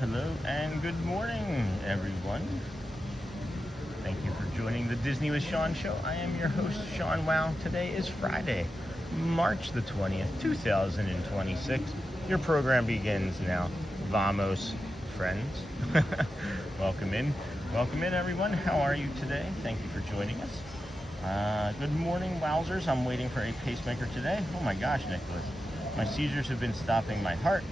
Hello, and good morning, everyone. Thank you for joining the Disney with Sean show. I am your host, Sean Wow. Today is Friday, March the 20th, 2026. Your program begins now. Vamos, friends. Welcome in, everyone. How are you today? Thank you for joining us. Good morning, wowzers. I'm waiting for a pacemaker today. Oh my gosh, Nicholas. My seizures have been stopping my heart.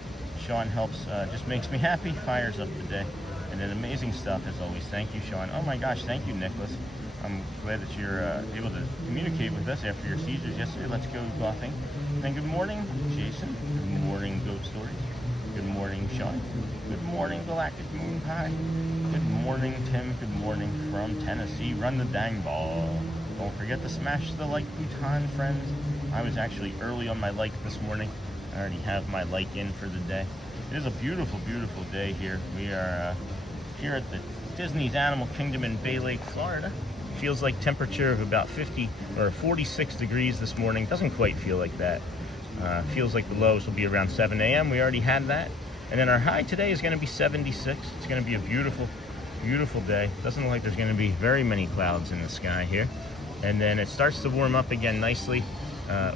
Sean helps, just makes me happy, fires up the day, and then amazing stuff as always. Thank you, Sean. Oh my gosh, thank you, Nicholas. I'm glad that you're able to communicate with us after your seizures yesterday. Let's go golfing. And good morning, Jason. Good morning, Goat Stories. Good morning, Sean. Good morning, Galactic Moon Pie. Good morning, Tim. Good morning from Tennessee. Run the dang ball. Don't forget to smash the like button, friends. I was actually early on my like this morning. I already have my like in for the day. It is a beautiful, beautiful day here. We are here at the Disney's Animal Kingdom in Bay Lake, Florida. Feels like temperature of about 50 or 46 degrees this morning. Doesn't quite feel like that. Feels like the lows will be around 7 a.m. We already had that. And then our high today is going to be 76. It's going to be a beautiful, beautiful day. Doesn't look like there's going to be very many clouds in the sky here. And then it starts to warm up again nicely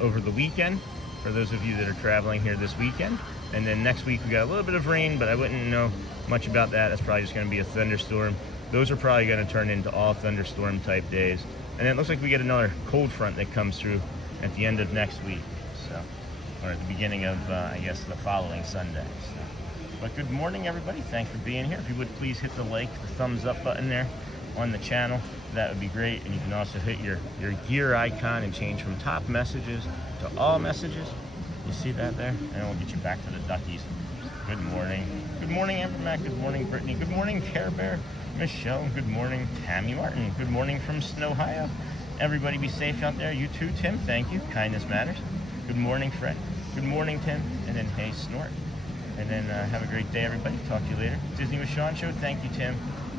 over the weekend, for those of you that are traveling here this weekend. And then next week we got a little bit of rain, but I wouldn't know much about that. That's probably just going to be a thunderstorm. Those are probably going to turn into all thunderstorm type days. And then it looks like we get another cold front that comes through at the end of next week, so, or at the beginning of I guess the following Sunday. So. But good morning, everybody. Thanks for being here. If you would please hit the like, the thumbs up button there on the channel, that would be great. And you can also hit your gear icon and change from top messages to all messages. You see that there? And we'll get you back to the duckies. Good morning. Good morning, Amber Mac. Good morning, Brittany. Good morning, Care Bear. Michelle. Good morning, Tammy Martin. Good morning from Snowhio. Everybody be safe out there. You too, Tim. Thank you. Kindness matters. Good morning, Fred. Good morning, Tim. And then, hey, Snort. And then have a great day, everybody. Talk to you later. Disney with Sean show. Thank you, Tim.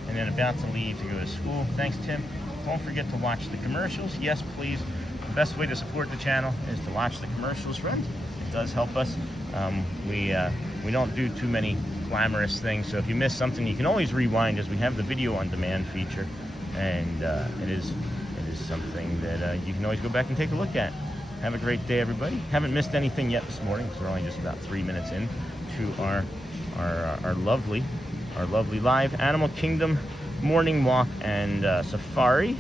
And then about to leave to go to school. Thanks, Tim. Don't forget to watch the commercials. Yes, please. The best way to support the channel is to watch the commercials, friends. It does help us. We don't do too many glamorous things, so if you miss something, you can always rewind, as we have the video on demand feature, and it is something that you can always go back and take a look at. Have a great day, everybody. Haven't missed anything yet this morning, because we're only just about 3 minutes in to our lovely live Animal Kingdom morning walk and safari.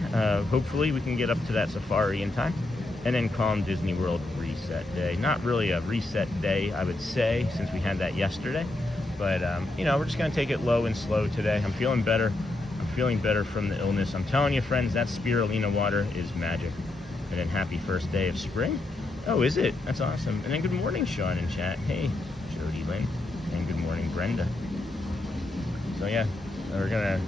Hopefully we can get up to that safari in time, and then Calm Disney World reset day. Not really a reset day, I would say, since we had that yesterday, but you know, we're just going to take it low and slow today. I'm feeling better. I'm feeling better from the illness. I'm telling you, friends, that spirulina water is magic. And then happy first day of spring. Oh, is it? That's awesome. And then good morning, Sean in chat. Hey, Jody Lynn. And good morning, Brenda. So yeah, we're gonna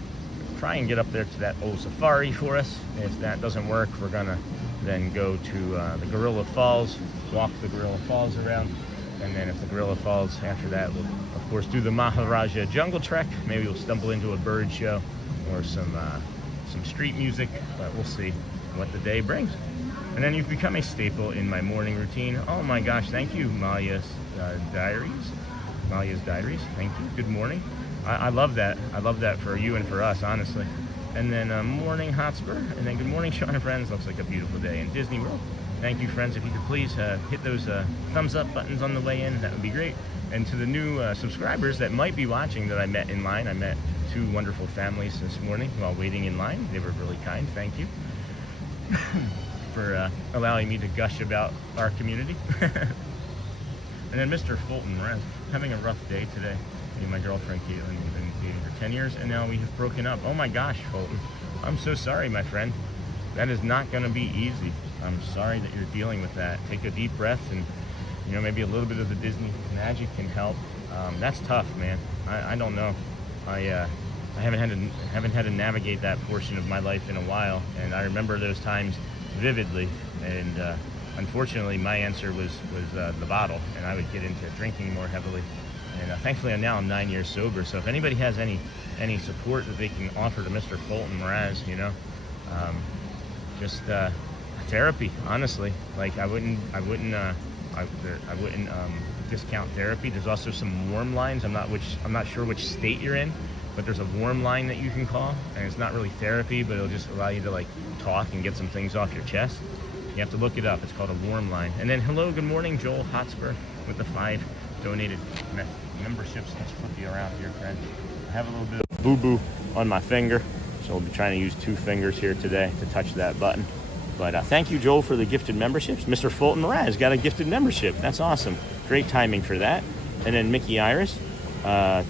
try and get up there to that old safari for us. If that doesn't work, we're gonna then go to the Gorilla Falls, walk the Gorilla Falls around, and then if the Gorilla Falls, after that, we'll of course do the Maharaja Jungle Trek. Maybe we'll stumble into a bird show or some street music, but we'll see what the day brings. And then you've become a staple in my morning routine. Oh my gosh, thank you, Malia's Diaries. Malia's Diaries, thank you. Good morning. I love that. I love that for you and for us, honestly. And then morning Hotspur, and then good morning, Sean and friends. Looks like a beautiful day in Disney World. Thank you, friends. If you could please hit those thumbs up buttons on the way in, that would be great. And to the new subscribers that might be watching that I met in line, I met two wonderful families this morning while waiting in line. They were really kind. Thank you for allowing me to gush about our community. And then Mr. Fulton, we're having a rough day today. Me and my girlfriend Caitlin, we've been dating for 10 years, and now we have broken up. Oh my gosh, Fulton. I'm so sorry, my friend. That is not going to be easy. I'm sorry that you're dealing with that. Take a deep breath, and you know, maybe a little bit of the Disney magic can help. That's tough, man. I don't know. I haven't had to navigate that portion of my life in a while, and I remember those times vividly. And unfortunately, my answer was the bottle, and I would get into drinking more heavily. And thankfully, I'm 9 years sober. So if anybody has any support that they can offer to Mr. Fulton Mraz, just therapy. Honestly, like I wouldn't discount therapy. There's also some warm lines. I'm not sure which state you're in, but there's a warm line that you can call, and it's not really therapy, but it'll just allow you to like talk and get some things off your chest. You have to look it up. It's called a warm line. And then hello, good morning, Joel Hotspur with the 5 donated memberships. Let's flip you around here, friend. I have a little bit of boo-boo on my finger, so I'll be trying to use 2 fingers here today to touch that button. But thank you, Joel, for the gifted memberships. Mr. Fulton Mraz got a gifted membership. That's awesome. Great timing for that. And then Mickey Iris,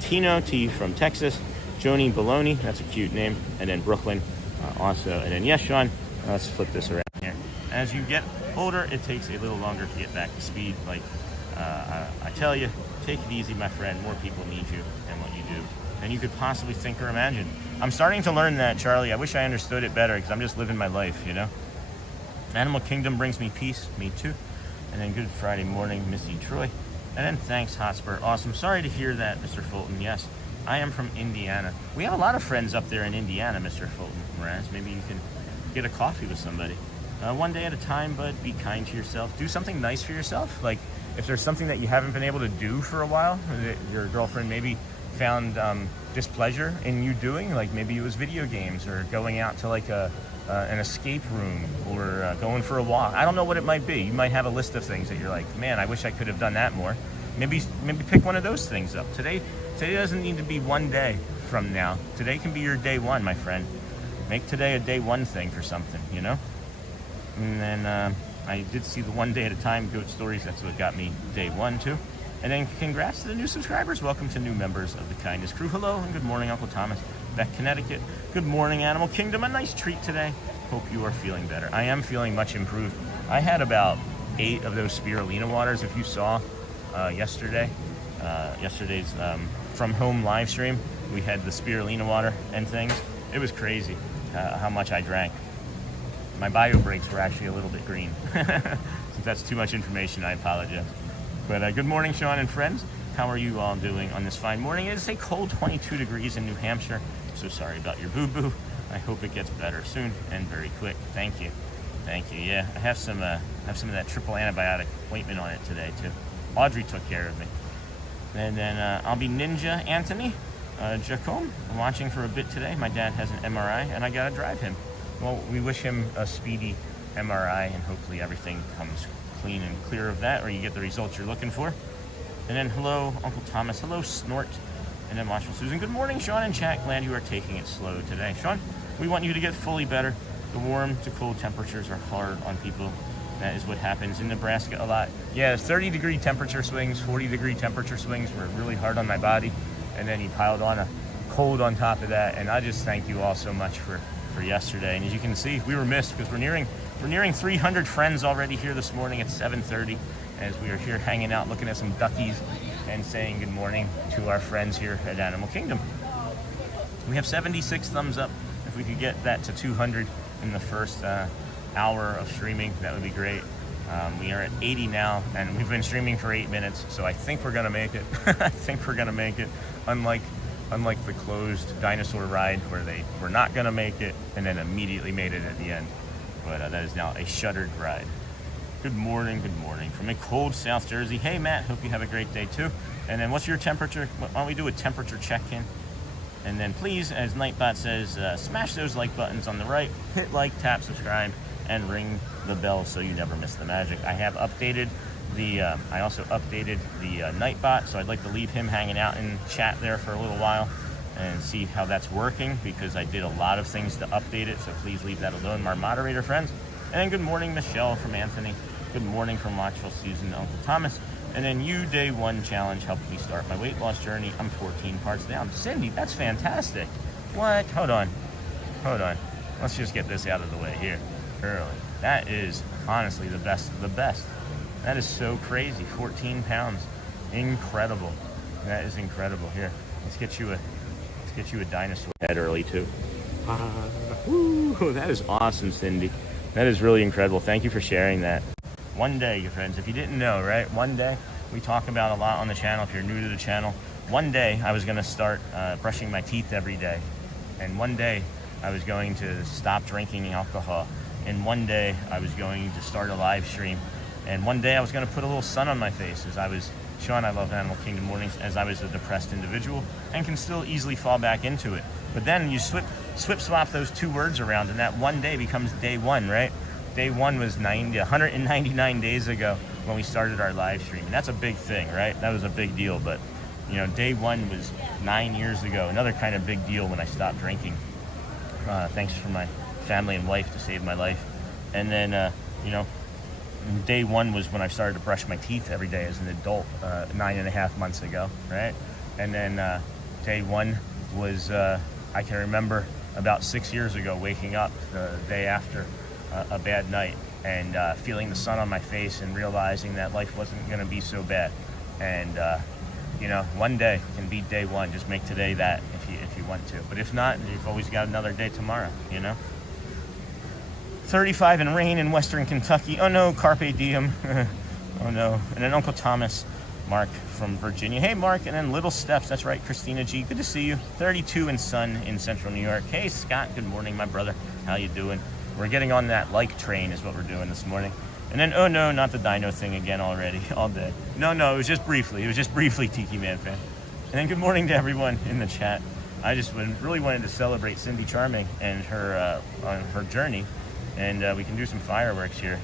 Tino T from Texas, Joni Baloney, that's a cute name, and then Brooklyn also. And then yes, Sean, let's flip this around here. As you get older, it takes a little longer to get back to speed. Like I tell you, take it easy, my friend. More people need you and what you do than you could possibly think or imagine. I'm starting to learn that, Charlie. I wish I understood it better because I'm just living my life, Animal Kingdom brings me peace, me too. And then good Friday morning, Missy Troy. And then thanks, Hotspur. Awesome. Sorry to hear that, Mr. Fulton. Yes, I am from Indiana. We have a lot of friends up there in Indiana, Mr. Fulton Mraz. Maybe you can get a coffee with somebody. One day at a time, but be kind to yourself. Do something nice for yourself. Like if there's something that you haven't been able to do for a while, that your girlfriend maybe found displeasure in you doing, like maybe it was video games or going out to like an escape room or going for a walk. I don't know what it might be. You might have a list of things that you're like, man, I wish I could have done that more. Maybe pick one of those things up. Today doesn't need to be one day from now. Today can be your day one, my friend. Make today a day one thing for something, And then I did see the one day at a time goat stories. That's what got me day one too. And then congrats to the new subscribers. Welcome to new members of the Kindness Crew. Hello and good morning, Uncle Thomas. Beck, Connecticut. Good morning, Animal Kingdom. A nice treat today. Hope you are feeling better. I am feeling much improved. I had about 8 of those spirulina waters. If you saw yesterday's from home live stream, we had the spirulina water and things. It was crazy how much I drank. My bio breaks were actually a little bit green. If that's too much information, I apologize. But good morning, Sean and friends. How are you all doing on this fine morning? It is a cold 22 degrees in New Hampshire. So sorry about your boo-boo. I hope it gets better soon and very quick. Thank you. Yeah, I have some of that triple antibiotic ointment on it today too. Audrey took care of me. And then I'll be Ninja Anthony Jacome. I'm watching for a bit today. My dad has an MRI and I gotta drive him. Well, we wish him a speedy MRI and hopefully everything comes clean and clear of that, or you get the results you're looking for. And then hello, Uncle Thomas. Hello, Snort. And then Watchful Susan. Good morning, Sean and chat. Glad you are taking it slow today. Sean, we want you to get fully better. The warm to cold temperatures are hard on people. That is what happens in Nebraska a lot. Yeah, 30-degree temperature swings, 40-degree temperature swings were really hard on my body. And then he piled on a cold on top of that. And I just thank you all so much for yesterday. And as you can see, we were missed because we're nearing 300 friends already here this morning at 7:30 as we are here hanging out, looking at some duckies and saying good morning to our friends here at Animal Kingdom. We have 76 thumbs up. If we could get that to 200 in the first hour of streaming, that would be great. We are at 80 now, and we've been streaming for 8 minutes, so I think we're gonna make it. I think we're gonna make it. Unlike the closed dinosaur ride where they were not gonna make it and then immediately made it at the end. But that is now a shuttered ride. Good morning from a cold South Jersey. Hey Matt, hope you have a great day too. And then what's your temperature? Why don't we do a temperature check-in? And then please, as Nightbot says, smash those like buttons on the right, hit like, tap subscribe, and ring the bell so you never miss the magic. I have updated I also updated the Nightbot, so I'd like to leave him hanging out in chat there for a little while and see how that's working, because I did a lot of things to update it, so please leave that alone, my moderator friends. And then good morning, Michelle from Anthony. Good morning from Watchful Susan, Uncle Thomas. And then you, day one challenge helped me start my weight loss journey. I'm 14 parts down. Cindy, that's fantastic. What? Hold on. Let's just get this out of the way here early. That is honestly the best of the best. That is so crazy. 14 pounds. Incredible. That is incredible. Here, let's get you a dinosaur head early too. Woo, that is awesome, Cindy. That is really incredible. Thank you for sharing that. One day, you friends, if you didn't know, right? One day, we talk about a lot on the channel. If you're new to the channel, one day I was going to start brushing my teeth every day. And one day I was going to stop drinking alcohol. And one day I was going to start a live stream. And one day I was going to put a little sun on my face as I was, Sean, I love Animal Kingdom Mornings, as I was a depressed individual and can still easily fall back into it. But then you swap those two words around, and that one day becomes day one, right? Day one was 199 days ago when we started our live stream. And that's a big thing, right? That was a big deal. But, you know, day one was 9 years ago. Another kind of big deal when I stopped drinking. Thanks for my family and wife to save my life. And then, you know, day one was when I started to brush my teeth every day as an adult 9.5 months ago, right? And then day one was, I can remember about 6 years ago waking up the day after a bad night and feeling the sun on my face and realizing that life wasn't going to be so bad. And, you know, one day can be day one. Just make today that if you want to. But if not, you've always got another day tomorrow, you know? 35 and rain in Western Kentucky. Oh no, carpe diem. Oh no. And then Uncle Thomas, Mark from Virginia. Hey Mark, and then Little Steps. That's right, Christina G. Good to see you. 32 and sun in Central New York. Hey Scott, good morning, my brother. How you doing? We're getting on that like train is what we're doing this morning. And then, oh no, not the dino thing again already, all day. No, it was just briefly. It was just briefly, Tiki Man fan. And then good morning to everyone in the chat. I just really wanted to celebrate Cindy Charming and her on her journey. And we can do some fireworks here.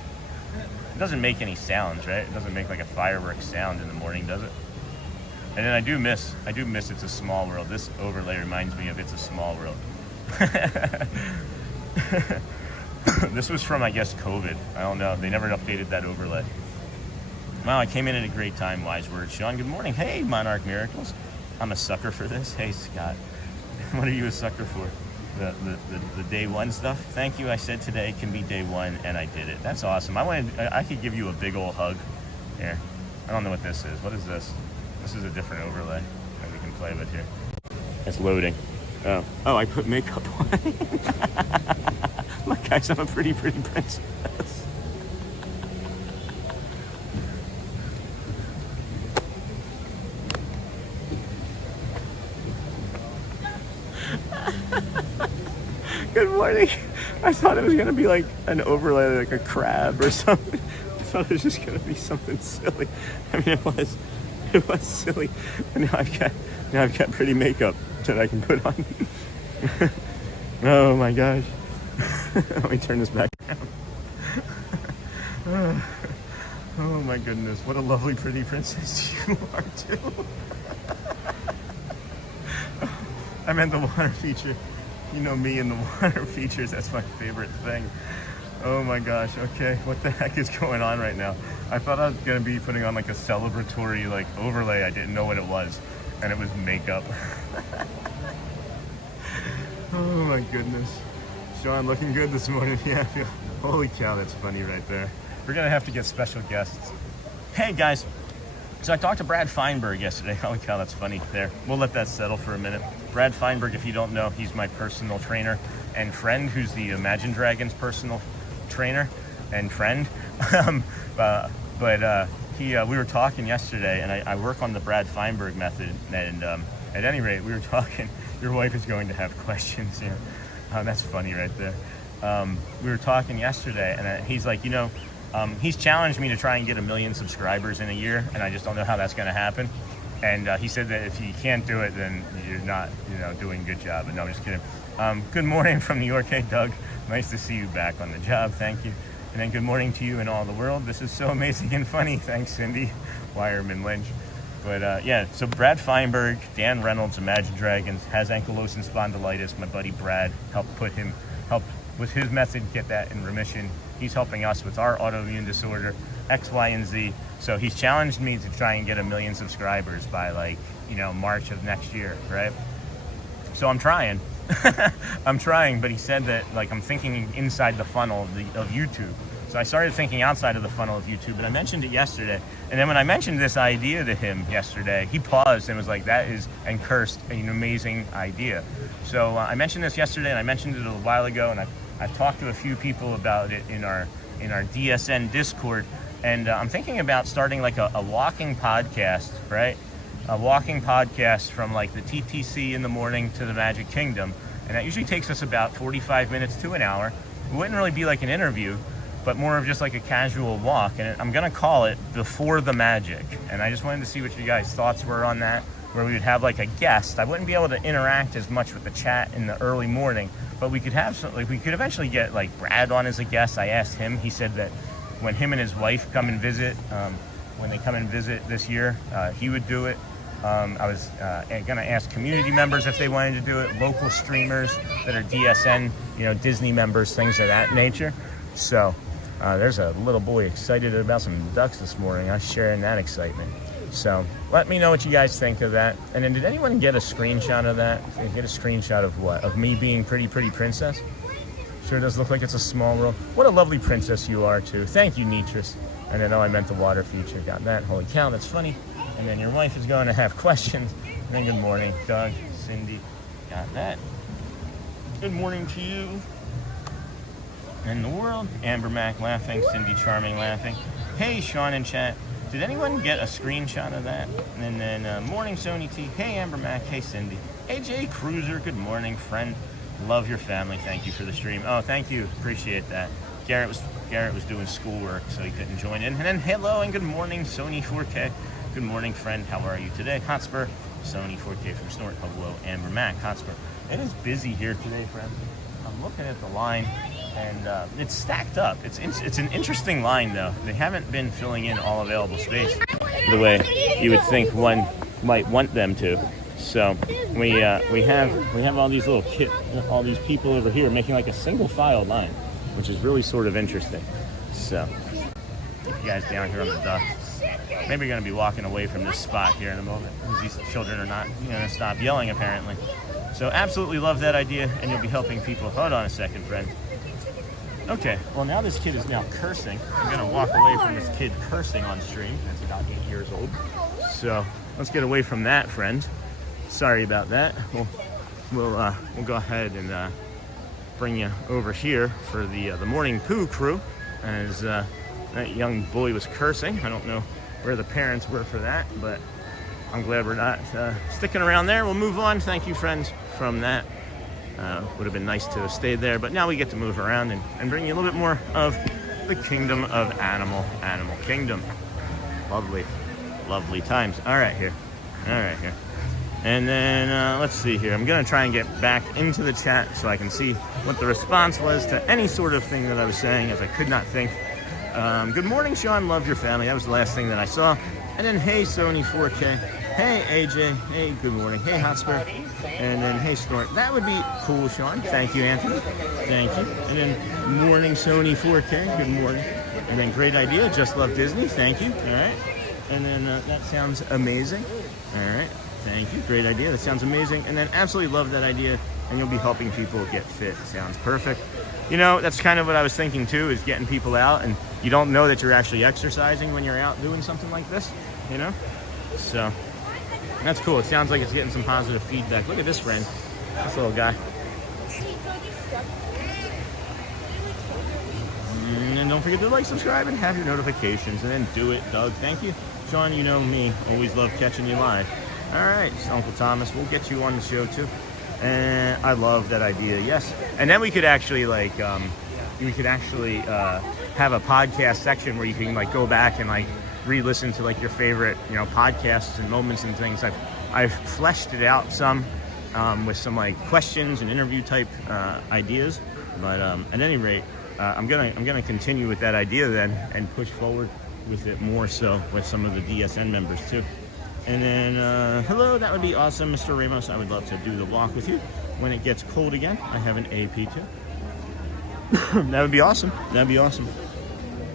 It doesn't make any sounds, right? It doesn't make like a fireworks sound in the morning, does it? And then I do miss It's a Small World. This overlay reminds me of It's a Small World. This was from, I guess, COVID. I don't know. They never updated that overlay. Wow, I came in at a great time, wise words. Sean, good morning. Hey, Monarch Miracles. I'm a sucker for this. Hey, Scott. What are you a sucker for? The day one stuff. Thank you. I said today can be day one, and I did it. That's awesome. I could give you a big old hug. Here. I don't know what this is. What is this? This is a different overlay that we can play with here. It's loading. Oh, I put makeup on. Look, guys, I'm a pretty princess. Good morning. I thought it was going to be like an overlay, like a crab or something. I thought it was just going to be something silly. I mean, it was silly. But now I've got pretty makeup that I can put on. Oh my gosh. Let me turn this back around. Oh my goodness. What a lovely, pretty princess you are too. I meant the water feature. You know me and the water features, that's my favorite thing. Oh my gosh, okay, what the heck is going on right now? I thought I was gonna be putting on like a celebratory like overlay. I didn't know what it was, and it was makeup. Oh my goodness. Sean, looking good this morning. Yeah, holy cow, that's funny right there. We're gonna have to get special guests. Hey guys, so I talked to Brad Feinberg yesterday. Holy cow, that's funny there. We'll let that settle for a minute. Brad Feinberg, if you don't know, he's my personal trainer and friend, who's the Imagine Dragons personal trainer and friend. We were talking yesterday, and I work on the Brad Feinberg method, and at any rate, we were talking. Your wife is going to have questions here. That's funny right there. We were talking yesterday, and he's like, he's challenged me to try and get 1 million subscribers in a year, and I just don't know how that's going to happen. And he said that if you can't do it, then you're not, doing a good job. But no, I'm just kidding. Good morning from New York. Hey, Doug. Nice to see you back on the job. Thank you. And then good morning to you and all the world. This is so amazing and funny. Thanks, Cindy Wireman Lynch. But yeah, so Brad Feinberg, Dan Reynolds, Imagine Dragons, has ankylosing spondylitis. My buddy Brad helped with his method get that in remission. He's helping us with our autoimmune disorder, X, Y, and Z. So he's challenged me to try and get 1 million subscribers by March of next year, right? So I'm trying. I'm trying, but he said that I'm thinking inside the funnel of YouTube. So I started thinking outside of the funnel of YouTube, and I mentioned it yesterday. And then when I mentioned this idea to him yesterday, he paused and was like, and cursed, an amazing idea. So I mentioned this yesterday, and I mentioned it a while ago, and I've talked to a few people about it in our DSN Discord. And I'm thinking about starting like a walking podcast, right? A walking podcast from like the TTC in the morning to the Magic Kingdom. And that usually takes us about 45 minutes to an hour. It wouldn't really be like an interview, but more of just like a casual walk. And I'm gonna call it Before the Magic. And I just wanted to see what you guys' thoughts were on that, where we would have like a guest. I wouldn't be able to interact as much with the chat in the early morning, but we could have some, like we could eventually get like Brad on as a guest. I asked him, he said that when him and his wife come and visit, when they come and visit this year, he would do it. I was gonna ask community members if they wanted to do it, local streamers that are DSN, Disney members, things of that nature. So there's a little boy excited about some ducks this morning. I was sharing that excitement. So let me know what you guys think of that. And then did anyone get a screenshot of that? Get a screenshot of what? Of me being pretty princess? Sure does look like it's a small world. What a lovely princess you are too. Thank you, Nitris. And then, I meant the water feature. Got that. Holy cow, that's funny. And then your wife is going to have questions. And then good morning, Doug, Cindy. Got that. Good morning to you. And the world. Amber Mac laughing. Cindy Charming laughing. Hey, Sean in chat. Did anyone get a screenshot of that? And then morning, Sony T. Hey, Amber Mac. Hey, Cindy. AJ Cruiser. Good morning, friend. Love your family. Thank you for the stream. Oh, thank you. Appreciate that. Garrett was doing schoolwork, so he couldn't join in. And then hello and good morning, Sony 4K. Good morning, friend. How are you today? Hotspur. Sony 4K from Snort. Hello, Amber Mac. Hotspur. It is busy here today, friend. I'm looking at the line, and it's stacked up. It's an interesting line, though. They haven't been filling in all available space the way you would think one might want them to. So we have all these all these people over here making like a single file line, which is really sort of interesting. So keep you guys down here on the duck. Maybe you're going to be walking away from this spot here in a moment, because these children are not going to stop yelling apparently. So absolutely love that idea, and you'll be helping people. Hold on a second, friend. Okay, well now this kid is now cursing. I'm going to walk away from this kid cursing on stream. That's about 8 years old. So let's get away from that, friend. Sorry about that. We'll go ahead and bring you over here for the morning poo crew, as that young boy was cursing. I don't know where the parents were for that, but I'm glad we're not sticking around there. We'll move on. Thank you, friends, from that. Would have been nice to have stayed there, but now we get to move around and bring you a little bit more of the kingdom of Animal Kingdom. Lovely times. All right, here. And then let's see here. I'm going to try and get back into the chat so I can see what the response was to any sort of thing that I was saying, as I could not think. Good morning, Sean. Love your family. That was the last thing that I saw. And then, hey, Sony 4K. Hey, AJ. Hey, good morning. Hey, Hotspur. And then, hey, Snort. That would be cool, Sean. Thank you, Anthony. Thank you. And then, morning, Sony 4K. Good morning. And then, great idea. Just love Disney. Thank you. All right. And then, that sounds amazing. All right. Thank you. Great idea. That sounds amazing. And then, absolutely love that idea. And you'll be helping people get fit. Sounds perfect. That's kind of what I was thinking too, is getting people out, and you don't know that you're actually exercising when you're out doing something like this, So that's cool. It sounds like it's getting some positive feedback. Look at this friend, this little guy. And don't forget to like, subscribe, and have your notifications, and then do it, Doug. Thank you. Sean, you know me, always love catching you live. All right, so Uncle Thomas, we'll get you on the show too. And I love that idea, yes. And then we could actually have a podcast section where you can go back and re-listen to your favorite podcasts and moments and things. I've fleshed it out some with some questions and interview type ideas. But at any rate, I'm gonna continue with that idea then and push forward with it more so with some of the DSN members too. And then, hello, that would be awesome, Mr. Ramos. I would love to do the walk with you when it gets cold again. I have an AP too. That would be awesome. That'd be awesome.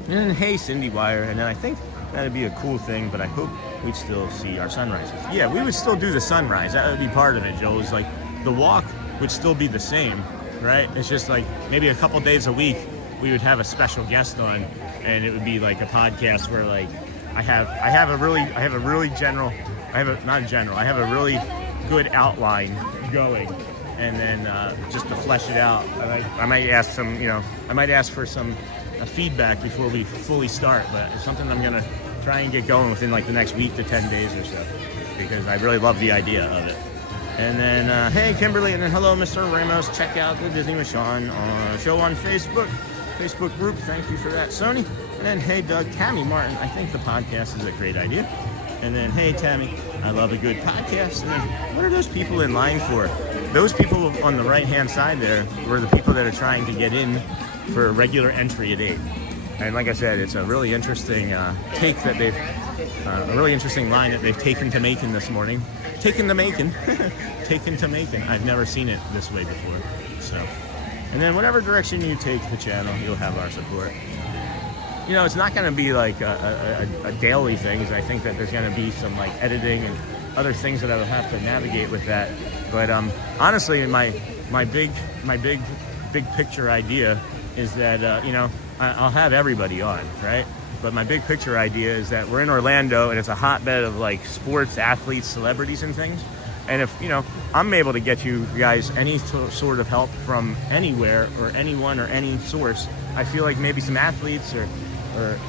And then, hey, Cindy Wire. And then I think that'd be a cool thing, but I hope we'd still see our sunrises. Yeah, we would still do the sunrise. That would be part of it, Joe. It's the walk would still be the same, right? It's just maybe a couple days a week we would have a special guest on, and it would be a podcast where I have a really good outline going, and then just to flesh it out, I might ask for some feedback before we fully start, but it's something I'm gonna try and get going within like the next week to 10 days or so, because I really love the idea of it. And then, hey, Kimberly, and then hello, Mr. Ramos. Check out the Disney with Sean show on Facebook group. Thank you for that, Sony. And then, hey, Doug, Tammy Martin, I think the podcast is a great idea. And then, hey, Tammy, I love a good podcast. And then, what are those people in line for? Those people on the right-hand side there were the people that are trying to get in for a regular entry at 8. And like I said, it's a really interesting take that they've, a really interesting line that they've taken to Macon this morning. Taken to Macon. Taken to Macon. I've never seen it this way before. So, and then whatever direction you take the channel, you'll have our support. You know, it's not going to be like a daily thing, because I think that there's going to be some like editing and other things that I will have to navigate with that. But honestly, my big picture idea is that you know, I'll have everybody on, right? But my big picture idea is that we're in Orlando and it's a hotbed of like sports, athletes, celebrities and things. And if, you know, I'm able to get you guys any sort of help from anywhere or anyone or any source, I feel like maybe some athletes or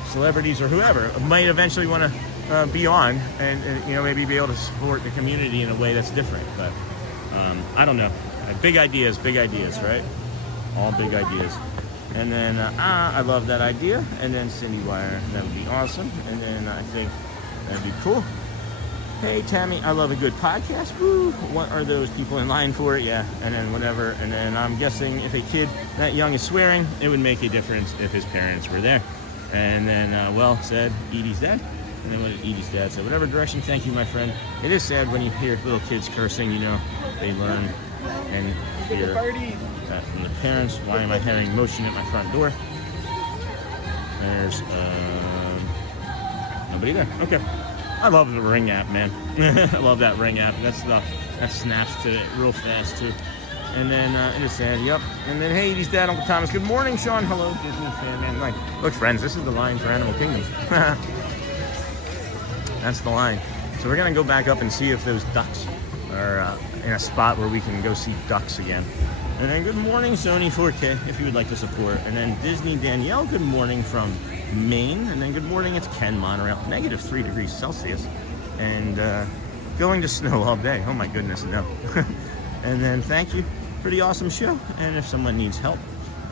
celebrities or whoever might eventually want to be on and, you know, maybe be able to support the community in a way that's different. But I don't know. Big ideas, right? All big ideas. And then, I love that idea. And then Cindy Wire, that would be awesome. And then I think that'd be cool. Hey, Tammy, I love a good podcast. Woo! What are those people in line for? Yeah, and then whatever. And then I'm guessing if a kid that young is swearing, it would make a difference if his parents were there. And then, well said, Edie's dad. And then what did Edie's dad say? Whatever direction, thank you, my friend. It is sad when you hear little kids cursing, you know, they learn and hear that from the parents. Why am I hearing motion at my front door? There's nobody there. Okay. I love the Ring app, man. I love that Ring app. That snaps to it real fast too. And then it is sad. Yep. And then hey, Edie's dad, Uncle Thomas. Good morning, Sean. Hello, Disney fan, man. Like, look, friends, this is the line for Animal Kingdom. That's the line. So we're gonna go back up and see if those ducks are in a spot where we can go see ducks again. And then good morning, Sony 4K, if you would like to support. And then Disney Danielle, good morning from Maine. And then good morning, it's Ken Monorail, -3 degrees Celsius. And going to snow all day. Oh my goodness, no. And then thank you for the awesome show. And if someone needs help,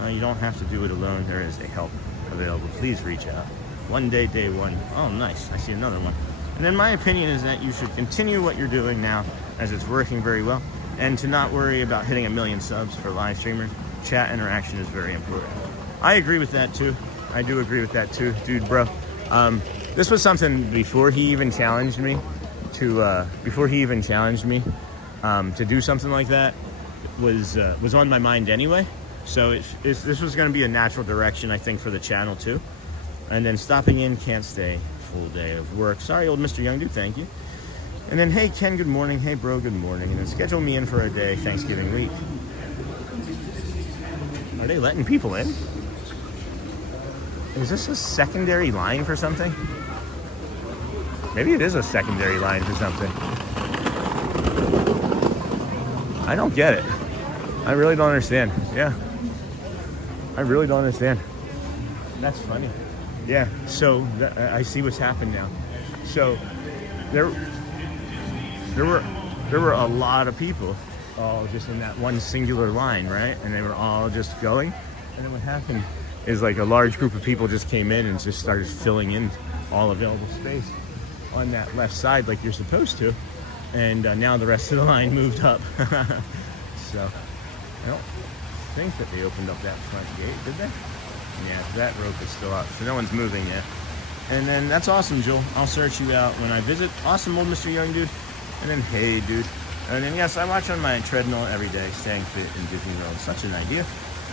you don't have to do it alone. There is a help available. Please reach out. One day, day one. Oh, nice. I see another one. And then my opinion is that you should continue what you're doing now, as it's working very well, and to not worry about hitting 1 million subs for live streamers. Chat interaction is very important. I agree with that too. I do agree with that too, dude, bro. This was something before he even challenged me to do something like that was on my mind anyway. So this was going to be a natural direction, I think, for the channel too. And then stopping in can't stay. Full day of work. Sorry, old Mr. Young Dude, thank you. And then, hey, Ken, good morning. Hey, bro, good morning. And then schedule me in for a day Thanksgiving week. Are they letting people in? Is this a secondary line for something? Maybe it is a secondary line for something. I don't get it. I really don't understand. Yeah. I really don't understand. That's funny. Yeah, so I see what's happened now. So there were a lot of people all just in that one singular line, right? And they were all just going. And then what happened is like a large group of people just came in and just started filling in all available space on that left side like you're supposed to. And now the rest of the line moved up. So I don't think that they opened up that front gate, did they? Yeah, that rope is still up, so no one's moving yet. And then that's awesome, Joel. I'll search you out when I visit. Awesome, old Mr. Young Dude. And then, hey, dude. And then, yes, I watch on my treadmill every day, staying fit in Disney World. Such an idea.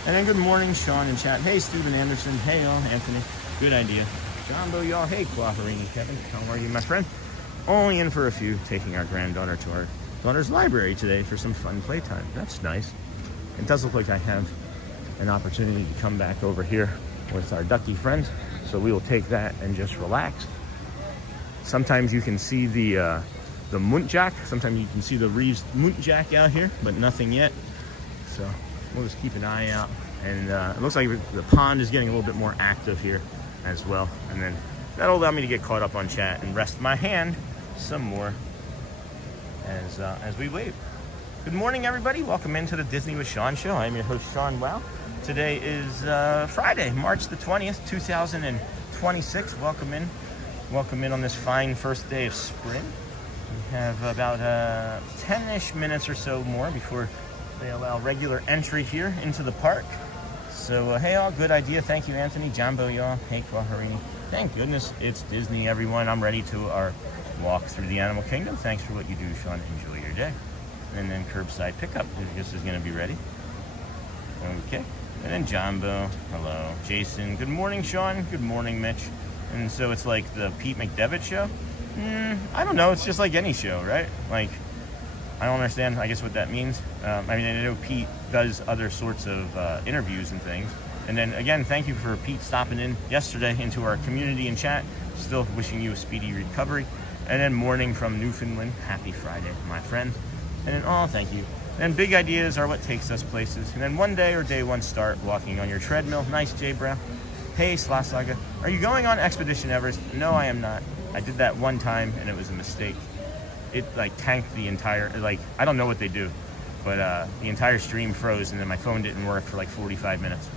And then, good morning, Sean in chat. Hey, Steven Anderson. Hey, y'all, Anthony. Good idea. Jumbo, y'all. Hey, Quafarini, Kevin. How are you, my friend? Only in for a few, taking our granddaughter to our daughter's library today for some fun playtime. That's nice. It does look like I have an opportunity to come back over here with our ducky friends, so we will take that and just relax. Sometimes you can see the muntjac, sometimes you can see the Reeves muntjac out here, but nothing yet, so we'll just keep an eye out And it looks like the pond is getting a little bit more active here as well. And then that'll allow me to get caught up on chat and rest my hand some more as we wait. Good morning, everybody. Welcome into the Disney with Sean show. I'm your host, Sean Wow. Today is Friday, March the 20th, 2026. Welcome in on this fine first day of spring. We have about 10-ish minutes or so more before they allow regular entry here into the park. So, hey all, good idea. Thank you, Anthony, Jumbo, y'all. Hey, Kwaharini. Thank goodness it's Disney, everyone. I'm ready to our walk through the animal kingdom. Thanks for what you do, Sean. Enjoy your day. And then curbside pickup, I guess, is going to be ready. Okay. And then Jumbo, hello. Jason, good morning, Sean. Good morning, Mitch. And so it's like the Pete McDevitt show? I don't know. It's just like any show, right? Like, I don't understand, I guess, what that means. I mean, I know Pete does other sorts of interviews and things. And then, again, thank you for Pete stopping in yesterday into our community and chat. Still wishing you a speedy recovery. And then morning from Newfoundland. Happy Friday, my friend. And then, thank you. And big ideas are what takes us places. And then one day or day one start walking on your treadmill. Nice, Jay Brown. Hey, Slasaga. Are you going on Expedition Everest? No, I am not. I did that one time and it was a mistake. It tanked the entire, I don't know what they do, but the entire stream froze and then my phone didn't work for 45 minutes.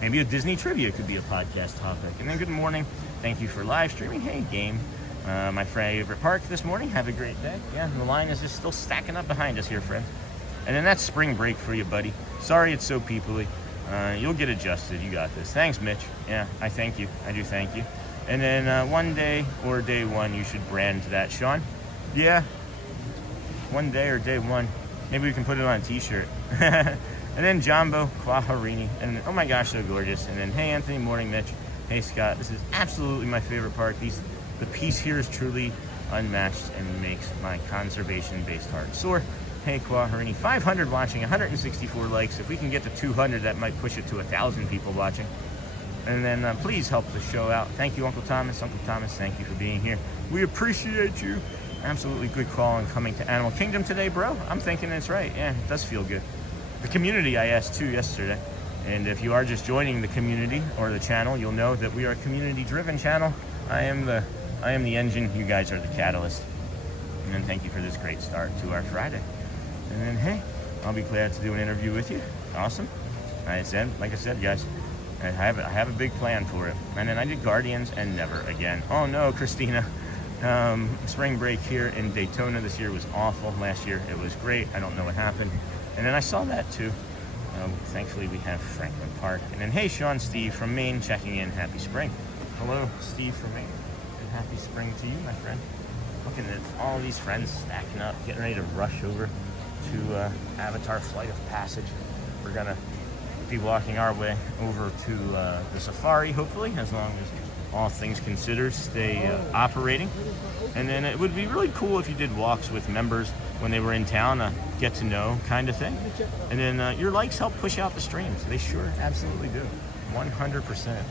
Maybe a Disney trivia could be a podcast topic. And then good morning. Thank you for live streaming. Hey, game. My favorite park this morning. Have a great day. Yeah, the line is just still stacking up behind us here, friend. And then that's spring break for you, buddy. Sorry it's so peoply. You'll get adjusted. You got this. Thanks, Mitch. Yeah, I thank you. I do thank you. And then one day or day one, you should brand that, Sean. Yeah. One day or day one. Maybe we can put it on a t-shirt. And then Jumbo, Kwaharini. And oh my gosh, so gorgeous. And then, hey, Anthony, morning, Mitch. Hey, Scott. This is absolutely my favorite park. The peace here is truly unmatched and makes my conservation-based heart soar. Hey, Kwaharini. 500 watching, 164 likes. If we can get to 200, that might push it to 1,000 people watching. And then please help the show out. Thank you, Uncle Thomas. Uncle Thomas, thank you for being here. We appreciate you. Absolutely good call on coming to Animal Kingdom today, bro. I'm thinking it's right. Yeah, it does feel good. The community I asked too yesterday. And if you are just joining the community or the channel, you'll know that we are a community-driven channel. I am the engine. You guys are the catalyst. And then thank you for this great start to our Friday. And then, hey, I'll be glad to do an interview with you. Awesome. Like I said, guys, I have a big plan for it. And then I did Guardians and never again. Oh no, Christina. Spring break here in Daytona this year was awful. Last year it was great. I don't know what happened. And then I saw that too. Thankfully we have Franklin Park. And then, hey, Sean, Steve from Maine checking in. Happy spring. Hello, Steve from Maine. And happy spring to you, my friend. Looking at all these friends stacking up, getting ready to rush over to Avatar Flight of Passage. We're gonna be walking our way over to the safari, hopefully, as long as all things considered stay operating. And then it would be really cool if you did walks with members when they were in town, get to know kind of thing. And then your likes help push out the streams. They sure absolutely do. 100%.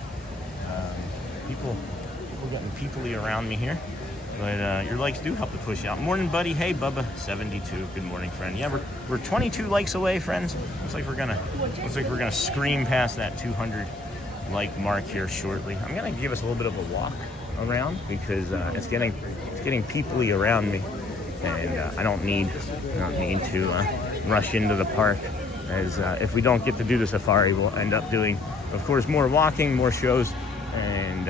People getting peoply around me here. But your likes do help to push out. Morning, buddy. Hey, Bubba. 72. Good morning, friend. Yeah, we're 22 likes away, friends. Looks like we're gonna scream past that 200 like mark here shortly. I'm gonna give us a little bit of a walk around because it's getting peoply around me, and I don't need to rush into the park. As if we don't get to do the safari, we'll end up doing, of course, more walking, more shows, and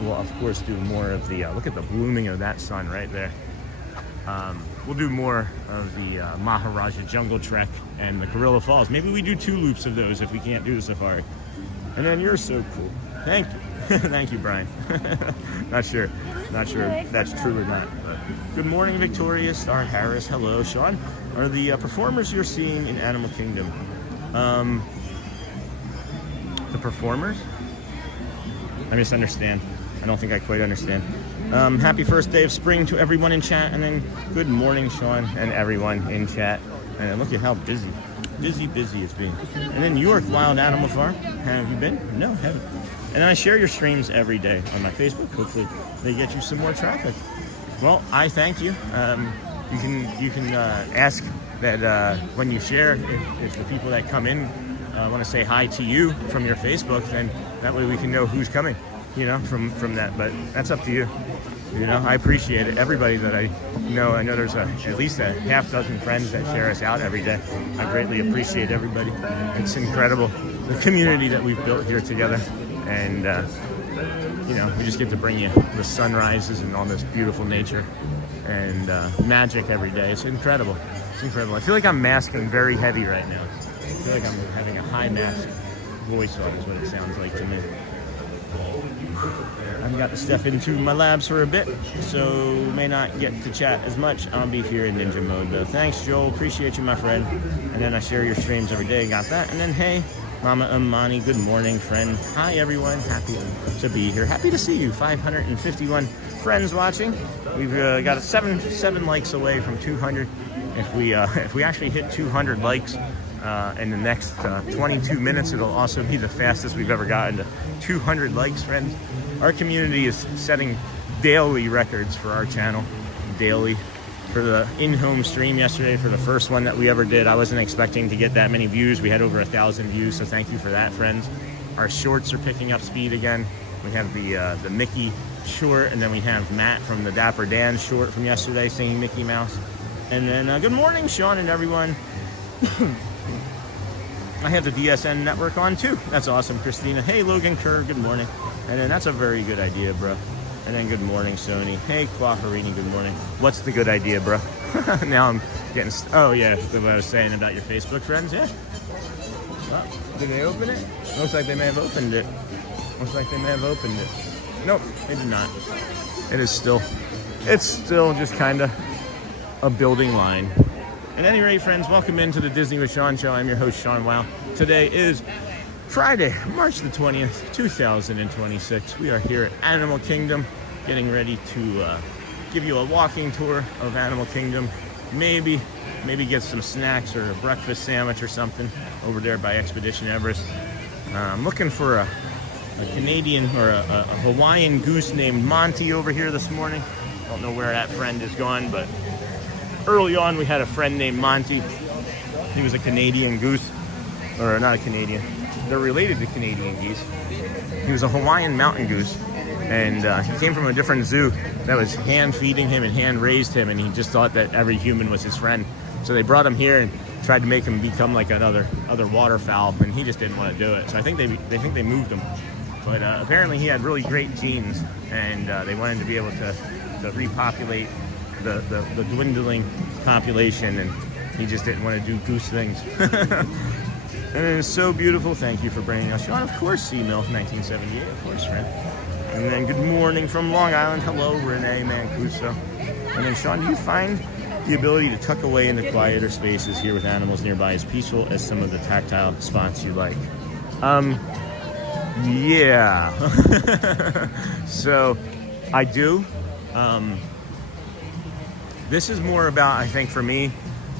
we'll of course do more of the look at the blooming of that sun right there. We'll do more of the Maharaja Jungle Trek and the Gorilla Falls. Maybe we do 2 loops of those if we can't do the safari. And then you're so cool. Thank you. Thank you, Brian. Not sure if that's true or not. But good morning, Victoria, Star Harris. Hello, Sean. Are the performers you're seeing in Animal Kingdom the performers? I misunderstand. I don't think I quite understand. Happy first day of spring to everyone in chat, and then good morning, Sean, and everyone in chat. And look at how busy it's been. And then York Wild Animal Farm. Have you been? No, haven't. And I share your streams every day on my Facebook. Hopefully they get you some more traffic. Well, I thank you. You can ask that when you share, if the people that come in want to say hi to you from your Facebook, then that way we can know who's coming, you know, from that. But that's up to you. You know, I appreciate it. Everybody that I know there's at least a half dozen friends that share us out every day. I greatly appreciate everybody. It's incredible, the community that we've built here together. And, you know, we just get to bring you the sunrises and all this beautiful nature and magic every day. It's incredible. It's incredible. I feel like I'm masking very heavy right now. I feel like I'm having a high mask voice on is what it sounds like to me. I've got to step into my labs for a bit, so may not get to chat as much. I'll be here in ninja mode though. Thanks, Joel. Appreciate you, my friend. And then I share your streams every day. Got that. And then, hey, Mama Amani, good morning, friend. Hi, everyone. Happy to be here. Happy to see you. 551 friends watching. We've got seven likes away from 200. If we actually hit 200 likes in the next 22 minutes, it'll also be the fastest we've ever gotten to 200 likes, friends. Our community is setting daily records for our channel, daily. For the in-home stream yesterday, for the first one that we ever did, I wasn't expecting to get that many views. We had over 1,000 views, so thank you for that, friends. Our shorts are picking up speed again. We have the Mickey short, and then we have Matt from the Dapper Dan short from yesterday singing Mickey Mouse. And then good morning, Sean and everyone. I have the DSN network on too. That's awesome, Christina. Hey, Logan Kerr, good morning. And then that's a very good idea, bro. And then good morning, Sony. Hey, Quafarini, good morning. What's the good idea, bro? Now I'm getting... Oh, yeah, what I was saying about your Facebook friends, yeah. Oh, did they open it? Looks like they may have opened it. Looks like they may have opened it. Nope, they did not. It is still... It's still just kind of a building line. At any rate, friends, welcome into the Disney with Sean show. I'm your host, Sean Wow. Today is Friday, March the 20th, 2026. We are here at Animal Kingdom, getting ready to give you a walking tour of Animal Kingdom. Maybe get some snacks or a breakfast sandwich or something over there by Expedition Everest. I'm looking for a Canadian or a Hawaiian goose named Monty over here this morning. Don't know where that friend is gone, but early on we had a friend named Monty. He was a Canadian goose, or not a Canadian. They're related to Canadian geese. He was a Hawaiian mountain goose, and he came from a different zoo that was hand feeding him and hand raised him, and he just thought that every human was his friend. So they brought him here and tried to make him become like other waterfowl, and he just didn't want to do it. So I think they moved him. But apparently he had really great genes, and they wanted to be able to repopulate the dwindling population, and he just didn't want to do goose things. And it is so beautiful. Thank you for bringing us, Sean. Of course, C-Milk 1978, of course, friend. And then good morning from Long Island. Hello, Renee Mancuso. And then, Sean, do you find the ability to tuck away into quieter spaces here with animals nearby as peaceful as some of the tactile spots you like? Yeah. So, I do. This is more about, I think, for me,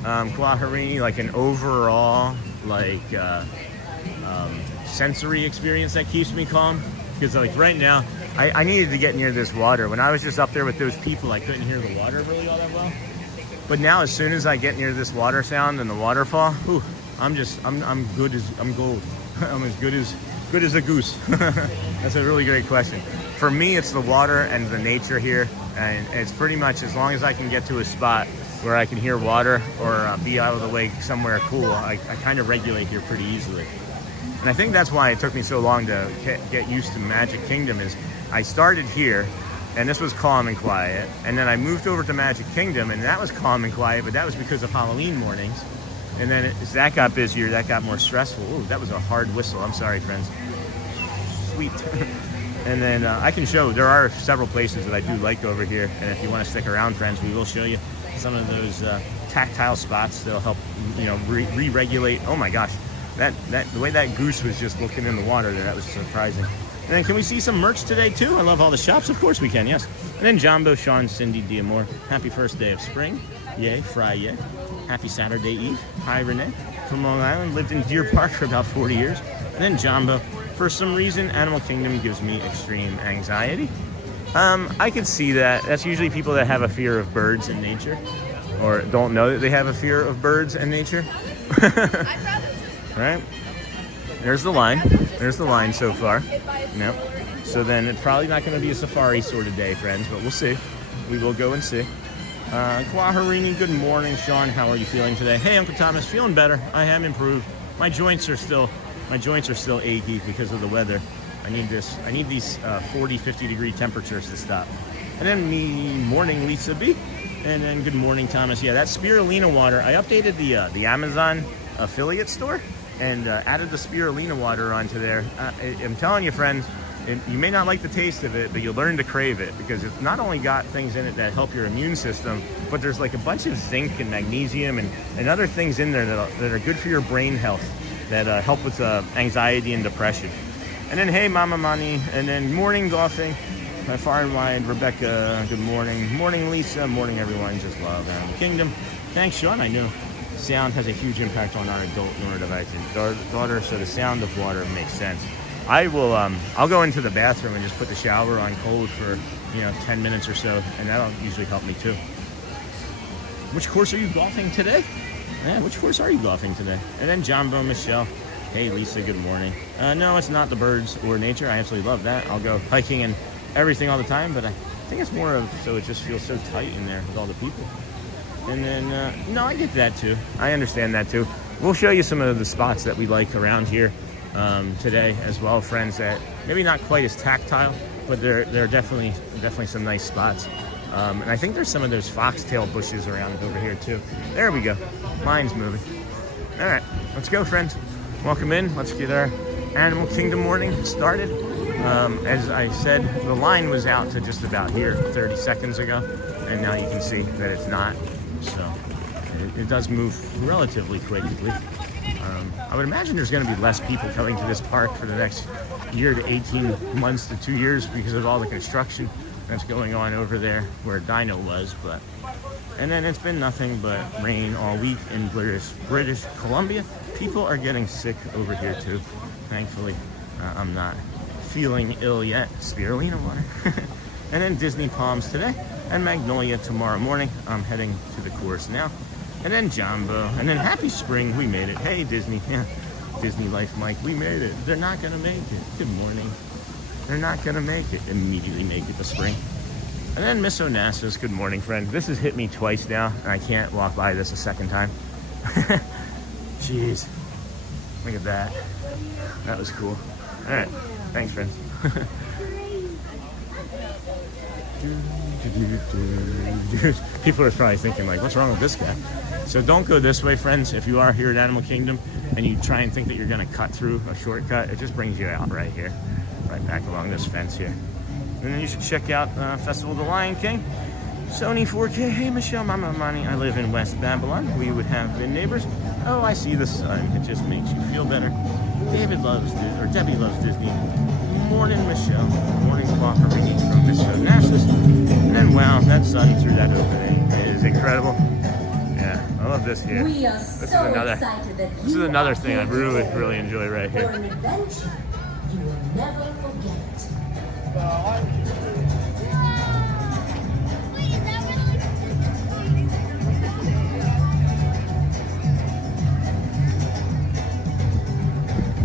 Kwahari, like an overall, like, sensory experience that keeps me calm. Because, like, right now, I needed to get near this water. When I was just up there with those people, I couldn't hear the water really all that well. But now, as soon as I get near this water sound and the waterfall, whew, I'm gold. I'm as good as a goose. That's a really great question. For me, it's the water and the nature here, and it's pretty much as long as I can get to a spot where I can hear water or be out of the way somewhere cool, I kind of regulate here pretty easily. And I think that's why it took me so long to get used to Magic Kingdom. Is I started here, and this was calm and quiet, and then I moved over to Magic Kingdom, and that was calm and quiet, but that was because of Halloween mornings. And then as that got busier, that got more stressful. Ooh, that was a hard whistle. I'm sorry, friends. Sweet. And then I can show, there are several places that I do like over here, and if you want to stick around, friends, we will show you some of those tactile spots that'll help, you know, re-regulate. Oh my gosh, that the way that goose was just looking in the water there, that was surprising. And then can we see some merch today too? I love all the shops. Of course we can, yes. And then Jumbo, Sean, Cindy, Diamore. Happy first day of spring. Yay, fry yay. Happy Saturday Eve. Hi, Renee from Long Island. Lived in Deer Park for about 40 years. And then Jumbo. For some reason, Animal Kingdom gives me extreme anxiety. I could see that. That's usually people that have a fear of birds and nature, or don't know that they have a fear of birds and nature. Right? There's the line. There's the line so far. Yep. So then it's probably not going to be a safari sort of day, friends, but we'll see. We will go and see. Kwaharini, good morning. Sean, how are you feeling today? Hey, Uncle Thomas, feeling better. I am improved. My joints are still achy because of the weather. I need these 40, 50 degree temperatures to stop. And then morning, Lisa B. And then good morning, Thomas. Yeah, that spirulina water. I updated the Amazon affiliate store and added the spirulina water onto there. I'm telling you, friends, you may not like the taste of it, but you'll learn to crave it because it's not only got things in it that help your immune system, but there's like a bunch of zinc and magnesium and other things in there that are good for your brain health, that help with anxiety and depression. And then, hey, Mama Mani, and then morning golfing. My far and wide, Rebecca, good morning. Morning, Lisa. Morning, everyone. Just love Animal Kingdom. Thanks, Sean. I know sound has a huge impact on our adult neurodivergent daughter, so the sound of water makes sense. I'll go into the bathroom and just put the shower on cold for 10 minutes or so, and that'll usually help me too. Which course are you golfing today? Yeah, which course are you golfing today? And then Jumbo Michelle. Hey, Lisa. Good morning. No, it's not the birds or nature. I absolutely love that. I'll go hiking and everything all the time, but I think it's more of so it just feels so tight in there with all the people. And then no, I get that too. I understand that too. We'll show you some of the spots that we like around here today as well, friends, that maybe not quite as tactile, but there are definitely some nice spots. And I think there's some of those foxtail bushes around over here too. There we go. Mine's moving. All right, let's go, friends. Welcome in. Let's get our Animal Kingdom morning started. As I said, the line was out to just about here 30 seconds ago, and now you can see that it's not. So it does move relatively quickly. I would imagine there's going to be less people coming to this park for the next year to 18 months to 2 years because of all the construction that's going on over there where Dino was. And then it's been nothing but rain all week in British Columbia. People are getting sick over here too. Thankfully, I'm not feeling ill yet. Spirulina water. And then Disney Palms today and Magnolia tomorrow morning. I'm heading to the course now. And then Jumbo. And then Happy Spring. We made it. Hey, Disney. Yeah. Disney Life Mike. We made it. They're not going to make it. Good morning. They're not going to make it. Immediately make it to spring. And then Miss Onassis. Good morning, friend. This has hit me twice now, and I can't walk by this a second time. Jeez. Look at that. That was cool. All right. Thanks, friends. People are probably thinking, like, what's wrong with this guy? So don't go this way, friends. If you are here at Animal Kingdom and you try and think that you're going to cut through a shortcut, it just brings you out right here, right back along this fence here. And then you should check out Festival of the Lion King. Sony 4K. Hey, Michelle, Mama Mani. I live in West Babylon. We would have been neighbors. Oh, I see the sun. It just makes you feel better. David loves Disney, or Debbie loves Disney. Morning, Michelle. Morning, Kwaharini from Miss Onassis. And then, wow, that sun through that opening is incredible. Yeah, I love this here. This is another thing I really enjoy right here. For an adventure you will never forget.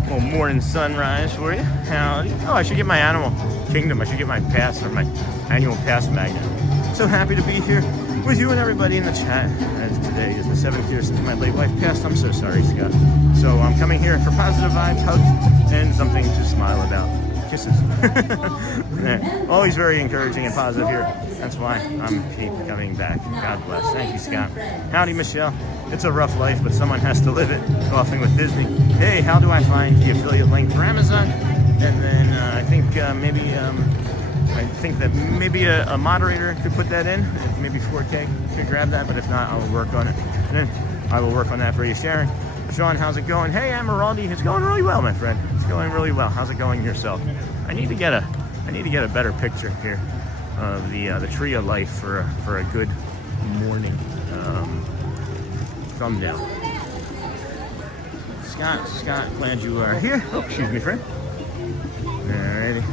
Little morning sunrise for you. Howdy. Oh, I should get my Animal Kingdom. I should get my pass, or my annual pass magnet. So happy to be here with you and everybody in the chat. As today is the 7th year since my late wife passed. I'm so sorry, Scott. So I'm coming here for positive vibes, hugs, and something to smile about. Kisses. Yeah, always very encouraging and positive here. That's why I'm keep coming back. God bless. Thank you, Scott. Howdy, Michelle. It's a rough life, but someone has to live it. Golfing with Disney. Hey, how do I find the affiliate link for Amazon? And then I think that maybe a moderator could put that in. Maybe 4K could grab that, but if not, I will work on it. And then I will work on that for you, Sharon. Sean, how's it going? Hey, Emeraldi, it's going really well, my friend. It's going really well. How's it going yourself? I need to get a better picture here of the tree of life for a good morning thumbnail. Scott, glad you are here. Oh, excuse me, friend. Alrighty.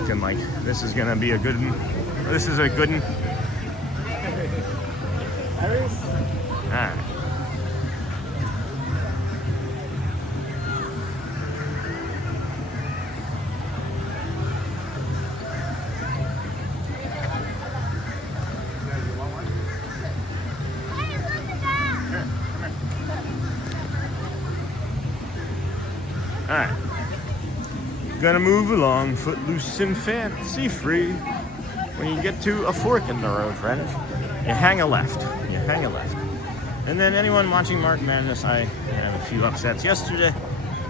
Looking like this is gonna be a good one. This is a good one. Alright. gonna move along, footloose and fancy free. When you get to a fork in the road, friends, you hang a left. You hang a left. And then anyone watching March Madness, I had a few upsets yesterday.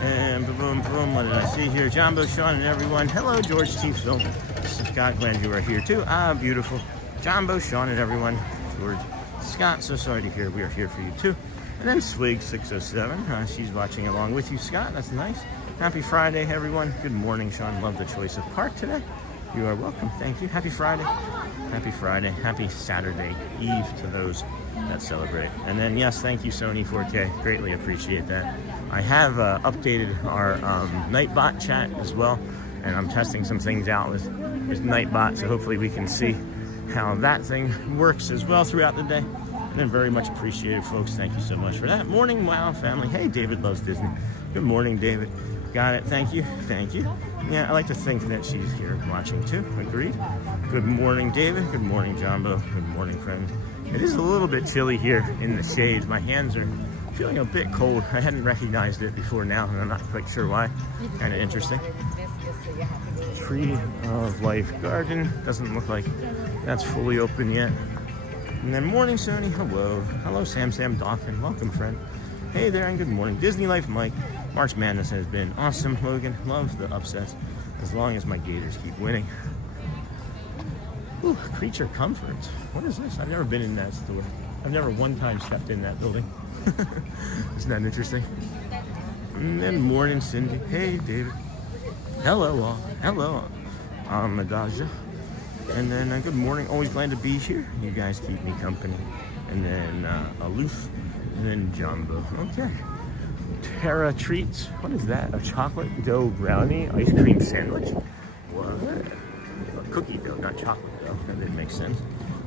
And boom, boom, what did I see here? Jumbo, Sean, and everyone. Hello, George T. Phil. Scott, glad you are here too. Ah, beautiful. Jumbo, Sean, and everyone. George, Scott, so sorry to hear we are here for you too. And then Swig 607. She's watching along with you, Scott. That's nice. Happy Friday, everyone. Good morning, Sean. Love the choice of park today. You are welcome. Thank you. Happy Friday. Happy Friday. Happy Saturday Eve to those that celebrate. And then, yes, thank you, Sony 4K. Greatly appreciate that. I have updated our Nightbot chat as well, and I'm testing some things out with Nightbot, so hopefully we can see how that thing works as well throughout the day. And then very much appreciated, folks. Thank you so much for that. Morning, Wow family. Hey, David loves Disney. Good morning, David. Got it. Thank you. Thank you. Yeah, I like to think that she's here watching too. Agreed. Good morning, David. Good morning, Jumbo. Good morning, friends. It is a little bit chilly here in the shade. My hands are feeling a bit cold. I hadn't recognized it before now, and I'm not quite sure why. Kind of interesting. Tree of Life Garden. Doesn't look like that's fully open yet. And then morning, Sony. Hello. Hello, Sam Dolphin. Welcome, friend. Hey there, and good morning. Disney Life Mike. March Madness has been awesome, Logan. Love the upsets as long as my Gators keep winning. Ooh, Creature Comforts. What is this? I've never been in that store. I've never one time stepped in that building. Isn't that interesting? And then morning, Cindy. Hey, David. Hello, all. Hello, Maharaja. And then good morning. Always glad to be here. You guys keep me company. And then Aloof. And then Jumbo. Okay. Terra Treats. What is that? A chocolate dough brownie ice cream sandwich? What? A cookie dough, not chocolate dough. That didn't make sense.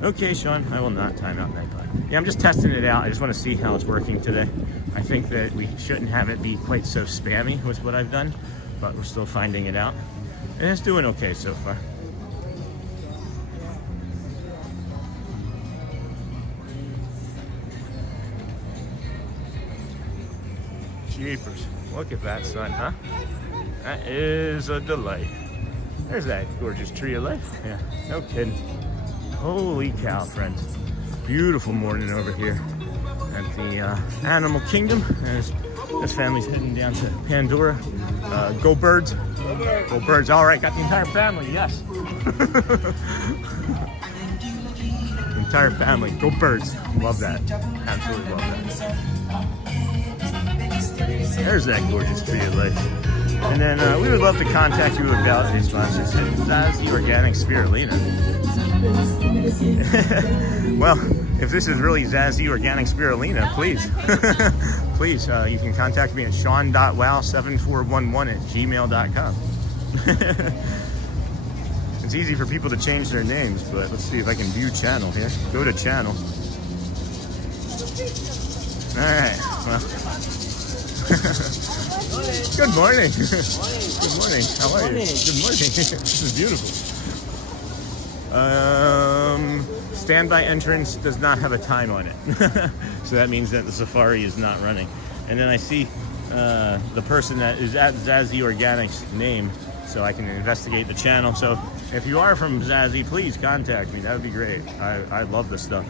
Okay, Sean, I will not time out Nightbot. Yeah, I'm just testing it out. I just want to see how it's working today. I think that we shouldn't have it be quite so spammy with what I've done, but we're still finding it out. And it's doing okay so far. Jeepers. Look at that sun, huh? That is a delight. There's that gorgeous tree of life. Yeah, no kidding. Holy cow, friends. Beautiful morning over here at the Animal Kingdom. As this family's heading down to Pandora. Go Birds. Go Birds. All right, got the entire family, yes. The entire family. Go Birds. Love that. Absolutely love that. There's that gorgeous tree of life. And then we would love to contact you about these sponsors. That's the Organic Spirulina. Well, if this is really Zazzy Organic Spirulina, please, please, you can contact me at sean.wow7411@gmail.com. It's easy for people to change their names, but let's see if I can view channel here. Go to channel. All right, well. Good morning. Good morning. How are you? Good morning. This is beautiful. Standby entrance does not have a time on it. So that means that the safari is not running. And then I see the person that is at Zazzy Organic's name, so I can investigate the channel. So if you are from Zazzy, please contact me. That would be great. I love this stuff.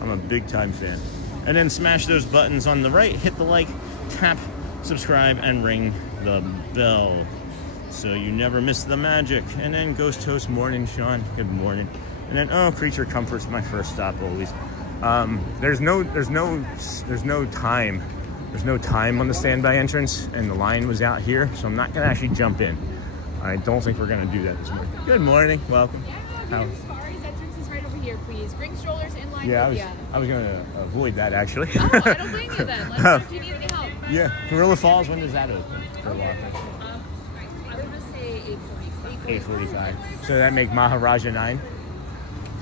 I'm a big time fan. And then smash those buttons on the right, hit the like, tap, subscribe, and ring the bell so you never miss the magic. And then Ghost Toast morning, Sean. Good morning. And then Creature Comforts, my first stop always. There's no time. There's no time on the standby entrance, and the line was out here, so I'm not gonna actually jump in. I don't think we're gonna do that this morning. Good morning. Welcome. Yeah, Safaris entrance is right over here, please. Bring strollers in line. Yeah, I was gonna avoid that actually. Oh, I don't blame you then. Let's know if you need any help. Yeah, Gorilla Falls, when does that open for walking? I would just say 8:45. 8:45. So that make Maharaja 9?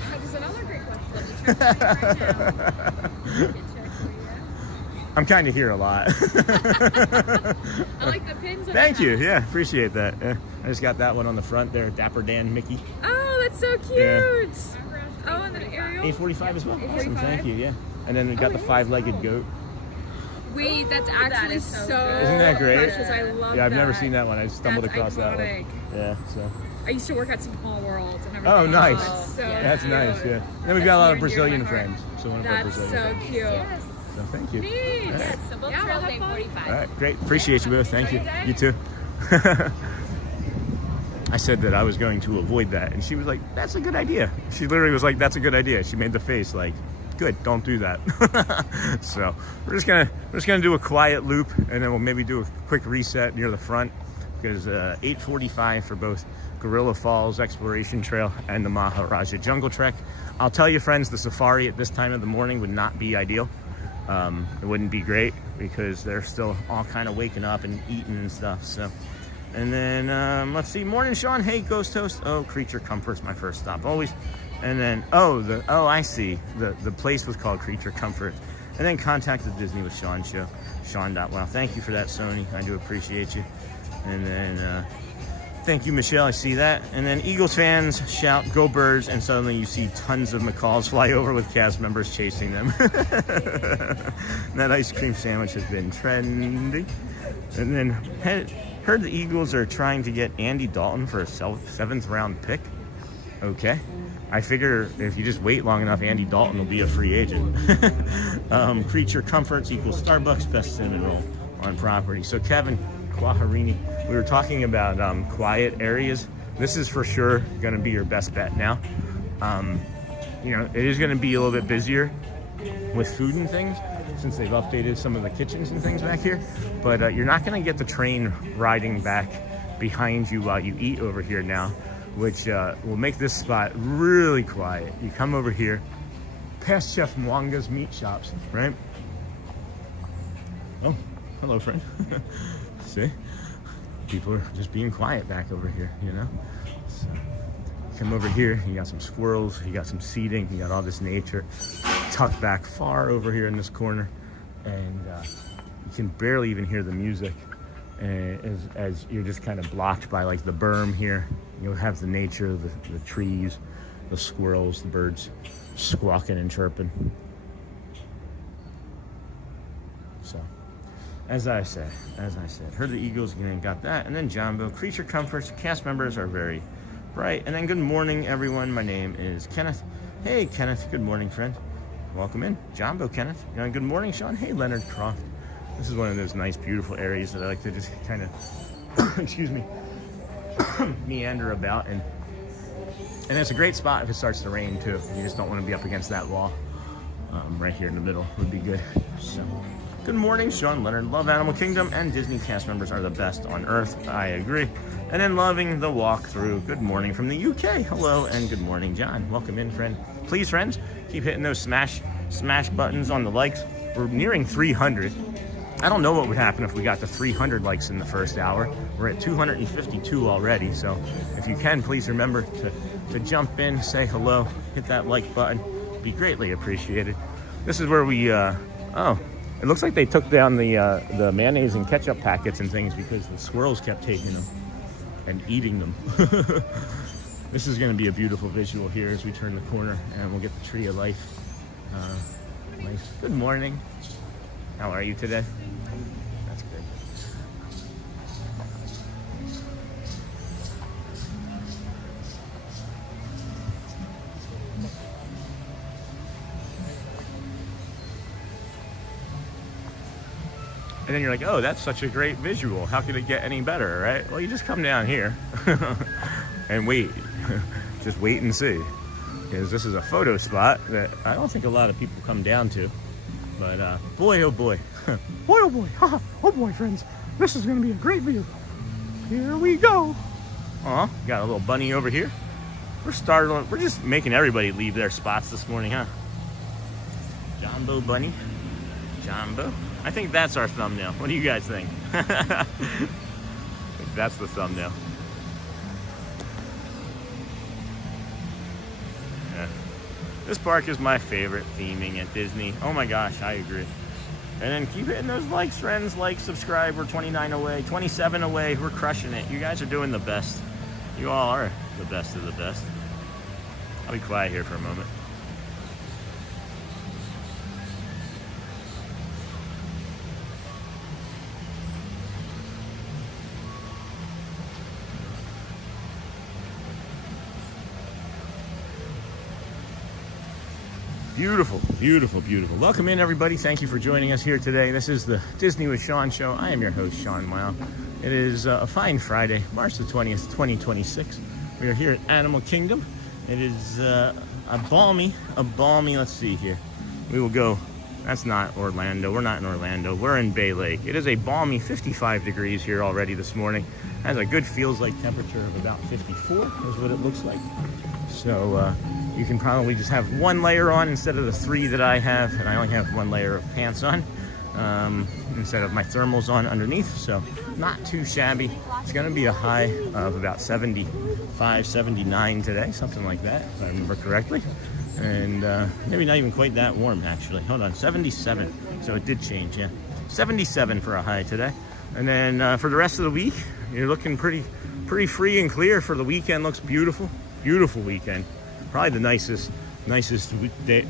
That is another great question. Let me check that right now. I'm kind of here a lot. I like the pins. Thank you. Yeah, appreciate that. Yeah. I just got that one on the front there, Dapper Dan Mickey. Oh, that's so cute. Yeah. Oh, and then Ariel. 8:45 as well. 8:45? Awesome, thank you. Yeah. And then we got the 5-legged goat. That's actually is so so good. Isn't that great? precious. I love Yeah, I've never that. seen that one. I stumbled That's across that iconic. one. Yeah, so. I used to work at Small World and everything. Oh, nice. That's so That's cute. nice, yeah. Then we've That's got a lot near of and dear to Brazilian my heart. friends. So one of our That's Brazilian so friends. cute. Yes. So thank you. Neat. All right. Yes, the book Yeah, trail's we'll have fun. 8:45. All right, great. Appreciate you both. Thank you. Enjoy your You too. I said that I was going to avoid that, and she was like, "That's a good idea." She literally was like, "That's a good idea." She made the face like, "Good, don't do that." So we're just gonna do a quiet loop, and then we'll maybe do a quick reset near the front because 8:45 for both Gorilla Falls Exploration Trail and the Maharaja Jungle Trek. I'll tell you, friends, the safari at this time of the morning would not be ideal. It wouldn't be great because they're still all kind of waking up and eating and stuff. So. And then, let's see, morning, Sean. Hey, Ghost Host. Oh, Creature Comfort's my first stop, always. And then, I see. The place was called Creature Comfort. And then contact the Disney with Sean show, Sean.wow. Thank you for that, Sony. I do appreciate you. And then, thank you, Michelle. I see that. And then Eagles fans shout, "Go Birds," and suddenly you see tons of macaws fly over with cast members chasing them. That ice cream sandwich has been trendy. And then, heard the Eagles are trying to get Andy Dalton for a 7th round pick. Okay. I figure if you just wait long enough, Andy Dalton will be a free agent. Creature Comforts equals Starbucks best cinnamon roll on property. So Kevin Quaharini, we were talking about quiet areas. This is for sure going to be your best bet now. It is going to be a little bit busier with food and things since they've updated some of the kitchens and things back here. But you're not going to get the train riding back behind you while you eat over here now, which will make this spot really quiet. You come over here, past Chef Mwanga's meat shops, right? Oh, hello, friend. See? People are just being quiet back over here, So, come over here, you got some squirrels, you got some seating, you got all this nature tucked back far over here in this corner, and you can barely even hear the music as you're just kind of blocked by like the berm here. You'll have the nature, the trees, the squirrels, the birds squawking and chirping. So, as I said, heard the Eagles again, got that, and then Jumbo. Creature Comforts, cast members are very bright. And then good morning, everyone. My name is Kenneth. Hey, Kenneth. Good morning, friend. Welcome in, Jumbo, Kenneth. And good morning, Sean. Hey, Leonard Croft. This is one of those nice, beautiful areas that I like to just kind of, excuse me, meander about. And it's a great spot if it starts to rain too. You just don't want to be up against that wall. Right here in the middle would be good. So, good morning, Sean Leonard. Love Animal Kingdom and Disney cast members are the best on earth. I agree. And then loving the walkthrough. Good morning from the UK. Hello and good morning, John. Welcome in, friend. Please, friends, keep hitting those smash buttons on the likes. We're nearing 300. I don't know what would happen if we got to 300 likes in the first hour. We're at 252 already. So if you can, please remember to jump in, say hello, hit that like button. Be greatly appreciated. This is where we, it looks like they took down the mayonnaise and ketchup packets and things because the squirrels kept taking them and eating them. This is going to be a beautiful visual here as we turn the corner, and we'll get the Tree of Life. Good morning. How are you today? That's good. And then you're like, oh, that's such a great visual. How could it get any better, right? Well, you just come down here and wait. Just wait and see. Because this is a photo spot that I don't think a lot of people come down to. But boy, oh boy. Boy, oh boy. Oh boy, friends. This is going to be a great view. Here we go. Got a little bunny over here. We're just making everybody leave their spots this morning, huh? Jumbo bunny. Jumbo. I think that's our thumbnail. What do you guys think? I think that's the thumbnail. Yeah. This park is my favorite theming at Disney. Oh my gosh, I agree. And then keep hitting those likes, friends. Like, subscribe. We're 29 away, 27 away. We're crushing it. You guys are doing the best. You all are the best of the best. I'll be quiet here for a moment. Beautiful, beautiful, beautiful. Welcome in, everybody. Thank you for joining us here today. This is the Disney with Sean show. I am your host, Sean Wow. It is a fine Friday, March the 20th, 2026. We are here at Animal Kingdom. It is a balmy, let's see here. We will go, that's not Orlando. We're not in Orlando. We're in Bay Lake. It is a balmy 55 degrees here already this morning. Has a good feels-like temperature of about 54 is what it looks like. So you can probably just have one layer on instead of the 3 that I have, and I only have 1 layer of pants on instead of my thermals on underneath, so not too shabby. It's going to be a high of about 75, 79 today, something like that, if I remember correctly. And maybe not even quite that warm, actually. Hold on, 77, so it did change, yeah. 77 for a high today. And then for the rest of the week, you're looking pretty free and clear. For the weekend, looks beautiful. Beautiful weekend. Probably the nicest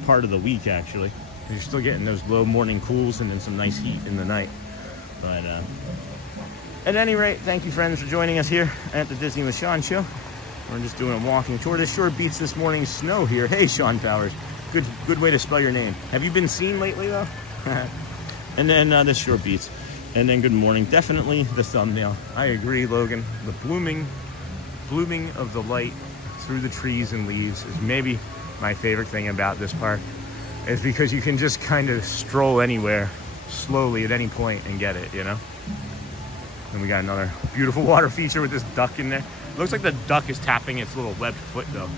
part of the week, actually. You're still getting those low morning cools and then some nice heat in the night. But at any rate, thank you, friends, for joining us here at the Disney with Sean show. We're just doing a walking tour. This sure beats this morning's snow here. Hey, Sean Powers. Good way to spell your name. Have you been seen lately, though? And then this sure beats. And then good morning. Definitely the thumbnail. I agree, Logan. The blooming of the light through the trees and leaves is maybe my favorite thing about this park, is because you can just kind of stroll anywhere slowly at any point and get it, you know? And we got another beautiful water feature with this duck in there. It looks like the duck is tapping its little webbed foot, though.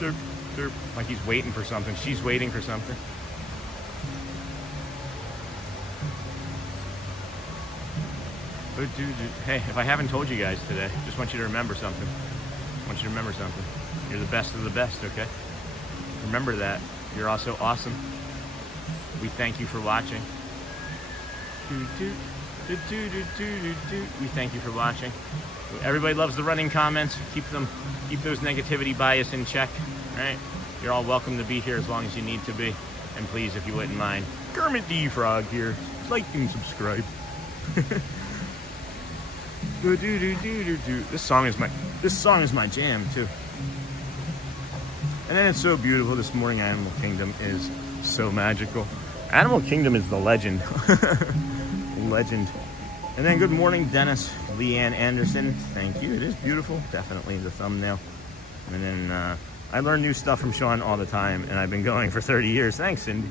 Derp, derp. Like he's waiting for something. She's waiting for something. Hey, if I haven't told you guys today, just want you to remember something. You're the best of the best, okay? Remember that. You're also awesome. We thank you for watching. We thank you for watching. Everybody loves the running comments. Keep those negativity bias in check. All right? You're all welcome to be here as long as you need to be. And please, if you wouldn't mind, Kermit D Frog here. Like and subscribe. This song is my jam too. And then it's so beautiful this morning. Animal Kingdom is so magical. Animal Kingdom is the legend. Legend. And then good morning, Dennis, Leanne Anderson. Thank you. It is beautiful. Definitely the thumbnail. And then I learn new stuff from Sean all the time, and I've been going for 30 years. Thanks, Cindy.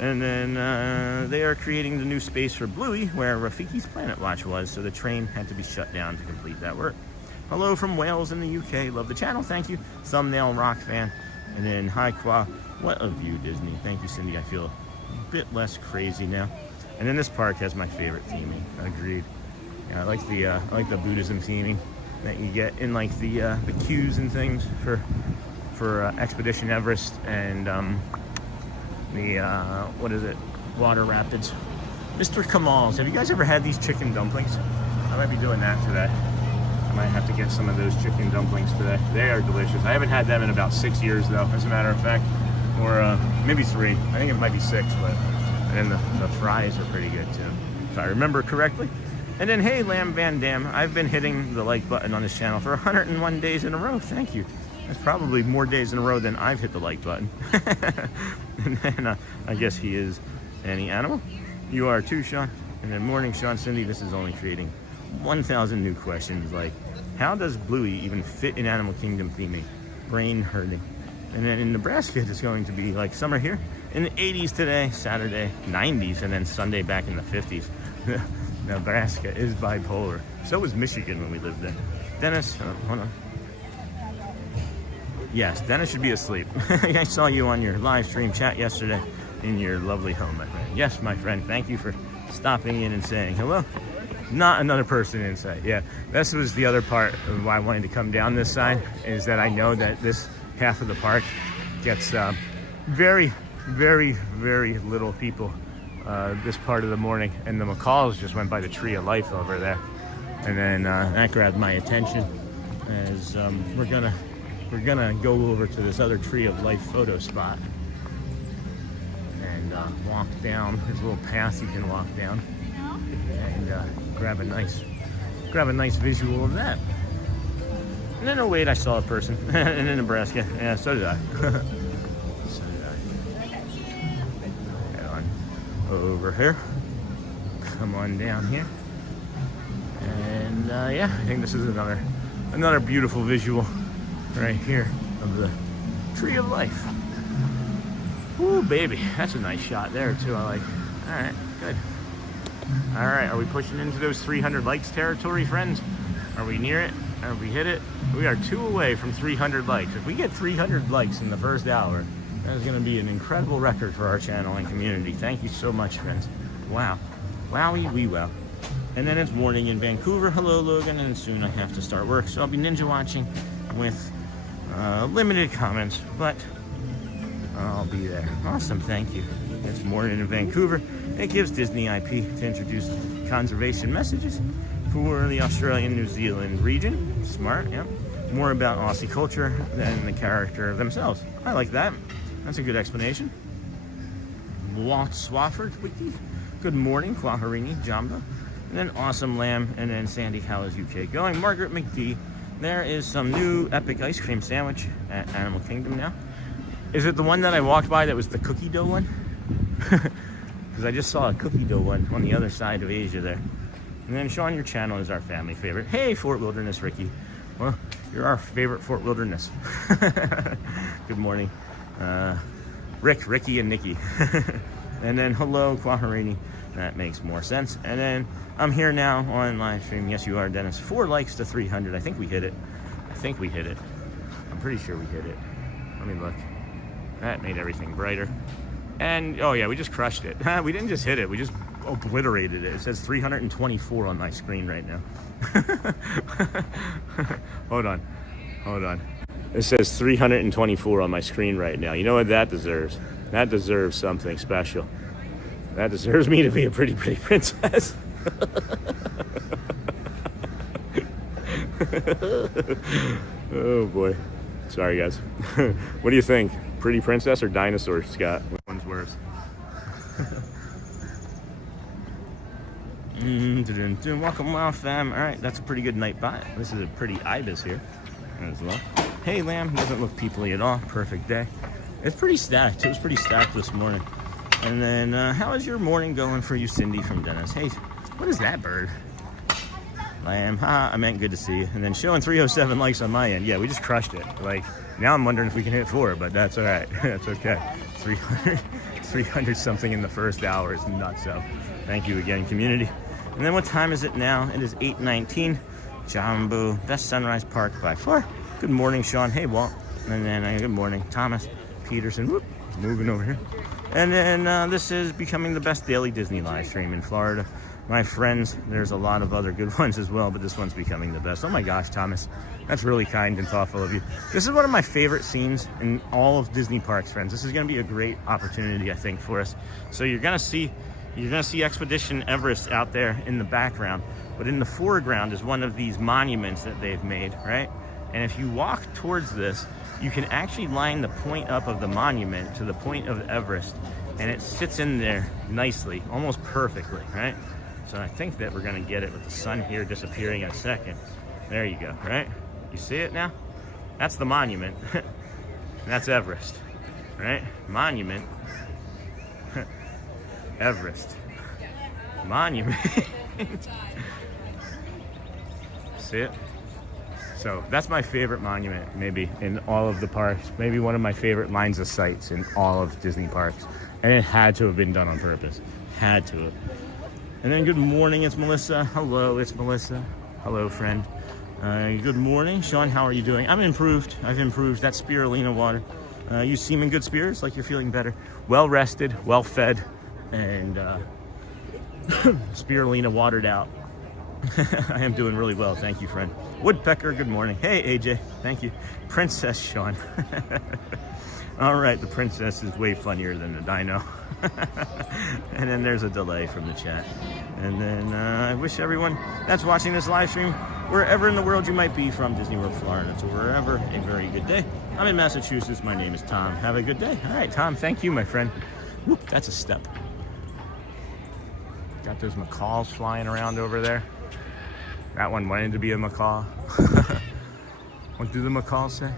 And then they are creating the new space for Bluey, where Rafiki's Planet Watch was, so the train had to be shut down to complete that work. Hello from Wales in the UK. Love the channel. Thank you. Thumbnail rock fan. And then hi, Qua. What a view, Disney. Thank you, Cindy. I feel a bit less crazy now. And then this park has my favorite theming. Agreed. Yeah, I like the Buddhism theming that you get in like the queues and things for Expedition Everest and what is it? Water Rapids. Mr. Kamal's. Have you guys ever had these chicken dumplings? I might be doing that today. I might have to get some of those chicken dumplings today. They are delicious. I haven't had them in about 6 years, though, as a matter of fact. Or maybe 3. I think it might be 6, but... And then the fries are pretty good, too, if I remember correctly. And then, hey, Lamb Van Dam. I've been hitting the like button on this channel for 101 days in a row. Thank you. That's probably more days in a row than I've hit the like button. And then I guess he is any animal. You are too, Sean. And then morning, Sean. Cindy, this is only creating 1,000 new questions. Like, how does Bluey even fit in Animal Kingdom theming? Brain hurting. And then in Nebraska, it's going to be like summer here. In the 80s today, Saturday, 90s, and then Sunday back in the 50s. Nebraska is bipolar. So was Michigan when we lived there. Dennis, hold on. Yes, Dennis should be asleep. I saw you on your live stream chat yesterday in your lovely home, my friend. Yes, my friend, thank you for stopping in and saying hello. Not another person inside. Yeah, this was the other part of why I wanted to come down this side, is that I know that this half of the park gets very, very, very little people this part of the morning. And the macaws just went by the Tree of Life over there. And then that grabbed my attention as we're gonna go over to this other Tree of Life photo spot and walk down. There's a little path you can walk down and grab a nice visual of that. And then, oh wait, I saw a person in Nebraska. Yeah, so did I. So did I. Head on over here. Come on down here. And yeah, I think this is another beautiful visual right here of the Tree of Life. Ooh, baby, that's a nice shot there too. I like. All right, good. All right, are we pushing into those 300 likes territory, friends? Are we near it? Have we hit it? We are 2 away from 300 likes. If we get 300 likes in the first hour, that is going to be an incredible record for our channel and community. Thank you so much, friends. Wow. Wowie wee wow. And then it's morning in Vancouver. Hello, Logan. And soon I have to start work, so I'll be ninja watching with limited comments, but I'll be there. Awesome, thank you. It's morning in Vancouver. It gives Disney IP to introduce conservation messages for the Australian New Zealand region. Smart, yep. More about Aussie culture than the character themselves. I like that. That's a good explanation. Walt Swafford Wiki. Good morning, Quaharini, Jamba. And then Awesome Lamb, and then Sandy, how is UK going? Margaret McD. There is some new epic ice cream sandwich at Animal Kingdom now. Is it the one that I walked by that was the cookie dough one? Because I just saw a cookie dough one on the other side of Asia there. And then Sean, your channel is our family favorite. Hey, Fort Wilderness Ricky. Well, you're our favorite Fort Wilderness. Good morning. Rick, Ricky, and Nikki. And then hello, Quaharini. That makes more sense. And then I'm here now on live stream. Yes, you are, Dennis. 4 likes to 300. I think we hit it. I'm pretty sure we hit it. Let me look. That made everything brighter. And, oh yeah, we just crushed it. We didn't just hit it. We just obliterated it. It says 324 on my screen right now. Hold on. It says 324 on my screen right now. You know what that deserves? That deserves something special. That deserves me to be a pretty princess. Oh boy. Sorry guys. What do you think? Pretty princess or dinosaur, Scott? Which one's worse? Welcome, wow, fam. All right, that's a pretty good night by. This is a pretty ibis here as well. Hey, lamb. Doesn't look peoply at all. Perfect day. It's pretty stacked. It was pretty stacked this morning. And then, how is your morning going for you, Cindy from Dennis? Hey, what is that bird? Lamb. Ha, I meant good to see you. And then showing 307 likes on my end. Yeah, we just crushed it. Like, now I'm wondering if we can hit 4, but that's all right. That's okay. 300 something in the first hour is nuts. So thank you again, community. And then what time is it now? It is 8:19. Jambu, best sunrise park by far. Good morning, Sean. Hey, Walt. And then good morning, Thomas Peterson. Whoop, moving over here. And then this is becoming the best daily Disney live stream in Florida. My friends, there's a lot of other good ones as well, but this one's becoming the best. Oh my gosh, Thomas, that's really kind and thoughtful of you. This is one of my favorite scenes in all of Disney parks, friends. This is going to be a great opportunity, I think, for us. So you're going to see Expedition Everest out there in the background, but in the foreground is one of these monuments that they've made, right? And if you walk towards this, you can actually line the point up of the monument to the point of Everest, and it sits in there nicely, almost perfectly, right? So I think that we're gonna get it with the sun here disappearing in a second. There you go, right? You see it now? That's the monument. That's Everest, right? Monument. Everest. Monument. See it? So that's my favorite monument, maybe in all of the parks. Maybe one of my favorite lines of sights in all of Disney parks. And it had to have been done on purpose. Had to have. And then good morning, it's Melissa. Hello, it's Melissa. Hello, friend. Good morning. Sean, how are you doing? I'm improved. I've improved. That spirulina water. You seem in good spirits, like you're feeling better. Well rested, well fed, and spirulina watered out. I am doing really well, thank you, friend. Woodpecker, good morning. Hey, AJ, thank you. Princess Sean. All right, the princess is way funnier than the dino. And then there's a delay from the chat. And then I wish everyone that's watching this live stream, wherever in the world you might be from Disney World, Florida, to wherever, a very good day. I'm in Massachusetts. My name is Tom. Have a good day. All right, Tom, thank you, my friend. Whoop, that's a step. Got those macaws flying around over there. That one wanted to be a macaw. What do the macaws say?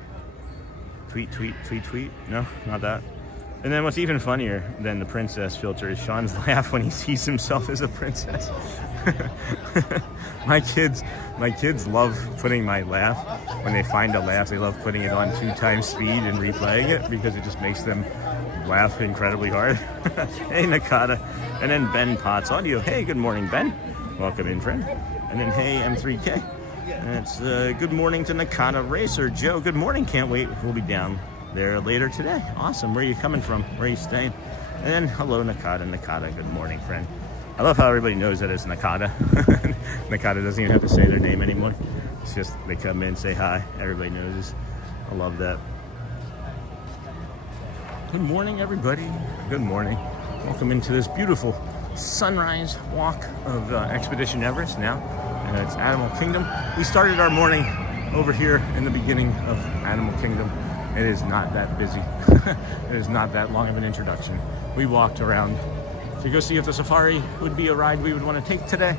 Tweet, tweet, tweet, tweet. No, not that. And then what's even funnier than the princess filter is Sean's laugh when he sees himself as a princess. My kids love putting my laugh. When they find a laugh, they love putting it on 2x speed and replaying it because it just makes them laugh incredibly hard. Hey, Nakata. And then Ben Potts Audio. Hey, good morning, Ben. Welcome in, friend. And then, hey, M3K. And it's good morning to Nakata Racer. Joe, good morning. Can't wait. We'll be down there later today. Awesome. Where are you coming from? Where are you staying? And then, hello, Nakata. Nakata, good morning, friend. I love how everybody knows that it's Nakata. Nakata doesn't even have to say their name anymore. It's just they come in, say hi. Everybody knows this. I love that. Good morning, everybody. Good morning. Welcome into this beautiful sunrise walk of Expedition Everest now. It's Animal Kingdom. We started our morning over here in the beginning of Animal Kingdom. It is not that busy. It is not that long of an introduction. We walked around to go see if the safari would be a ride we would want to take today.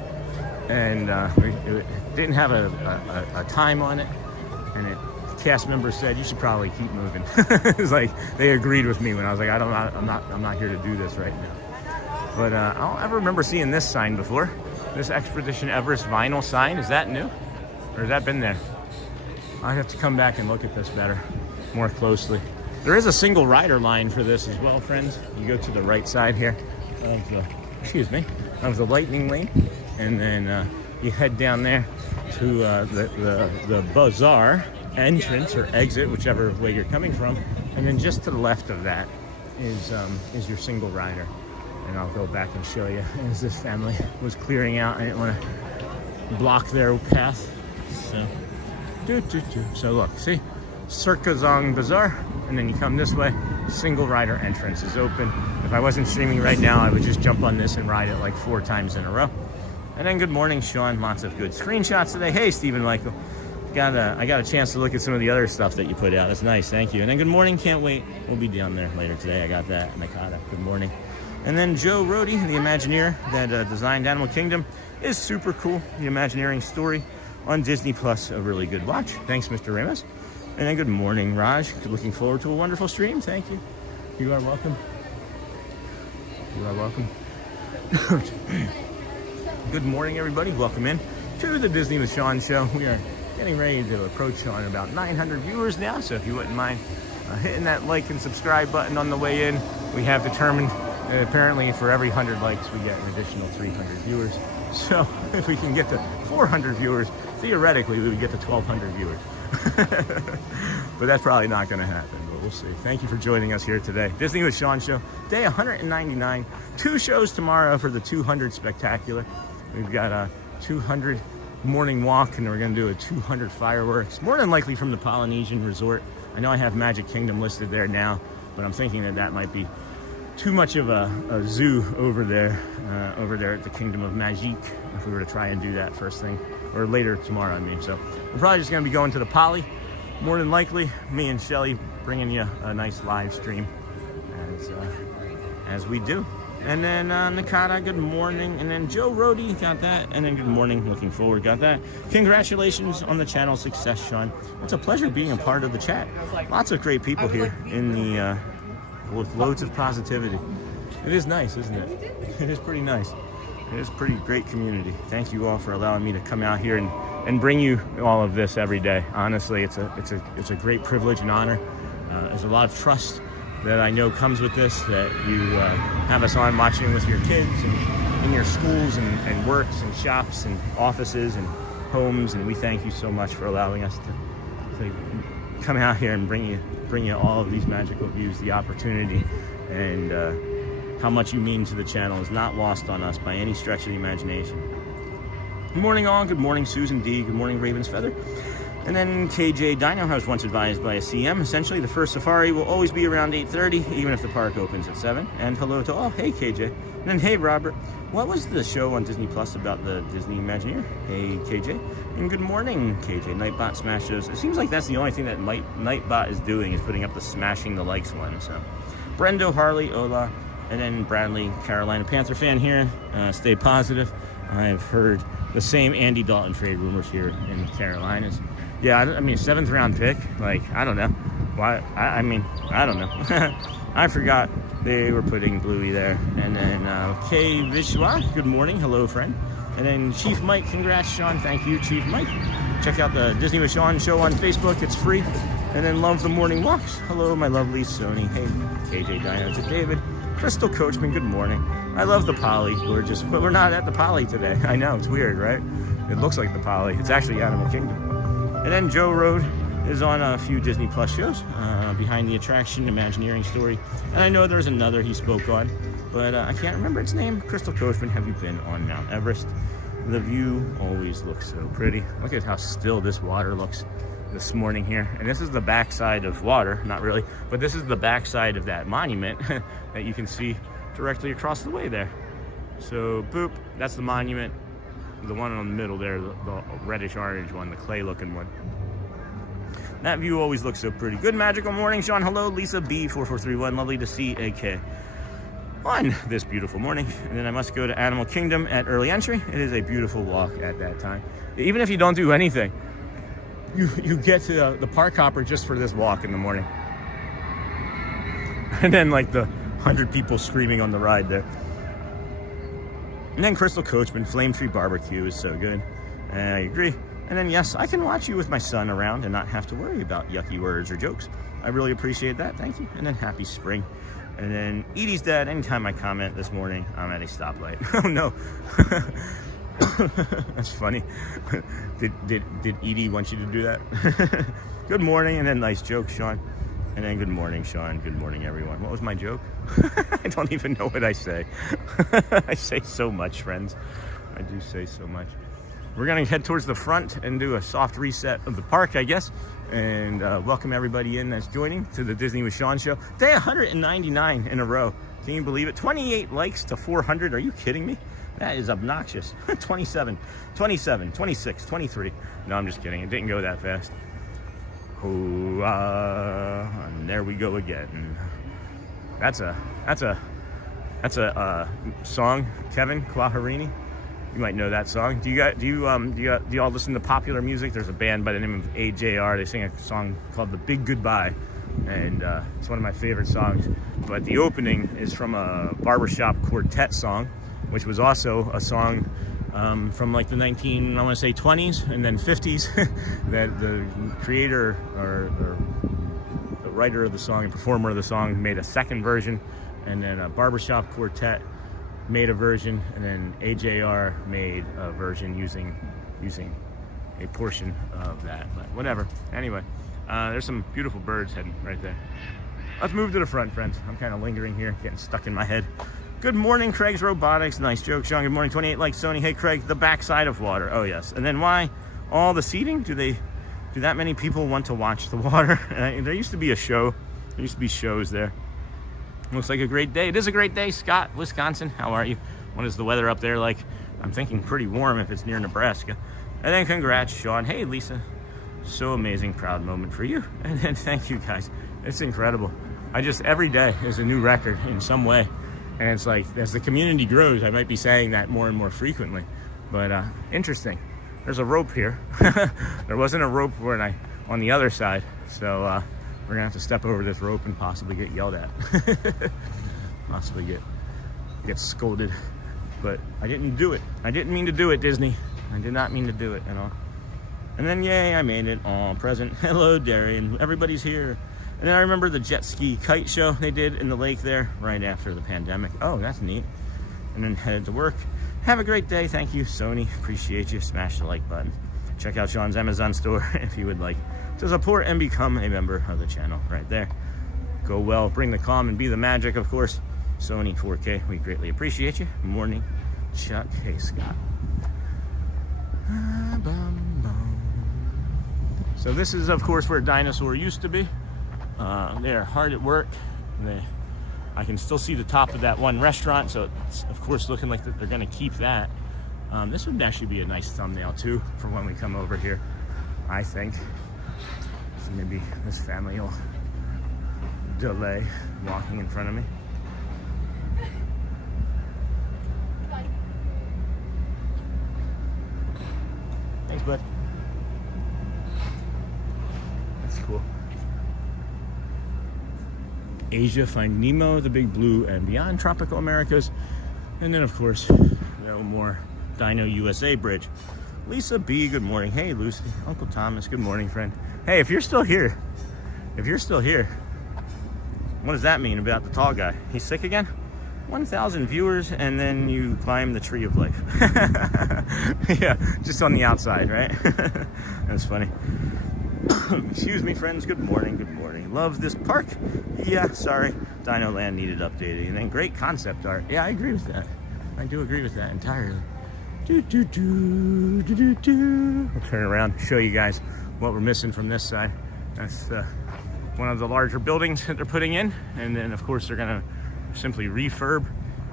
And it didn't have a time on it. And the cast members said, you should probably keep moving. It was like, they agreed with me when I was like, I'm not here to do this right now. But I don't ever remember seeing this sign before. This Expedition Everest vinyl sign. Is that new? Or has that been there? I have to come back and look at this better, more closely. There is a single rider line for this as well, friends. You go to the right side here of the lightning lane, and then you head down there to the bazaar entrance or exit, whichever way you're coming from, and then just to the left of that is your single rider. And I'll go back and show you as this family was clearing out. I didn't want to block their path. So look, see, Circazong Bazaar, and then you come this way. Single rider entrance is open. If I wasn't streaming right now, I would just jump on this and ride it like 4 times in a row. And then good morning, Sean. Lots of good screenshots today. Hey, Stephen Michael. I got a chance to look at some of the other stuff that you put out. That's nice, thank you. And then good morning, can't wait. We'll be down there later today. I got that. Nakata, good morning. And then Joe Rohde, the Imagineer that designed Animal Kingdom, is super cool. The Imagineering story on Disney Plus, a really good watch. Thanks, Mr. Ramos. And then good morning, Raj. Looking forward to a wonderful stream. Thank you. You are welcome. You are welcome. Good morning, everybody. Welcome in to the Disney with Sean show. We are getting ready to approach on about 900 viewers now. So if you wouldn't mind hitting that like and subscribe button on the way in, we have determined apparently for every 100 likes we get an additional 300 viewers. So if we can get to 400 viewers, theoretically we would get to 1,200 viewers. But that's probably not going to happen, but we'll see. Thank you for joining us here today. Disney with Sean show, day 199. 2 shows tomorrow for the 200 spectacular. We've got a 200 morning walk, and we're going to do a 200 fireworks, more than likely from the Polynesian resort. I know I have Magic Kingdom listed there now, but I'm thinking that might be too much of a zoo over there at the Kingdom of Magique, if we were to try and do that first thing, or later tomorrow, I mean. So we're probably just going to be going to the Poly, more than likely. Me and Shelly bringing you a nice live stream as we do. And then Nakata, good morning. And then Joe Rohde, got that. And then good morning, looking forward, got that. Congratulations on the channel success, Sean. It's a pleasure being a part of the chat. Lots of great people here in the with loads of positivity. It is nice, isn't it? It is pretty nice. It is a pretty great community. Thank you all for allowing me to come out here and bring you all of this every day. Honestly, it's a great privilege and honor. There's a lot of trust that I know comes with this, that you have us on watching with your kids and in your schools and works and shops and offices and homes, and we thank you so much for allowing us to come out here and bring you all of these magical views. The opportunity and how much you mean to the channel is not lost on us by any stretch of the imagination. Good morning all, good morning Susan D, good morning Raven's Feather. And then KJ Dino, I was once advised by a CM, essentially the first safari will always be around 8:30, even if the park opens at 7. And hello to all. Hey KJ. And then hey Robert, what was the show on Disney Plus about the Disney Imagineer? Hey KJ. And good morning KJ. Nightbot smash shows. It seems like that's the only thing that Nightbot is doing, is putting up the smashing the likes one. So Brendo, Harley, Ola, and then Bradley, Carolina Panther fan here. Stay positive. I've heard the same Andy Dalton trade rumors here in the Carolinas. Yeah, I mean, 7th round pick. Like, I don't know. Why? I mean, I don't know. I forgot they were putting Bluey there. And then K Vishwa, good morning. Hello, friend. And then Chief Mike, congrats, Sean. Thank you, Chief Mike. Check out the Disney with Sean show on Facebook. It's free. And then Love the Morning Walks. Hello, my lovely Sony. Hey, KJ Dino to David. Crystal Coachman, good morning. I love the Poly. But we're not at the Poly today. I know, it's weird, right? It looks like the Poly. It's actually Animal Kingdom. And then Joe Road is on a few Disney Plus shows. Behind the Attraction, Imagineering Story. And I know there's another he spoke on, but I can't remember its name. Crystal Coachman, have you been on Mount Everest? The view always looks so pretty. Look at how still this water looks this morning here. And this is the backside of water, not really, but this is the backside of that monument that you can see directly across the way there. So, boop, that's the monument. The one in the middle there, the reddish-orange one, the clay-looking one. That view always looks so pretty. Good magical morning, Sean. Hello, Lisa B4431. Lovely to see AK on this beautiful morning. And then I must go to Animal Kingdom at early entry. It is a beautiful walk at that time. Even if you don't do anything, you get to the park hopper just for this walk in the morning. And then like the 100 people screaming on the ride there. And then Crystal Coachman, Flame Tree Barbecue is so good. I agree. And then, yes, I can watch you with my son around and not have to worry about yucky words or jokes. I really appreciate that. Thank you. And then happy spring. And then Edie's dad, anytime I comment this morning, I'm at a stoplight. Oh, no. That's funny. Did Edie want you to do that? Good morning. And then nice joke, Sean. And then good morning, Sean. Good morning, everyone. What was my joke? I don't even know what I say. I say so much, friends. I do say so much. We're going to head towards the front and do a soft reset of the park, I guess. And welcome everybody in that's joining to the Disney with Sean show. Day 199 in a row. Can you believe it? 28 likes to 400. Are you kidding me? That is obnoxious. 27, 27, 26, 23. No, I'm just kidding. It didn't go that fast. Oh, and there we go again. That's a song, Kevin Quaharini. You might know that song. Do you all listen to popular music? There's a band by the name of AJR. They sing a song called "The Big Goodbye," and it's one of my favorite songs. But the opening is from a barbershop quartet song, which was also a song from like the 20s and then 50s that the creator or the writer of the song and performer of the song made a second version, and then a barbershop quartet made a version, and then AJR made a version using a portion of that, but whatever. Anyway, there's some beautiful birds heading right there. Let's move to the front, friends. I'm kind of lingering here, getting stuck in my head. Good morning, Craig's Robotics. Nice joke, Sean. Good morning, 28 likes, Sony. Hey, Craig, the backside of water. Oh, yes. And then why all the seating? Do that many people want to watch the water? There used to be a show. There used to be shows there. Looks like a great day. It is a great day. Scott, Wisconsin, how are you? What is the weather up there like? I'm thinking pretty warm if it's near Nebraska. And then congrats, Sean. Hey, Lisa. So amazing, proud moment for you. And then thank you, guys. It's incredible. Every day is a new record in some way. And it's like, as the community grows, I might be saying that more and more frequently. But interesting. There's a rope here. There wasn't a rope on the other side. So we're gonna have to step over this rope and possibly get yelled at. Possibly get scolded. But I didn't do it. I didn't mean to do it, Disney. I did not mean to do it at all. And then, yay, I made it. All present. Hello, Darian. Everybody's here. And then I remember the jet ski kite show they did in the lake there right after the pandemic. Oh, that's neat. And then headed to work. Have a great day. Thank you, Sony. Appreciate you. Smash the like button. Check out Sean's Amazon store if you would like to support and become a member of the channel right there. Go well, bring the calm, and be the magic, of course. Sony 4K, we greatly appreciate you. Morning, Chuck. Hey, Scott. So this is, of course, where Dinosaur used to be. They are hard at work. I can still see the top of that one restaurant, so it's, of course, looking like they're going to keep that. This would actually be a nice thumbnail, too, for when we come over here, I think. So maybe this family will delay walking in front of me. Thanks, bud. cool. Asia, find Nemo, the Big Blue, and Beyond Tropical Americas. And then, of course, no more Dino USA Bridge. Lisa B, good morning. Hey, Lucy. Uncle Thomas, good morning, friend. Hey, if you're still here, what does that mean about the tall guy? He's sick again? 1,000 viewers, and then you climb the tree of life. Yeah, just on the outside, right? That's funny. Excuse me, friends. Good morning. Good morning. Love this park. Yeah, sorry. Dino Land needed updating. And then great concept art. Yeah, I agree with that. I do agree with that entirely. I'll turn around and show you guys what we're missing from this side. That's one of the larger buildings that they're putting in. And then, of course, they're going to simply refurb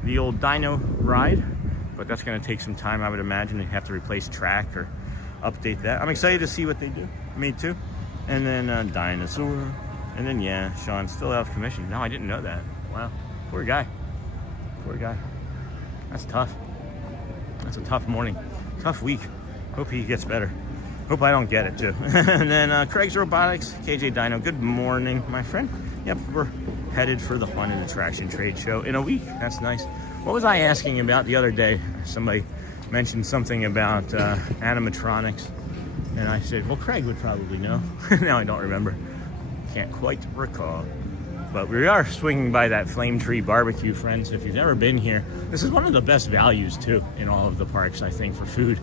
the old Dino ride. But that's going to take some time, I would imagine. They have to replace track or update that. I'm excited to see what they do. Me too. And then Dinosaur. And then, yeah, Sean's still out of commission. No, I didn't know that. Wow. Poor guy. Poor guy. That's tough. That's a tough morning. Tough week. Hope he gets better. Hope I don't get it too. And then Craig's Robotics, KJ Dino. Good morning, my friend. Yep, we're headed for the Haunted Attraction Trade Show in a week. That's nice. What was I asking about the other day? Somebody mentioned something about animatronics. And I said, well, Craig would probably know. Now I don't remember. Can't quite recall. But we are swinging by that Flame Tree Barbecue, friends. If you've never been here, this is one of the best values, too, in all of the parks, I think, for food,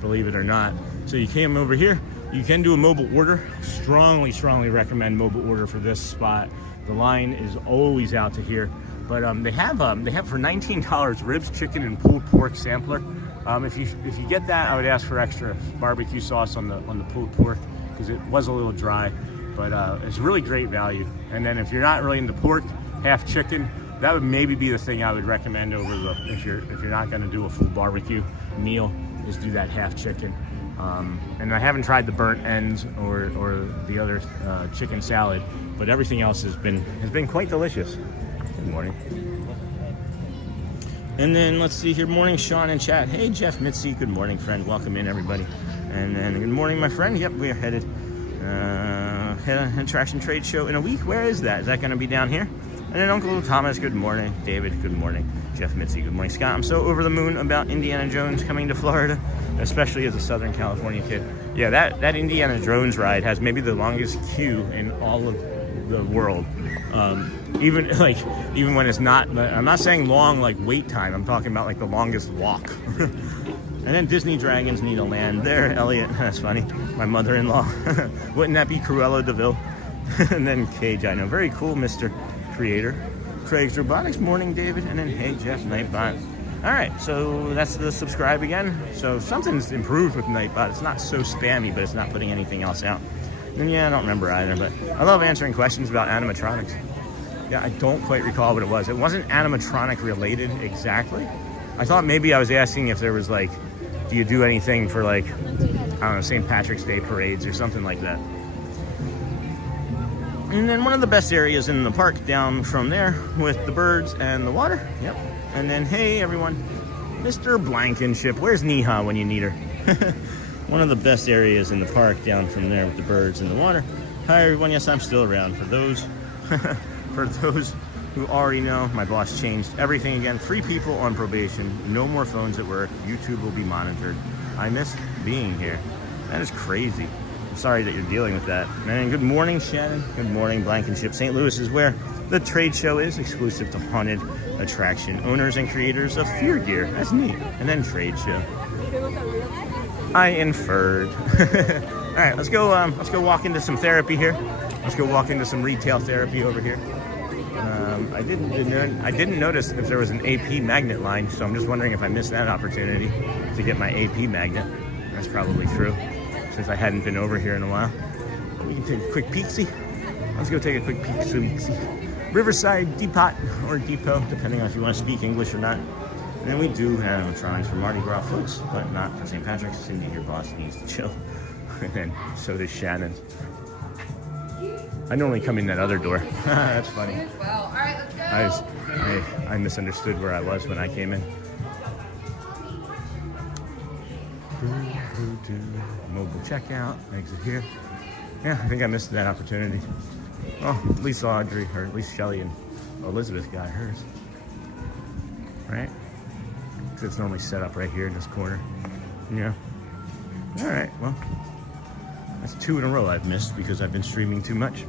believe it or not. So you came over here. You can do a mobile order. Strongly, strongly recommend mobile order for this spot. The line is always out to here. But they have for $19 ribs, chicken, and pulled pork sampler. If you get that, I would ask for extra barbecue sauce on the pulled pork because it was a little dry. But it's really great value. And then if you're not really into pork, half chicken, that would maybe be the thing I would recommend over the if you're not going to do a full barbecue meal, is do that half chicken. And I haven't tried the burnt ends or the other chicken salad, but everything else has been quite delicious. Good morning. And then let's see here. Morning, Sean in chat. Hey, Jeff Mitzi. Good morning, friend. Welcome in, everybody. And then good morning, my friend. Yep, we are headed attraction trade show in a week. Where is that? Is that going to be down here? And then Uncle Thomas. Good morning, David. Good morning, Jeff Mitzi. Good morning, Scott. I'm so over the moon about Indiana Jones coming to Florida, especially as a Southern California kid. Yeah, that Indiana Jones ride has maybe the longest queue in all of the world. Even when it's not, I'm not saying long like wait time, I'm talking about like the longest walk. And then Disney Dragons need a land there, Elliot. That's funny. My mother-in-law. Wouldn't that be Cruella DeVille? And then Cage, I know. Very cool, Mr. Creator. Craig's Robotics, morning, David. And then hey, Jeff, Nightbot. All right, so that's the subscribe again. So something's improved with Nightbot. It's not so spammy, but it's not putting anything else out. And yeah, I don't remember either, but I love answering questions about animatronics. Yeah, I don't quite recall what it was. It wasn't animatronic related exactly. I thought maybe I was asking if there was like, do you do anything for like, I don't know, St. Patrick's Day parades or something like that. And then one of the best areas in the park down from there with the birds and the water. Yep. And then, hey everyone, Mr. Blankenship, where's Neha when you need her? One of the best areas in the park down from there with the birds and the water. Hi everyone, yes, I'm still around. For those who already know, my boss changed everything again. 3 people on probation, no more phones at work, YouTube will be monitored. I miss being here. That is crazy. I'm sorry that you're dealing with that. Man, good morning, Shannon. Good morning, Blankenship. St. Louis is where the trade show is, exclusive to Haunted Attraction owners and creators of Fear Gear. That's neat. And then trade show. I inferred. All right, let's go walk into some therapy here. Let's go walk into some retail therapy over here. I didn't notice if there was an AP magnet line, so I'm just wondering if I missed that opportunity to get my AP magnet. That's probably true, since I hadn't been over here in a while. We can take a quick peek-see. Let's go take a quick peek-see. Riverside Depot, or Depot, depending on if you want to speak English or not. And then we do have animatronics for Mardi Gras folks, but not for St. Patrick's. Cindy, your boss, needs to chill. And then so does Shannon. I normally come in that other door. That's funny. Well, all right, let's go. I misunderstood where I was when I came in. Mobile checkout, exit here. Yeah, I think I missed that opportunity. Well, at least Audrey, or at least Shelly and Elizabeth got hers. Right? Because it's normally set up right here in this corner. Yeah. All right, well, that's 2 in a row I've missed because I've been streaming too much.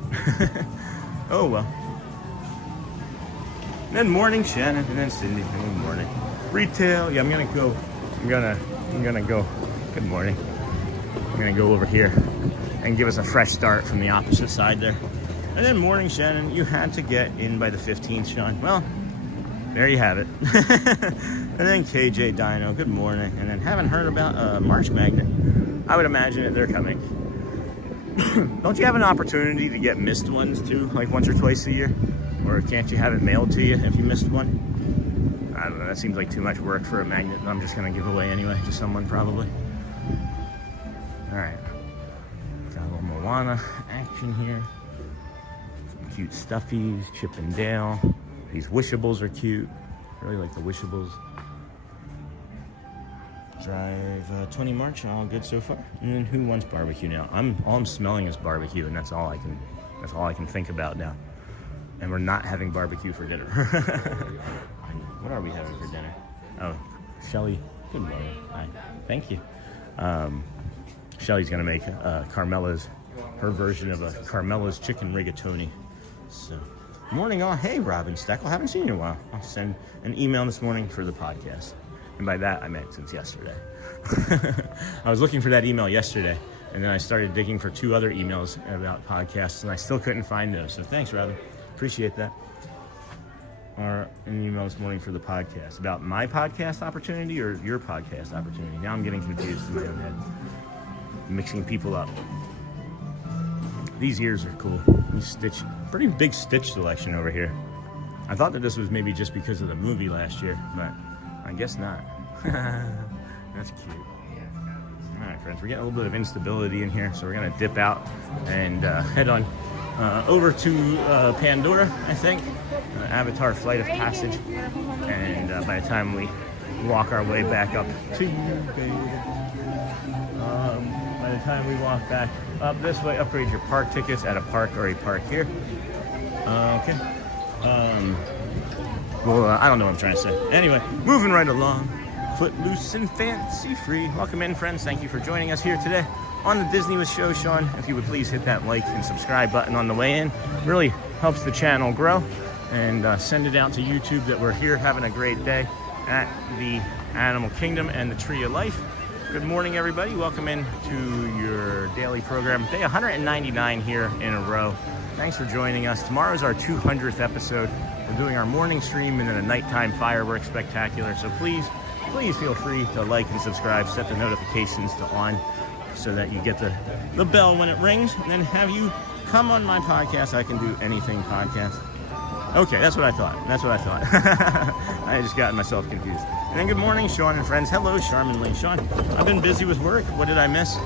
Oh, well. And then morning, Shannon, and then Cindy. Good morning. Retail, yeah, I'm gonna go, good morning. I'm gonna go over here and give us a fresh start from the opposite side there. And then morning, Shannon, you had to get in by the 15th, Sean. Well, there you have it. And then KJ Dino, good morning. And then haven't heard about March Magnet. I would imagine that they're coming. Don't you have an opportunity to get missed ones too, like once or twice a year? Or can't you have it mailed to you if you missed one? I don't know, that seems like too much work for a magnet I'm just gonna give away anyway to someone probably. All right, got a little Moana action here. Some cute stuffies, Chip and Dale. These wishables are cute. Really like the wishables. Drive 20 March, all good so far. And then who wants barbecue now? All I'm smelling is barbecue, and that's all I can think about now. And we're not having barbecue for dinner. What are we having for dinner? Oh, Shelly. Good morning. Hi. Thank you. Shelly's gonna make her version of a Carmela's chicken rigatoni. So, morning all. Hey, Robin Steckel. Haven't seen you in a while. I'll send an email this morning for the podcast. And by that, I meant since yesterday. I was looking for that email yesterday, and then I started digging for 2 other emails about podcasts, and I still couldn't find those. So thanks, Robin. Appreciate that. Or an email this morning for the podcast. About my podcast opportunity or your podcast opportunity? Now I'm getting confused in my own head. Mixing people up. These ears are cool. Pretty big Stitch selection over here. I thought that this was maybe just because of the movie last year, but I guess not. That's cute. All right, friends, we're getting a little bit of instability in here, so we're gonna dip out and head on over to Pandora, I think. Avatar Flight of Passage. And by the time we walk our way back up to by the time we walk back up this way, upgrade your park tickets at a park or a park here. Okay. Well, I don't know what I'm trying to say. Anyway, moving right along. Footloose and fancy free. Welcome in, friends. Thank you for joining us here today on the Disney with Show, Sean. If you would please hit that like and subscribe button on the way in. Really helps the channel grow. And send it out to YouTube that we're here having a great day at the Animal Kingdom and the Tree of Life. Good morning, everybody. Welcome in to your daily program. Day 199 here in a row. Thanks for joining us. Tomorrow's our 200th episode. We're doing our morning stream and then a nighttime fireworks spectacular. So please feel free to like and subscribe. Set the notifications to on so that you get the bell when it rings. And then have you come on my podcast. I can do anything podcast. Okay, that's what I thought. I just got myself confused. And then good morning, Sean and friends. Hello, Charmin Lee. Sean, I've been busy with work. What did I miss?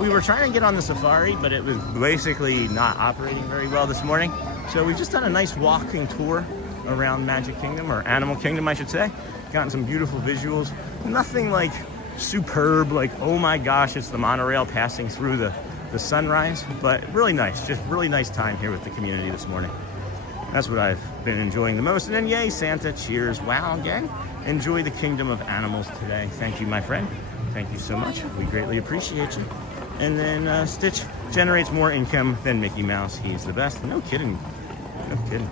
We were trying to get on the safari, but it was basically not operating very well this morning. So we've just done a nice walking tour around Magic Kingdom, or Animal Kingdom, I should say. Gotten some beautiful visuals. Nothing like superb, like, oh my gosh, it's the monorail passing through the sunrise, but really nice. Just really nice time here with the community this morning. That's what I've been enjoying the most. And then, yay, Santa, cheers. Wow, again. Enjoy the kingdom of animals today. Thank you, my friend. Thank you so much. We greatly appreciate you. And then Stitch generates more income than Mickey Mouse. He's the best. No kidding. No kidding.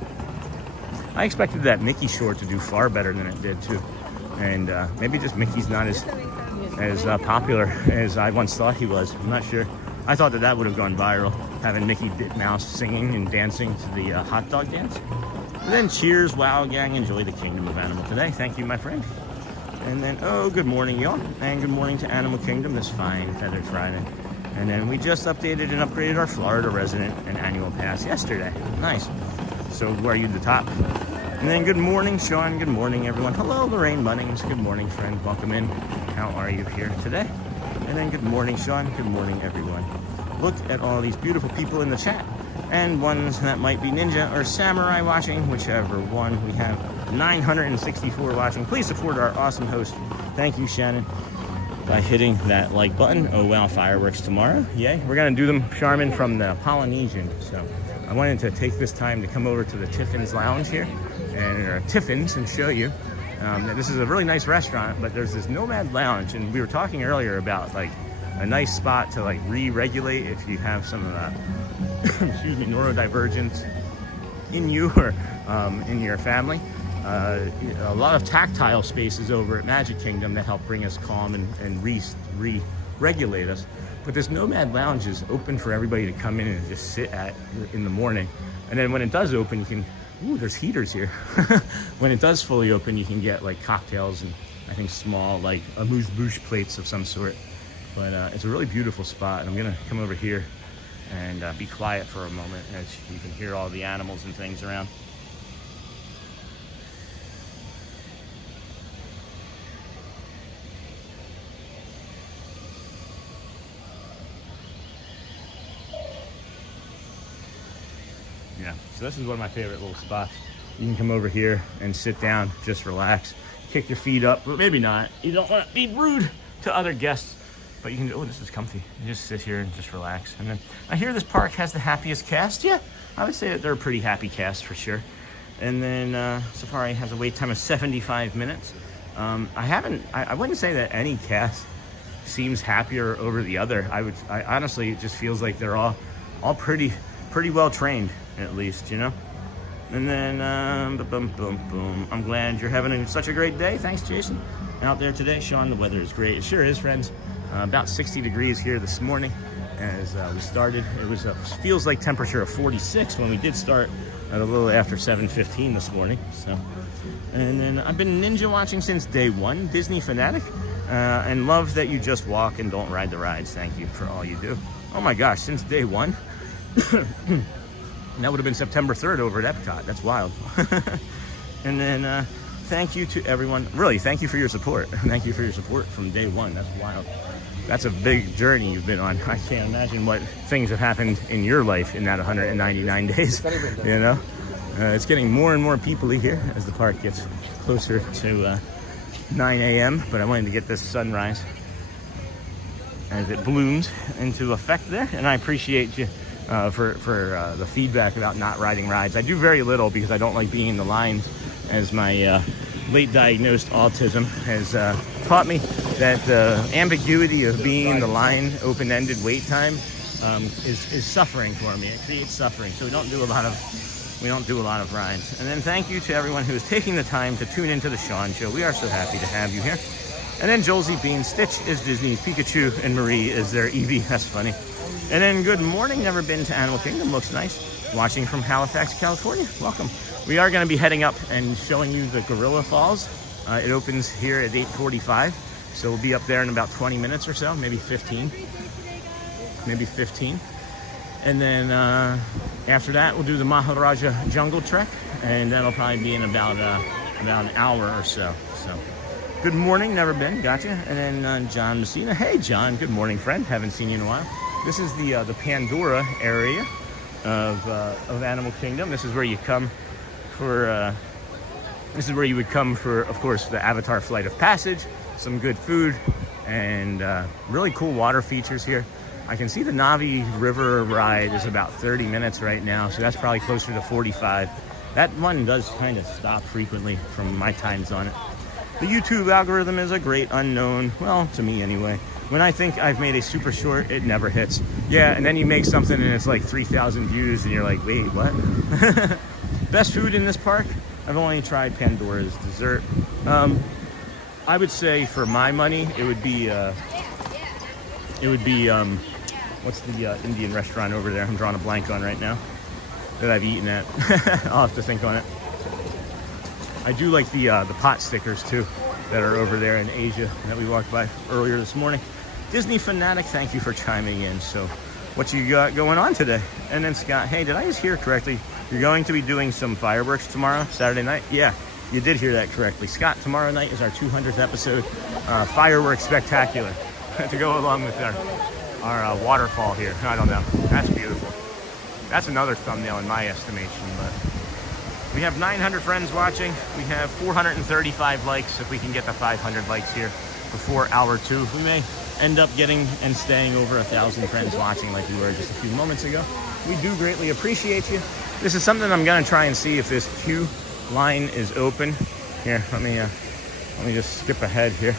I expected that Mickey short to do far better than it did, too. And maybe just Mickey's not as popular as I once thought he was. I'm not sure. I thought that would have gone viral, having Mickey Mouse singing and dancing to the hot dog dance. And then cheers, wow, gang, enjoy the kingdom of animal today. Thank you, my friend. And then, oh, good morning, y'all. And good morning to Animal Kingdom this fine Feathered Friday. And then we just updated and upgraded our Florida resident and annual pass yesterday. Nice. So are you the top? And then good morning, Sean. Good morning, everyone. Hello, Lorraine Bunnings. Good morning, friend. Welcome in. How are you here today? And then good morning, Sean. Good morning, everyone. Look at all these beautiful people in the chat. And ones that might be Ninja or Samurai watching, whichever one. We have 964 watching. Please support our awesome host. Thank you, Shannon. by hitting that like button. Oh wow, fireworks tomorrow. Yay. We're going to do them, Charmin, from the Polynesian. So I wanted to take this time to come over to the Tiffin's Lounge here, and Tiffin's, and show you. This is a really nice restaurant, but there's this Nomad Lounge, and we were talking earlier about like a nice spot to like re-regulate if you have some of that excuse me, neurodivergence in you or in your family. A lot of tactile spaces over at Magic Kingdom that help bring us calm and re-regulate us. But this Nomad Lounge is open for everybody to come in and just sit at in the morning. And then when it does open, you can, ooh, there's heaters here. When it does fully open, you can get like cocktails and I think small like amuse-bouche plates of some sort. But it's a really beautiful spot, and I'm gonna come over here and be quiet for a moment as you can hear all the animals and things around. Yeah, so this is one of my favorite little spots. You can come over here and sit down, just relax, kick your feet up, but maybe not. You don't want to be rude to other guests. But you can, oh, this is comfy. You just sit here and just relax. And then I hear this park has the happiest cast. Yeah, I would say that they're a pretty happy cast for sure. And then Safari has a wait time of 75 minutes. I wouldn't say that any cast seems happier over the other. I honestly, it just feels like they're all pretty well trained, at least, you know. And then boom, boom, boom. I'm glad you're having such a great day. Thanks, Jason. Out there today, Sean, the weather is great. It sure is, friends. About 60 degrees here this morning as we started. It was feels like temperature of 46 when we did start at a little after 7:15 this morning. So, and then I've been ninja watching since day one, Disney fanatic, and love that you just walk and don't ride the rides. Thank you for all you do. Oh my gosh, since day one. That would have been September 3rd over at Epcot. That's wild. And then thank you to everyone. Really, thank you for your support. Thank you for your support from day one. That's wild. That's a big journey you've been on. I can't imagine what things have happened in your life in that 199 days. You know, it's getting more and more people here as the park gets closer to 9 a.m. But I wanted to get this sunrise as it blooms into effect there, and I appreciate you for the feedback about not riding rides. I do very little because I don't like being in the lines, as my late diagnosed autism has taught me that the ambiguity of being in the line, open-ended wait time is suffering for me. It creates suffering, so we don't do a lot of rides. And then thank you to everyone who is taking the time to tune into the Sean Show. We are so happy to have you here. And then Jolsey Bean, Stitch is Disney's Pikachu, and Marie is their Eevee. That's funny. And then good morning, never been to Animal Kingdom, looks nice. Watching from Halifax, California, welcome. We are going to be heading up and showing you the Gorilla Falls. It opens here at 8:45, so we'll be up there in about 20 minutes or so, maybe 15. And then after that, we'll do the Maharaja Jungle Trek, and that'll probably be in about an hour or so. So, good morning, never been, gotcha. And then John Messina, hey John, good morning, friend. Haven't seen you in a while. This is the Pandora area of Animal Kingdom. This is where you come for. This is where you would come for, of course, the Avatar Flight of Passage, some good food, and really cool water features here. I can see the Navi River ride is about 30 minutes right now, so that's probably closer to 45. That one does kind of stop frequently from my times on it. The YouTube algorithm is a great unknown, well, to me anyway. When I think I've made a super short, it never hits. Yeah, and then you make something and it's like 3,000 views and you're like, wait, what? Best food in this park? I've only tried Pandora's dessert. I would say for my money, it would be what's the Indian restaurant over there? I'm drawing a blank on right now that I've eaten at. I'll have to think on it. I do like the pot stickers too that are over there in Asia that we walked by earlier this morning. Disney fanatic, thank you for chiming in. So what you got going on today? And then Scott, hey, did I just hear correctly? You're going to be doing some fireworks tomorrow, Saturday night? Yeah, you did hear that correctly. Scott, tomorrow night is our 200th episode, fireworks spectacular to go along with our waterfall here. I don't know, that's beautiful. That's another thumbnail in my estimation, but we have 900 friends watching. We have 435 likes if we can get the 500 likes here. before hour 2. We may end up getting and staying over 1,000 friends watching like we were just a few moments ago. We do greatly appreciate you. This is something I'm gonna try and see if this queue line is open. Here, let me just skip ahead here.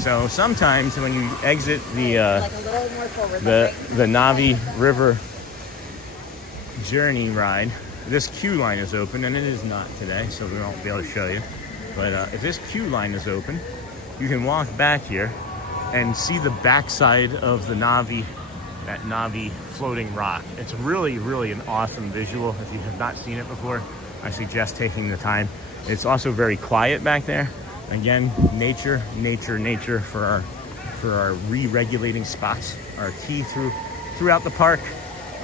So sometimes when you exit the Navi River journey ride, this queue line is open, and it is not today, so we won't be able to show you. But if this queue line is open, you can walk back here and see the backside of the Navi, that Navi floating rock. It's really, really an awesome visual. If you have not seen it before, I suggest taking the time. It's also very quiet back there. Again, nature for our re-regulating spots are key throughout the park.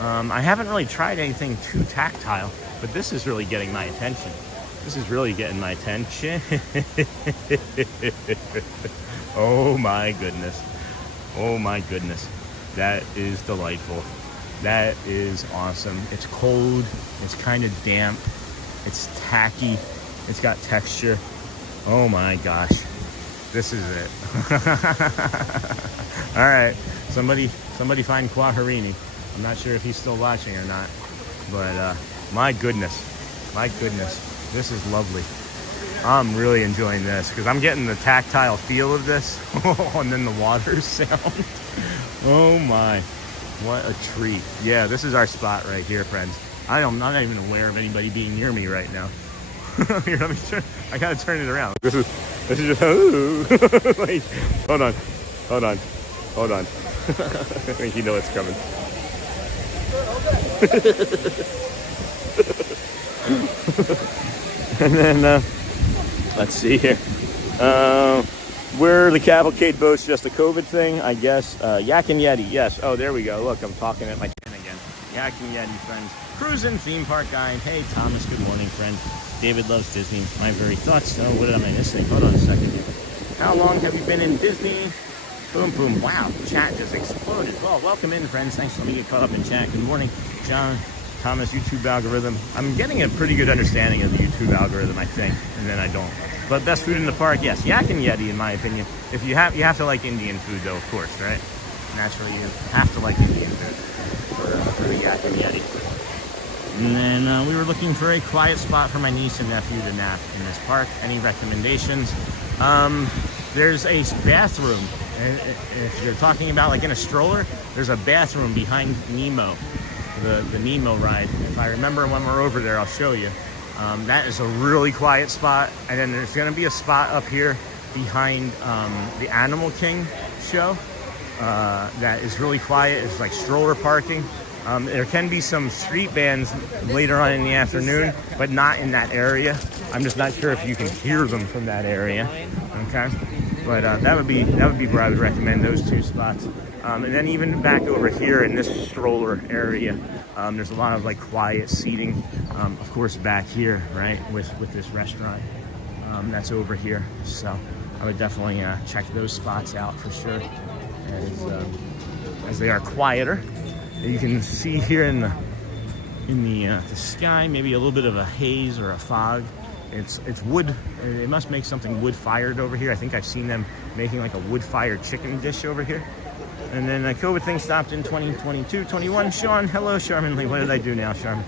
I haven't really tried anything too tactile, but this is really getting my attention. This is really getting my attention. Oh my goodness. Oh my goodness. That is delightful. That is awesome. It's cold. It's kind of damp. It's tacky. It's got texture. Oh my gosh. This is it. All right. Somebody find Quaharini. I'm not sure if he's still watching or not. But my goodness. My goodness. This is lovely. I'm really enjoying this because I'm getting the tactile feel of this. And then the water sound. Oh my. What a treat. Yeah, this is our spot right here, friends. I'm not even aware of anybody being near me right now. Here, let me turn. I gotta turn it around. This is just. Wait, hold on. I think you know what's coming. And then let's see here. Where the cavalcade boats just a COVID thing, I guess. Yak and Yeti, yes. Oh, there we go. Look, I'm talking at my chin again. Yak and Yeti, friends. Cruising theme park guide. Hey, Thomas. Good morning, friend. David loves Disney. My very thoughts. Oh, what am I missing? Hold on a second. How long have you been in Disney? Boom, boom. Wow, chat just exploded. Well, welcome in, friends. Thanks for me get caught up in chat. Good morning, John. Thomas, YouTube algorithm. I'm getting a pretty good understanding of the YouTube algorithm, I think, and then I don't. But best food in the park, yes, Yak and Yeti, in my opinion. If you have to like Indian food, though, of course, right? Naturally, you have to like Indian food for the Yak and Yeti. And then we were looking for a quiet spot for my niece and nephew to nap in this park. Any recommendations? There's a bathroom. If you're talking about like in a stroller, there's a bathroom behind Nemo. The Nemo ride. If I remember when we're over there, I'll show you. That is a really quiet spot. And then there's going to be a spot up here behind the Animal King show that is really quiet. It's like stroller parking. There can be some street bands later on in the afternoon, but not in that area. I'm just not sure if you can hear them from that area. Okay, but that would be where I would recommend those two spots. And then even back over here in this stroller area, there's a lot of like quiet seating. Of course, back here, right, with this restaurant that's over here. So I would definitely check those spots out for sure, as they are quieter. You can see here in the sky, maybe a little bit of a haze or a fog. It's wood. It must make something wood fired over here. I think I've seen them making like a wood fired chicken dish over here. And then the COVID thing stopped in 2022, 21. Sean, hello, Charmin Lee. What did I do now, Charmin?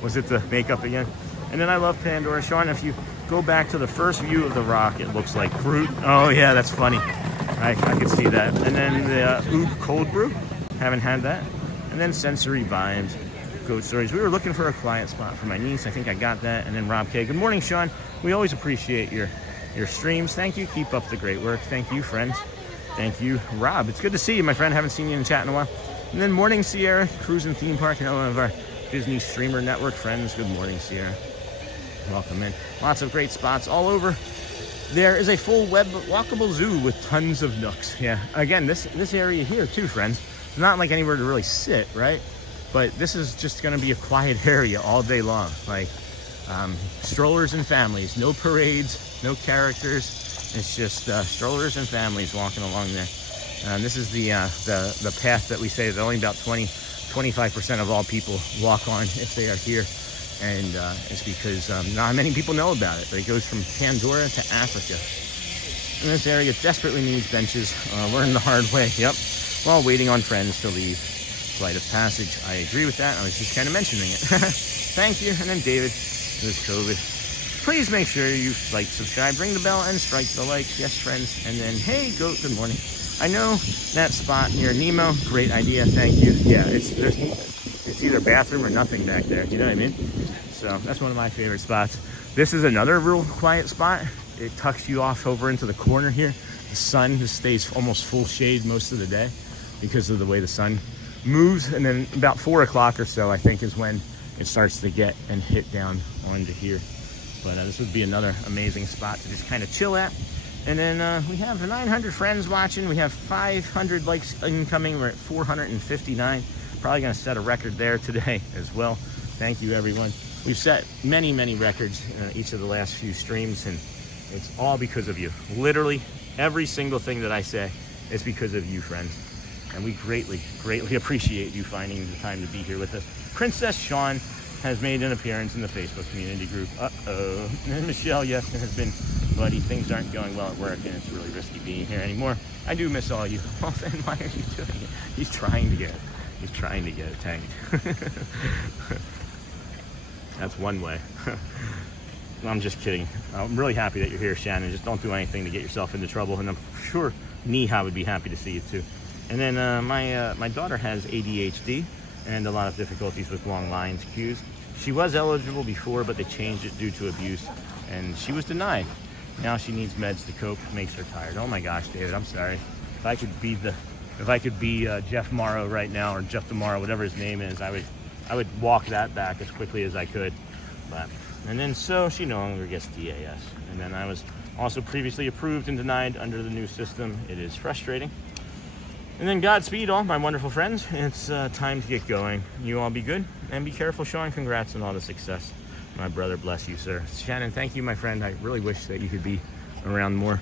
Was it the makeup again? And then I love Pandora. Sean, if you go back to the first view of the rock, it looks like fruit. Oh yeah, that's funny. I could see that. And then the Oog Cold Brew. Haven't had that. And then Sensory Vibes, Goat Stories. We were looking for a quiet spot for my niece. I think I got that. And then Rob K. Good morning, Sean. We always appreciate your streams. Thank you. Keep up the great work. Thank you, friends. Thank you, Rob. It's good to see you, my friend. Haven't seen you in chat in a while. And then morning, Sierra. Cruising Theme Park. Another one of our Disney Streamer Network friends. Good morning, Sierra. Welcome in. Lots of great spots all over. There is a full web walkable zoo with tons of nooks. Yeah, again, this area here too, friends. It's not like anywhere to really sit, right? But this is just going to be a quiet area all day long. Like strollers and families, no parades, no characters. It's just strollers and families walking along there. This is the path that we say that only about 25% of all people walk on if they are here. And it's because not many people know about it, but it goes from Pandora to Africa. And this area desperately needs benches. Learned the hard way, yep, while waiting on friends to leave. Flight of passage. I agree with that. I was just kind of mentioning it. Thank you. And then David, with COVID. Please make sure you like, subscribe, ring the bell, and strike the like. Yes, friends. And then, hey, goat, good morning. I know that spot near Nemo. Great idea. Thank you. Yeah, it's either bathroom or nothing back there. You know what I mean? So that's one of my favorite spots. This is another real quiet spot. It tucks you off over into the corner here. The sun just stays almost full shade most of the day because of the way the sun moves. And then about 4 o'clock or so, I think, is when it starts to get and hit down onto here. But this would be another amazing spot to just kind of chill at. And then we have 900 friends watching. We have 500 likes incoming. We're at 459. Probably going to set a record there today as well. Thank you, everyone. We've set many, many records in each of the last few streams, and it's all because of you. Literally every single thing that I say is because of you, friends. And we greatly, greatly appreciate you finding the time to be here with us. Princess Sean has made an appearance in the Facebook community group. Uh-oh. And Michelle, yes, has been, buddy, things aren't going well at work, and it's really risky being here anymore. I do miss all you. Well, then why are you doing it? He's trying to get it tagged. That's one way. I'm just kidding. I'm really happy that you're here, Shannon. Just don't do anything to get yourself into trouble, and I'm sure Neha would be happy to see you too. And then my daughter has ADHD and a lot of difficulties with long lines, queues. She was eligible before, but they changed it due to abuse, and she was denied. Now she needs meds to cope. Makes her tired. Oh my gosh, David, I'm sorry. If I could be Jeff Morrow right now, or Jeff Tomorrow, whatever his name is, I would walk that back as quickly as I could. But and then so she no longer gets DAS. And then I was also previously approved and denied under the new system. It is frustrating. And then Godspeed, all my wonderful friends. It's time to get going. You all be good and be careful, Sean. Congrats on all the success. My brother, bless you, sir. Shannon, thank you, my friend. I really wish that you could be around more.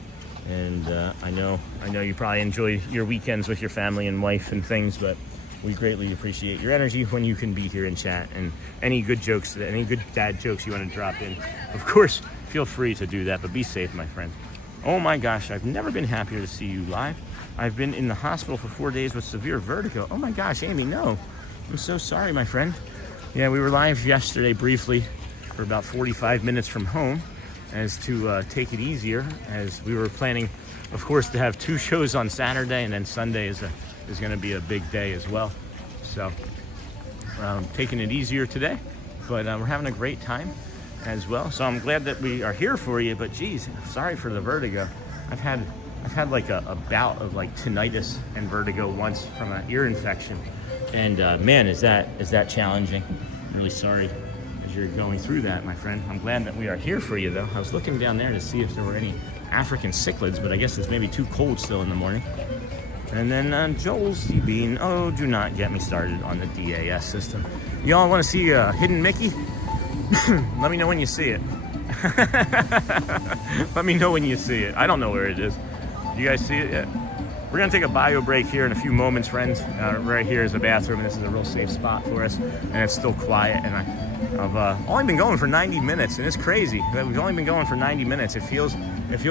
And I know you probably enjoy your weekends with your family and wife and things, but we greatly appreciate your energy when you can be here and chat. And any good jokes, any good dad jokes you want to drop in, of course, feel free to do that, but be safe, my friend. Oh my gosh, I've never been happier to see you live. I've been in the hospital for 4 days with severe vertigo. Oh my gosh, Amy, no. I'm so sorry, my friend. Yeah, we were live yesterday briefly for about 45 minutes from home as to take it easier, as we were planning, of course, to have 2 shows on Saturday, and then Sunday is going to be a big day as well. So taking it easier today, but we're having a great time as well. So I'm glad that we are here for you, but geez, sorry for the vertigo. I've had like a bout of like tinnitus and vertigo once from an ear infection, and man, is that challenging. Really sorry as you're going through that, my friend. I'm glad that we are here for you, though. I was looking down there to see if there were any African cichlids, but I guess it's maybe too cold still in the morning. And then Joel C. Bean, oh, do not get me started on the DAS system. Y'all want to see a hidden Mickey? Let me know when you see it. Let me know when you see it. I don't know where it is. You guys see it yet? We're gonna take a bio break here in a few moments, friends. Right here is a bathroom, and this is a real safe spot for us, and it's still quiet. And I've only been going for 90 minutes, and it's crazy that we've only been going for 90 minutes. It feels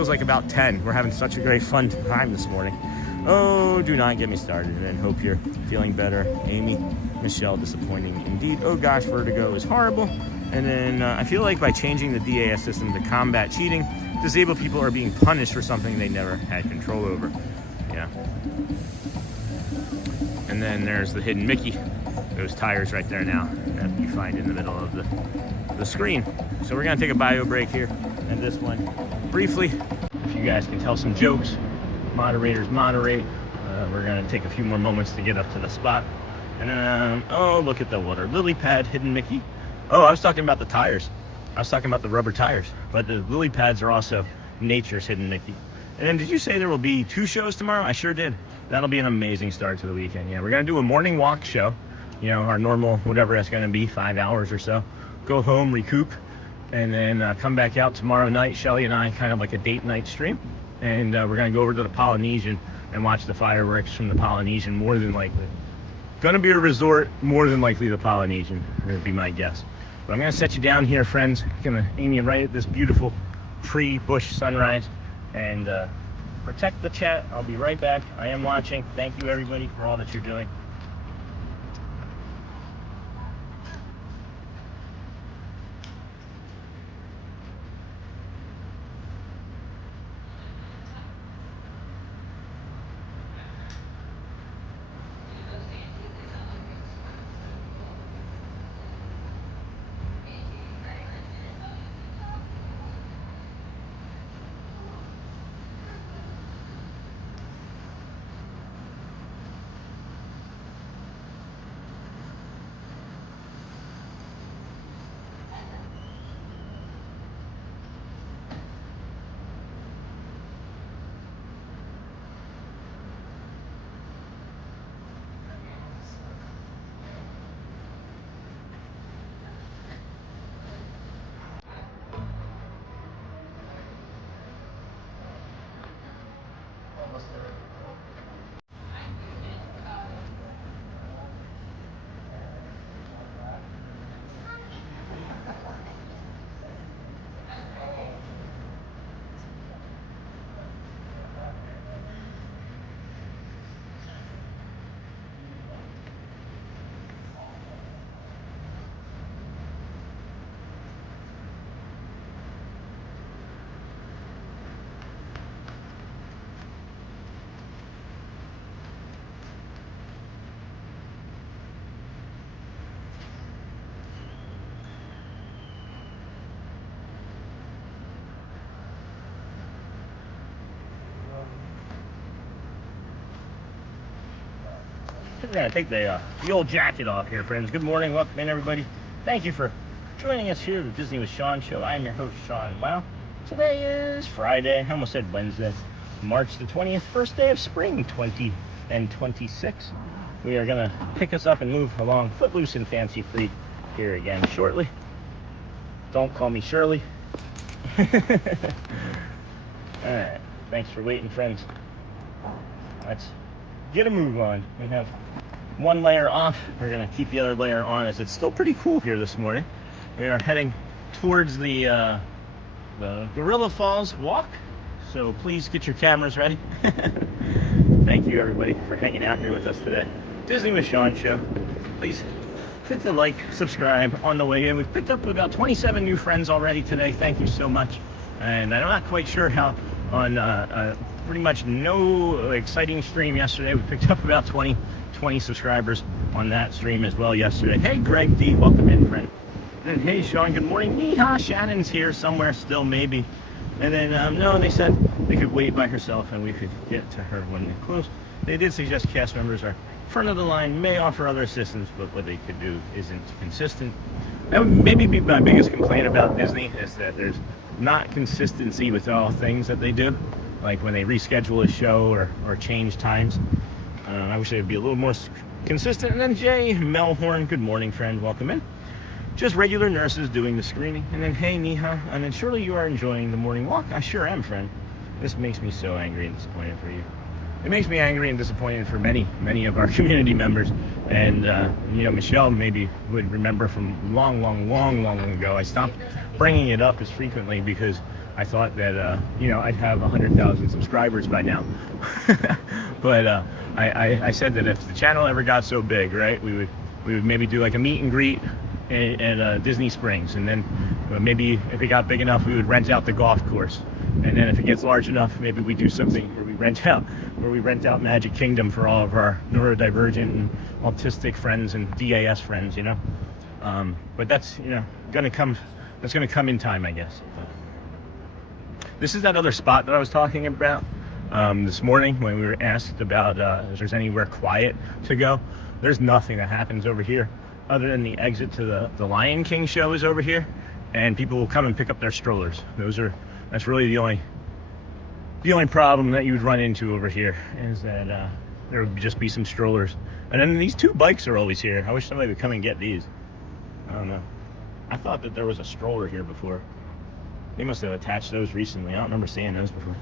like about 10. We're having such a great fun time this morning. Oh, do not get me started, and hope you're feeling better. Amy, Michelle, disappointing indeed. Oh gosh, vertigo is horrible. And then I feel like by changing the DAS system to combat cheating, disabled people are being punished for something they never had control over. Yeah. And then there's the hidden Mickey. Those tires right there now that you find in the middle of the screen. So we're gonna take a bio break here and this one briefly. If you guys can tell some jokes, moderators moderate. We're gonna take a few more moments to get up to the spot. And then, oh, look at the water lily pad, hidden Mickey. Oh, I was talking about the tires. I was talking about the rubber tires, but the lily pads are also nature's hidden Mickey. And then did you say there will be 2 shows tomorrow? I sure did. That'll be an amazing start to the weekend. Yeah, we're gonna do a morning walk show. You know, our normal, whatever that's gonna be, 5 hours or so. Go home, recoup, and then come back out tomorrow night. Shelly and I, kind of like a date night stream. And we're gonna go over to the Polynesian and watch the fireworks from the Polynesian, more than likely. Gonna be a resort, more than likely the Polynesian, would be my guess. But I'm gonna set you down here, friends. Gonna aim you right at this beautiful pre-bush sunrise and protect the chat. I'll be right back. I am watching. Thank you everybody for all that you're doing. We're gonna take the old jacket off here, friends. Good morning, welcome in everybody. Thank you for joining us here at the Disney with Sean show. I'm your host, Sean. Wow. Today is Friday. I almost said Wednesday, March the 20th, first day of spring 2026. We are gonna pick us up and move along footloose and fancy free here again shortly. Don't call me Shirley. Alright, thanks for waiting, friends. Let's get a move on. We have one layer off. We're gonna keep the other layer on as it's still pretty cool here this morning. We are heading towards the Gorilla Falls walk, so please get your cameras ready. Thank you everybody for hanging out here with us today. Disney with Sean show. Please hit the like, subscribe on the way in. We've picked up about 27 new friends already today. Thank you so much. And I'm not quite sure how on pretty much no exciting stream yesterday. We picked up about 20 subscribers on that stream as well yesterday. Hey Greg D, welcome in, friend. And hey Sean, good morning. Neha, Shannon's here somewhere still maybe. And then no, they said they could wait by herself and we could get to her when they close. They did suggest cast members are front of the line, may offer other assistance, but what they could do isn't consistent. That would maybe be my biggest complaint about Disney, is that there's not consistency with all things that they do. Like when they reschedule a show or change times. I wish they would be a little more consistent. And then Jay Melhorn, good morning, friend, welcome in. Just regular nurses doing the screening. And then hey Neha, and then surely you are enjoying the morning walk. I sure am, friend. This makes me so angry and disappointed for you. It makes me angry and disappointed for many of our community members. And you know, Michelle maybe would remember from long ago, I stopped bringing it up as frequently because I thought that you know, I'd have 100,000 subscribers by now. But I said that if the channel ever got so big, right, we would maybe do like a meet and greet at Disney Springs, and then maybe if it got big enough, we would rent out the golf course. And then if it gets large enough, maybe we do something where we rent out Magic Kingdom for all of our neurodivergent and autistic friends and DAS friends, you know. But that's, you know, that's gonna come in time, I guess. This is that other spot that I was talking about this morning when we were asked about if there's anywhere quiet to go. There's nothing that happens over here other than the exit to the Lion King show is over here, and people will come and pick up their strollers. That's really the only problem that you would run into over here, is that there would just be some strollers. And then these two bikes are always here. I wish somebody would come and get these. I don't know. I thought that there was a stroller here before. They must have attached those recently. I don't remember seeing those before.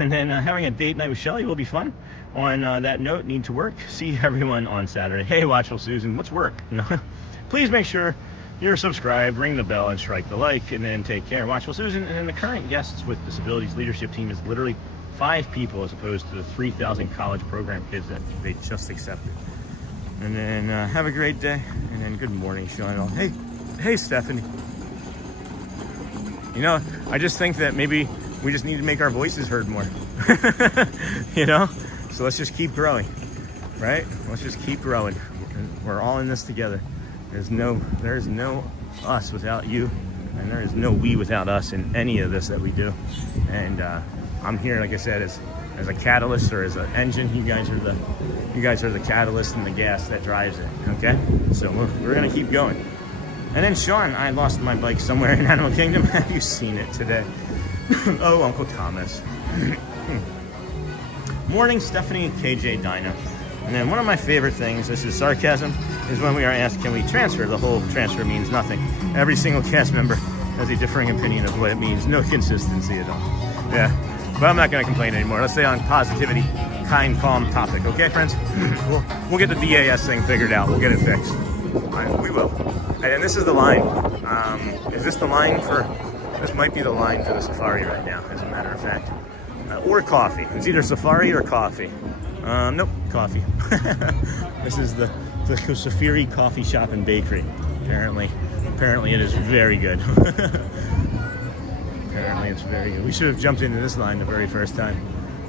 And then having a date night with Shelly will be fun. On that note, need to work. See everyone on Saturday. Hey, Watchful Susan, what's work? Please make sure you're subscribed, ring the bell, and strike the like, and then take care. Watchful Susan, and then the current guests with disabilities leadership team is literally 5 people as opposed to the 3,000 college program kids that they just accepted. And then have a great day, and then good morning, Sean. Hey, Stephanie. You know, I just think that maybe we just need to make our voices heard more. You know? So let's just keep growing, right? Let's just keep growing. We're all in this together. There is no us without you, and there is no we without us in any of this that we do. And I'm here, like I said, as a catalyst or as an engine. You guys are the catalyst and the gas that drives it. Okay? So we're gonna keep going. And then Sean, I lost my bike somewhere in Animal Kingdom. Have you seen it today? Oh, Uncle Thomas. Morning, Stephanie and KJ Dino. And then one of my favorite things, this is sarcasm, is when we are asked, can we transfer? The whole transfer means nothing. Every single cast member has a differing opinion of what it means. No consistency at all. Yeah, but I'm not going to complain anymore. Let's stay on positivity, kind, calm topic. Okay, friends? We'll get the DAS thing figured out. We'll get it fixed. We will. And this is the line. Is this the line for... This might be the line for the safari right now, as a matter of fact. Or coffee. It's either safari or coffee. Nope, coffee. This is the Safari Coffee Shop and Bakery. Apparently it is very good. Apparently it's very good. We should have jumped into this line the very first time.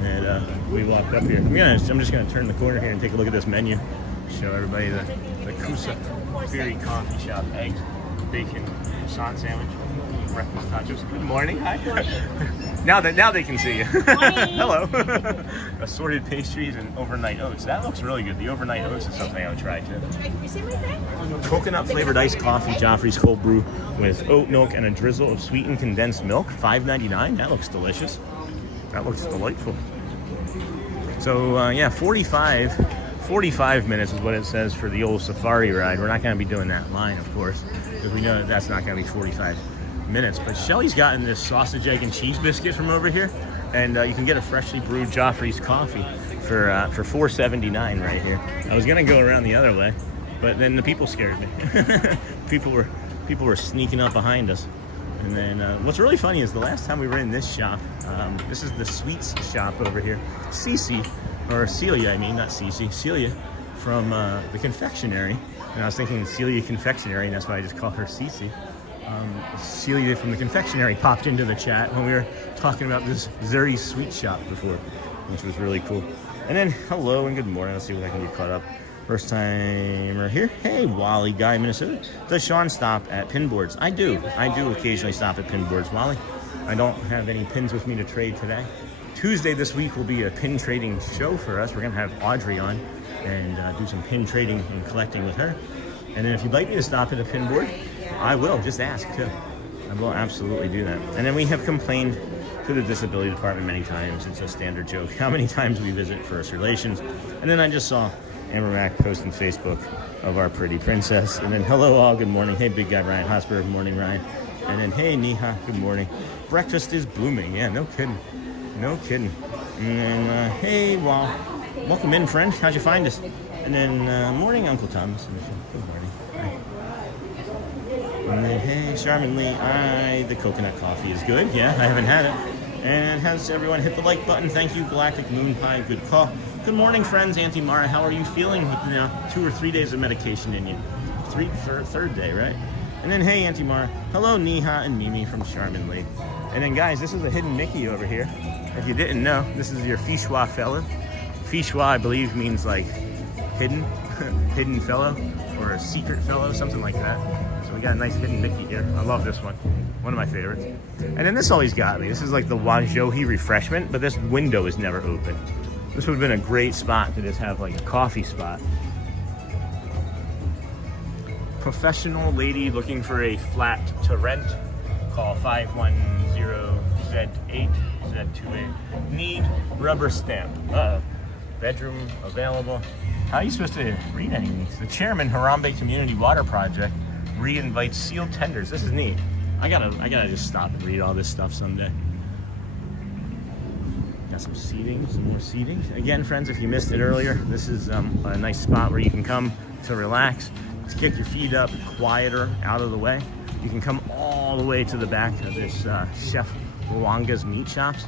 And we walked up here. I'm just going to turn the corner here and take a look at this menu. Show everybody the Safari Coffee Shop. Eggs, bacon, croissant sandwich, breakfast tacos. Good morning. Hi. Now they can see you. Hello. Assorted pastries and overnight oats. That looks really good. The overnight oats is something I would try too. Can you see my thing? Coconut flavored iced coffee, Joffrey's cold brew with oat milk and a drizzle of sweetened condensed milk. $5.99. That looks delicious. That looks delightful. So yeah, 45 minutes is what it says for the old safari ride. We're not going to be doing that line, of course, because we know that that's not going to be 45 minutes. But Shelly's gotten this sausage, egg, and cheese biscuit from over here, and you can get a freshly brewed Joffrey's coffee for $4.79 right here. I was going to go around the other way, but then the people scared me. people were sneaking up behind us. And then what's really funny is the last time we were in this shop, this is the sweets shop over here. Cece, or Celia, I mean, not Cece, Celia from the confectionery. And I was thinking Celia Confectionery, and that's why I just call her Cece. Celia from the confectionery popped into the chat when we were talking about this Zuri sweet shop before, which was really cool. And then hello and good morning. Let's see if I can get caught up. First timer here. Hey, Wally Guy, Minnesota. Does Sean stop at Pinboards? I do occasionally stop at Pinboards, Wally. I don't have any pins with me to trade today. Tuesday this week will be a pin trading show for us. We're going to have Audrey on and do some pin trading and collecting with her. And then if you'd like me to stop at a pinboard, I will. Just ask, too. I will absolutely do that. And then we have complained to the disability department many times. It's a standard joke. How many times we visit First Relations. And then I just saw Amber Mack posting Facebook of our pretty princess. And then hello all, good morning. Hey, big guy Ryan Hosper, good morning, Ryan. And then hey, Neha, good morning. Breakfast is booming. Yeah, no kidding. No kidding. And then hey, well, welcome in, friend. How'd you find us? And then morning, Uncle Thomas. Good morning. Hi. And then hey, Charmin Lee, the coconut coffee is good. Yeah, I haven't had it. And has everyone hit the like button? Thank you, Galactic Moon Pie. Good call. Good morning, friends. Auntie Mara, how are you feeling with now 2 or 3 days of medication in you? Third day, right? And then, hey, Auntie Mara. Hello, Neha and Mimi from Charmin Lee. And then, guys, this is a hidden Mickey over here. If you didn't know, this is your Fichua fellow. Fichua, I believe, means like hidden, hidden fellow, or a secret fellow, something like that. So we got a nice hidden Mickey here. I love this one. One of my favorites. And then this always got me. This is like the Wanjohi refreshment, but this window is never open. This would have been a great spot to just have like a coffee spot. Professional lady looking for a flat to rent. Call 510Z8, Z28. Need rubber stamp. Bedroom available. How are you supposed to read any of these? The chairman, Harambe Community Water Project, re-invites sealed tenders. This is neat. I gotta just stop and read all this stuff someday. Got some seating, some more seating. Again, friends, if you missed it earlier, this is a nice spot where you can come to relax, to kick your feet up, quieter, out of the way, you can come all the way to the back of this Chef Luanga's meat shops.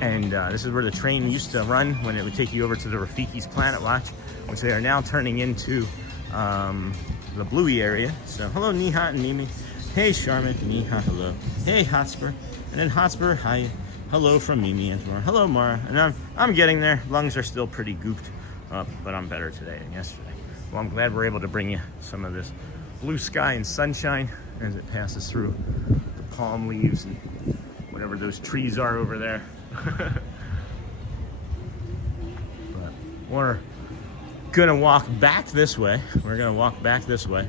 And this is where the train used to run when it would take you over to the Rafiki's Planet Watch, which they are now turning into the Bluey area. So hello Niha and Mimi. Hey Charmin, Niha, hello. Hey Hotspur, and then Hotspur, hi. Hello from Mimi and Mara. Hello Mara, and I'm getting there. Lungs are still pretty gooped up, but I'm better today than yesterday. Well, I'm glad we're able to bring you some of this blue sky and sunshine as it passes through the palm leaves and whatever those trees are over there. But we're gonna walk back this way. We're gonna walk back this way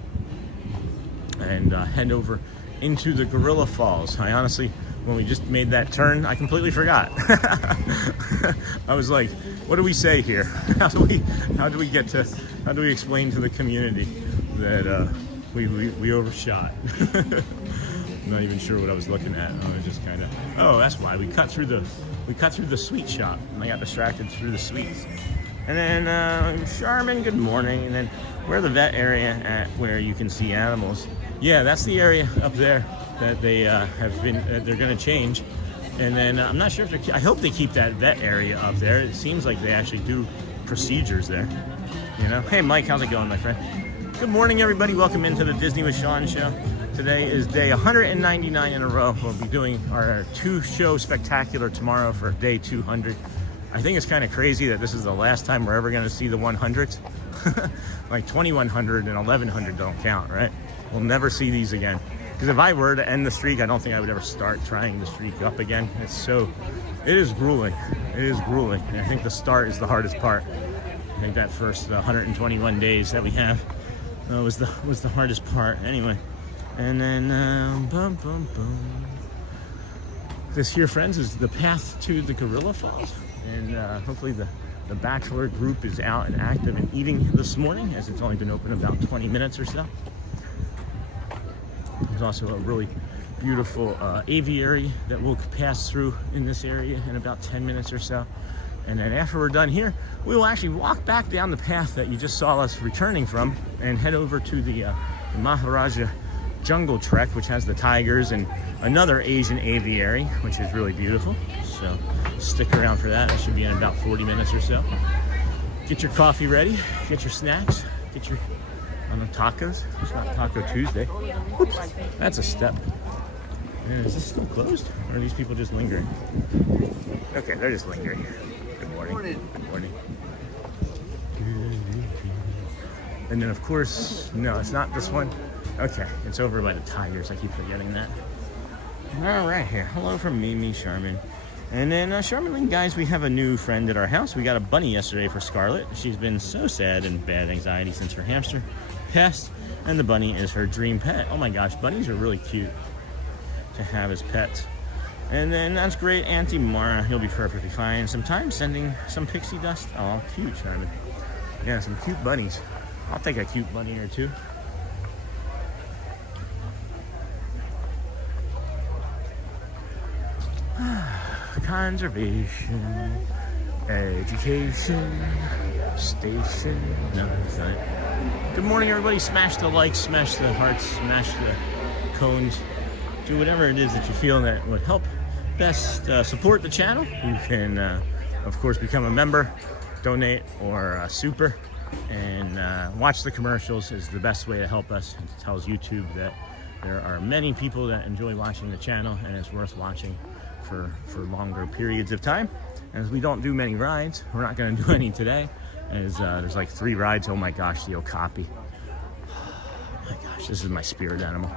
and head over into the Gorilla Falls. I honestly, when we just made that turn, I completely forgot. I was like, what do we say here? How do we explain to the community that we overshot? I'm not even sure what I was looking at. I was just kind of, oh, that's why we cut through the sweet shop, and I got distracted through the sweets. And then Charmin, good morning. And then we're the vet area at where you can see animals. Yeah, that's the area up there that they they're going to change. And then I'm not sure if I hope they keep that vet area up there. It seems like they actually do procedures there. You know. Hey Mike, how's it going, my friend? Good morning, everybody. Welcome into the Disney with Sean show. Today is day 199 in a row. We'll be doing our 2-show spectacular tomorrow for day 200. I think it's kind of crazy that this is the last time we're ever going to see the 100s. Like 2100 and 1100 don't count, right? We'll never see these again. Because if I were to end the streak, I don't think I would ever start trying the streak up again. It is grueling. It is grueling. And I think the start is the hardest part. I think that first 121 days that we have was the hardest part. Anyway, and then boom, boom, boom. This here, friends, is the path to the Gorilla Falls, and hopefully the Bachelor group is out and active and eating this morning, as it's only been open about 20 minutes or so. There's also a really beautiful aviary that we'll pass through in this area in about 10 minutes or so. And then after we're done here, we will actually walk back down the path that you just saw us returning from and head over to the Maharaja Jungle Trek, which has the tigers and another Asian aviary, which is really beautiful. So stick around for that. That should be in about 40 minutes or so. Get your coffee ready, get your snacks, get your tacos. It's not Taco Tuesday. Oops, that's a step. Is this still closed? Or are these people just lingering? Okay, they're just lingering. Good morning. Good morning. And then, of course, no, it's not this one. Okay, it's over by the tigers. I keep forgetting that. All right, here. Hello from Mimi, Charmin. And then, Charmin, guys, we have a new friend at our house. We got a bunny yesterday for Scarlett. She's been so sad and bad anxiety since her hamster passed. And the bunny is her dream pet. Oh my gosh, bunnies are really cute to have as pets. And then that's great, Auntie Mara. You'll be perfectly fine. Sometimes sending some pixie dust. Oh, cute, Charmin. Yeah, some cute bunnies. I'll take a cute bunny or two. Conservation, education, station. No, that's not it. Good morning, everybody. Smash the likes, smash the hearts, smash the cones. Do whatever it is that you feel that would help best support the channel. You can, of course, become a member, donate, or super, and watch the commercials is the best way to help us. It tells YouTube that there are many people that enjoy watching the channel, and it's worth watching for longer periods of time. As we don't do many rides, we're not going to do any today, as there's like 3 rides. Oh my gosh, the Okapi. Oh my gosh, this is my spirit animal.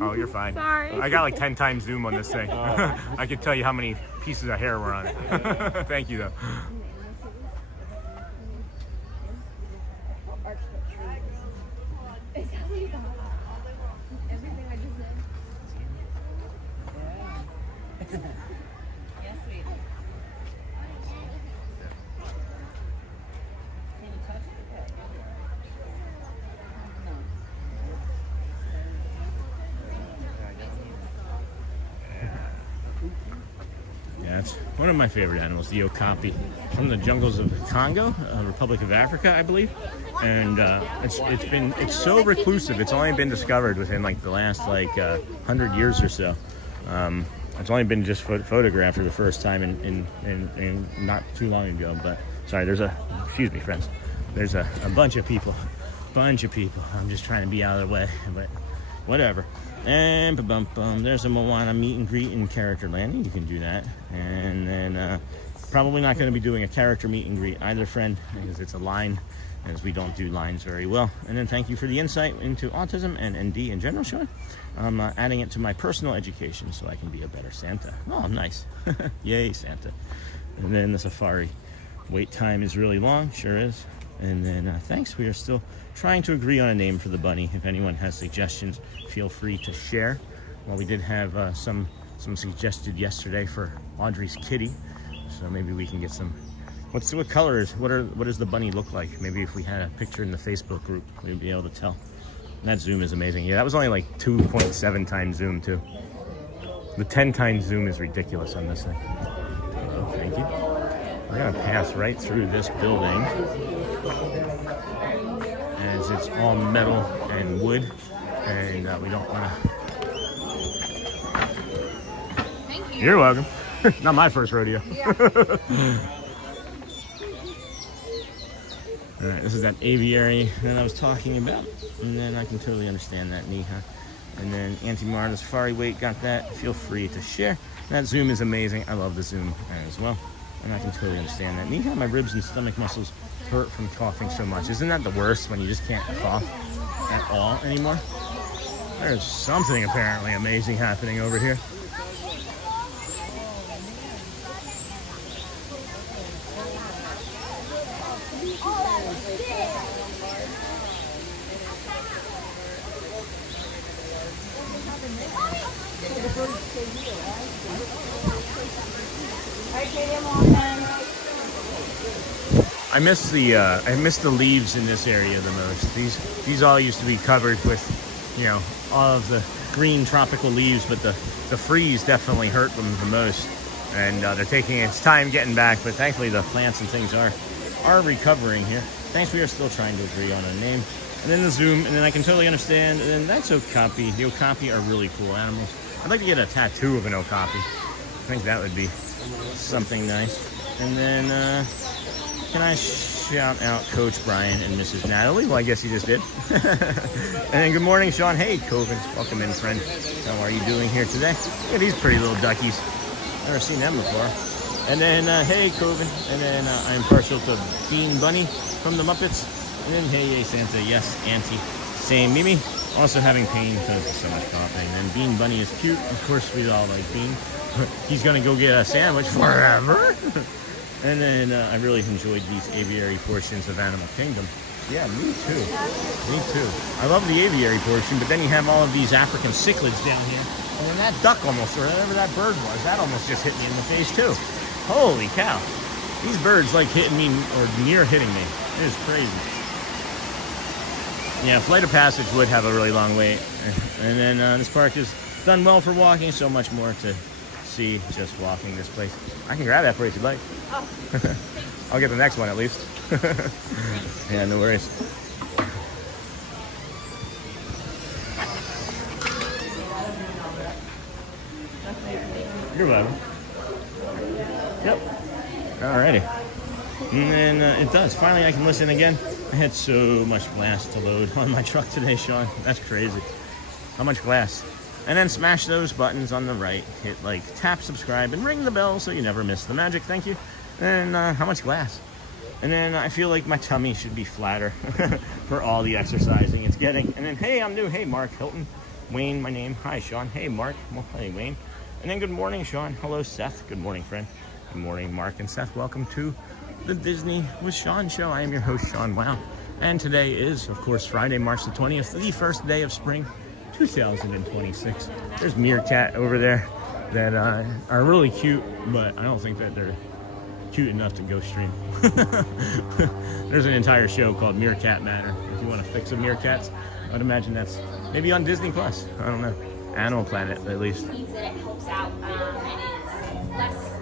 Oh, you're fine. Sorry. I got like 10 times zoom on this thing. I could tell you how many pieces of hair were on it. Thank you, though. That's one of my favorite animals, the okapi, from the jungles of Congo, Republic of Africa, I believe. And it's so reclusive. It's only been discovered within like the last 100 years or so. It's only been just photographed for the first time in not too long ago. But sorry, excuse me, friends. There's a bunch of people. I'm just trying to be out of the way, but whatever. And there's a Moana meet and greet in character landing. You can do that. And then probably not going to be doing a character meet and greet either, friend, because it's a line, as we don't do lines very well. And then thank you for the insight into autism and ND in general, Sean. I'm adding it to my personal education so I can be a better Santa. Oh, nice. Yay, Santa. And then the safari wait time is really long. Sure is. And then thanks. We are still trying to agree on a name for the bunny. If anyone has suggestions, feel free to share. Well, we did have some suggested yesterday for Audrey's kitty, so maybe we can get some. What color is? What does the bunny look like? Maybe if we had a picture in the Facebook group, we'd be able to tell. And that zoom is amazing. Yeah, that was only like 2.7 times zoom too. The 10 times zoom is ridiculous on this thing. Oh, thank you. We're gonna pass right through this building, as it's all metal and wood, and we don't want to. Thank you. You're welcome. Not my first rodeo. Yeah. All right, this is that aviary that I was talking about, and then I can totally understand that, Neha. And then Auntie Marta's safari wait, got that. Feel free to share. That zoom is amazing. I love the zoom as well, and I can totally understand that. Neha, my ribs and stomach muscles hurt from coughing so much. Isn't that the worst, when you just can't cough at all anymore? There's something apparently amazing happening over here. I miss the leaves in this area the most. These all used to be covered with, all of the green tropical leaves, but the freeze definitely hurt them the most. And they're taking its time getting back, but thankfully the plants and things are recovering here. Thanks, we are still trying to agree on a name. And then the zoom, and then I can totally understand. And then that's okapi. The okapi are really cool animals. I'd like to get a tattoo of an okapi. I think that would be something nice. And then can I shout out Coach Brian and Mrs. Natalie? Well, I guess you just did. And then good morning, Sean. Hey, Coven. Welcome in, friend. How are you doing here today? Look at these pretty little duckies. Never seen them before. And then, hey, Coven. And then I'm partial to Bean Bunny from the Muppets. And then, hey, Santa. Yes, Auntie. Same, Mimi. Also having pain because of so much coughing. And Bean Bunny is cute. Of course, we all like Bean. He's going to go get a sandwich forever. And then I really enjoyed these aviary portions of Animal Kingdom. Yeah, me too. Me too. I love the aviary portion, but then you have all of these African cichlids down here. And then that duck almost, or whatever that bird was, that almost just hit me in the face too. Holy cow. These birds like hitting me, or near hitting me. It is crazy. Yeah, Flight of Passage would have a really long wait. And then this park is done well for walking, so much more to see just walking this place. I can grab that for you if you'd like. Oh, I'll get the next one at least. Yeah, no worries. You're welcome. Yep. Alrighty. And then it does. Finally, I can listen again. I had so much glass to load on my truck today, Sean. That's crazy. How much glass? And then smash those buttons on the right. Hit like, tap, subscribe, and ring the bell so you never miss the magic. Thank you. And how much glass? And then I feel like my tummy should be flatter for all the exercising it's getting. And then, hey, I'm new. Hey, Mark Hilton. Wayne, my name. Hi, Sean. Hey, Mark. Well, hey, Wayne. And then good morning, Sean. Hello, Seth. Good morning, friend. Good morning, Mark and Seth. Welcome to the Disney with Sean show. I am your host, Sean Wow. And today is, of course, Friday, March the 20th, the first day of spring, 2026. There's Meerkat over there that are really cute, but I don't think that they're cute enough to go stream. There's an entire show called Meerkat Manor. If you want to fix some meerkats, I'd imagine that's maybe on Disney Plus. I don't know. Animal Planet, at least. Means that it helps out and is less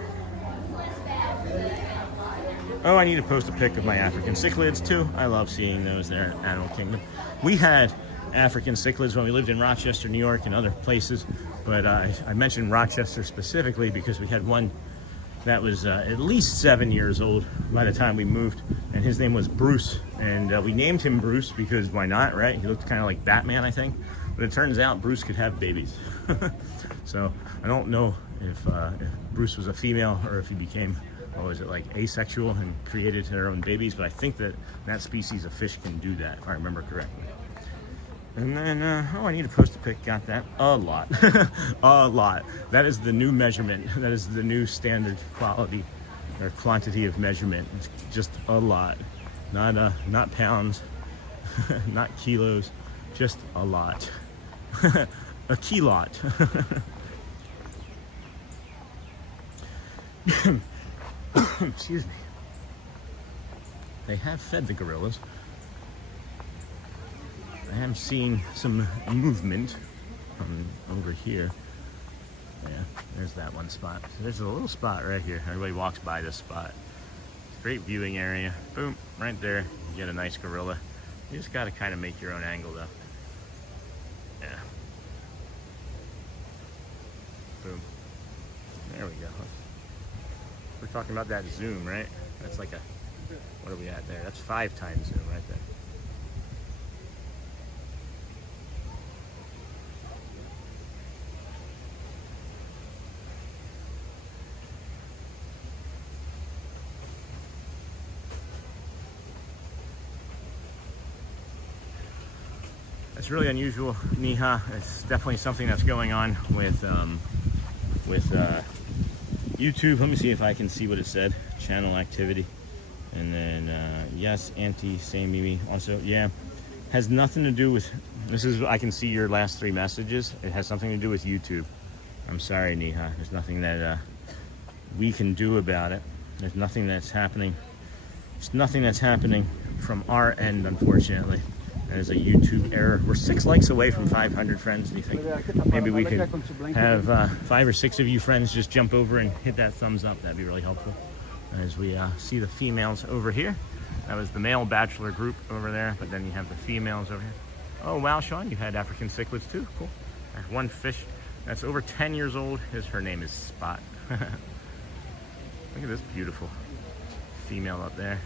Oh, I need to post a pic of my African cichlids too. I love seeing those there at Animal Kingdom. We had African cichlids when we lived in Rochester, New York, and other places, but I mentioned Rochester specifically because we had one that was at least 7 years old by the time we moved, and his name was Bruce, and we named him Bruce because why not, right? He looked kind of like Batman, I think, but it turns out Bruce could have babies. So I don't know if Bruce was a female or if he became, what was it, like asexual and created their own babies, but I think that that species of fish can do that, if I remember correctly. And then, oh, I need to post a pic. Got that? A lot. A lot. That is the new measurement. That is the new standard quality or quantity of measurement. It's just a lot. Not pounds, not kilos, just a lot. A kilot. Excuse me. They have fed the gorillas. I am seeing some movement over here. Yeah, there's that one spot. So there's a little spot right here. Everybody walks by this spot. Great viewing area. Boom, right there. You get a nice gorilla. You just got to kind of make your own angle though. Yeah. Boom. There we go. We're talking about that zoom, right? That's like a, what are we at there? That's 5 times zoom right there. It's really unusual, Niha. It's definitely something that's going on with YouTube. Let me see if I can see what it said. Channel activity. And then, yes, Auntie, same Mimi. Also, yeah, has nothing to do with, this is, I can see your last 3 messages. It has something to do with YouTube. I'm sorry, Niha. There's nothing that we can do about it. There's nothing that's happening. There's nothing that's happening from our end, unfortunately. As a YouTube error. We're 6 likes away from 500 friends. Do you think maybe we could have 5 or 6 of you friends just jump over and hit that thumbs up? That'd be really helpful. As we see the females over here. That was the male bachelor group over there, but then you have the females over here. Oh wow, Sean, you had African cichlids too. Cool. There's one fish that's over 10 years old. Her name is Spot. Look at this beautiful female up there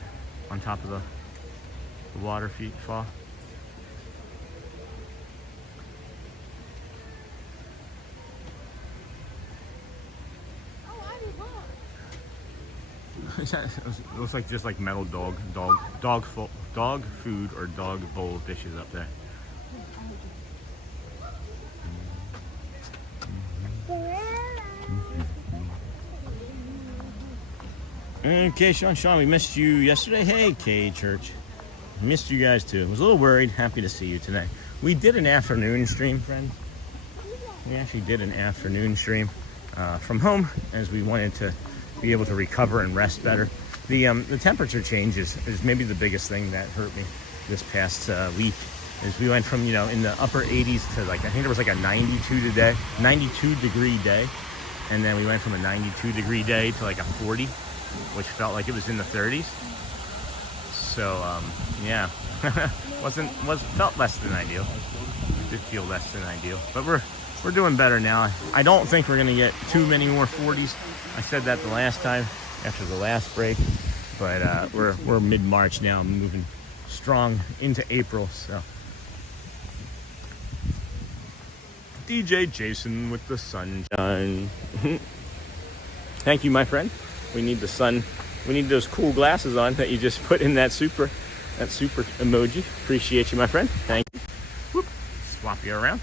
on top of the waterfall. It looks like just like metal dog food or dog bowl dishes up there. Okay, Sean, we missed you yesterday. Hey, K Church, missed you guys too. Was a little worried. Happy to see you today. We did an afternoon stream, friends. We actually did an afternoon stream from home as we wanted to be able to recover and rest better. The temperature changes is maybe the biggest thing that hurt me this past week. Is we went from, you know, in the upper 80s to like, I think there was like a 92 degree day, and then we went from a 92 degree day to like a 40, which felt like it was in the 30s. So yeah, felt less than ideal. It did feel less than ideal, but we're doing better now. I don't think we're gonna get too many more 40s. I said that the last time after the last break, but we're mid-March now, moving strong into April. So DJ Jason with the sunshine. Thank you, my friend. We need the sun. We need those cool glasses on that you just put in that super emoji. Appreciate you, my friend. Thank you. Whoop. Swap you around.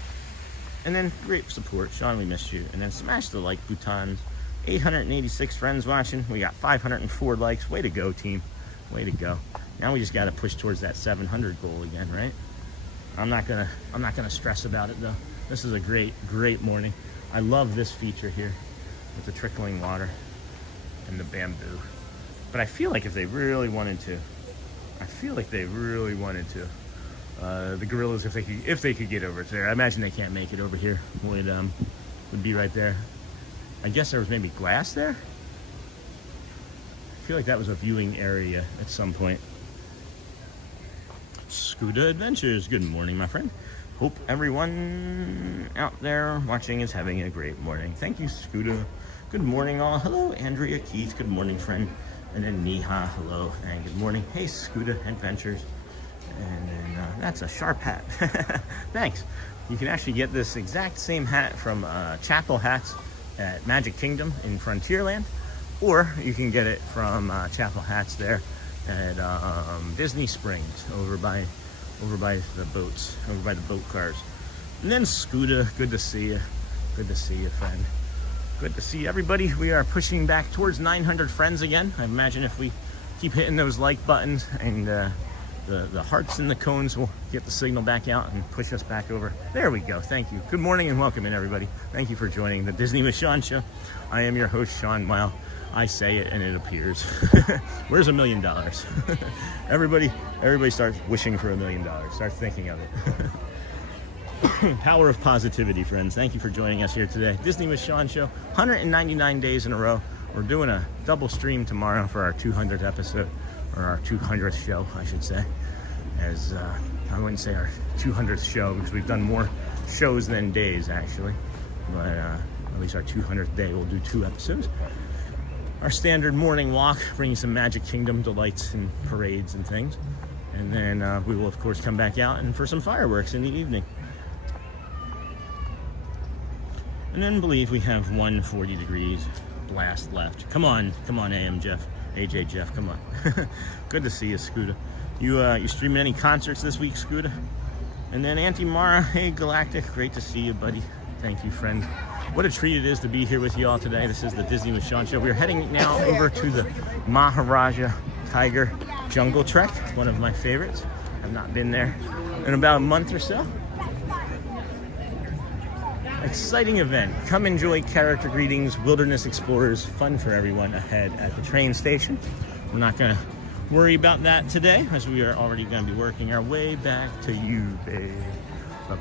And then great support. Sean, we missed you. And then smash the like buttons. 886 friends watching. We got 504 likes. Way to go, team. Way to go. Now we just got to push towards that 700 goal again, right? I'm not gonna stress about it though. This is a great morning. I love this feature here with the trickling water and the bamboo. But I feel like if they really wanted to, the gorillas, if they could get over to there. I imagine they can't make it over here. Would be right there. I guess there was maybe glass there. feel like that was a viewing area at some point. Scooter Adventures, good morning, my friend. Hope everyone out there watching is having a great morning. Thank you, Scooter. Good morning, all. Hello, Andrea Keith. Good morning, friend. And then Neha, hello, and good morning. Hey, Scooter Adventures. And then that's a sharp hat. Thanks. You can actually get this exact same hat from Chapel Hats at Magic Kingdom in Frontierland, or you can get it from Chapel Hats there at Disney Springs over by the boats, over by the boat cars. And then Scooter, good to see you. Good to see you, friend. Good to see everybody. We are pushing back towards 900 friends again. I imagine if we keep hitting those like buttons and the hearts and the cones will get the signal back out and push us back over. There we go. Thank you. Good morning and welcome in, everybody. Thank you for joining the Disney with Sean show. I am your host, Sean. Wow, I say it and it appears. Where's $1 million? Everybody starts wishing for $1 million. Start thinking of it. Power of positivity, friends. Thank you for joining us here today. Disney with Sean show, 199 days in a row. We're doing a double stream tomorrow for our 200th episode, or our 200th show, I should say. As I wouldn't say our 200th show, because we've done more shows than days, actually. But at least our 200th day, we'll do 2 episodes. Our standard morning walk, bringing some Magic Kingdom delights and parades and things. And then we will, of course, come back out and for some fireworks in the evening. And then believe we have 140 degrees blast left. Come on, AM Jeff. AJ Jeff, come on. Good to see you, Scooter. You streaming any concerts this week, Scooter? And then Auntie Mara, hey Galactic, great to see you, buddy. Thank you, friend. What a treat it is to be here with you all today. This is the Disney with Sean show. We're heading now over to the Maharaja Tiger Jungle Trek, one of my favorites. I've not been there in about a month or so. Exciting event. Come enjoy character greetings, wilderness explorers, fun for everyone ahead at the train station. We're not going to worry about that today, as we are already going to be working our way back to you, babe. I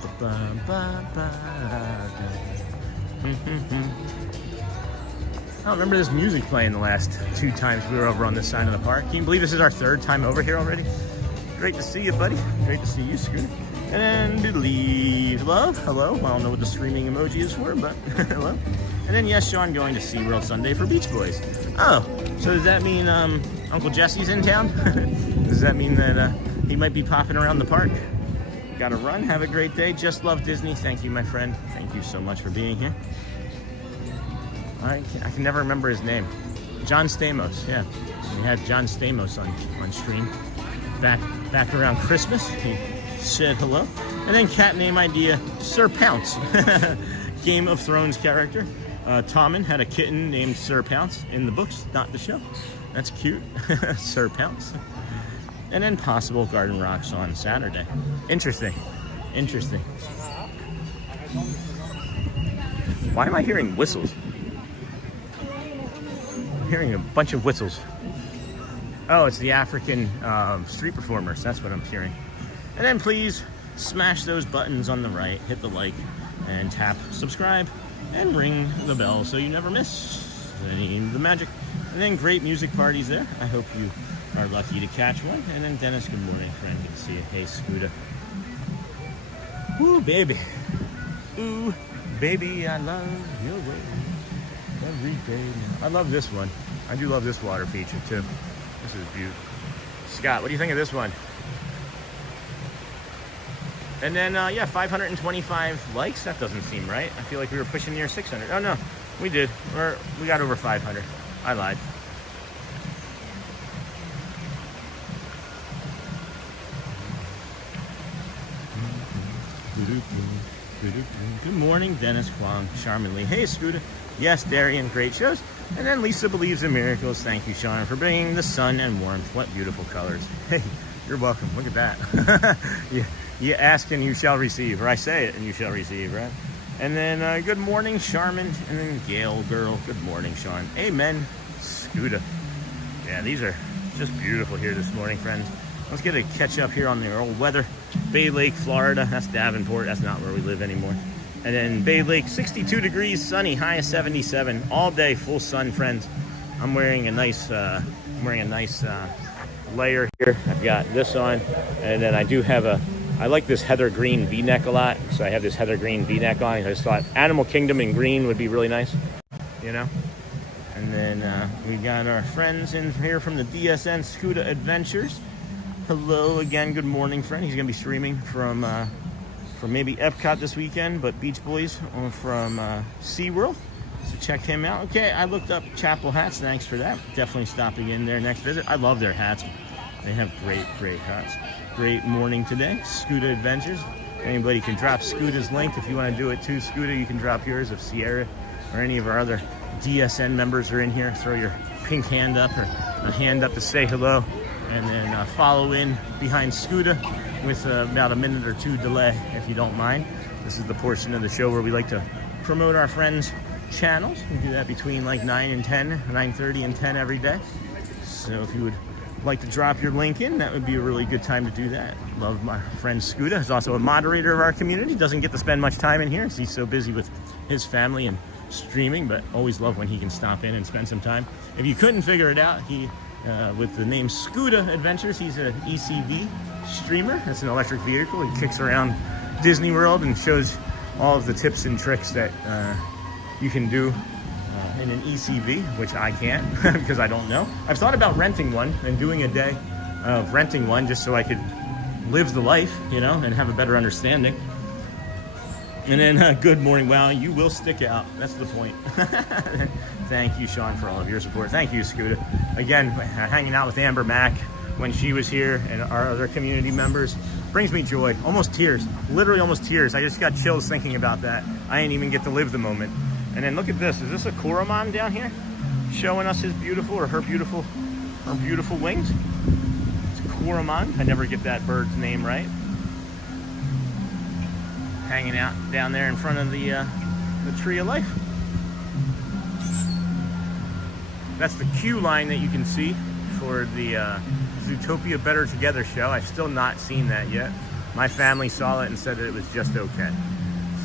don't remember this music playing the last 2 times we were over on this side of the park. Can you believe this is our 3rd time over here already? Great to see you, buddy. Great to see you, Scooter. And believe love. Hello. I don't know what the screaming emoji is for, but hello. And then yes, Sean going to SeaWorld Sunday for Beach Boys. Oh, so does that mean Uncle Jesse's in town? Does that mean that he might be popping around the park? Gotta run. Have a great day. Just love Disney. Thank you, my friend. Thank you so much for being here. I can never remember his name. John Stamos. Yeah, we had John Stamos on stream back around Christmas. He said hello. And then cat name idea, Sir Pounce. Game of Thrones character. Tommen had a kitten named Sir Pounce in the books, not the show. That's cute. Sir Pounce. And then possible Garden Rocks on Saturday. Interesting. Why am I hearing whistles? I'm hearing a bunch of whistles. Oh, it's the African street performers. That's what I'm hearing. And then please smash those buttons on the right, hit the like, and tap subscribe, and ring the bell so you never miss any of the magic. And then great music parties there. I hope you are lucky to catch one. And then Dennis, good morning, friend. Good to see you. Hey, Scooter. Ooh, baby. Ooh, baby, I love your way every day. I love this one. I do love this water feature, too. This is beautiful. Scott, what do you think of this one? And then, yeah, 525 likes. That doesn't seem right. I feel like we were pushing near 600. Oh, no, we did. We got over 500. I lied. Good morning, Dennis Kwong, charmingly. Hey, Scooter. Yes, Darian, great shows. And then Lisa believes in miracles. Thank you, Sean, for bringing the sun and warmth. What beautiful colors. Hey, you're welcome. Look at that. You ask and you shall receive, or I say it and you shall receive, right? And then good morning, Charmin, and then Gail Girl. Good morning, Sean. Amen, Scooter. Yeah, these are just beautiful here this morning, friends. Let's get a catch up here on the old weather. Bay Lake, Florida. That's Davenport. That's not where we live anymore. And then Bay Lake, 62 degrees, sunny, high of 77. All day, full sun, friends. I'm wearing a nice I'm wearing a nice layer here. I've got this on, and then I do have I like this heather green v-neck a lot, so I have this heather green v-neck on. I just thought Animal Kingdom in green would be really nice, you know. And then we got our friends in here from the DSN Scuda Adventures. Hello again, good morning, friend. He's gonna be streaming from maybe Epcot this weekend, but Beach Boys from SeaWorld. So check him out. Okay, I looked up Chapel hats. Thanks for that. Definitely stopping in there next visit. I love their hats. They have great hats. Great morning today. Scuda Adventures. Anybody can drop Scuda's link if you want to do it too. Scuda, you can drop yours if Sierra or any of our other DSN members are in here. Throw your pink hand up or a hand up to say hello, and then follow in behind Scuda with about a minute or two delay, if you don't mind. This is the portion of the show where we like to promote our friends' channels. We do that between like 9 and 10, 9:30 and 10 every day. So if you would like to drop your link in, that would be a really good time to do that. Love my friend Scuda. He's also a moderator of our community. Doesn't get to spend much time in here. He's so busy with his family and streaming, but always love when he can stop in and spend some time. If you couldn't figure it out, he with the name Scuda Adventures, he's an ECV streamer. That's an electric vehicle. He kicks around Disney World and shows all of the tips and tricks that you can do in an ECV, which I can't because I don't know. I've thought about renting one and doing a day of renting one just so I could live the life, you know, and have a better understanding. And then good morning. Wow, you will stick out. That's the point. Thank you, Sean, for all of your support. Thank you, Scuda. Again, hanging out with Amber Mack when she was here and our other community members brings me joy. Almost tears. Literally almost tears. I just got chills thinking about that. I didn't even get to live the moment. And then look at this. Is this a Coromon down here? Showing us his beautiful, or her beautiful wings? It's a Coromon. I never get that bird's name right. Hanging out down there in front of the Tree of Life. That's the queue line that you can see for the Zootopia Better Together show. I've still not seen that yet. My family saw it and said that it was just okay.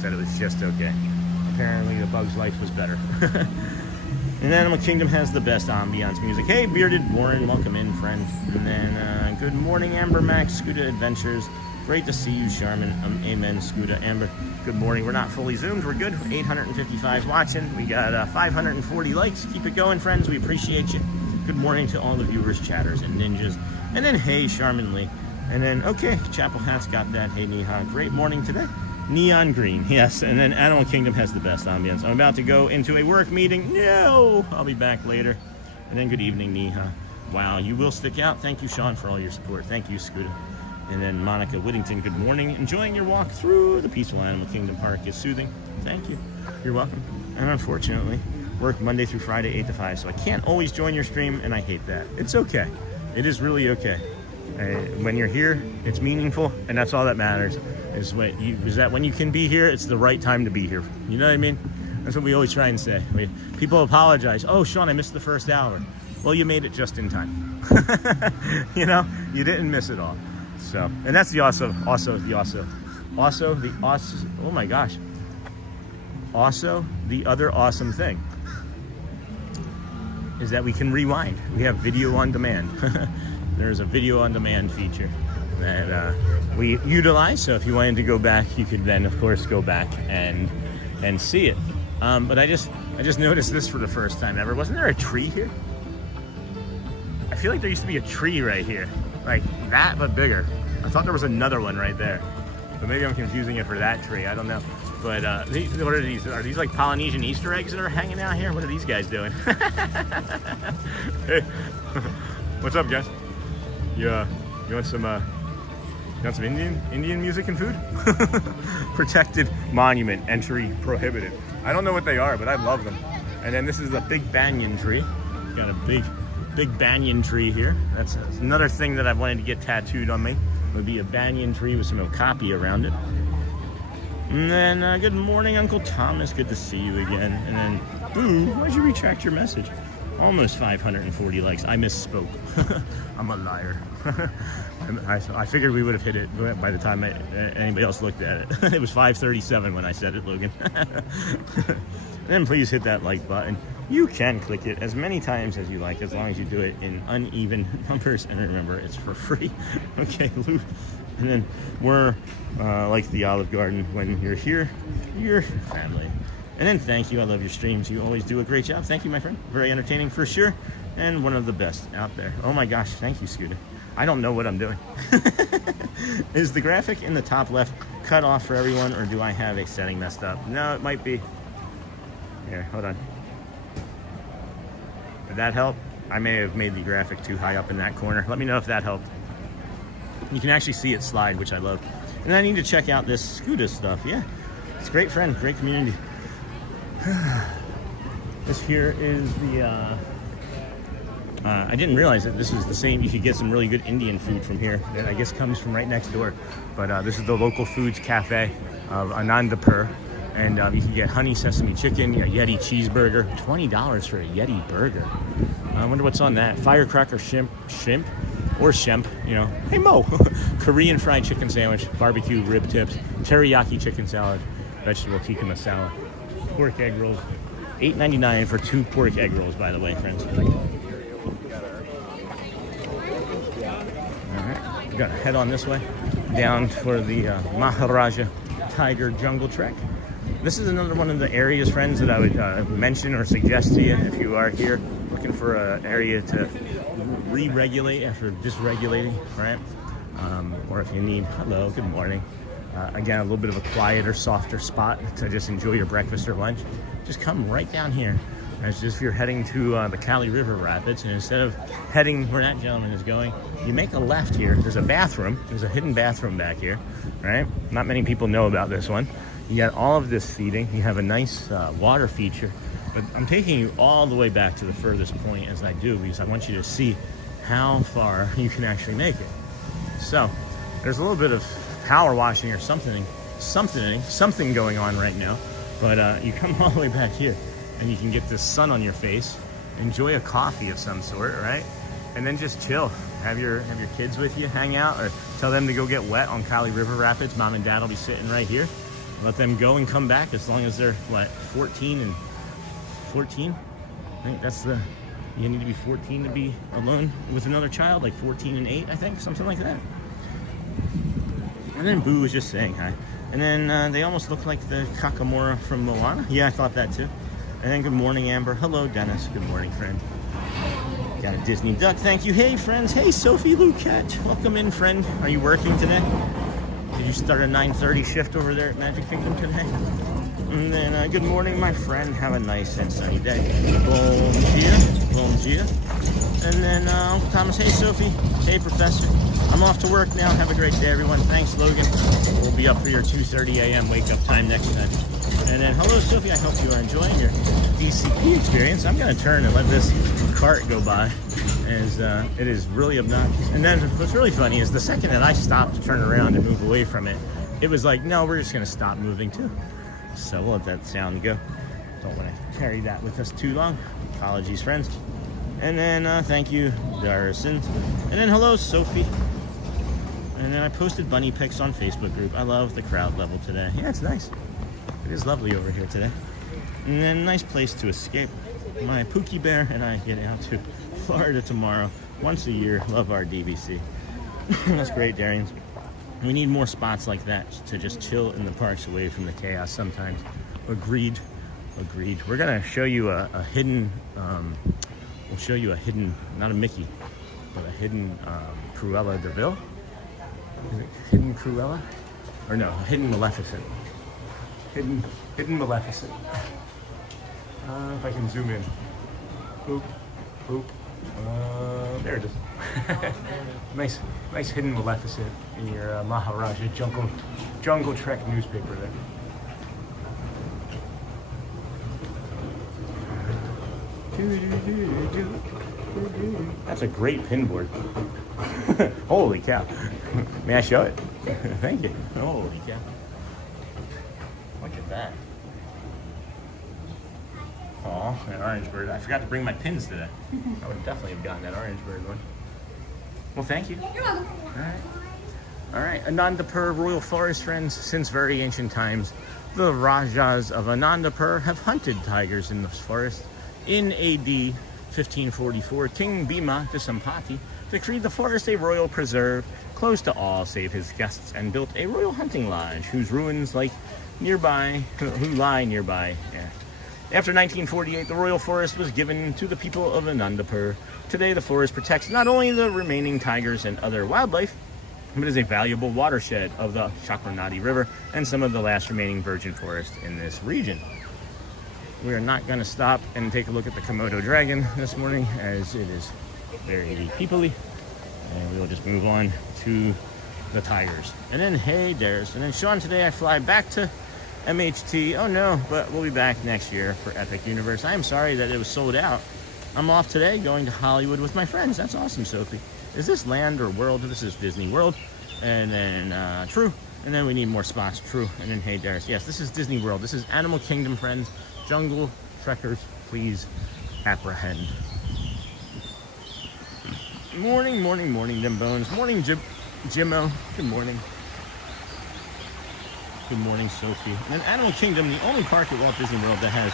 Said it was just okay. Apparently the Bug's Life was better. And Animal Kingdom has the best ambiance music. Hey, Bearded Warren, welcome in, friend. And then good morning, Amber Max, Scuda Adventures. Great to see you, Charmin. Amen, Scuda. Amber, good morning. We're not fully zoomed. We're good. 855 watching. We got 540 likes. Keep it going, friends. We appreciate you. Good morning to all the viewers, chatters, and ninjas. And then, hey, Charmin Lee. And then, okay, Chapel Hat's got that. Hey, Neha. Great morning today. Neon green, yes. And then Animal Kingdom has the best ambience. I'm about to go into a work meeting. No, I'll be back later. And then good evening, Neha. Wow, you will stick out. Thank you, Sean, for all your support. Thank you, Scuda. And then Monica Whittington, good morning. Enjoying your walk through the peaceful Animal Kingdom Park is soothing. Thank you. You're welcome. And unfortunately, work Monday through Friday, 8 to 5, so I can't always join your stream, and I hate that. It's okay. It is really okay. When you're here, it's meaningful, and that's all that matters. Is that when you can be here, it's the right time to be here. You know what I mean? That's what we always try and say. People apologize. Oh, Sean, I missed the first hour. Well, you made it just in time. You know, you didn't miss it all. So, and that's the oh my gosh. Also, the other awesome thing is that we can rewind. We have video on demand. There's a video on demand feature that we utilize. So if you wanted to go back, you could then, of course, go back and see it. But I just noticed this for the first time ever. Wasn't there a tree here? I feel like there used to be a tree right here, like that, but bigger. I thought there was another one right there, but maybe I'm confusing it for that tree. I don't know. But what are these? Are these like Polynesian Easter eggs that are hanging out here? What are these guys doing? Hey, what's up, guys? You want some Indian music and food? Protected monument, entry prohibited. I don't know what they are, but I love them. And then this is the big banyan tree. Got a big banyan tree here. That's another thing that I've wanted to get tattooed on me. It would be a banyan tree with some okapi around it. And then good morning, Uncle Thomas. Good to see you again. And then, boo, why'd you retract your message? Almost 540 likes. I misspoke. I'm a liar. I figured we would have hit it by the time anybody else looked at it. It was 5:37 when I said it, Logan. Then please hit that like button. You can click it as many times as you like, as long as you do it in uneven numbers. And remember, it's for free. Okay, Lou. And then we're like the Olive Garden. When you're here, you're family. And then thank you. I love your streams. You always do a great job. Thank you, my friend. Very entertaining for sure. And one of the best out there. Oh my gosh. Thank you, Scooter. I don't know what I'm doing. Is the graphic in the top left cut off for everyone, or do I have a setting messed up? No, it might be. Here, hold on. Did that help? I may have made the graphic too high up in that corner. Let me know if that helped. You can actually see it slide, which I love. And I need to check out this Scooter stuff. Yeah, it's a great friend, great community. This here is the, I didn't realize that this is the same. You could get some really good Indian food from here that I guess comes from right next door. But this is the local foods cafe of Anandapur. And you can get honey sesame chicken, a Yeti cheeseburger, $20 for a Yeti burger. I wonder what's on that. Firecracker shrimp, or shemp, you know. Hey Mo! Korean fried chicken sandwich, barbecue rib tips, teriyaki chicken salad, vegetable tikka masala, pork egg rolls. $8.99 for 2 pork egg rolls, by the way, friends. All right, we gotta head on this way, down for the Maharaja Tiger Jungle Trek. This is another one of the areas, friends, that I would mention or suggest to you if you are here looking for an area to re-regulate after dysregulating, right? Or if you need, hello, good morning. Again, a little bit of a quieter, softer spot to just enjoy your breakfast or lunch. Just come right down here. As if you're heading to the Kali River Rapids, and instead of heading where that gentleman is going, you make a left here. There's a bathroom. There's a hidden bathroom back here, right? Not many people know about this one. You got all of this seating. You have a nice water feature. But I'm taking you all the way back to the furthest point as I do, because I want you to see how far you can actually make it. So there's a little bit of power washing or something going on right now. But you come all the way back here and you can get this sun on your face, enjoy a coffee of some sort, right? And then just chill. Have your kids with you, hang out, or tell them to go get wet on Kali River Rapids. Mom and Dad will be sitting right here. Let them go and come back as long as they're, what, 14 and 14? I think that's the, you need to be 14 to be alone with another child, like 14 and 8, I think, something like that. And then Boo was just saying hi. And then they almost look like the Kakamora from Moana. Yeah, I thought that too. And then good morning, Amber. Hello, Dennis. Good morning, friend. Got a Disney duck, thank you. Hey, friends. Hey, Sophie Luquette. Welcome in, friend. Are you working today? Did you start a 9:30 shift over there at Magic Kingdom today? And then good morning, my friend. Have a nice and sunny day. Bon dia. And then Uncle Thomas. Hey, Sophie. Hey, Professor. I'm off to work now. Have a great day, everyone. Thanks, Logan. We'll be up for your 2:30 a.m. wake-up time next time. And then, hello, Sophie. I hope you are enjoying your DCP experience. I'm going to turn and let this cart go by, as it is really obnoxious. And then what's really funny is the second that I stopped to turn around and move away from it, it was like, no, we're just going to stop moving too. So we'll let that sound go. Don't want to carry that with us too long. Apologies, friends. And then thank you, Darison. And then hello, Sophie. And then I posted bunny pics on Facebook group. I love the crowd level today. Yeah, it's nice. It is lovely over here today. And then nice place to escape. My Pookie Bear and I get out to Florida tomorrow. Once a year. Love our DVC. That's great, Darians. We need more spots like that to just chill in the parks away from the chaos sometimes. Agreed. We're going to show you a hidden, we'll show you a hidden, not a Mickey, but a hidden Cruella de Vil. Is it hidden Cruella? Or no, hidden Maleficent. Hidden Maleficent. If I can zoom in. Boop. There it is. nice hidden Maleficent in your Maharaja Jungle Trek newspaper there. That's a great pinboard. Holy cow. May I show it? Thank you. Holy cow. Look at that. Oh, an orange bird. I forgot to bring my pins today. I would definitely have gotten that orange bird one. Well, thank you. You're welcome. All right. Anandapur Royal Forest, friends. Since very ancient times, the Rajas of Anandapur have hunted tigers in this forest In AD 1544, King Bhima Disampati decreed the forest a royal preserve, closed to all save his guests, and built a royal hunting lodge whose ruins lie nearby. Yeah. After 1948, the royal forest was given to the people of Anandapur. Today, the forest protects not only the remaining tigers and other wildlife, but is a valuable watershed of the Chakranadi River and some of the last remaining virgin forest in this region. We are not going to stop and take a look at the Komodo dragon this morning, as it is very peoply, and we will just move on to the tigers. And then hey there's, and then Sean, today I fly back to MHT. Oh no, but we'll be back next year for Epic Universe. I am sorry that it was sold out. I'm off today going to Hollywood with my friends. That's awesome, Sophie. Is this Land or World? This is Disney World. And then True. And then we need more spots. True. And then hey there's. Yes, this is Disney World. This is Animal Kingdom, friends. Jungle trekkers, please apprehend. Morning, morning, morning, them bones. Morning, Jimmo. Good morning. Good morning, Sophie. And Animal Kingdom, the only park at Walt Disney World that has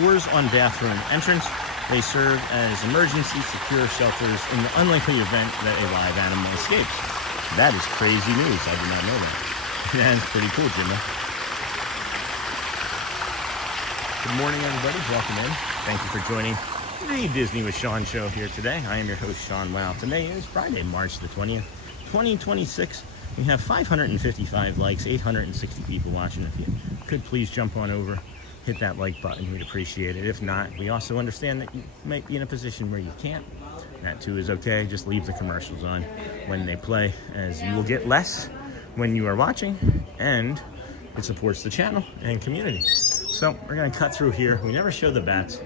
doors on bathroom entrance. They serve as emergency secure shelters in the unlikely event that a live animal escapes. That is crazy news. I did not know that. That's pretty cool, Jimmo. Good morning, everybody. Welcome in. Thank you for joining the Disney with Sean show here today. I am your host, Sean Wow. Today is Friday, March the 20th, 2026. We have 555 likes, 860 people watching. If you could please jump on over, hit that like button. We'd appreciate it. If not, we also understand that you might be in a position where you can't. That too is okay. Just leave the commercials on when they play, as you will get less when you are watching, and it supports the channel and community. So we're gonna cut through here. We never show the bats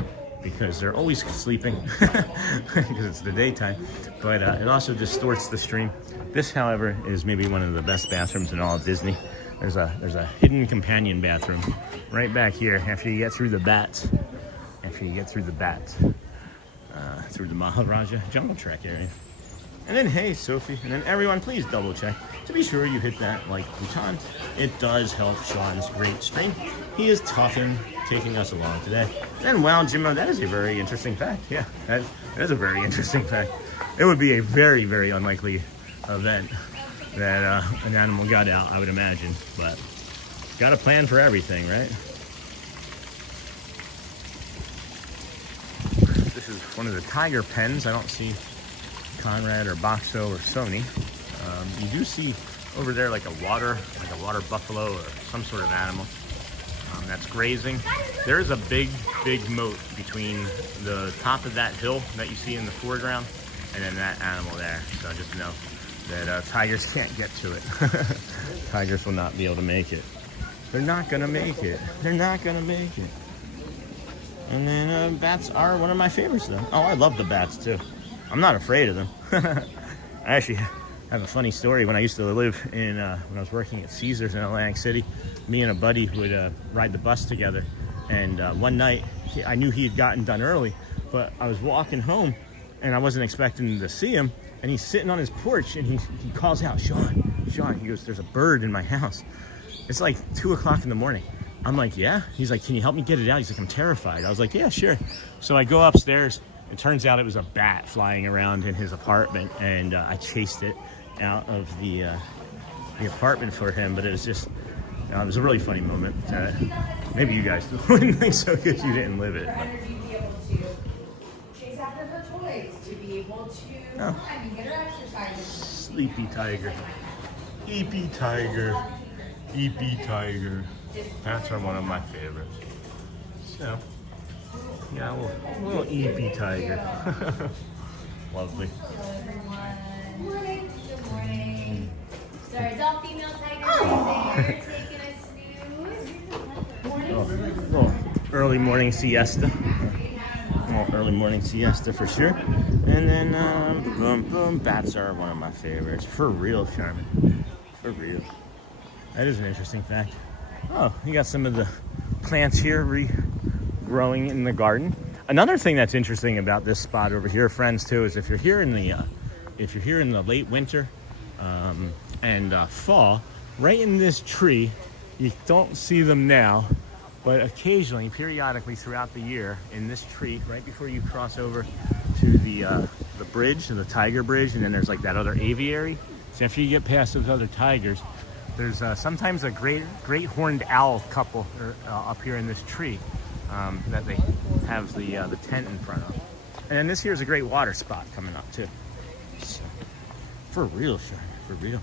because they're always sleeping because it's the daytime, but it also distorts the stream. This, however, is maybe one of the best bathrooms in all of Disney. There's a hidden companion bathroom right back here after you get through the bats. Through the Maharaja Jungle Trek area. And then hey Sophie, and then everyone, please double check to be sure you hit that like button. It does help Sean's great stream. He is taking us along today. And wow, Jimmo, that is a very interesting fact. Yeah, that is a very interesting fact. It would be a very, very unlikely event that an animal got out, I would imagine, but got a plan for everything, right? This is one of the tiger pens. I don't see Conrad or Boxo or Sony. You do see over there like a water buffalo or some sort of animal that's grazing. There is a big moat between the top of that hill that you see in the foreground and then that animal there. So just know that tigers can't get to it. Tigers will not be able to make it. They're not gonna make it. They're not gonna make it. And then bats are one of my favorites though. Oh, I love the bats too. I'm not afraid of them. I actually have a funny story. When I used to live in, when I was working at Caesars in Atlantic City, me and a buddy would ride the bus together. And one night, I knew he had gotten done early, but I was walking home and I wasn't expecting to see him. And he's sitting on his porch and he calls out, Sean, he goes, there's a bird in my house. It's like 2 o'clock in the morning. I'm like, yeah? He's like, can you help me get it out? He's like, I'm terrified. I was like, yeah, sure. So I go upstairs. It turns out it was a bat flying around in his apartment, and I chased it out of the apartment for him. But it was just, it was a really funny moment. Maybe you guys wouldn't think so because you didn't live it. Chase after her toys to be able to get her exercises. Sleepy tiger. Eepy tiger. Eepy tiger. Bats are one of my favorites. So, yeah, a little eepy tiger. Lovely. Hello, everyone. Good morning. Good morning. So our adult female tiger is there taking a snooze. Morning. Little early morning siesta. Early morning siesta for sure. And then, boom, boom, bats are one of my favorites. For real, Charmin. For real. That is an interesting fact. Oh, you got some of the plants here regrowing in the garden. Another thing that's interesting about this spot over here, friends, too, is if you're here in the late winter and fall, right in this tree, you don't see them now, But occasionally, periodically throughout the year, in this tree, right before you cross over to the bridge, to the tiger bridge, and then there's like that other aviary. So after you get past those other tigers, there's sometimes a great horned owl couple up here in this tree that they have the tent in front of. And then this here is a great water spot coming up too. So, for real, Sean, for real.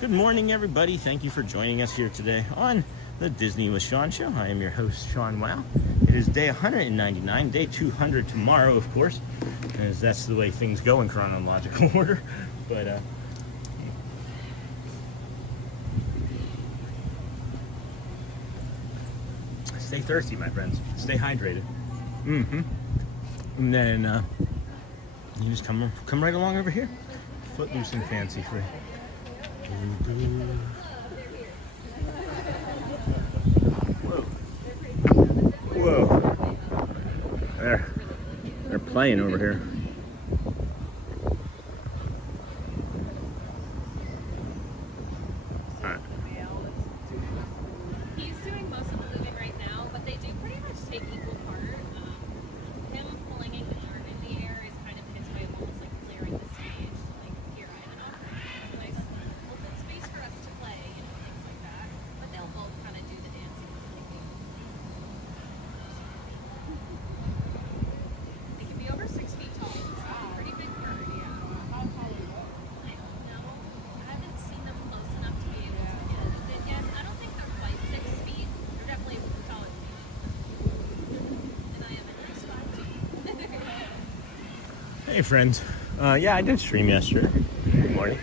Good morning, everybody. Thank you for joining us here today on the Disney with Sean show. I am your host, Sean Wow. It is day 199, day 200 tomorrow, of course, as that's the way things go in chronological order. But stay thirsty, my friends. Stay hydrated. And then you just come right along over here. Footloose and fancy free. Whoa. They're playing over here. He's doing most of the moving right now, but they do pretty much take equal part. Him pulling in the air is kind of his way of almost like clearing the stage. Like, here, I have a nice open space for us to play, things like that. But they'll both kind of do the dancing. They can be over 6 feet tall. Pretty big bird, yeah. How tall is that? I don't know. I haven't seen them close enough to be able to guess. I don't think they're quite 6 feet. They're definitely taller than me. And I am at least 5'2". Hey, friends. Yeah, I did stream yesterday. Good morning.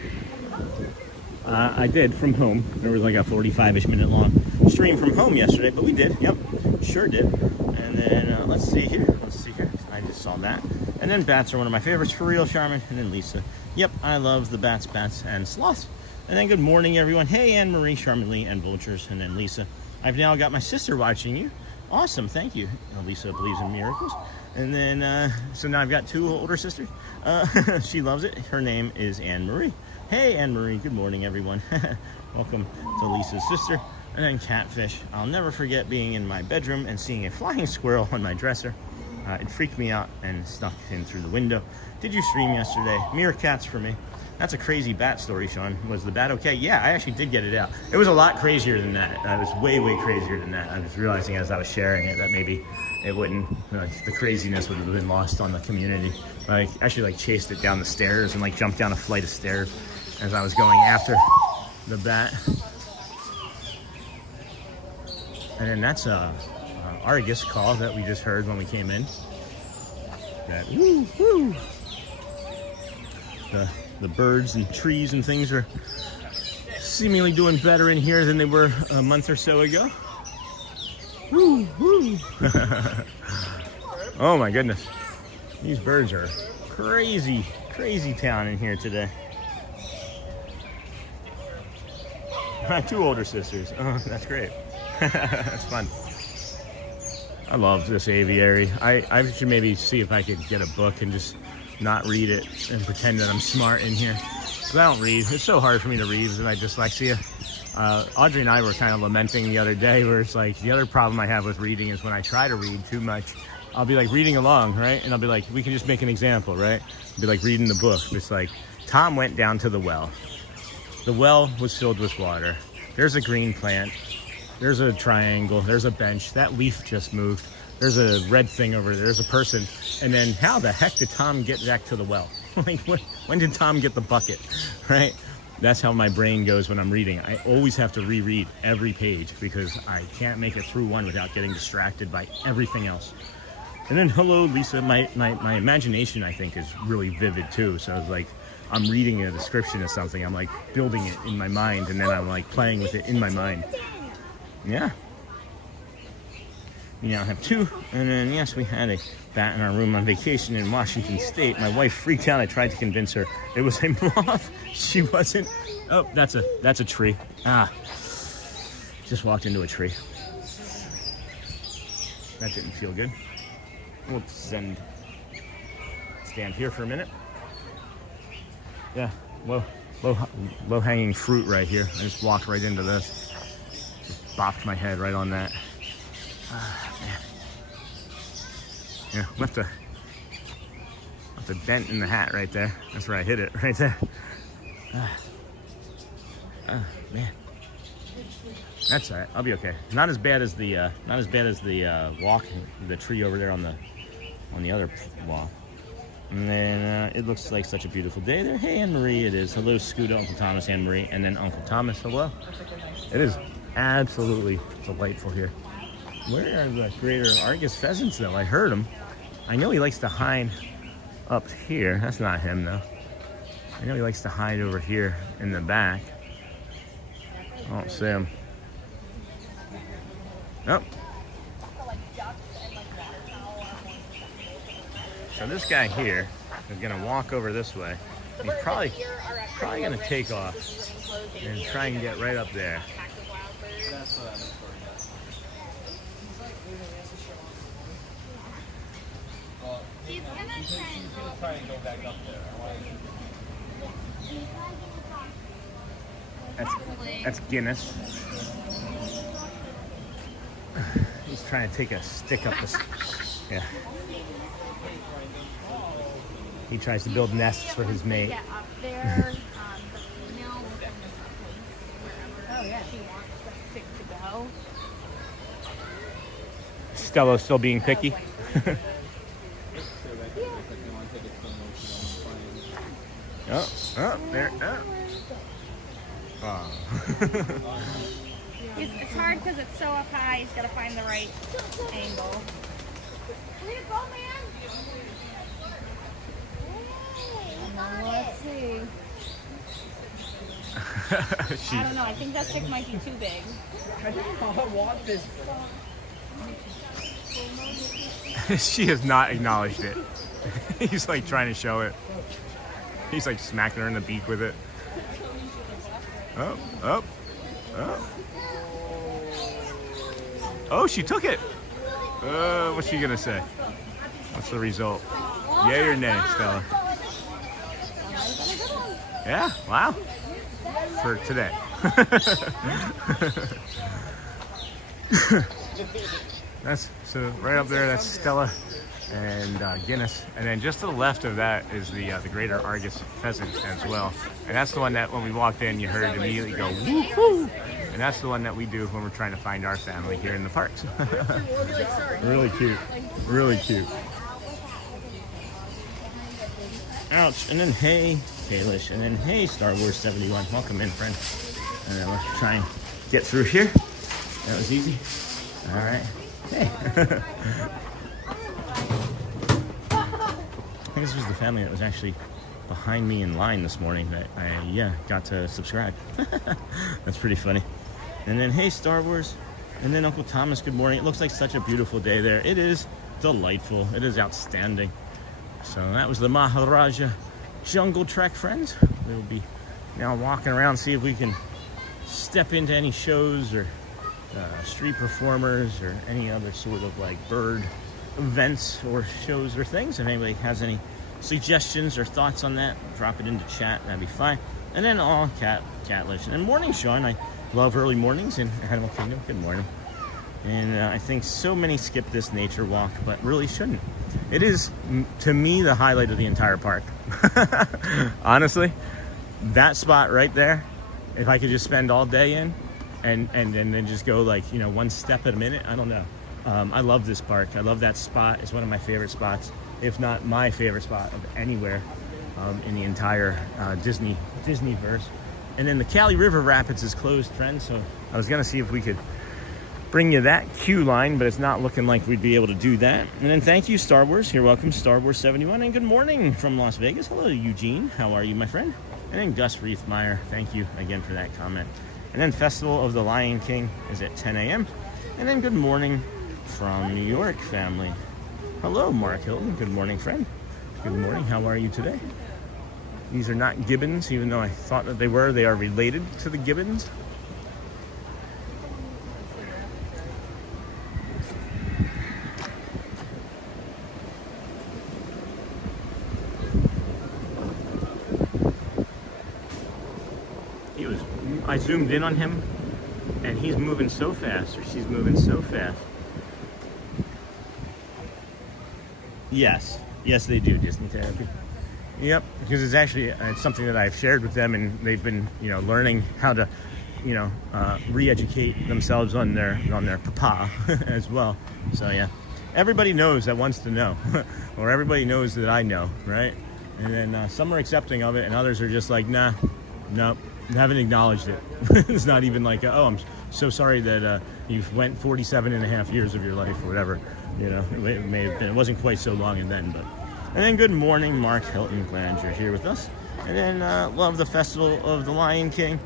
I did from home. There was like a 45-ish minute long stream from home yesterday, but we did. Yep, sure did. And then let's see here. I just saw that. And then bats are one of my favorites for real, Charmin. And then Lisa. Yep, I love the bats, and sloths. And then good morning, everyone. Hey, Anne Marie, Charmin Lee, and Vultures. And then Lisa. I've now got my sister watching you. Awesome, thank you. Lisa believes in miracles. And then, so now I've got 2 older sisters. She loves it. Her name is Anne Marie. Hey, Anne Marie. Good morning, everyone. Welcome to Lisa's sister. And then Catfish. I'll never forget being in my bedroom and seeing a flying squirrel on my dresser. It freaked me out and snuck in through the window. Did you stream yesterday? Meerkats for me. That's a crazy bat story, Sean. Was the bat okay? Yeah, I actually did get it out. It was a lot crazier than that. It was way, way crazier than that. I was realizing as I was sharing it that maybe it wouldn't, the craziness would have been lost on the community. I actually chased it down the stairs and jumped down a flight of stairs as I was going after the bat. And then that's a Argus call that we just heard when we came in. That woo woo. The birds and trees and things are seemingly doing better in here than they were a month or so ago. Woo woo. Oh my goodness. These birds are crazy town in here today. My 2 older sisters. Oh, that's great. That's fun. I love this aviary. I should maybe see if I could get a book and just not read it and pretend that I'm smart in here. Because I don't read. It's so hard for me to read with my dyslexia. Audrey and I were kind of lamenting the other day where it's the other problem I have with reading is when I try to read too much, I'll be reading along, right? And I'll be we can just make an example, right? I'll be reading the book. It's Tom went down to the well. The well was filled with water. There's a green plant. There's a triangle. There's a bench. That leaf just moved. There's a red thing over there. There's a person. And then how the heck did Tom get back to the well? When did Tom get the bucket, right? That's how my brain goes when I'm reading. I always have to reread every page because I can't make it through one without getting distracted by everything else. And then, hello, Lisa. My imagination, I think, is really vivid, too. So it's I'm reading a description of something. I'm building it in my mind, and then I'm playing with it in my mind. Yeah. We now have 2. And then, yes, we had a bat in our room on vacation in Washington State. My wife freaked out. I tried to convince her it was a moth. She wasn't. Oh, that's a tree. Just walked into a tree. That didn't feel good. We'll stand here for a minute. Yeah, low hanging fruit right here. I just walked right into this. Just bopped my head right on that. Yeah, left a dent in the hat right there. That's where I hit it, right there. Man, that's all right. I'll be okay. Not as bad as the walk, the tree over there on the other wall. And then it looks like such a beautiful day there. Hey, Anne Marie, it is. Hello, Scooter, Uncle Thomas, Anne Marie, and then Uncle Thomas. Hello. It is absolutely delightful here. Where are the greater Argus pheasants, though? I heard him. I know he likes to hide up here. That's not him, though. I know he likes to hide over here in the back. I don't see him. Nope. So this guy here is gonna walk over this way. He's probably gonna take off and try and get right up there. He's gonna try and go back up there. That's Guinness. He's trying to take a stick up this. Yeah. He tries to build nests for his mate. Get up there, the female will place wherever she wants the stick to go. Stella's still being picky. There. Oh. It's hard because it's so up high. He's got to find the right angle. Way to go, man! Let's see. I don't know. I think that stick might be too big. I want this. She has not acknowledged it. He's like trying to show it. He's like smacking her in the beak with it. Oh. Oh, she took it. What's she gonna say? What's the result? Yay or nay, Stella? Yeah, wow. For today. That's so right up there. That's Stella and Guinness, and then just to the left of that is the greater Argus pheasant as well. And that's the one that when we walked in, you heard immediately go woo-hoo. And that's the one that we do when we're trying to find our family here in the parks. Really cute, really cute. Ouch! And then hey, Kalish, and then hey, Star Wars 71. Welcome in, friend. And then let's try and get through here. That was easy. All right. Hey. I think this was the family that was actually behind me in line this morning that I got to subscribe. That's pretty funny. And then hey, Star Wars, and then Uncle Thomas, good morning. It looks like such a beautiful day there. It is delightful. It is outstanding. So that was the Maharaja Jungle Trek, friends. We will be now walking around, see if we can step into any shows or street performers or any other sort of like bird events or shows or things. If anybody has any suggestions or thoughts on that, drop it into chat. That'd be fine. And then all catlish. And morning, Sean. I love early mornings in Animal Kingdom. Good morning. And I think so many skip this nature walk, but really shouldn't. It is, to me, the highlight of the entire park. Honestly, that spot right there, if I could just spend all day in and then just go like, one step at a minute, I don't know. I love this park. I love that spot. It's one of my favorite spots, if not my favorite spot of anywhere in the entire Disneyverse. And then the Cali River Rapids is closed, friends, so I was gonna see if we could bring you that queue line, but it's not looking like we'd be able to do that. And then thank you, Star Wars. You're welcome, Star Wars 71, and good morning from Las Vegas. Hello, Eugene. How are you, my friend? And then Gus Reithmeyer, thank you again for that comment. And then Festival of the Lion King is at 10 a.m. And then good morning from New York, family. Hello, Mark Hilton. Good morning, friend. Good morning. How are you today? These are not gibbons, even though I thought that they were. They are related to the gibbons. I zoomed in on him, and he's moving so fast, or she's moving so fast, Yes, yes, they do Disney therapy. Yep, because it's actually it's something that I've shared with them, and they've been learning how to re-educate themselves on their papa as well. So yeah, everybody knows that wants to know, or everybody knows that I know, right? And then some are accepting of it, and others are just like, nah, nope, haven't acknowledged it. It's not even like, oh, I'm so sorry that you've went 47 and a half years of your life, or whatever. It may have been. It wasn't quite so long, and then good morning, Mark Hilton. Glad you're here with us. And then love the Festival of the Lion King.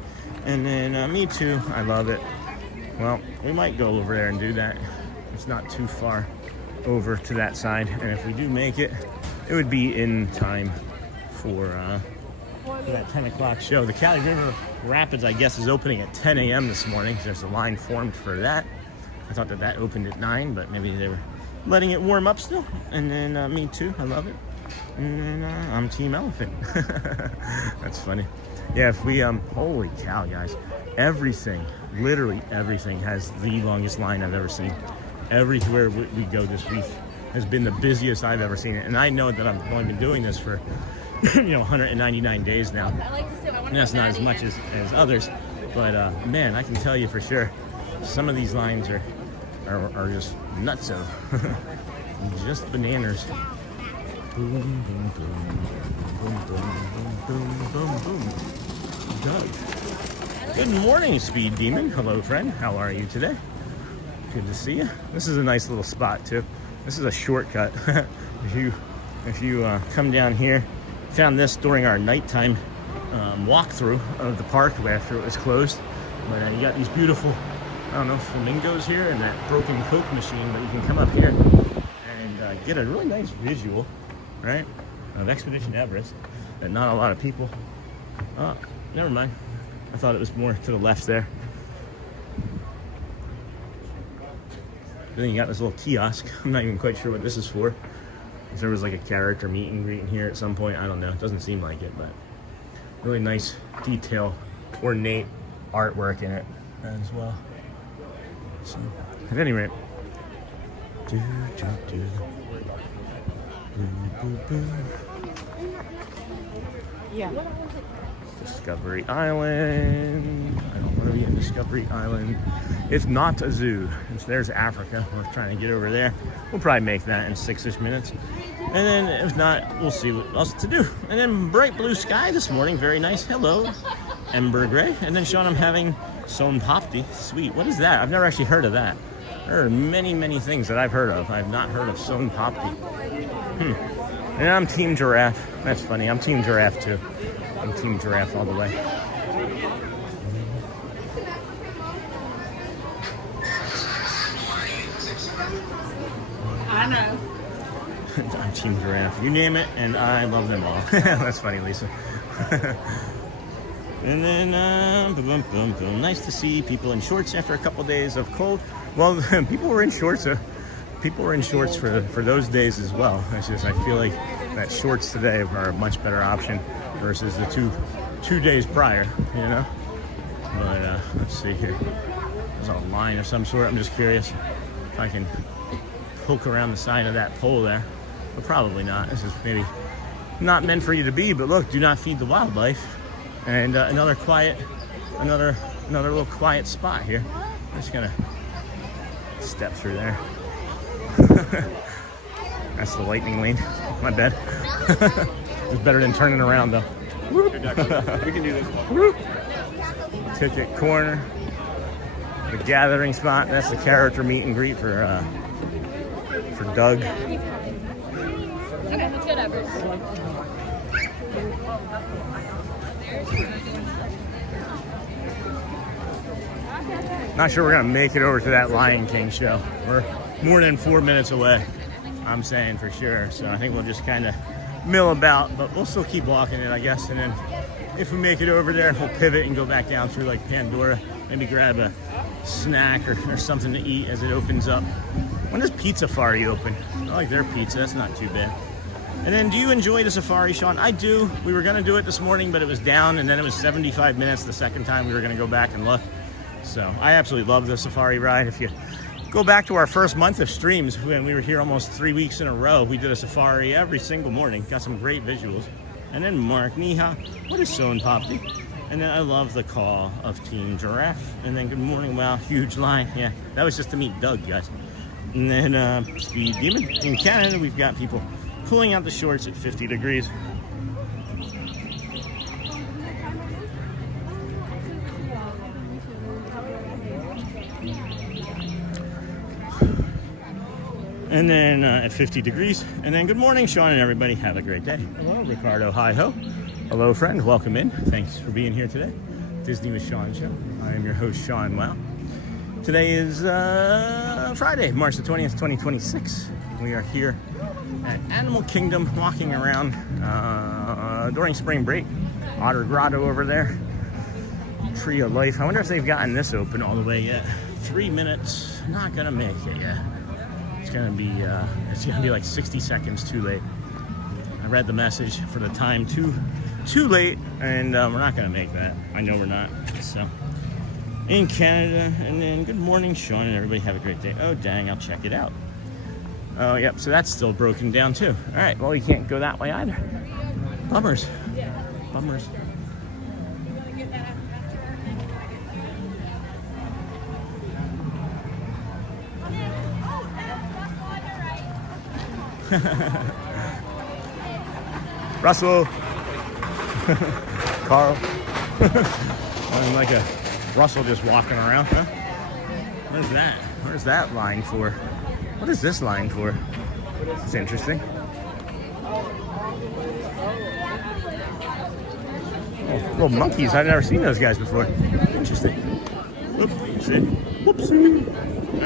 And then me too. I love it. Well, we might go over there and do that. It's not too far over to that side, and if we do make it, it would be in time for that 10 o'clock show. The Cali River Rapids, I guess, is opening at 10 a.m. this morning. There's a line formed for that. I thought that opened at 9, but maybe they were letting it warm up still. And then me too, I love it. And then I'm Team Elephant. That's funny. Yeah, if we holy cow, guys, everything, literally everything has the longest line I've ever seen. Everywhere we go this week has been the busiest I've ever seen it. And I know that I've only been doing this for 199 days now. And that's not as much as others, but man, I can tell you for sure, some of these lines are just nutso. Just bananas. Boom, boom, boom, boom, boom, boom, boom, boom. Doug. Good morning, Speed Demon. Hello, friend. How are you today? Good to see you. This is a nice little spot too. This is a shortcut. if you come down here, found this during our nighttime walkthrough of the park after it was closed. But you got these beautiful, I don't know, flamingos here and that broken Coke machine. But you can come up here and get a really nice visual, right, of Expedition Everest that not a lot of people. Oh, never mind. I thought it was more to the left there. Then you got this little kiosk. I'm not even quite sure what this is for. If there was like a character meet and greet in here at some point, I don't know. It doesn't seem like it, but really nice detail, ornate artwork in it as well. So, at any rate, Yeah. Discovery Island. I don't want to be in Discovery Island. It's not a zoo. There's Africa. We're trying to get over there. We'll probably make that in 6-ish minutes. And then if not, we'll see what else to do. And then bright blue sky this morning. Very nice. Hello, Ember Gray. And then Sean, I'm having Son Papdi. Sweet. What is that? I've never actually heard of that. There are many, many things that I've heard of. I've not heard of Son Papdi. And I'm Team Giraffe. That's funny. I'm Team Giraffe too. I'm Team Giraffe all the way. I know. I'm Team Giraffe. You name it, and I love them all. That's funny, Lisa. And then, boom, boom, boom. Nice to see people in shorts after a couple days of cold. Well, people were in shorts. People were in shorts for those days as well. It's just I feel like that shorts today are a much better option versus the two days prior, But let's see here. There's a line of some sort. I'm just curious if I can poke around the side of that pole there. But probably not. This is maybe not meant for you to be. But look, do not feed the wildlife. And another little quiet spot here. I'm just gonna step through there. That's the lightning lane. My bad. It's better than turning around though. We can do this one. Ticket corner. The gathering spot. That's the character meet and greet for Doug. Okay, let's get over. Not sure we're gonna make it over to that Lion King show. We're more than 4 minutes away, I'm saying for sure. So I think we'll just kind of mill about, but we'll still keep walking it, I guess. And then if we make it over there, we'll pivot and go back down through like Pandora. Maybe grab a snack or something to eat as it opens up. When does Pizza Safari open? I like their pizza, that's not too bad. And then, do you enjoy the safari, Sean? I do. We were gonna do it this morning, but it was down, and then it was 75 minutes the second time we were gonna go back and look. So I absolutely love the safari ride. If you go back to our first month of streams when we were here almost 3 weeks in a row. We did a safari every single morning. Got some great visuals. And then Mark Niha, what is so Popti? And then I love the call of Team Giraffe. And then good morning, wow, huge line. Yeah, that was just to meet Doug, guys. And then Speed Demon. In Canada, we've got people pulling out the shorts at 50 degrees. And then at 50 degrees. And then good morning, Sean and everybody. Have a great day. Hello, Ricardo. Hi-ho. Hello, friend. Welcome in. Thanks for being here today. Disney with Sean show. I am your host, Sean Wow. Today is Friday, March the 20th, 2026. We are here at Animal Kingdom, walking around during spring break. Otter Grotto over there. Tree of Life. I wonder if they've gotten this open all the way yet. 3 minutes. Not gonna make it yet. It's gonna be like 60 seconds too late. I read the message for the time too late, and we're not gonna make that. I know we're not. So in Canada, and then good morning, Sean, and everybody have a great day. Oh dang, I'll check it out. Oh yep, so that's still broken down too. All right, well you can't go that way either. Bummers. Bummers. Russell. Carl. I'm like a Russell just walking around, huh? What is that? What is that line for? What is this line for? It's interesting. Oh, little monkeys. I've never seen those guys before. Interesting. Whoopsie.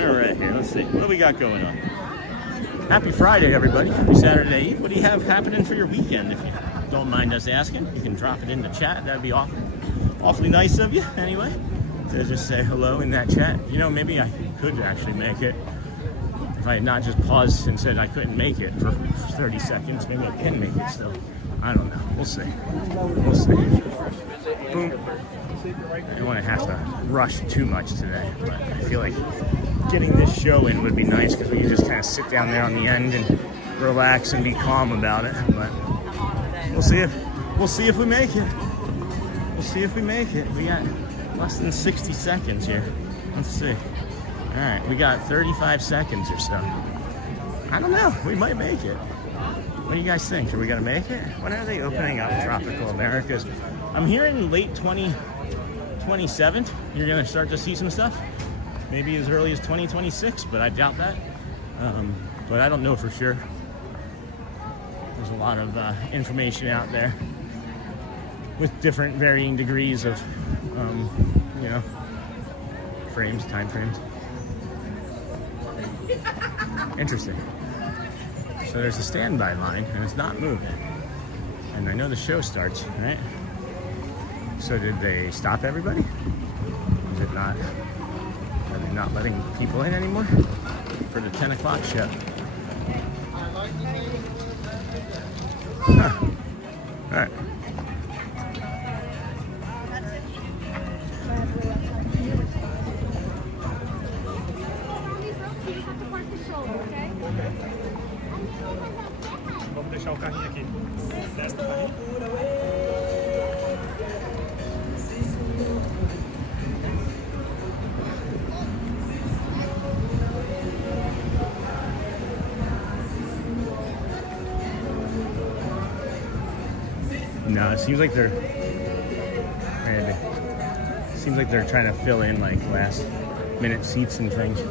All right, here, let's see. What do we got going on? Happy Friday, everybody. Happy Saturday Eve. What do you have happening for your weekend? If you don't mind us asking, you can drop it in the chat. That'd be awfully nice of you, anyway, to just say hello in that chat. You know, maybe I could actually make it. If I had not just paused and said I couldn't make it for 30 seconds, maybe I can make it still. I don't know. We'll see. We'll see. Boom. I don't want to have to rush too much today, but I feel like getting this show in would be nice because we can just kind of sit down there on the end and relax and be calm about it. But we'll see if we make it. We'll see if we make it. We got less than 60 seconds here. Let's see. All right, we got 35 seconds or so. I don't know. We might make it. What do you guys think? Are we gonna make it? When are they opening up Tropical Americas? I'm hearing late 2027. You're gonna start to see some stuff. Maybe as early as 2026, but I doubt that. But I don't know for sure. There's a lot of information out there with different varying degrees of, you know, time frames. Interesting. So there's a standby line, and it's not moving. And I know the show starts, right? So did they stop everybody? Is it not? Are they not letting people in anymore for the 10 o'clock show? Huh. All right. Vamos deixar o carrinho aqui. Desce o carrinho. No, it seems like they're trying to fill in like last minute seats and things.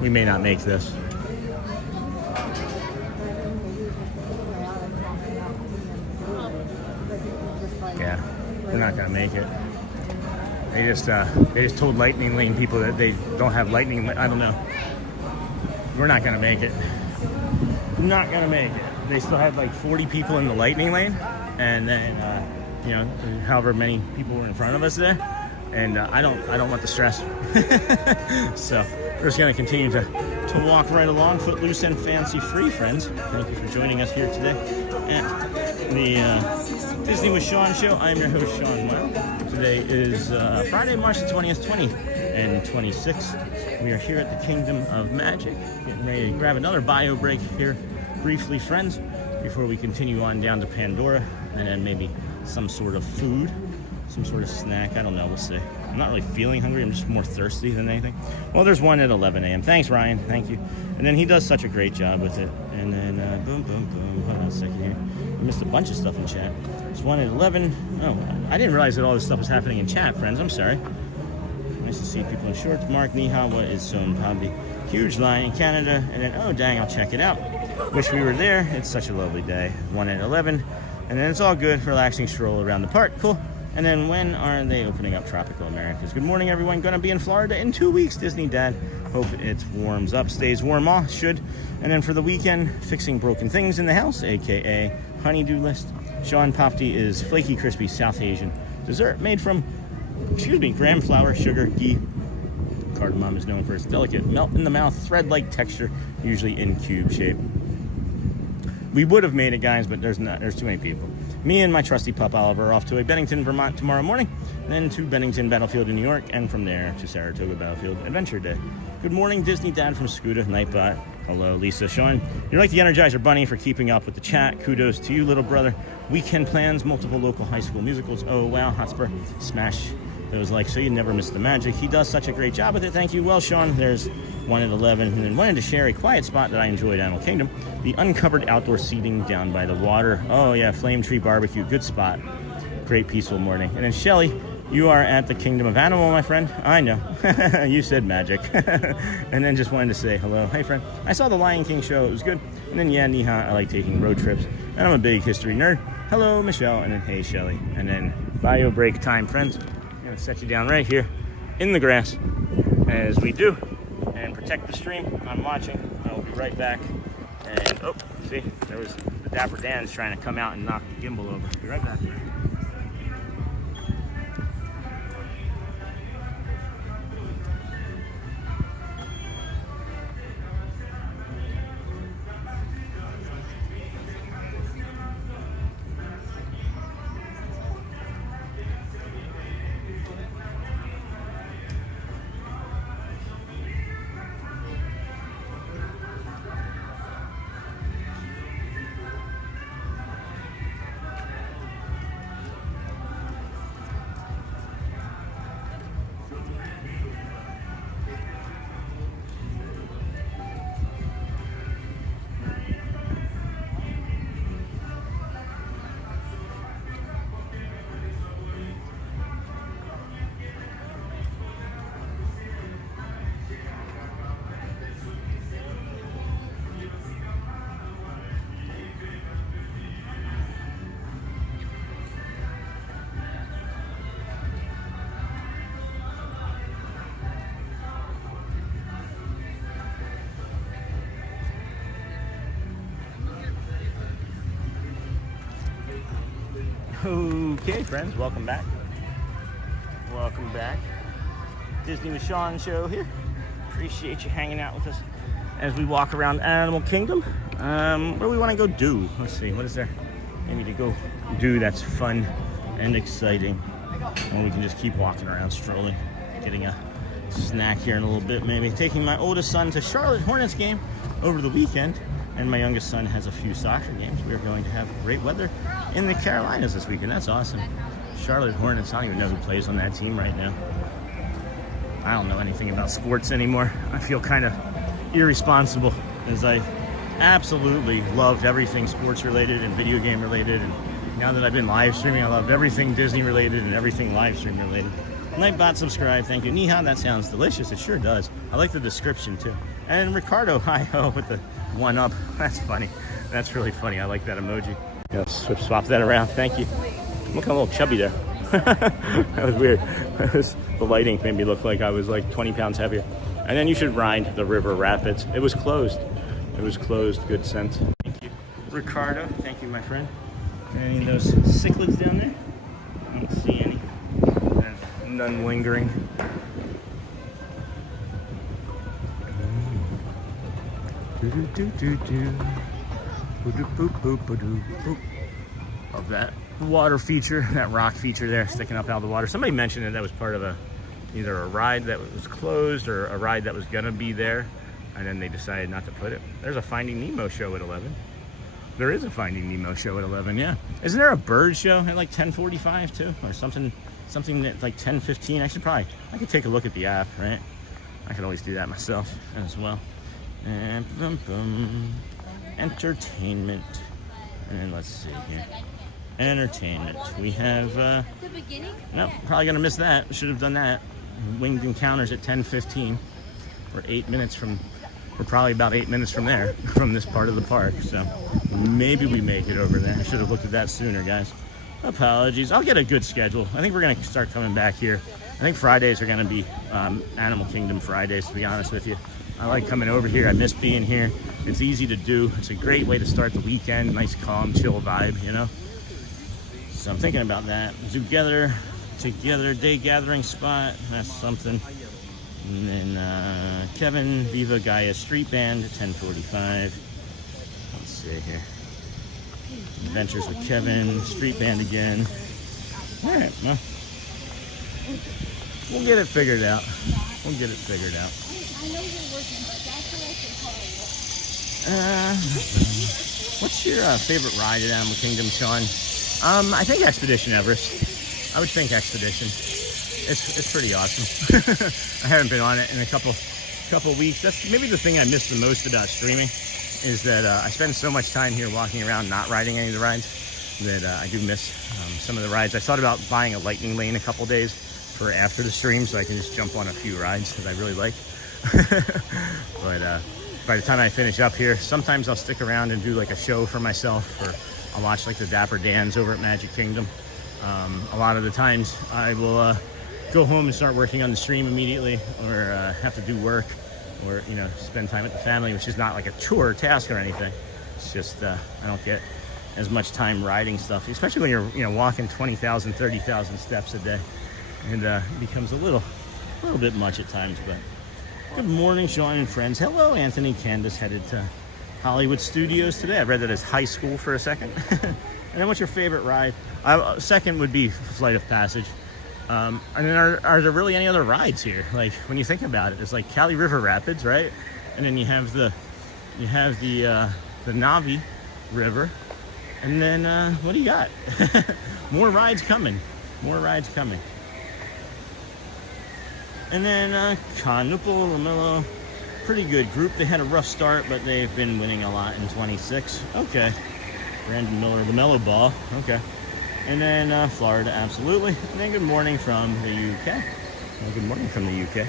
We may not make this. Yeah, we're not gonna make it. They just told Lightning Lane people that they don't have Lightning. I don't know. We're not gonna make it. Not gonna make it. They still had like 40 people in the Lightning Lane, and then you know, however many people were in front of us there. And I don't want the stress. So we're just gonna continue to walk right along, footloose and fancy free, friends. Thank you for joining us here today at the Disney with Sean show. I'm your host, Sean Wow. Today is Friday, March the 20th, 2026. We are here at the Kingdom of Magic, getting ready to grab another bio break here briefly, friends, before we continue on down to Pandora, and then maybe some sort of food, some sort of snack. I don't know, we'll see. I'm not really feeling hungry, I'm just more thirsty than anything. Well, there's one at 11 a.m. Thanks, Ryan, thank you. And then he does such a great job with it. And then boom, boom, boom. Hold on a second here. I missed a bunch of stuff in chat. There's one at 11. Oh, I didn't realize that all this stuff was happening in chat, friends. I'm sorry. Nice to see people in shorts. Mark Niha, what is Son Pabdi? Huge line in Canada. And then, oh, dang, I'll check it out. Wish we were there. It's such a lovely day. One at 11. And then it's all good. Relaxing stroll around the park. Cool. And then when are they opening up Tropical Americas? Good morning, everyone. Going to be in Florida in 2 weeks. Disney Dad. Hope it warms up, stays warm. Should. And then for the weekend, fixing broken things in the house, aka honeydew list. Sean Popti is flaky, crispy South Asian dessert made from, gram flour, sugar, ghee. Cardamom is known for its delicate melt in the mouth, thread-like texture, usually in cube shape. We would have made it, guys, but there's too many people. Me and my trusty pup Oliver are off to a Bennington, Vermont tomorrow morning, then to Bennington Battlefield in New York, and from there to Saratoga Battlefield Adventure Day. Good morning, Disney Dad from Scuda, Nightbot. Hello, Lisa, Sean. You're like the Energizer Bunny for keeping up with the chat. Kudos to you, little brother. Weekend plans, multiple local high school musicals. Oh, wow, Hotspur. Smash those likes so you never miss the magic. He does such a great job with it. Thank you. Well, Sean, there's one at 11. And then wanted to share a quiet spot that I enjoyed at Animal Kingdom. The uncovered outdoor seating down by the water. Oh, yeah, Flame Tree Barbecue. Good spot. Great peaceful morning. And then Shelly, you are at the Kingdom of Animal, my friend. I know. You said magic. And then just wanted to say hello. Hey, friend. I saw the Lion King show. It was good. And then, yeah, Niha, I like taking road trips. And I'm a big history nerd. Hello, Michelle. And then, hey, Shelly. And then bio break time, friends. I'm going to set you down right here in the grass as we do. And protect the stream. I'm watching. I will be right back. And, oh, see, there was the Dapper Dan's trying to come out and knock the gimbal over. Be right back. Okay, friends, welcome back. Welcome back. Disney with Sean show here. Appreciate you hanging out with us as we walk around Animal Kingdom. What do we want to go do? Let's see, what is there maybe to go do that's fun and exciting? And we can just keep walking around, strolling, getting a snack here in a little bit maybe. Taking my oldest son to Charlotte Hornets game over the weekend. And my youngest son has a few soccer games. We're going to have great weather in the Carolinas this weekend. That's awesome. Charlotte Hornets, I don't even know who plays on that team right now. I don't know anything about sports anymore. I feel kind of irresponsible as I absolutely loved everything sports related and video game related. And now that I've been live streaming, I love everything Disney related and everything live stream related. Nightbot, subscribe, thank you. Niha, that sounds delicious. It sure does. I like the description too. And Ricardo, hi-ho with the one up. That's funny. That's really funny. I like that emoji. Yeah, swap that around. Thank you. Look how a little chubby there. That was weird. The lighting made me look like I was like 20 pounds heavier. And then you should ride the river rapids. It was closed. It was closed. Good sense. Thank you. Ricardo, thank you, my friend. Any of those cichlids down there? I don't see any. None lingering. Love that. water feature, that rock feature there sticking up out of the water. Somebody mentioned that was part of either a ride that was closed or a ride that was gonna be there, and then they decided not to put it. There's a Finding Nemo show at 11. There is a Finding Nemo show at 11, yeah. Isn't there a bird show at like 10:45 too, or something that's like 10:15? I could take a look at the app, right? I could always do that myself as well. And entertainment, and let's see here. Entertainment. We have no, probably gonna miss that. Should have done that. Winged Encounters at 10:15. We're 8 minutes from. We're probably about 8 minutes from there, from this part of the park. So maybe we make it over there. I should have looked at that sooner, guys. Apologies. I'll get a good schedule. I think we're gonna start coming back here. I think Fridays are gonna be Animal Kingdom Fridays, to be honest with you. I like coming over here. I miss being here. It's easy to do. It's a great way to start the weekend. Nice, calm, chill vibe, you know? So I'm thinking about that. Together day gathering spot. That's something. And then Kevin Viva Gaia Street Band at 10:45. Let's see here. Adventures with Kevin, Street Band again. All right, well, we'll get it figured out. We'll get it figured out. What's your favorite ride at Animal Kingdom, Sean? I think Expedition Everest. I would think Expedition. It's pretty awesome. I haven't been on it in a couple weeks. That's maybe the thing I miss the most about streaming, is that I spend so much time here walking around not riding any of the rides that I do miss some of the rides. I thought about buying a lightning lane a couple days for after the stream so I can just jump on a few rides that I really like. But by the time I finish up here, sometimes I'll stick around and do like a show for myself, or I'll watch like the Dapper Dans over at Magic Kingdom. A lot of the times I will go home and start working on the stream immediately, or have to do work, or spend time with the family, which is not like a chore task or anything. It's just I don't get as much time riding stuff, especially when you're walking 20,000, 30,000 steps a day, and it becomes a little bit much at times. But good morning, Sean and friends. Hello, Anthony. Candace headed to Hollywood Studios today. I read that as high school for a second. And then what's your favorite ride? Second would be Flight of Passage. And then are there really any other rides here? Like, when you think about it, there's like Cali River Rapids, right? And then you have the Navi River. And then what do you got? More rides coming. And then Carnival Lamello, pretty good group. They had a rough start, but they've been winning a lot in 26. Okay. Brandon Miller, the Mellow Ball. Okay. And then Florida, absolutely. And then good morning from the UK. Well, good morning from the UK.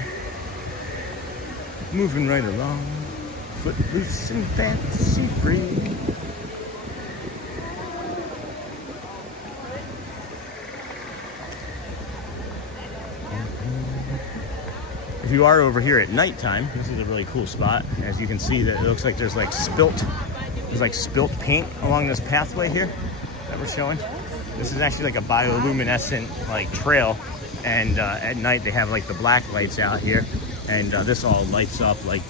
Moving right along. Footloose and fancy free. If you are over here at nighttime, this is a really cool spot. As you can see, that it looks like there's like spilt paint along this pathway here that we're showing. This is actually like a bioluminescent like trail, and at night they have like the black lights out here, and this all lights up like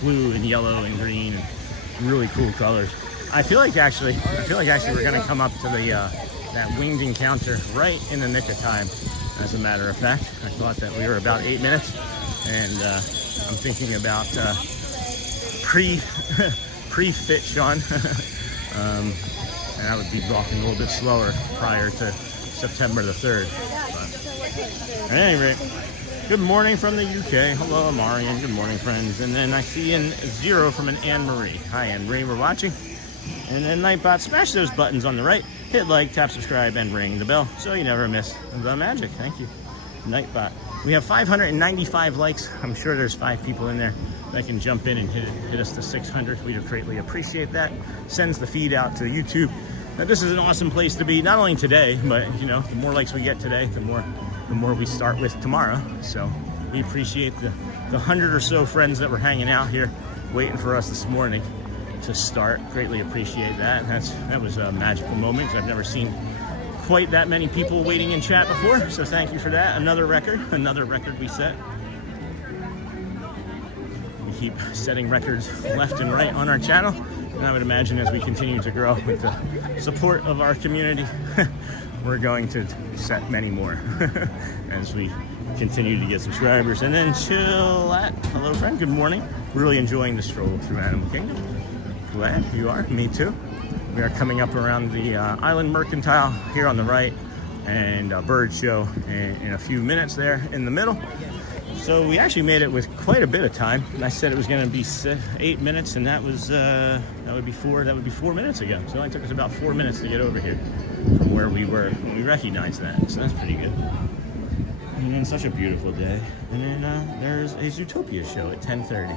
blue and yellow and green, and really cool colors. I feel like actually we're gonna come up to the that winged encounter right in the nick of time. As a matter of fact, I thought that we were about 8 minutes, and I'm thinking about pre-fit Sean. And I would be walking a little bit slower prior to September the 3rd. But at any rate, good morning from the UK. Hello, Marian. Good morning, friends. And then I see in Zero from an Anne-Marie. Hi, Anne-Marie. We're watching. And then Nightbot, smash those buttons on the right. Hit like, tap subscribe, and ring the bell so you never miss the magic. Thank you, Nightbot. We have 595 likes. I'm sure there's 5 people in there that can jump in and hit us to 600. We'd greatly appreciate that. Sends the feed out to YouTube. Now, this is an awesome place to be, not only today, but the more likes we get today, the more we start with tomorrow. So we appreciate the 100 or so friends that were hanging out here waiting for us this morning to start. Greatly appreciate that. That was a magical moment. I've never seen quite that many people waiting in chat before, so thank you for that. Another record we set. We keep setting records left and right on our channel, and I would imagine as we continue to grow with the support of our community, we're going to set many more as we continue to get subscribers. And then Chillat, hello friend, good morning. Really enjoying the stroll through Animal Kingdom. Glad you are, me too. We are coming up around the Island Mercantile here on the right, and a bird show in a few minutes there in the middle. So we actually made it with quite a bit of time. I said it was going to be 8 minutes, and that would be 4 minutes ago. So it only took us about 4 minutes to get over here from where we were when we recognized that. So that's pretty good. And then such a beautiful day. And then there's a Zootopia show at 10:30.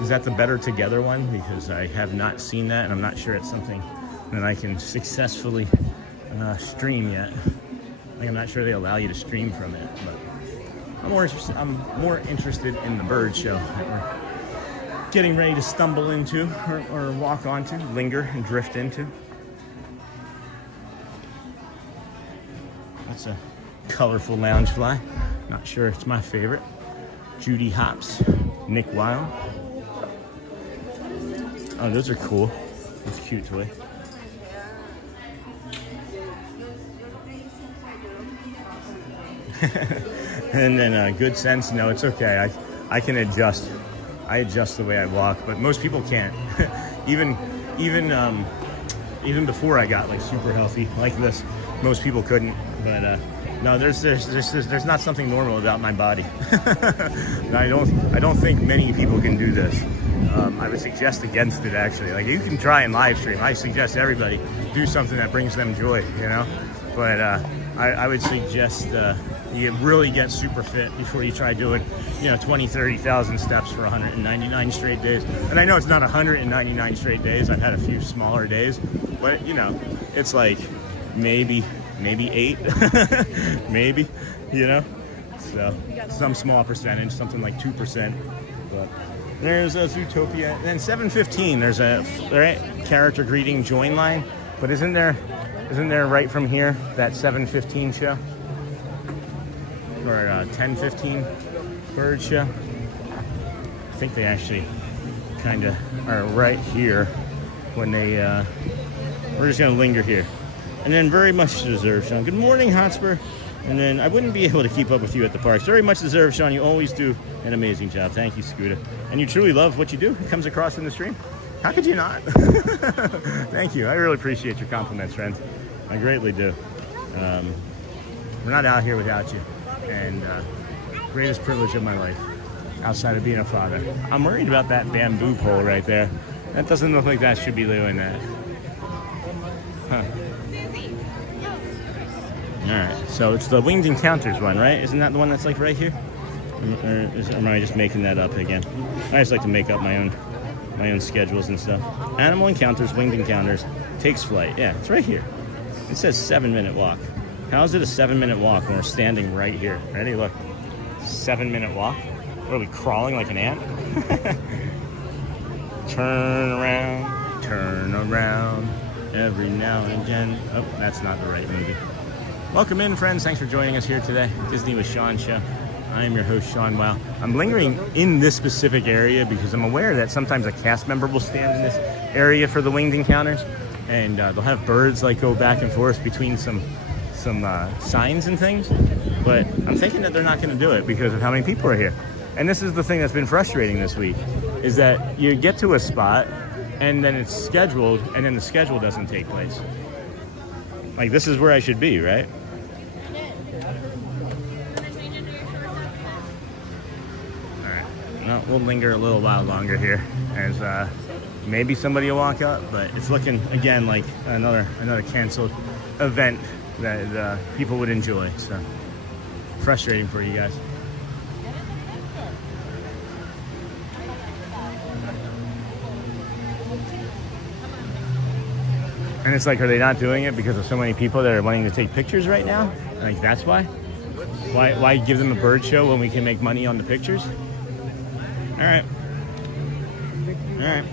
Is that the Better Together one? Because I have not seen that, and I'm not sure it's something that I can successfully stream yet. Like, I'm not sure they allow you to stream from it, but I'm more interested in the bird show that we're getting ready to stumble into or walk onto, linger and drift into. That's a colorful loungefly. Not sure it's my favorite. Judy Hopps, Nick Wilde. Oh, those are cool. That's a cute toy. And then Good Sense, no, it's okay. I can adjust. I adjust the way I walk, but most people can't. even before I got like super healthy like this, most people couldn't. But no, there's not something normal about my body. I don't think many people can do this. I would suggest against it, actually. Like, you can try and live stream. I suggest everybody do something that brings them joy, you know. But I would suggest you really get super fit before you try doing, 20,000-30,000 steps for 199 straight days. And I know it's not 199 straight days. I've had a few smaller days, but it's like maybe 8, maybe, So some small percentage, something like 2%. But there's a Zootopia. And then 7:15, there's a character greeting join line. But isn't there right from here that 7:15 show? Or 10:15 bird show? I think they actually kind of are right here when they, we're just going to linger here. And then very much deserved, Sean. Good morning, Hotspur. And then I wouldn't be able to keep up with you at the parks. Very much deserved, Sean. You always do an amazing job. Thank you, Scooter. And you truly love what you do. It comes across in the stream. How could you not? Thank you. I really appreciate your compliments, friends. I greatly do. We're not out here without you. And greatest privilege of my life, outside of being a father. I'm worried about that bamboo pole right there. That doesn't look like that should be doing that. Huh. All right, so it's the Winged Encounters one, right? Isn't that the one that's like right here? Or am I just making that up again? I just like to make up my own schedules and stuff. Animal Encounters, Winged Encounters, takes flight. Yeah, it's right here. It says 7-minute walk. How is it a 7-minute walk when we're standing right here? Ready? Look. 7-minute walk? What are we, crawling like an ant? Turn around, every now and again. Oh, that's not the right movie. Welcome in, friends. Thanks for joining us here today. Disney with Sean show. I am your host, Sean Wow. I'm lingering in this specific area because I'm aware that sometimes a cast member will stand in this area for the Winged Encounters, and they'll have birds like go back and forth between some signs and things. But I'm thinking that they're not going to do it because of how many people are here. And this is the thing that's been frustrating this week, is that you get to a spot and then it's scheduled, and then the schedule doesn't take place. Like, this is where I should be, right? No, we'll linger a little while longer here as maybe somebody will walk up, but it's looking again like another canceled event that people would enjoy. So frustrating for you guys. And it's like, are they not doing it because of so many people that are wanting to take pictures right now? Like, that's why? Why give them a bird show when we can make money on the pictures? All right.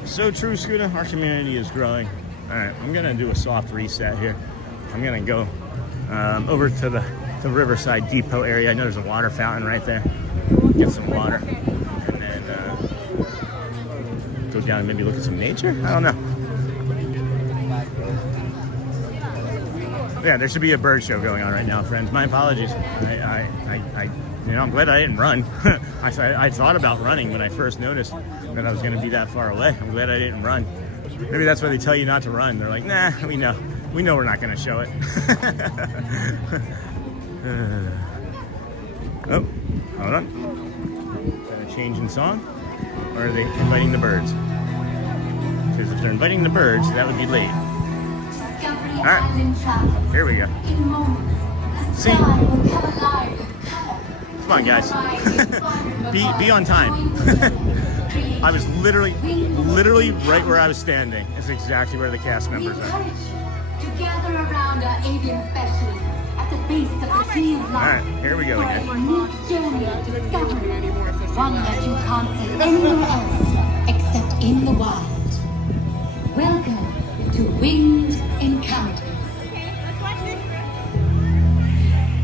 So true, Scooter. Our community is growing. All right, I'm gonna do a soft reset here. I'm gonna go over to the Riverside Depot area. I know there's a water fountain right there. Get some water, and then go down and maybe look at some nature. I don't know. Yeah, there should be a bird show going on right now, friends. My apologies. I'm glad I didn't run. I thought about running when I first noticed that I was going to be that far away. I'm glad I didn't run. Maybe that's why they tell you not to run. They're like, nah, we know we're not going to show it. Oh, hold on. Is that a change in song? Or are they inviting the birds? Because if they're inviting the birds, that would be late. All right, here we go. See? Come on, guys. be on time. I was literally right where I was standing. Is exactly where the cast members are. To gather around our avian specialists at the base of the tree of life. All right, here we go for again. a unique journey of discovery, one that you can't see anywhere else except in the wild. Welcome to Winged Encounters.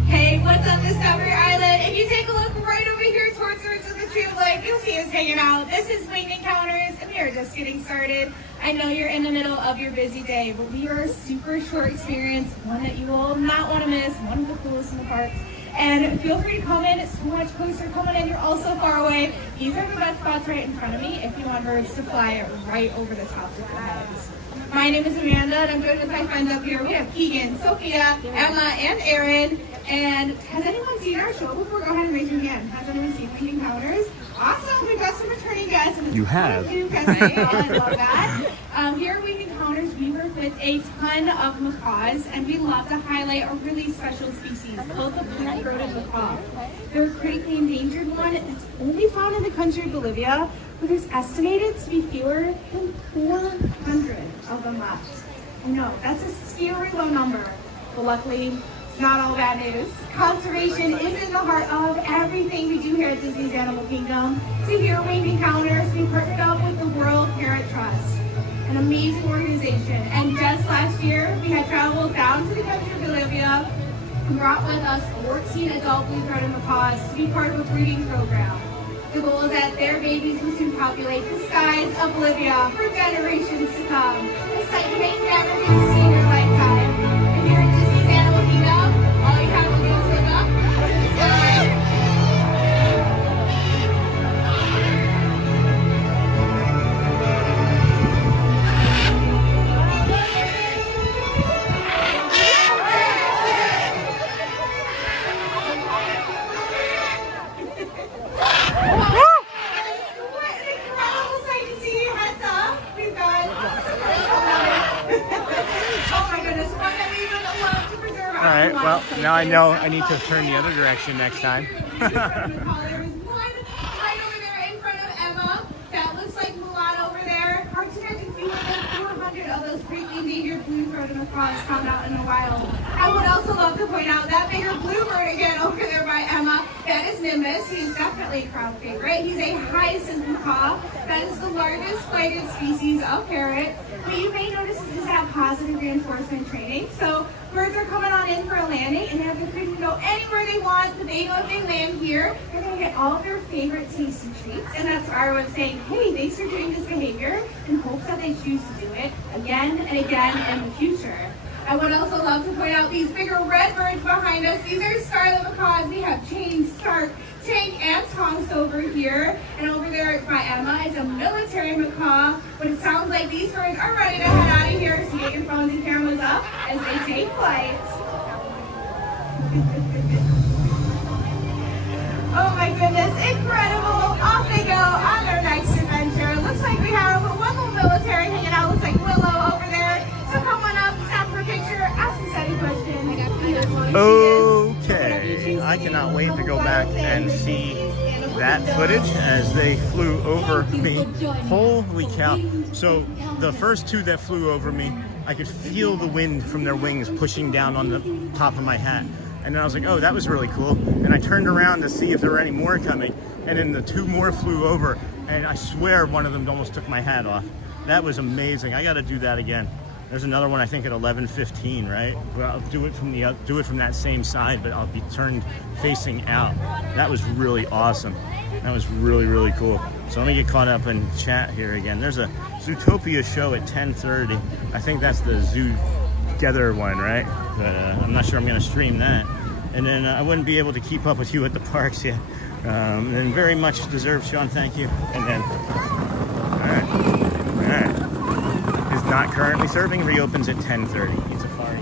Hey, what's up, Discovery Island? If you take a look right over here towards the roots of the tree of life, you'll see us hanging out. This is Winged Encounters, and we are just getting started. I know you're in the middle of your busy day, but we are a super short experience, one that you will not want to miss, one of the coolest in the parks. And feel free to come in. It's so much closer coming in. You're all so far away. These are the best spots right in front of me if you want birds to fly right over the tops of your heads. My name is Amanda, and I'm joined with my friends up here. We have Keegan, Sophia, Emma, and Aaron. And has anyone seen our show before? Go ahead and raise your hand. Has anyone seen Winged Encounters? Awesome. We've got some returning guests. And You have. I love that. Here at Winged Encounters, we work with a ton of macaws, and we love to highlight a really special species called the blue-throated macaw. They're a critically endangered one that's only found in the country of Bolivia, but there's estimated to be fewer than 400 of them left. I know, that's a scary low number, but luckily, it's not all bad news. Conservation is in the heart of everything we do here at Disney's Animal Kingdom. So here at Winged Encounters, we partnered up with the World Parrot Trust, an amazing organization. And just last year, we had traveled down to the country of Bolivia and brought with us 14 adult blue-throated macaws to be part of a breeding program. The goal is that their babies will soon populate the skies of Bolivia for generations to come. A sight you may never get to see in your lifetime. If you're in Disney's Animal Kingdom, all you have to do is look up to the sky. All right, well, now I know I need to turn the other direction next time. There's one right over there in front of Emma. That looks like Mulan over there. Parks and Rec fewer than 400 of those greatly endangered blue-throated macaws found out in the wild. I would also love to point out that bigger bluebird again over there by Emma. That is Nimbus. He's definitely a crowd favorite. He's a hyacinth macaw. That is the largest flighted species of parrot. But you may notice it does have positive reinforcement training. So birds are coming on in for a landing, and they have the freedom to go anywhere they want. But they know if they land here, they're going to get all of their favorite tasty treats. And that's our way of saying, hey, thanks for doing this behavior, in hopes that they choose to do it again and again in the future. I would also love to point out these bigger red birds behind us. These are scarlet macaws. We have Jane, Stark, Tank, and Tonks over here. And over there by Emma is a military macaw. But it sounds like these birds are ready to head out of here. So get your phones and cameras up as they take flight. Oh my goodness, incredible. Off they go on their next adventure. Looks like we have one little military hanging out. Looks like Willow over there. So come on up, snap for a picture, ask us any question. Okay, I cannot wait to go back and see that footage as they flew over me. Holy cow. So the first two that flew over me, I could feel the wind from their wings pushing down on the top of my hat. And then I was like, oh, that was really cool. And I turned around to see if there were any more coming. And then the two more flew over, and I swear one of them almost took my hat off. That was amazing. I got to do that again. There's another one I think at 11:15, right? Well, I'll do it from that same side, but I'll be turned facing out. That was really awesome. That was really, really cool. So let me get caught up in chat here again. There's a Zootopia show at 10:30. I think that's the together one, right? But I'm not sure I'm going to stream that. And then I wouldn't be able to keep up with you at the parks yet. And then very much deserved, Sean, thank you. And then, all right. Is not currently serving, reopens at 10:30. It's Safari.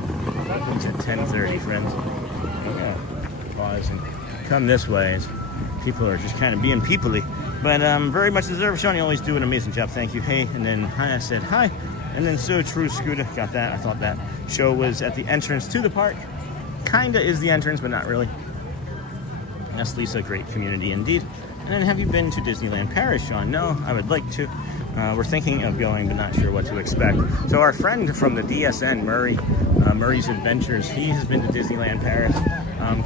Opens at 10:30, friends. Okay. Pause and come this way as people are just kind of being peoply. But very much deserved, Sean. You always do an amazing job. Thank you. Hey, and then hi, I said hi. And then so true, Scooter. Got that. I thought that show was at the entrance to the park. Kinda is the entrance, but not really. Yes, Lisa, great community indeed. And then have you been to Disneyland Paris, Sean? No, I would like to. We're thinking of going, but not sure what to expect. So our friend from the DSN, Murray, Murray's Adventures, he has been to Disneyland Paris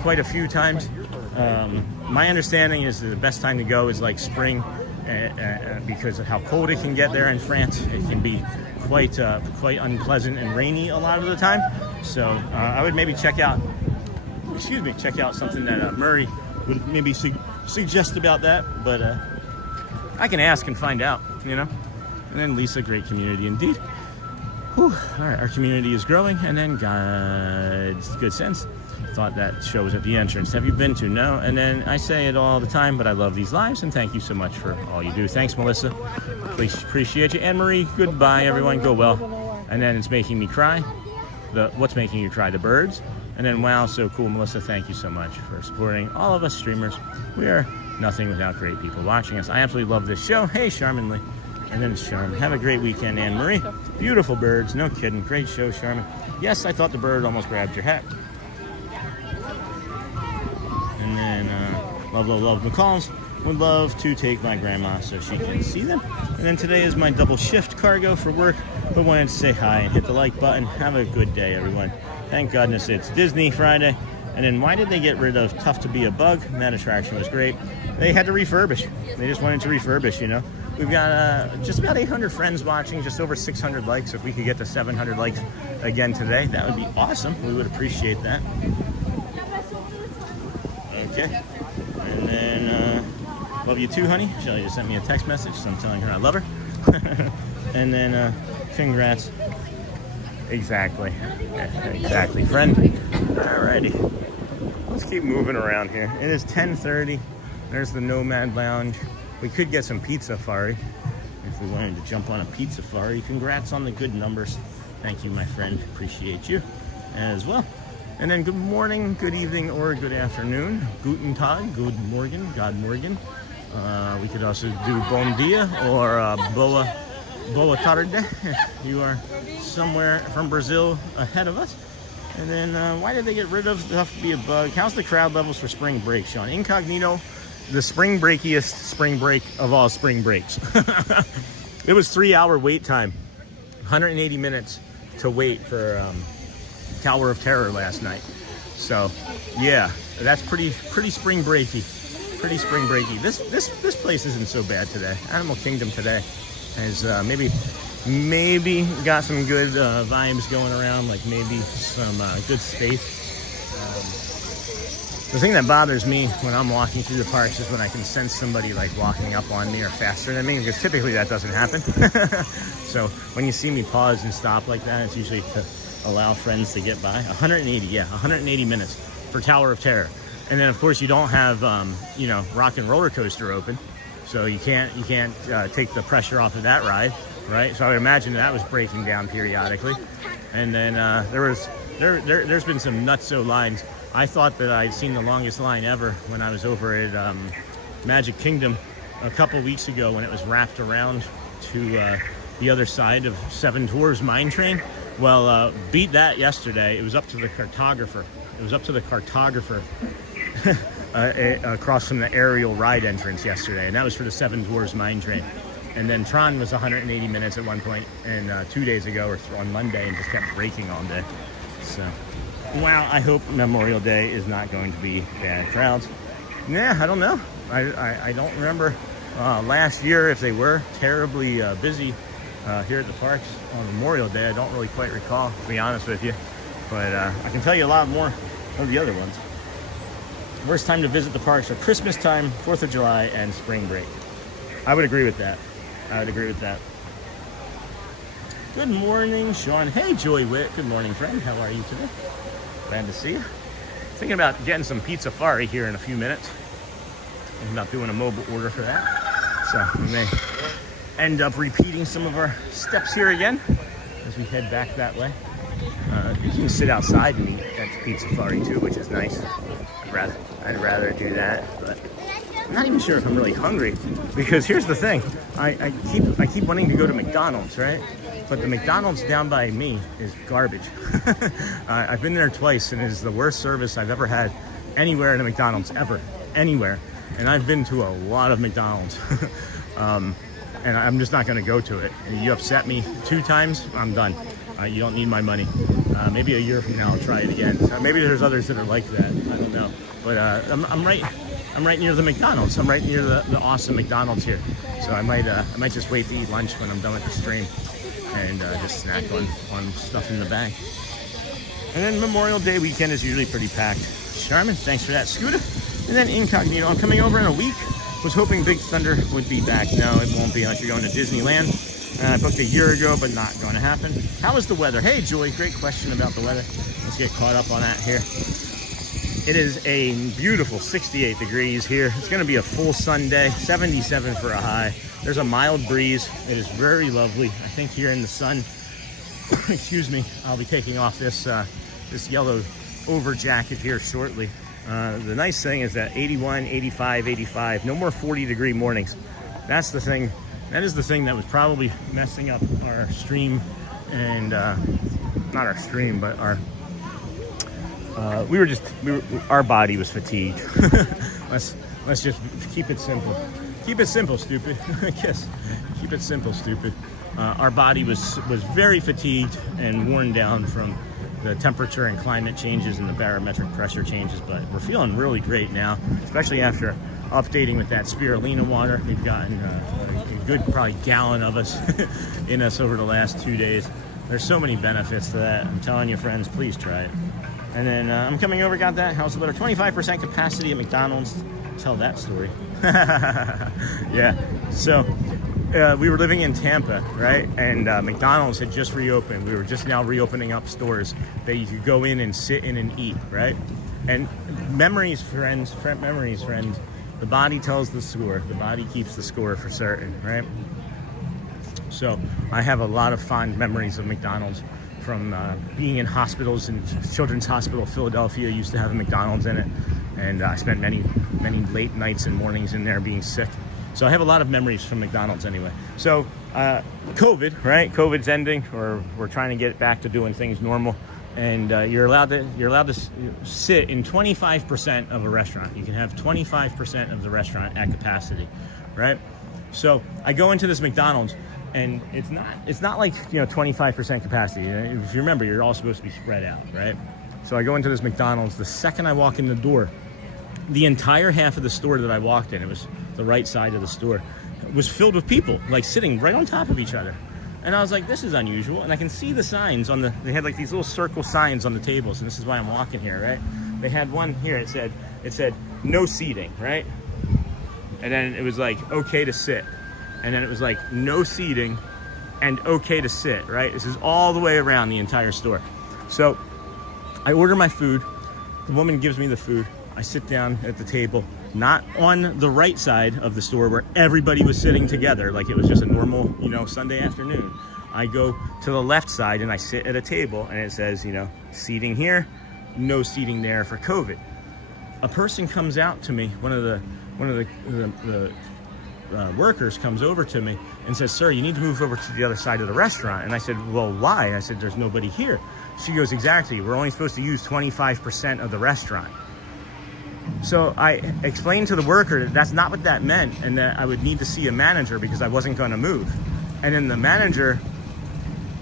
quite a few times. My understanding is the best time to go is like spring because of how cold it can get there in France. It can be quite unpleasant and rainy a lot of the time. So I would maybe check out something that Murray would maybe suggest about that. But I can ask and find out, you know. And then Lisa, great community indeed. Whew. All right, our community is growing. And then God's good sense. Thought that show was at the entrance. Have you been to? No. And then I say it all the time, but I love these lives and thank you so much for all you do. Thanks, Melissa. Please appreciate you. Anne Marie, goodbye, everyone. Go well. And then it's making me cry. What's making you cry? The birds. And then wow, so cool, Melissa. Thank you so much for supporting all of us streamers. We are nothing without great people watching us. I absolutely love this show. Hey, Charmin Lee. And then Charmin. Have a great weekend, Anne Marie. Beautiful birds. No kidding. Great show, Charmin. Yes, I thought the bird almost grabbed your hat. And then love McCalls. Would love to take my grandma so she can see them. And then today is my double shift cargo for work, but wanted to say hi and hit the like button. Have a good day, everyone. Thank goodness it's Disney Friday. And then why did they get rid of Tough to Be a Bug? That attraction was great. They had to refurbish. They just wanted to refurbish, you know. We've got just about 800 friends watching, just over 600 likes. If we could get to 700 likes again today, that would be awesome. We would appreciate that. Okay. And then, love you too, honey. Shelly just sent me a text message, so I'm telling her I love her. And then, congrats. Exactly. Exactly, friend. Alrighty. Let's keep moving around here. It is 10:30. There's the Nomad Lounge. We could get some pizza safari if we wanted to jump on a pizza safari. Congrats on the good numbers. Thank you, my friend. Appreciate you as well. And then good morning, good evening, or good afternoon. Guten Tag, good Morgen, God Morgen. We could also do Bom Dia or Boa Tarde if you are somewhere from Brazil ahead of us. And then why did they get rid of Tough to Be a Bug? How's the crowd levels for spring break, Sean? Incognito, the spring breakiest spring break of all spring breaks. It was 3-hour wait time, 180 minutes to wait for Tower of Terror last night. So yeah, that's pretty spring breaky. Pretty spring breaky. This place isn't so bad today. Animal Kingdom today has maybe got some good vibes going around, like maybe some good space. The thing that bothers me when I'm walking through the parks is when I can sense somebody like walking up on me or faster than me, because typically that doesn't happen. So when you see me pause and stop like that, it's usually to allow friends to get by. 180 minutes for Tower of Terror. And then of course you don't have Rock and Roller Coaster open, so you can't take the pressure off of that ride, right? So I would imagine that was breaking down periodically. And then there's been some nutso lines. I thought that I'd seen the longest line ever when I was over at Magic Kingdom a couple weeks ago when it was wrapped around to the other side of Seven Tours Mine Train. Well, beat that yesterday. It was up to the cartographer. Across from the aerial ride entrance yesterday, and that was for the Seven Tours Mine Train. And then Tron was 180 minutes at one point, and 2 days ago or on Monday, and just kept breaking all day. So, wow, I hope Memorial Day is not going to be bad crowds. Yeah, I don't know. I don't remember last year if they were terribly busy here at the parks on Memorial Day. I don't really quite recall, to be honest with you. But I can tell you a lot more of the other ones. Worst time to visit the parks are Christmas time, 4th of July, and spring break. I would agree with that. Good morning, Sean. Hey, Joy Witt. Good morning, friend. How are you today? Glad to see you. Thinking about getting some pizza Fari here in a few minutes. Thinking about doing a mobile order for that. So we may end up repeating some of our steps here again as we head back that way. You can sit outside and eat at the pizza Fari too, which is nice. I'd rather do that, but I'm not even sure if I'm really hungry, because here's the thing. I keep wanting to go to McDonald's, right? But the McDonald's down by me is garbage. I've been there twice, and it is the worst service I've ever had anywhere in a McDonald's, ever, anywhere. And I've been to a lot of McDonald's. And I'm just not going to go to it. You upset me 2 times, I'm done. You don't need my money. Maybe a year from now I'll try it again. Maybe there's others that are like that. I don't know. But I'm right near the McDonald's. I'm right near the awesome McDonald's here. So I might just wait to eat lunch when I'm done with the stream and just snack on stuff in the bag. And then Memorial Day weekend is usually pretty packed. Charmin, thanks for that. Scooter. And then Incognito. I'm coming over in a week. Was hoping Big Thunder would be back. No, it won't be unless you're going to Disneyland. I booked a year ago, but not going to happen. How is the weather? Hey, Joy, great question about the weather. Let's get caught up on that here. It is a beautiful 68 degrees here. It's going to be a full sun day, 77 for a high. There's a mild breeze. It is very lovely. I think here in the sun, excuse me, I'll be taking off this yellow over jacket here shortly. The nice thing is that 81, 85, 85, no more 40-degree mornings. That's the thing. That is the thing that was probably messing up our stream, and not our stream, but our our body was fatigued. let's just keep it simple. Keep it simple, stupid. Kiss. Keep it simple, stupid. Our body was very fatigued and worn down from the temperature and climate changes and the barometric pressure changes, but we're feeling really great now, especially after updating with that spirulina water. We've gotten a good probably gallon of us in us over the last 2 days. There's so many benefits to that. I'm telling you, friends, please try it. And then I'm coming over, got that house butter, 25% capacity at McDonald's. Tell that story. Yeah, so we were living in Tampa, right? And McDonald's had just reopened. We were just now reopening up stores that you could go in and sit in and eat, right? And memories, friends, the body tells the score. The body keeps the score for certain, right? So I have a lot of fond memories of McDonald's from being in hospitals, and Children's Hospital of Philadelphia used to have a McDonald's in it. And I spent many late nights and mornings in there being sick. So I have a lot of memories from McDonald's anyway. So COVID, right? COVID's ending, or we're trying to get back to doing things normal. And you're allowed to sit in 25% of a restaurant. You can have 25% of the restaurant at capacity, right? So I go into this McDonald's, and it's not like 25% capacity. If you remember, you're all supposed to be spread out, right? So I go into this McDonald's. The second I walk in the door, the entire half of the store that I walked in, it was the right side of the store, was filled with people, like sitting right on top of each other. And I was like, this is unusual. And I can see the signs they had like these little circle signs on the tables, and this is why I'm walking here, right? They had one here, it said no seating, right? And then it was like, okay to sit. And then it was like, no seating and okay to sit, right? This is all the way around the entire store. So I order my food. The woman gives me the food. I sit down at the table, not on the right side of the store where everybody was sitting together, like it was just a normal, Sunday afternoon. I go to the left side and I sit at a table, and it says, seating here, no seating there for COVID. A person comes out to me, one of the workers comes over to me and says, sir, you need to move over to the other side of the restaurant. And I said, well, why? I said, there's nobody here. She goes, exactly, we're only supposed to use 25% of the restaurant. So I explained to the worker that that's not what that meant, and that I would need to see a manager because I wasn't going to move. And then the manager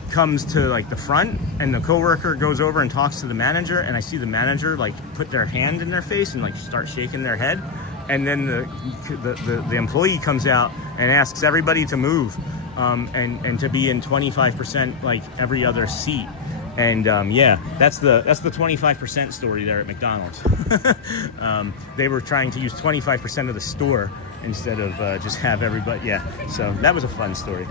comes to like the front, and the coworker goes over and talks to the manager, and I see the manager like put their hand in their face and like start shaking their head. And then the employee comes out and asks everybody to move and to be in 25% like every other seat. And yeah, that's the 25% story there at McDonald's. They were trying to use 25% of the store instead of just have everybody. Yeah, so that was a fun story.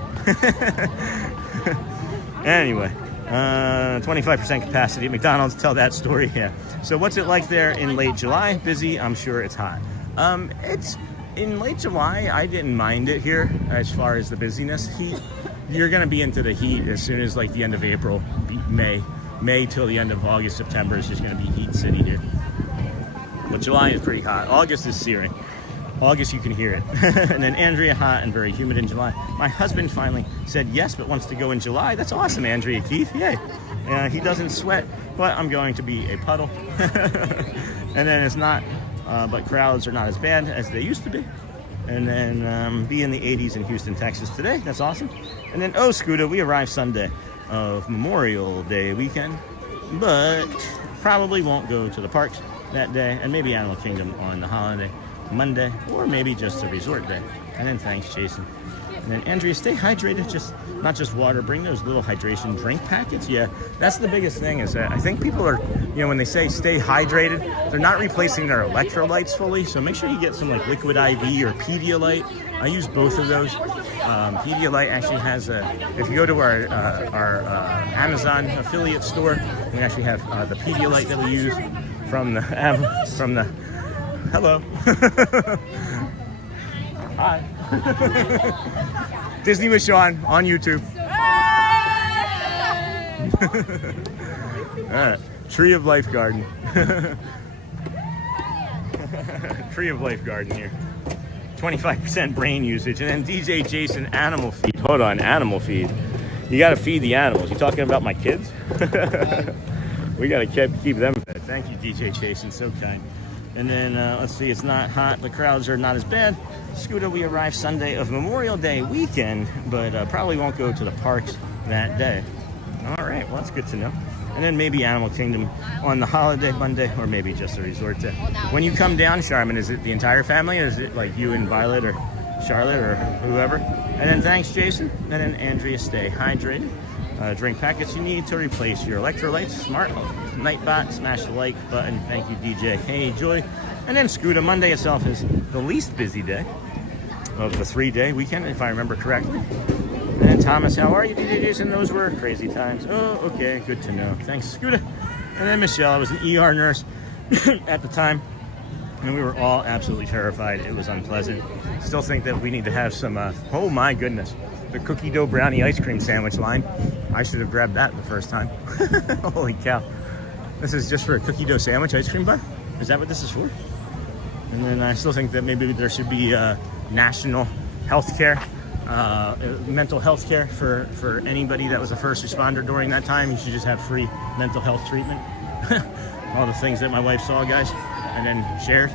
Anyway, 25% capacity at McDonald's. Tell that story. Yeah. So what's it like there in late July? Busy. I'm sure it's hot. It's in late July. I didn't mind it here as far as the busyness. Heat. You're gonna be into the heat as soon as like the end of April, May till the end of August, September is just gonna be heat city here. But July is pretty hot. August is searing. August, you can hear it. And then Andrea, hot and very humid in July. My husband finally said yes, but wants to go in July. That's awesome, Andrea Keith. Yay. He doesn't sweat, but I'm going to be a puddle. And then it's not, but crowds are not as bad as they used to be. And then be in the 80s in Houston, Texas today. That's awesome. And then, oh, Scooter, we arrived Sunday of Memorial Day weekend, but probably won't go to the parks that day, and maybe Animal Kingdom on the holiday Monday, or maybe just a resort day. And then thanks, Jason. And then Andrea, stay hydrated, just not just water, bring those little hydration drink packets. Yeah, that's the biggest thing, is that I think people are, you know, when they say stay hydrated, they're not replacing their electrolytes fully. So make sure you get some like Liquid IV or Pedialyte. I use both of those. Pedialyte actually has if you go to our Amazon affiliate store, we actually have the Pedialyte that we use from the hello. Hi. Disney with Sean on YouTube. All right. Tree of Life Garden. Tree of Life Garden here. 25% brain usage. And then DJ Jason, animal feed. Hold on, animal feed. You got to feed the animals. You talking about my kids? We got to keep them fed. Thank you, DJ Jason. So kind. And then, let's see, it's not hot. The crowds are not as bad. Scooter, we arrived Sunday of Memorial Day weekend, but probably won't go to the parks that day. All right, well, that's good to know. And then maybe Animal Kingdom on the holiday Monday, or maybe just a resort day. When you come down, Charmin, is it the entire family, or is it like you and Violet or Charlotte or whoever? And then thanks, Jason. And then Andrea, stay hydrated. Drink packets you need to replace your electrolytes. Smart Nightbot, smash the like button. Thank you, DJ. Hey, Joy. And then Scooter, Monday itself is the least busy day of the 3-day weekend, if I remember correctly. And then Thomas, how are you, DJ Jason? Those were crazy times. Oh, okay, good to know. Thanks, Scooter. And then Michelle, I was an ER nurse at the time, and we were all absolutely terrified. It was unpleasant. Still think that we need to have some, oh my goodness, the cookie dough brownie ice cream sandwich line. I should have grabbed that the first time. Holy cow. This is just for a cookie dough sandwich ice cream bun? Is that what this is for? And then I still think that maybe there should be national health care, mental health care for anybody that was a first responder during that time. You should just have free mental health treatment. All the things that my wife saw, guys, and then shared.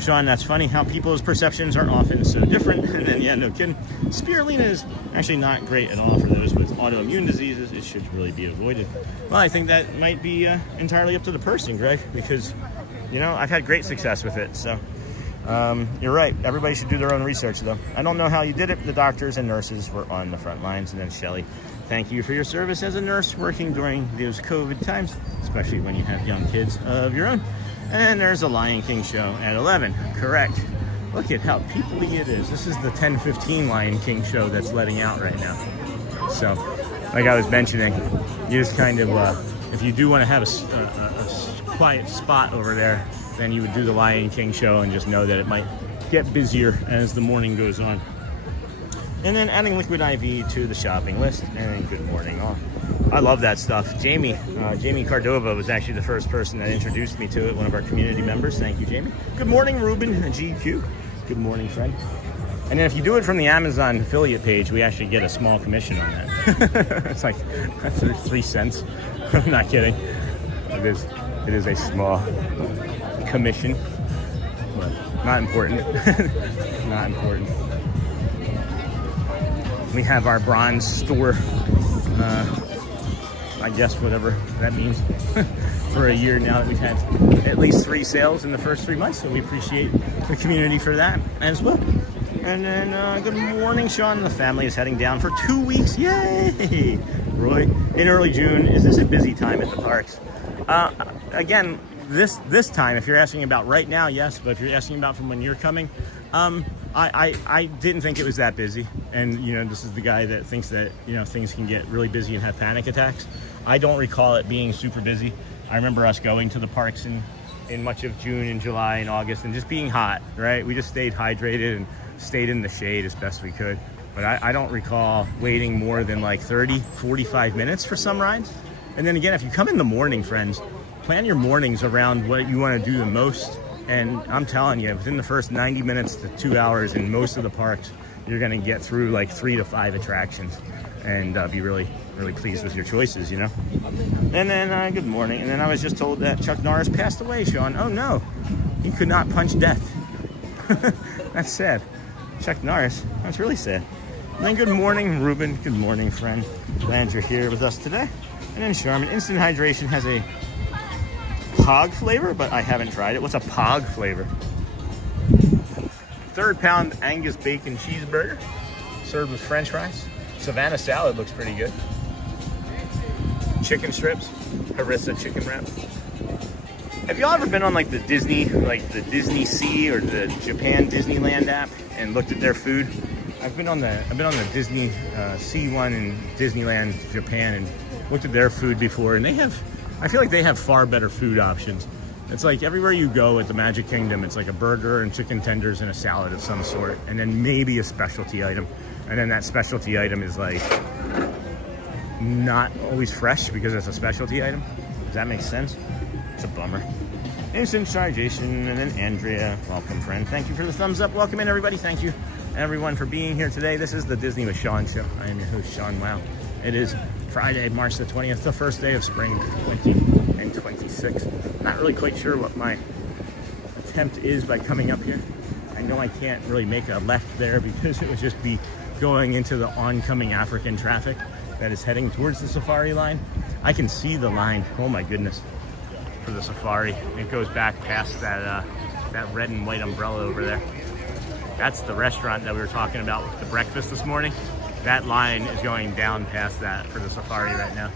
Sean, that's funny how people's perceptions are often so different. And then, yeah, no kidding. Spirulina is actually not great at all for those with autoimmune diseases. It should really be avoided. Well, I think that might be entirely up to the person, Greg, because, you know, I've had great success with it. So you're right. Everybody should do their own research, though. I don't know how you did it. The doctors and nurses were on the front lines. And then Shelly, thank you for your service as a nurse working during those COVID times, especially when you have young kids of your own. And there's a Lion King show at 11. Correct. Look at how people-y it is. This is the 10:15 Lion King show that's letting out right now. So, like I was mentioning, you just kind of, if you do want to have a quiet spot over there, then you would do the Lion King show and just know that it might get busier as the morning goes on. And then adding Liquid IV to the shopping list. And good morning all. I love that stuff. Jamie Cardova was actually the first person that introduced me to it, one of our community members. Thank you, Jamie. Good morning, Ruben GQ. Good morning, friend. And then if you do it from the Amazon affiliate page, we actually get a small commission on that. It's like 3 cents. I'm not kidding. It is a small commission, but not important. Not important. We have our bronze store, I guess whatever that means, for a year now that we've had at least 3 sales in the first 3 months. So we appreciate the community for that as well. And then good morning, Sean. The family is heading down for 2 weeks. Yay! Roy, in early June, is this a busy time at the parks? Again, this time, if you're asking about right now, yes, but if you're asking about from when you're coming, I didn't think it was that busy. And you know, this is the guy that thinks that, you know, things can get really busy and have panic attacks. I don't recall it being super busy. I remember us going to the parks in much of June and July and August and just being hot, right? We just stayed hydrated and stayed in the shade as best we could. But I don't recall waiting more than like 30, 45 minutes for some rides. And then again, if you come in the morning, friends, plan your mornings around what you want to do the most. And I'm telling you, within the first 90 minutes to 2 hours in most of the parks, you're going to get through like 3 to 5 attractions and be really, really pleased with your choices, you know? And then, good morning. And then I was just told that Chuck Norris passed away, Sean. Oh no, he could not punch death. That's sad. Chuck Norris, that's really sad. And then good morning, Ruben. Good morning, friend. Glad you're here with us today. And then Charmin. Instant Hydration has a Pog flavor, but I haven't tried it. What's a Pog flavor? 3rd pound Angus bacon cheeseburger, served with French fries. Savannah salad looks pretty good. Chicken strips, harissa chicken wrap. Have y'all ever been on like the Disney Sea or the Japan Disneyland app and looked at their food? I've been on the Disney Sea one in Disneyland Japan and looked at their food before, and I feel like they have far better food options. It's like everywhere you go at the Magic Kingdom, it's like a burger and chicken tenders and a salad of some sort, and then maybe a specialty item. And then that specialty item is like not always fresh because it's a specialty item. Does that make sense? It's a bummer. Instant Hydration, and then Andrea, welcome friend. Thank you for the thumbs up. Welcome in everybody. Thank you everyone for being here today. This is the Disney with Sean show. I am your host, Sean Wow. It is Friday, March the 20th, the first day of spring 2026. Not really quite sure what my attempt is by coming up here. I know I can't really make a left there because it would just be going into the oncoming African traffic that is heading towards the safari line. I can see the line, oh my goodness, for the safari. It goes back past that red and white umbrella over there. That's the restaurant that we were talking about with the breakfast this morning. That line is going down past that for the safari right now.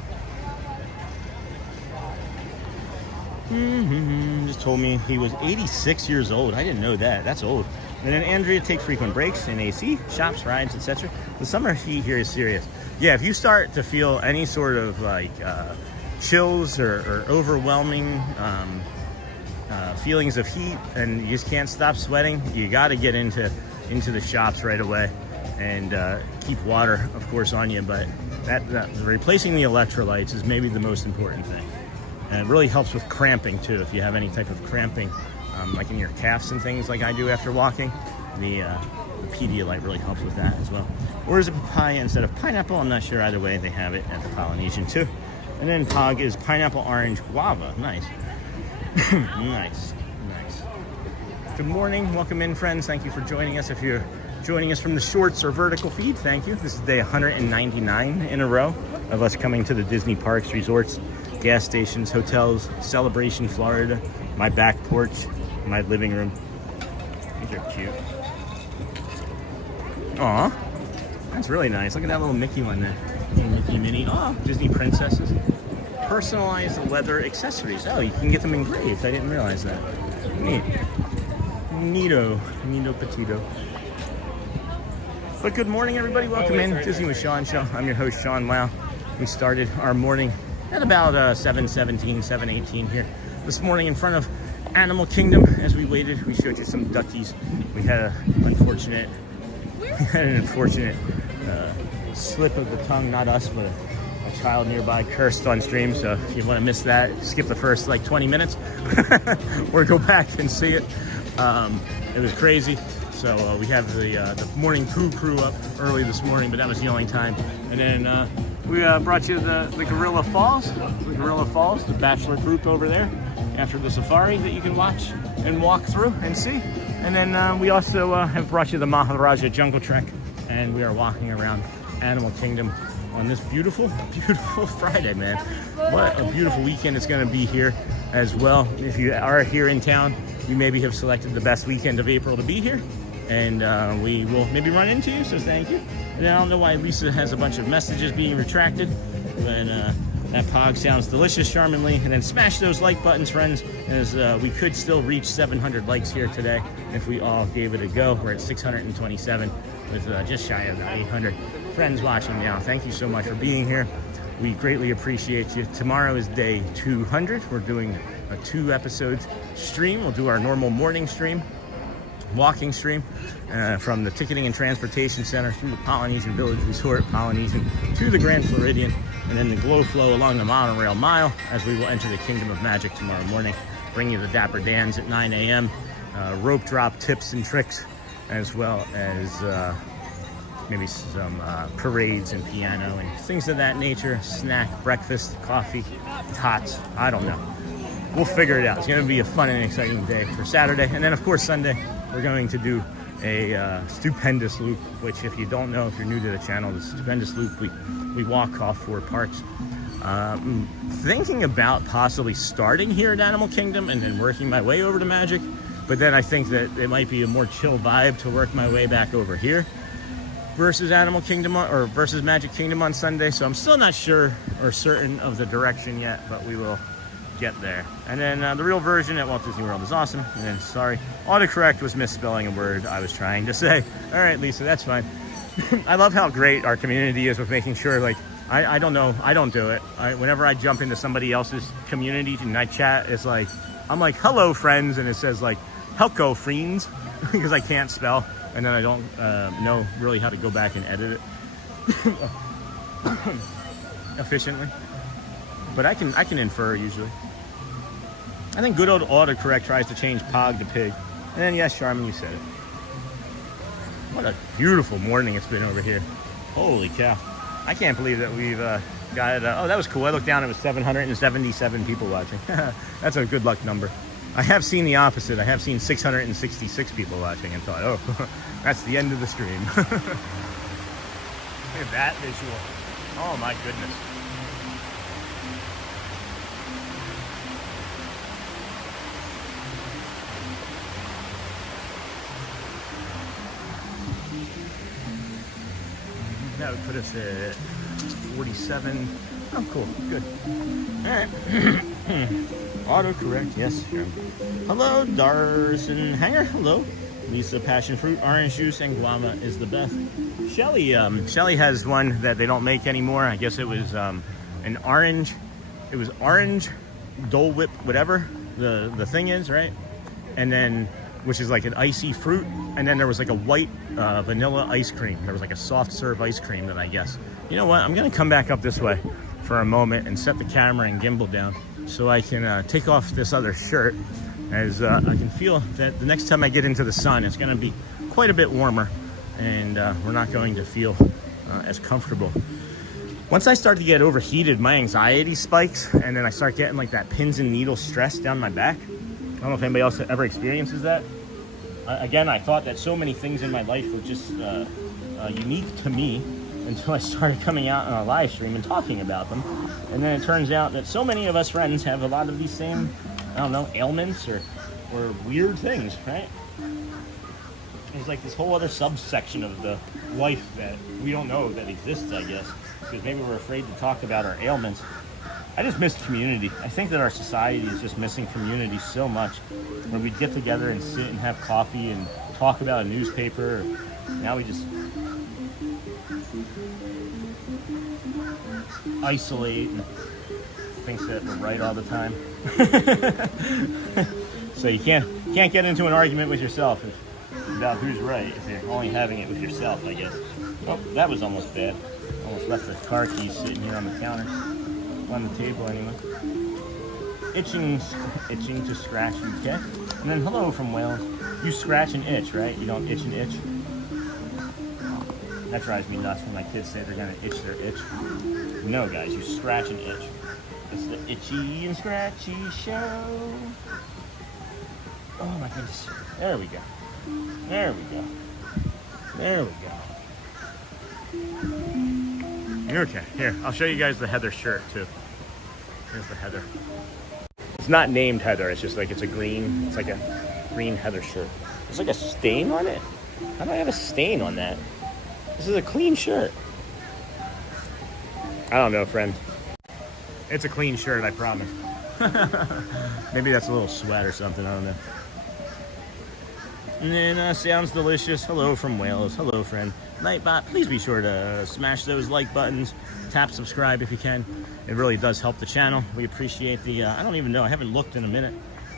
Just told me he was 86 years old. I didn't know that. That's old. And then Andrea, take frequent breaks in AC, shops, rides, etc. The summer heat here is serious. Yeah, if you start to feel any sort of like chills or overwhelming feelings of heat and you just can't stop sweating, you got to get into the shops right away and keep water, of course, on you. But that replacing the electrolytes is maybe the most important thing. And it really helps with cramping too. If you have any type of cramping, like in your calves and things like I do after walking, the Pedialyte really helps with that as well. Or is it papaya instead of pineapple? I'm not sure. Either way, they have it at the Polynesian too. And then Pog is pineapple, orange, guava. Nice. Nice. Good morning. Welcome in, friends. Thank you for joining us. If you're joining us from the shorts or vertical feed, thank you. This is day 199 in a row of us coming to the Disney parks, resorts, gas stations, hotels, Celebration, Florida, my back porch, my living room. These are cute. Aw, that's really nice. Look at that little Mickey one there. Little Mickey Minnie. Oh, Disney princesses. Personalized leather accessories. Oh, you can get them engraved. I didn't realize that. Neat. Neato petito. But good morning, everybody. Welcome in. Disney with Sean show. I'm your host, Sean Wow. We started our morning at about 7:17, 7:18 here this morning in front of Animal Kingdom. As we waited, we showed you some duckies. We had an unfortunate slip of the tongue. Not us, but a child nearby cursed on stream. So if you want to miss that, skip the first like 20 minutes or go back and see it. It was crazy. So we have the morning poo crew up early this morning, but that was the only time. And then we brought you the Gorilla Falls, the bachelor group over there after the safari that you can watch and walk through and see. And then we also have brought you the Maharaja Jungle Trek, and we are walking around Animal Kingdom on this beautiful, beautiful Friday, man. What a beautiful weekend it's going to be here as well. If you are here in town, you maybe have selected the best weekend of April to be here, and we will maybe run into you, so thank you. And I don't know why Lisa has a bunch of messages being retracted, but That pog sounds delicious, charmingly. And then smash those like buttons, friends, as we could still reach 700 likes here today if we all gave it a go. We're at 627 with just shy of 800 friends watching now. Thank you so much for being here. We greatly appreciate you. Tomorrow is day 200. We're doing a 2 episodes stream. We'll do our normal morning stream, walking stream, from the Ticketing and Transportation Center through the Polynesian Village Resort, Polynesian, to the Grand Floridian, and then the Glow Flow along the monorail mile as we will enter the Kingdom of Magic tomorrow morning. Bring you the Dapper Dans at 9 a.m., rope drop tips and tricks, as well as maybe some parades and piano and things of that nature, snack, breakfast, coffee, tots, I don't know. We'll figure it out. It's going to be a fun and exciting day for Saturday. And then, of course, Sunday, we're going to do a stupendous loop, which if you don't know, if you're new to the channel, the stupendous loop, we walk off 4 parks. Thinking about possibly starting here at Animal Kingdom and then working my way over to Magic. But then I think that it might be a more chill vibe to work my way back over here versus Animal Kingdom or versus Magic Kingdom on Sunday. So I'm still not sure or certain of the direction yet, but we will get there. And then the real version at Walt Disney World is awesome. And then, sorry, autocorrect was misspelling a word I was trying to say. All right, Lisa, that's fine. I love how great our community is with making sure, like, I don't know, I don't do it. Whenever I jump into somebody else's community and I chat, it's like, I'm like, hello, friends, and it says, like, helko, friends, because I can't spell. And then I don't know really how to go back and edit it efficiently. But I can infer usually. I think good old autocorrect tries to change pog to pig. And then yes, Charmin, you said it. What a beautiful morning it's been over here. Holy cow. I can't believe that we've got oh, that was cool. I looked down, it was 777 people watching. That's a good luck number. I have seen the opposite. I have seen 666 people watching and thought, oh, that's the end of the stream. Look at that visual. Oh my goodness. That would put us at 47. Oh, cool. Good. All right. Autocorrect. Yes. Sure. Hello, Darson Hanger. Hello. Lisa, passion fruit, orange juice, and guava is the best. Shelly has one that they don't make anymore. I guess it was an orange. It was orange Dole Whip, whatever the thing is, right? And then, which is like an icy fruit. And then there was like a white vanilla ice cream. There was like a soft serve ice cream that I guess. You know what? I'm gonna come back up this way for a moment and set the camera and gimbal down so I can take off this other shirt, as I can feel that the next time I get into the sun, it's gonna be quite a bit warmer, and we're not going to feel as comfortable. Once I start to get overheated, my anxiety spikes, and then I start getting like that pins and needles stress down my back. I don't know if anybody else ever experiences that. Again, I thought that so many things in my life were just unique to me until I started coming out on a live stream and talking about them. And then it turns out that so many of us friends have a lot of these same, I don't know, ailments or weird things, right? There's like this whole other subsection of the life that we don't know that exists, I guess, because maybe we're afraid to talk about our ailments. I just miss community. I think that our society is just missing community so much. When we get together and sit and have coffee and talk about a newspaper, now we just isolate and thinks that we're right all the time. So you can't get into an argument with yourself about who's right if you're only having it with yourself, I guess. Oh, that was almost bad. Almost left the car keys sitting here on the counter. On the table anyway. Itching to scratch, okay? And then hello from Wales. You scratch and itch, right? You don't itch and itch? That drives me nuts when my kids say they're gonna itch their itch. No, guys, you scratch and itch. It's the Itchy and Scratchy Show. Oh my goodness. There we go. There we go. There we go. Okay, here, I'll show you guys the Heather shirt too. Here's the Heather. It's not named Heather, it's just like it's like a green Heather shirt. There's like a stain on it. How do I have a stain on that? This is a clean shirt. I don't know, friend. It's a clean shirt, I promise. Maybe that's a little sweat or something, I don't know. And then sounds delicious. Hello from Wales. Hello, friend. Nightbot, please be sure to smash those like buttons. Tap subscribe if you can. It really does help the channel. We appreciate the, I don't even know, I haven't looked in a minute.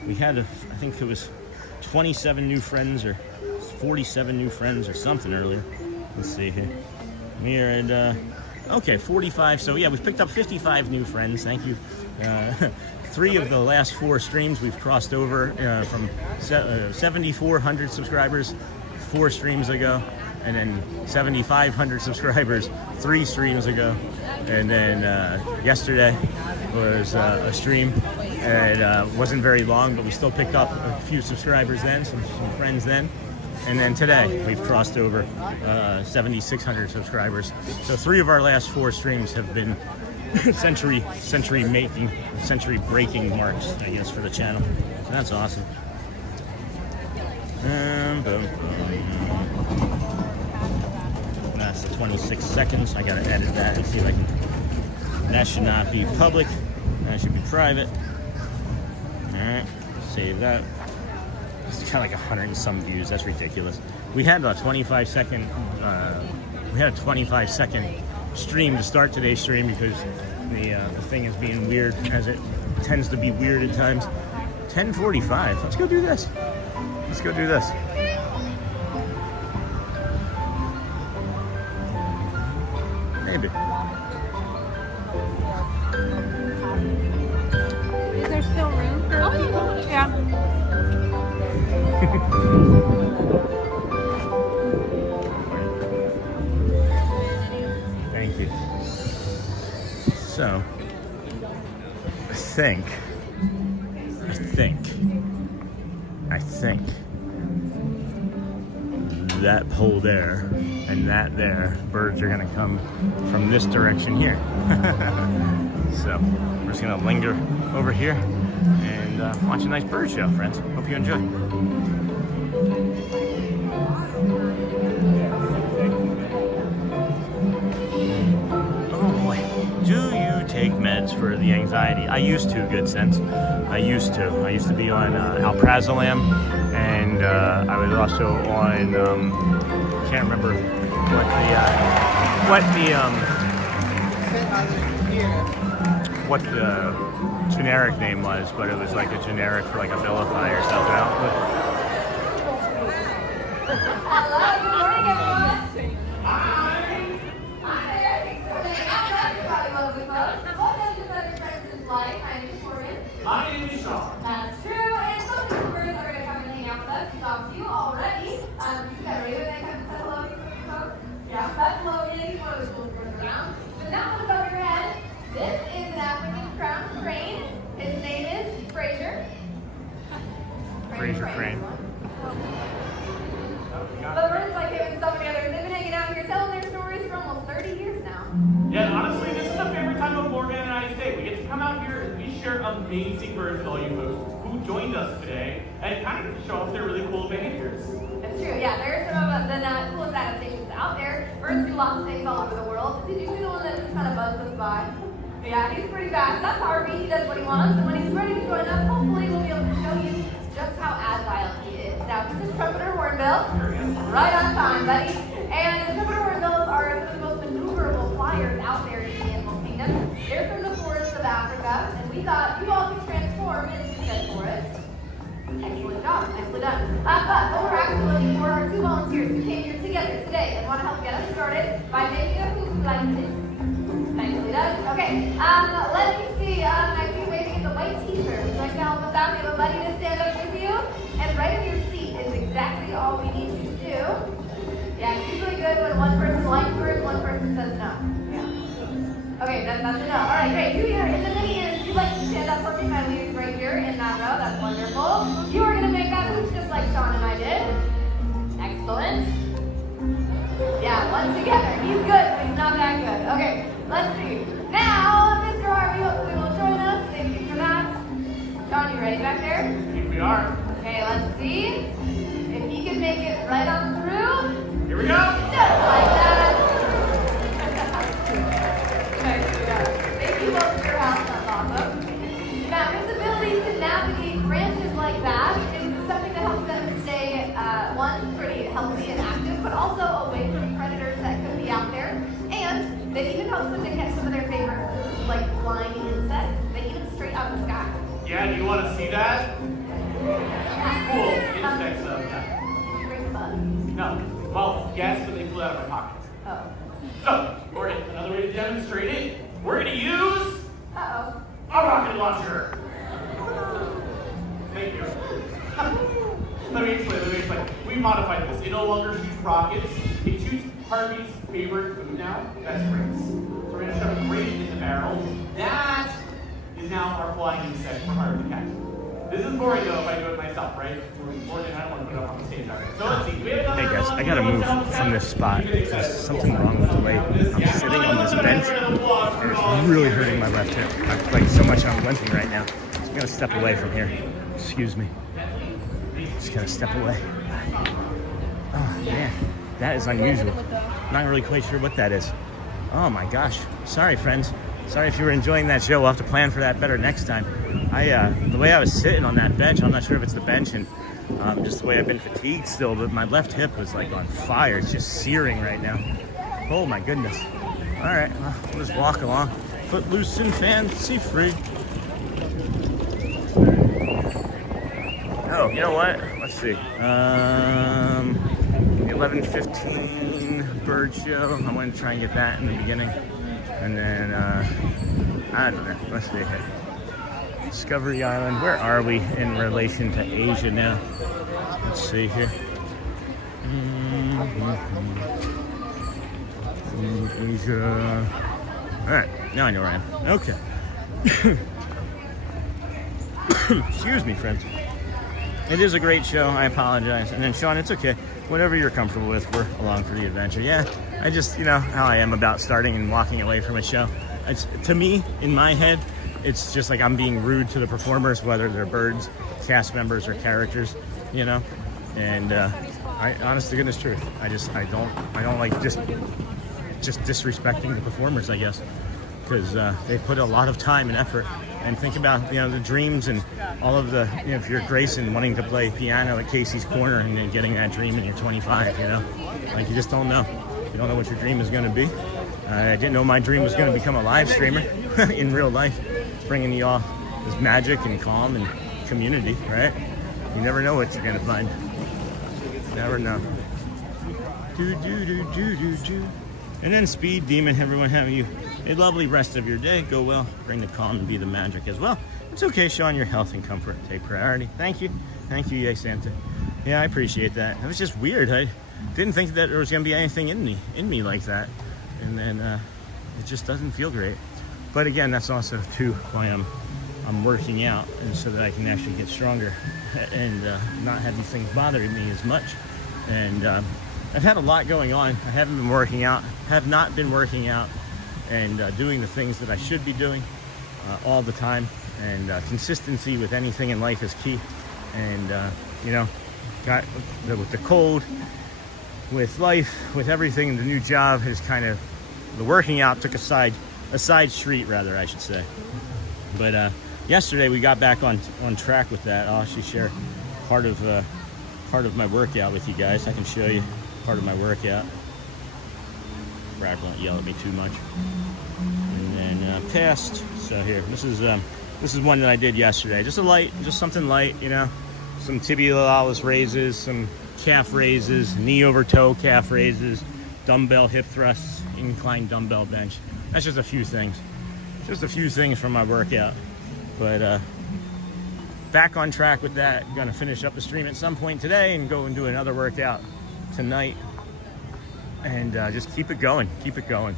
We had, I think it was 27 new friends or 47 new friends or something earlier. Let's see here. We're at, okay, 45. So yeah, we've picked up 55 new friends. Thank you. 3 of the last 4 streams we've crossed over from 7,400 subscribers 4 streams ago, and then 7,500 subscribers 3 streams ago, and then yesterday was a stream, and it wasn't very long, but we still picked up a few subscribers then, some friends then. And then today we've crossed over 7,600 subscribers. So 3 of our last 4 streams have been century breaking marks, I guess, for the channel. So that's awesome. That's the 26 seconds. I gotta edit that and see if I can. That should not be public. That should be private. All right, save that. It's kind of like 100 and some views. That's ridiculous. We had a 25-second. We had a 25-second stream to start today's stream because the thing is being weird, as it tends to be weird at times. 10:45. Let's go do this. Let's go do this. Maybe. Is there still room for people? Yeah. Thank you. So, I think that pole there and that there, birds are gonna come from this direction here. So, we're just gonna linger over here and watch a nice bird show, friends. Hope you enjoy. Take meds for the anxiety. I used to, good sense. I used to be on alprazolam, and I was also on can't remember what the generic name was, but it was like a generic for like Abilify or something. Hello, good morning, everyone. My name is Sean. That's true, and some of the birds are going to come and hang out with us. We talked to you already. You got Raven that comes to say hello to you folks. Yeah, that's Logan. He's one of the coolest birds around. But that one's over your head. This is an African crown crane. His name is Fraser. Fraser Crane. But birds like him and so many others, they've been hanging out here telling their stories for almost 30 years now. Yeah, honestly, this is the favorite time of Morgan and I stay. We get to come out here and we share amazing birds with all you folks who joined us today and kind of show off their really cool behaviors. It's true, yeah. There are some of the coolest adaptations out there. Birds do lots of things all over the world. Did you see the one that just kind of buzzed us by? Yeah, he's pretty fast. That's Harvey. He does what he wants. And when he's ready to join us, hopefully we'll be able to show you just how agile he is. Now, this is Trumpeter Hornbill. Right on time, buddy. And the Trumpeter Hornbills are some of the most maneuverable flyers out there in the animal kingdom. They're from the forests of Africa, and we thought you all could transform into said forest. Excellent job, nicely done. But what we're actually looking for are 2 volunteers who came here together today and want to help get us started by making a poop like this. Nicely done. Okay, let me see. I see you waving at the white t-shirt. Would you like to help us out? We have a buddy to stand up with you. And right in your seat is exactly all we need you to do. Yeah, it's usually good when one person likes birds, one person says no. Yeah. Okay, that's a no. All right, great. You here in the mini is, if you'd like to stand up for me, my lead is right here in that row. That's wonderful. You are going to make that move just like Sean and I did. Excellent. Yeah, one together. He's good, but he's not that good. Okay, let's see. Now, Mr. Harvey hopefully will join us. Thank you for that. Sean, you ready back there? I think we are. Okay, let's see if he can make it right on through. Here we go. Just like that. Nice, yeah. Thank you both for your help. even helps them to catch some of their favorite foods, like flying insects. They eat them straight out of the sky. Yeah, do you want to see that? Cool. Insects, yeah. Bring the bug. No. Well, yes, but they flew out of my pocket. Oh. So, Morgan, another way to demonstrate it, we're going to use Uh-oh. a rocket launcher. Thank you. Let me explain. We modified this. It no longer shoots rockets. It shoots Harvey's favorite food now. That's grapes. So we're going to shove a grape in the barrel. That is now our flying insect for Harvey to catch. This is boring though if I do it myself, right? Morgan, I don't want to put it up on the stage. So let's see. We have another Hey guys, I gotta move from this spot. There's something wrong with the way I'm sitting on this bench, and it's really hurting my left hip. I'm like so much I'm limping right now. So I'm gonna step away from here. Excuse me. Just gonna step away. Oh man, that is unusual. Not really quite sure what that is. Oh my gosh. Sorry, friends. Sorry if you were enjoying that show. We'll have to plan for that better next time. The way I was sitting on that bench, I'm not sure if it's the bench and just the way I've been fatigued still, but my left hip was like on fire. It's just searing right now. Oh my goodness. All right, well, we'll just walk along. Foot loose and fancy free. Oh, you know what? Let's see. The 11:15 bird show. I'm going to try and get that in the beginning. And then, I don't know. Let's see here. Discovery Island. Where are we in relation to Asia now? Let's see here. Asia. All right. Now I know where I am. Okay. Excuse me, friends. It is a great show. I apologize. And then, Sean, it's okay. Whatever you're comfortable with, we're along for the adventure. Yeah, I just, you know, how I am about starting and walking away from a show. It's, to me, in my head, it's just like I'm being rude to the performers, whether they're birds, cast members, or characters, you know? And I, honest to goodness truth, I don't like just disrespecting the performers, I guess, because they put a lot of time and effort. And think about, you know, the dreams and all of the, you know, if you're Grayson wanting to play piano at Casey's Corner and then getting that dream and you're 25, you know, like you just don't know. You don't know what your dream is going to be. I didn't know my dream was going to become a live streamer in real life, bringing you all this magic and calm and community, right? You never know what you're going to find. Never know. And then Speed Demon, everyone having you a lovely rest of your day. Go well, bring the calm and be the magic as well. It's okay, Sean, your health and comfort take priority. Thank you, yay Santa. Yeah, I appreciate that. It was just weird. I didn't think that there was gonna be anything in me like that. And then it just doesn't feel great. But again, that's also too why I'm working out, and so that I can actually get stronger and not have these things bothering me as much. And I've had a lot going on. I haven't been working out, have not been working out, and doing the things that I should be doing all the time. And consistency with anything in life is key. And you know, with the cold, with life, with everything, the new job is kind of, the working out took a side street, rather, I should say. But yesterday we got back on track with that. I'll actually share part of my workout with you guys. I can show you part of my workout. Brad won't yell at me too much. And then past. So here, this is one that I did yesterday. Just something light, you know. Some tibialis raises, some calf raises, knee over toe calf raises, dumbbell hip thrusts, incline dumbbell bench. That's just a few things. Just a few things from my workout. But back on track with that. Gonna finish up the stream at some point today and go and do another workout tonight. And just keep it going. Keep it going.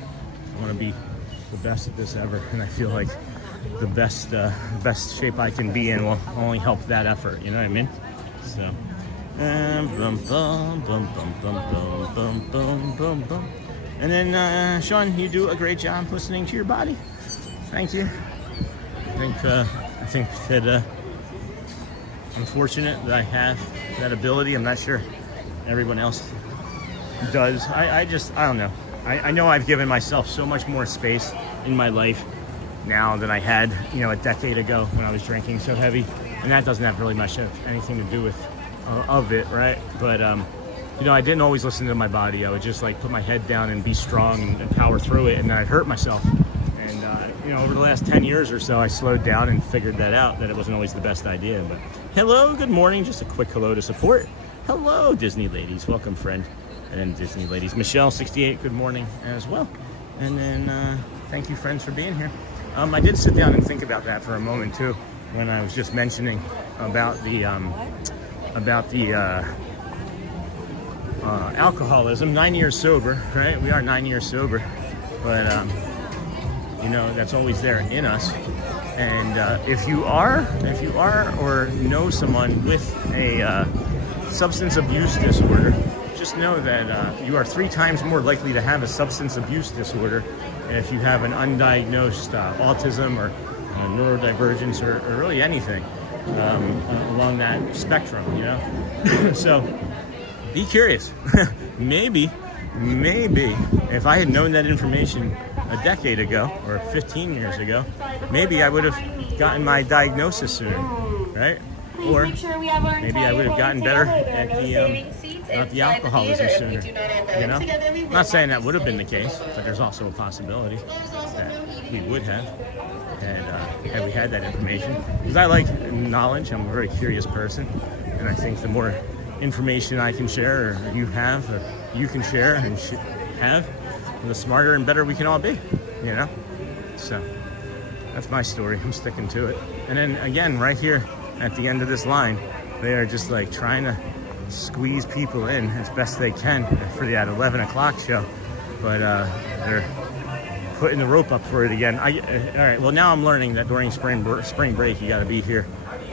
I want to be the best at this ever, and I feel like the best shape I can be in will only help that effort. You know what I mean? So, and then Sean, you do a great job listening to your body. Thank you. I think that I'm fortunate that I have that ability. I'm not sure everyone else does. I don't know. I know I've given myself so much more space in my life now than I had, you know, a decade ago when I was drinking so heavy. And that doesn't have really much of anything to do with of it, right? But you know, I didn't always listen to my body. I would just like put my head down and be strong and power through it, and then I'd hurt myself. And you know, over the last 10 years or so, I slowed down and figured that out, that it wasn't always the best idea. But hello, good morning. Just a quick hello to support. Hello, Disney ladies. Welcome, friend. And then Disney ladies. Michelle, 68, good morning as well. And then thank you, friends, for being here. I did sit down and think about that for a moment too, when I was just mentioning about the alcoholism. 9 years sober, right? We are 9 years sober, but you know, that's always there in us. And if you are or know someone with a substance abuse disorder, just know that you are 3 times more likely to have a substance abuse disorder if you have an undiagnosed autism or neurodivergence or really anything along that spectrum, you know? So be curious. maybe if I had known that information a decade ago or 15 years ago, maybe I would have gotten my diagnosis sooner, right? Or maybe I would have gotten better at the alcoholism sooner, you know? I'm not saying that would have been the case, but there's also a possibility that we would have had we had that information. Because I like knowledge. I'm a very curious person, and I think the more information I can share, or you have, or you can share and have, the smarter and better we can all be, you know? So that's my story. I'm sticking to it. And then again, right here at the end of this line, they are just like trying to squeeze people in as best they can for that 11 o'clock show. But they're putting the rope up for it again. All right, well, now I'm learning that during spring break, you got to be here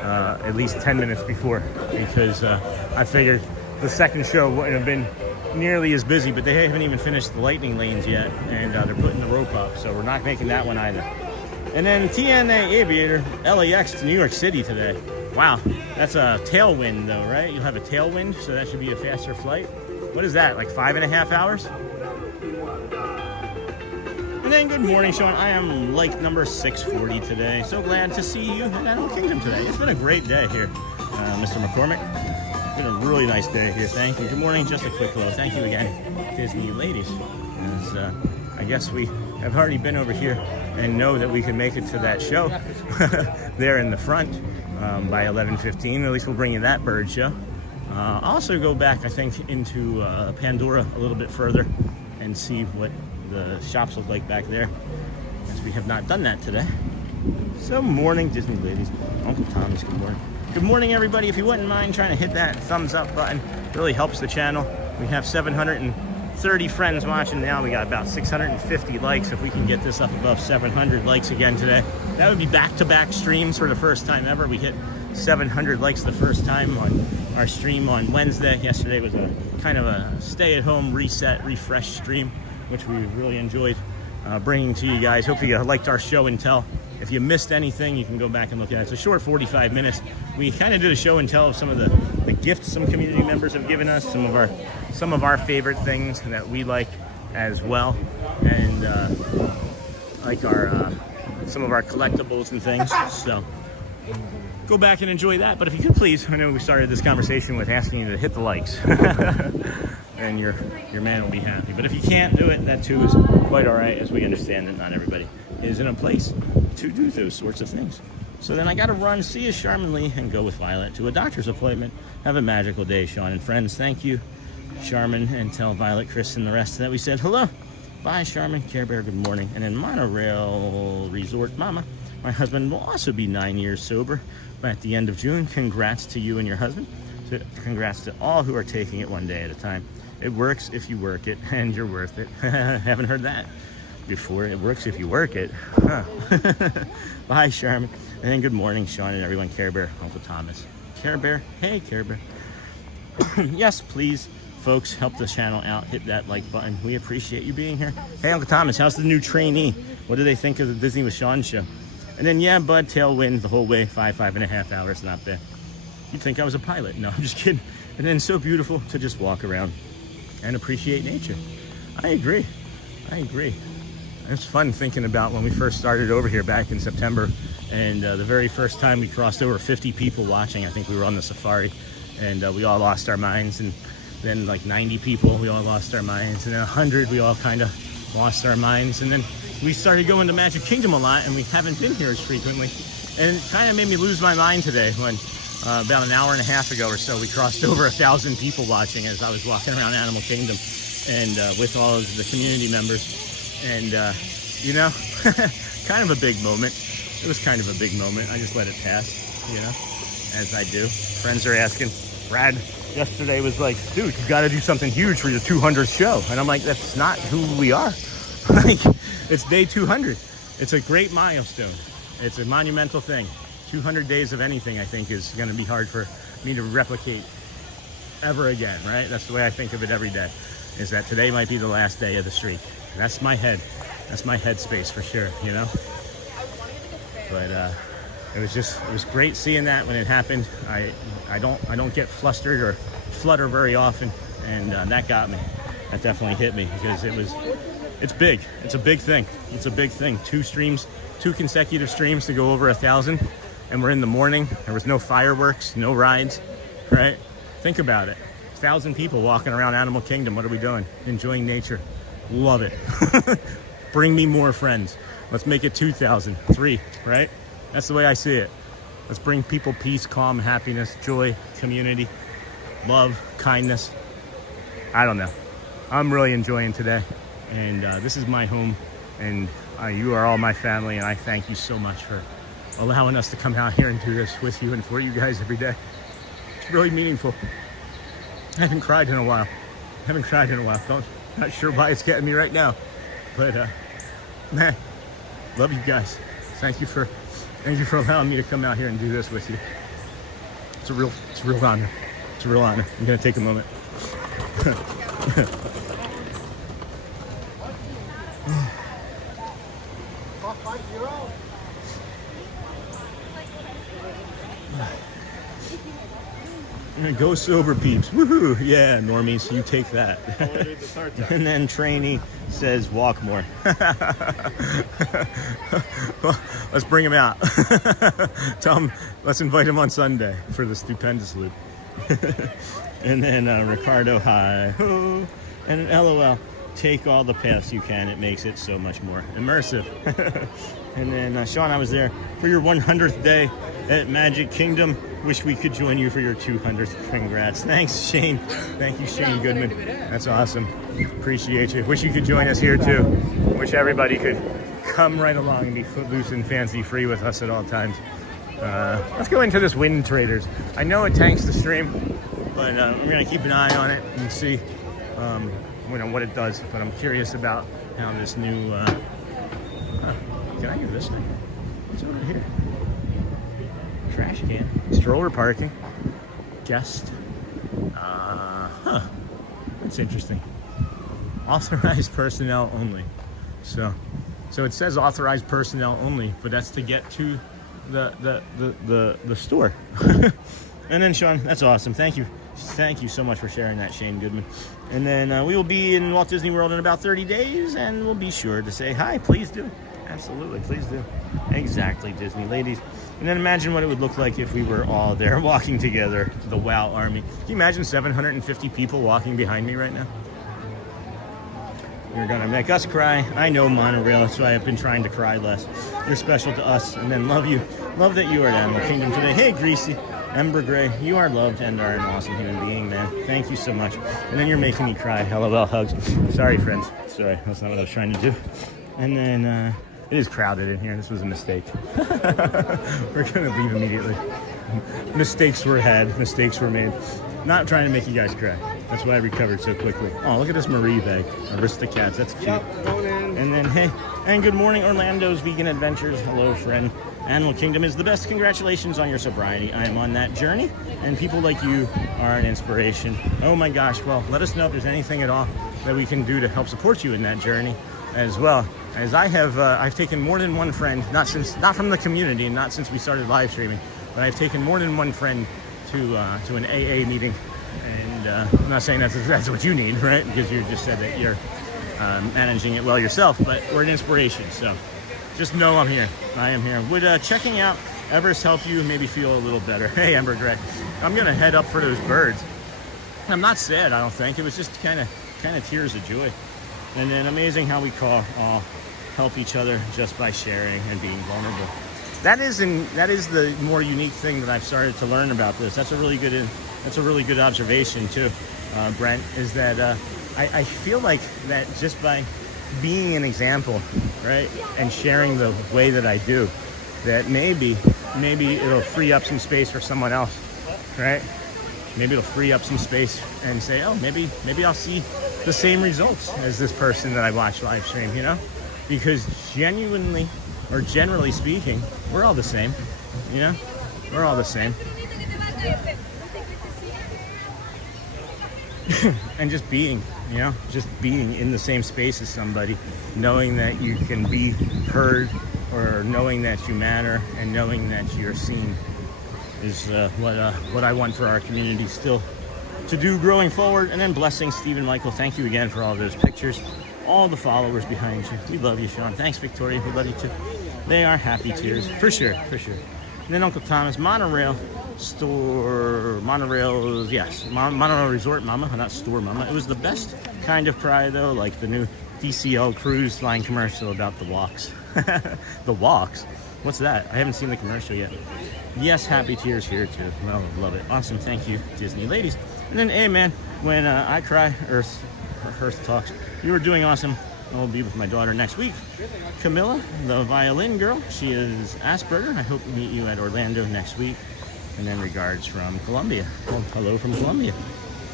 at least 10 minutes before, because I figured the second show wouldn't have been nearly as busy, but they haven't even finished the lightning lanes yet, and they're putting the rope up, so we're not making that one either. And then TNA Aviator, LAX to New York City today. Wow, that's a tailwind though, right? You'll have a tailwind, so that should be a faster flight. What is that, like 5.5 hours? And then good morning, Sean. I am like number 640 today. So glad to see you in Animal Kingdom today. It's been a great day here, Mr. McCormick. It's been a really nice day here. Thank you. Good morning. Just a quick hello. Thank you again, Disney ladies. As, I guess we have already been over here and know that we can make it to that show there in the front by 11:15. At least we'll bring you that bird show. Also go back, I think, into Pandora a little bit further and see what the shops look like back there, as we have not done that today. So morning, Disney ladies. Uncle Thomas, good morning. Good morning, everybody. If you wouldn't mind trying to hit that thumbs up button, it really helps the channel. We have 730 friends watching now. We got about 650 likes. If we can get this up above 700 likes again today, that would be back-to-back streams for the first time ever. We hit 700 likes the first time on our stream on Wednesday. Yesterday was a kind of a stay-at-home reset, refresh stream, which we really enjoyed bringing to you guys. Hopefully you liked our show and tell. If you missed anything, you can go back and look at it. It's a short 45 minutes. We kind of did a show and tell of some of the gifts some community members have given us, some of our favorite things that we like as well, and like our some of our collectibles and things. So go back and enjoy that. But if you could please, I know we started this conversation with asking you to hit the likes. And your man will be happy. But if you can't do it, that too is quite all right, as we understand that not everybody is in a place to do those sorts of things. So then I got to run, see you Charmin and go with Violet to a doctor's appointment. Have a magical day, Sean and friends. Thank you, Charmin, and tell Violet, Chris, and the rest that we said hello. Bye, Charmin. Care Bear, good morning. And then Monorail Resort Mama. My husband will also be 9 years sober at the end of June. Congrats to you and your husband. So congrats to all who are taking it one day at a time. It works if you work it, and you're worth it. Haven't heard that before. It works if you work it. Huh. Bye, Charmin. And then good morning, Sean and everyone. Care Bear, Uncle Thomas. Care Bear, hey, Care Bear. Yes, please, folks, help the channel out. Hit that like button. We appreciate you being here. Hey, Uncle Thomas, how's the new trainee? What do they think of the Disney with Sean show? And then, yeah, Bud, tailwind the whole way, 5.5 hours, not bad. You'd think I was a pilot. No, I'm just kidding. And then so beautiful to just walk around and appreciate nature. I agree. It's fun thinking about when we first started over here back in September, and the very first time we crossed over 50 people watching. I think we were on the safari, and we all lost our minds, and Then like 90 people, we all lost our minds. And then 100, we all kind of lost our minds. And then we started going to Magic Kingdom a lot, and we haven't been here as frequently. And it kind of made me lose my mind today when about an hour and a half ago or so, we crossed over 1,000 people watching as I was walking around Animal Kingdom and with all of the community members. And, you know, kind of a big moment. It was kind of a big moment. I just let it pass, you know, as I do. Friends are asking. Brad yesterday was like, dude, you got to do something huge for your 200th show. And I'm like, that's not who we are. Like, it's day 200. It's a great milestone. It's a monumental thing. 200 days of anything, I think, is going to be hard for me to replicate ever again, right? That's the way I think of it every day, is that today might be the last day of the streak. That's my head. That's my head space for sure, you know? But it was great seeing that when it happened. I don't get flustered or flutter very often, and that got me. That definitely hit me because it's big. It's a big thing. It's a big thing. 2 consecutive streams to go over 1,000, and we're in the morning. There was no fireworks, no rides, right? Think about it. 1,000 people walking around Animal Kingdom. What are we doing? Enjoying nature. Love it. Bring me more friends. Let's make it 2,000, 3, right? That's the way I see it. Let's bring people peace, calm, happiness, joy, community, love, kindness. I don't know. I'm really enjoying today. And this is my home. And you are all my family. And I thank you so much for allowing us to come out here and do this with you and for you guys every day. It's really meaningful. I haven't cried in a while. Not sure why it's getting me right now. But, man, love you guys. Thank you for allowing me to come out here and do this with you. It's a real honor. It's a real honor. I'm gonna take a moment. Go sober, peeps. Woohoo! Yeah, normies, you take that. And then trainee says walk more. Well, let's bring him out. Tell him, let's invite him on Sunday for the stupendous loop. And then Ricardo, hi. And an LOL. Take all the paths you can. It makes it so much more immersive. And then Sean, I was there for your 100th day at Magic Kingdom. Wish we could join you for your 200th. Congrats. Thanks, Shane. Thank you, Shane Goodman. That's awesome. Appreciate you. Wish you could join us here too. Wish everybody could come right along and be footloose and fancy free with us at all times. Let's go into this Wind Traders. I know it tanks the stream, but I'm going to keep an eye on it and see what it does. But I'm curious about how this new... can I do this thing? What's over here? Trash can. Stroller parking. Guest. That's interesting. Authorized personnel only. So it says authorized personnel only, but that's to get to the store. And then Sean, that's awesome. Thank you so much for sharing that, Shane Goodman. And then we will be in Walt Disney World in about 30 days, and we'll be sure to say hi. Please do. Absolutely, please do. Exactly, Disney ladies. And then imagine what it would look like if we were all there walking together, the WOW Army. Can you imagine 750 people walking behind me right now? You're gonna make us cry. I know, Monorail, that's why I've been trying to cry less. You're special to us, and then love you. Love that you are at Animal Kingdom today. Hey, Greasy. Ember Gray, you are loved and are an awesome human being, man. Thank you so much. And then you're making me cry. LOL hugs. Sorry, friends. Sorry, that's not what I was trying to do. And then, it is crowded in here. This was a mistake. We're gonna leave immediately. Mistakes were had. Mistakes were made. Not trying to make you guys cry. That's why I recovered so quickly. Oh, look at this Marie bag. Aristocats. That's cute. And then, hey, and good morning, Orlando's Vegan Adventures. Hello, friend. Animal Kingdom is the best. Congratulations on your sobriety. I am on that journey, and people like you are an inspiration. Oh my gosh. Well, let us know if there's anything at all that we can do to help support you in that journey as well. As I have, I've taken more than one friend, not from the community, and not since we started live streaming, but I've taken more than one friend to an AA meeting. And I'm not saying that's what you need, right? Because you just said that you're managing it well yourself, but we're an inspiration. So just know I'm here. I am here. Would checking out Everest help you maybe feel a little better? Hey, Ember Gray. I'm going to head up for those birds. I'm not sad, I don't think. It was just kind of tears of joy. And then amazing how we all help each other just by sharing and being vulnerable. That is the more unique thing that I've started to learn about this. That's a really good observation too, Brent, is that I feel like that just by being an example, right, and sharing the way that I do, that maybe it'll free up some space for someone else, right? Maybe it'll free up some space and say, oh, maybe I'll see the same results as this person that I watch live stream, you know? Because genuinely, or generally speaking, we're all the same, you know? We're all the same. And just being, you know, just being in the same space as somebody, knowing that you can be heard, or knowing that you matter, and knowing that you're seen is what I want for our community still to do growing forward. And then blessing Stephen Michael, thank you again for all those pictures, all the followers behind you. We love you, Sean. Thanks, Victoria. We love you too. They are happy tears, for sure. And then Uncle Thomas, monorail resort mama, not store mama. It was the best kind of cry though, like the new DCL cruise line commercial about the walks. The walks? What's that? I haven't seen the commercial yet. Yes, happy tears here too. Well, love it. Awesome, thank you, Disney ladies. And then, hey man, when I cry, Earth talks. You were doing awesome. I'll be with my daughter next week. Camilla, the violin girl, she is Asperger. I hope to meet you at Orlando next week. And then regards from Colombia. Well, hello from Colombia.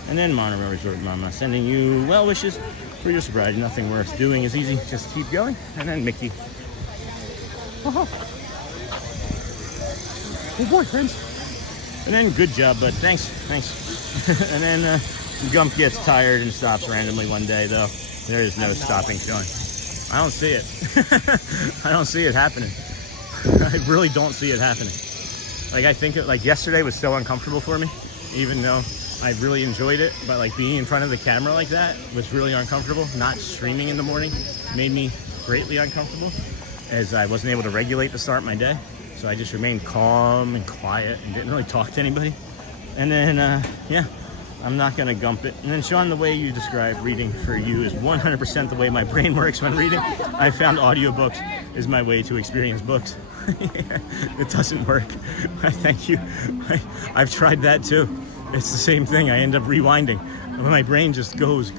And then Monorail Resort Mama, sending you well wishes for your sobriety. Nothing worth doing is easy. Just keep going. And then Mickey. Oh boy, friends. And then good job, bud. Thanks. And then Gump gets tired and stops randomly one day, though. There is no stopping Sean. I don't see it. I don't see it happening. I really don't see it happening. Like, I think like yesterday was so uncomfortable for me, even though I really enjoyed it. But like being in front of the camera like that was really uncomfortable. Not streaming in the morning made me greatly uncomfortable, as I wasn't able to regulate the start of my day. So I just remained calm and quiet and didn't really talk to anybody. And then, yeah, I'm not gonna gump it. And then Sean, the way you describe reading for you is 100% the way my brain works when reading. I found audiobooks is my way to experience books. It doesn't work. Thank you. I've tried that too. It's the same thing. I end up rewinding. My brain just goes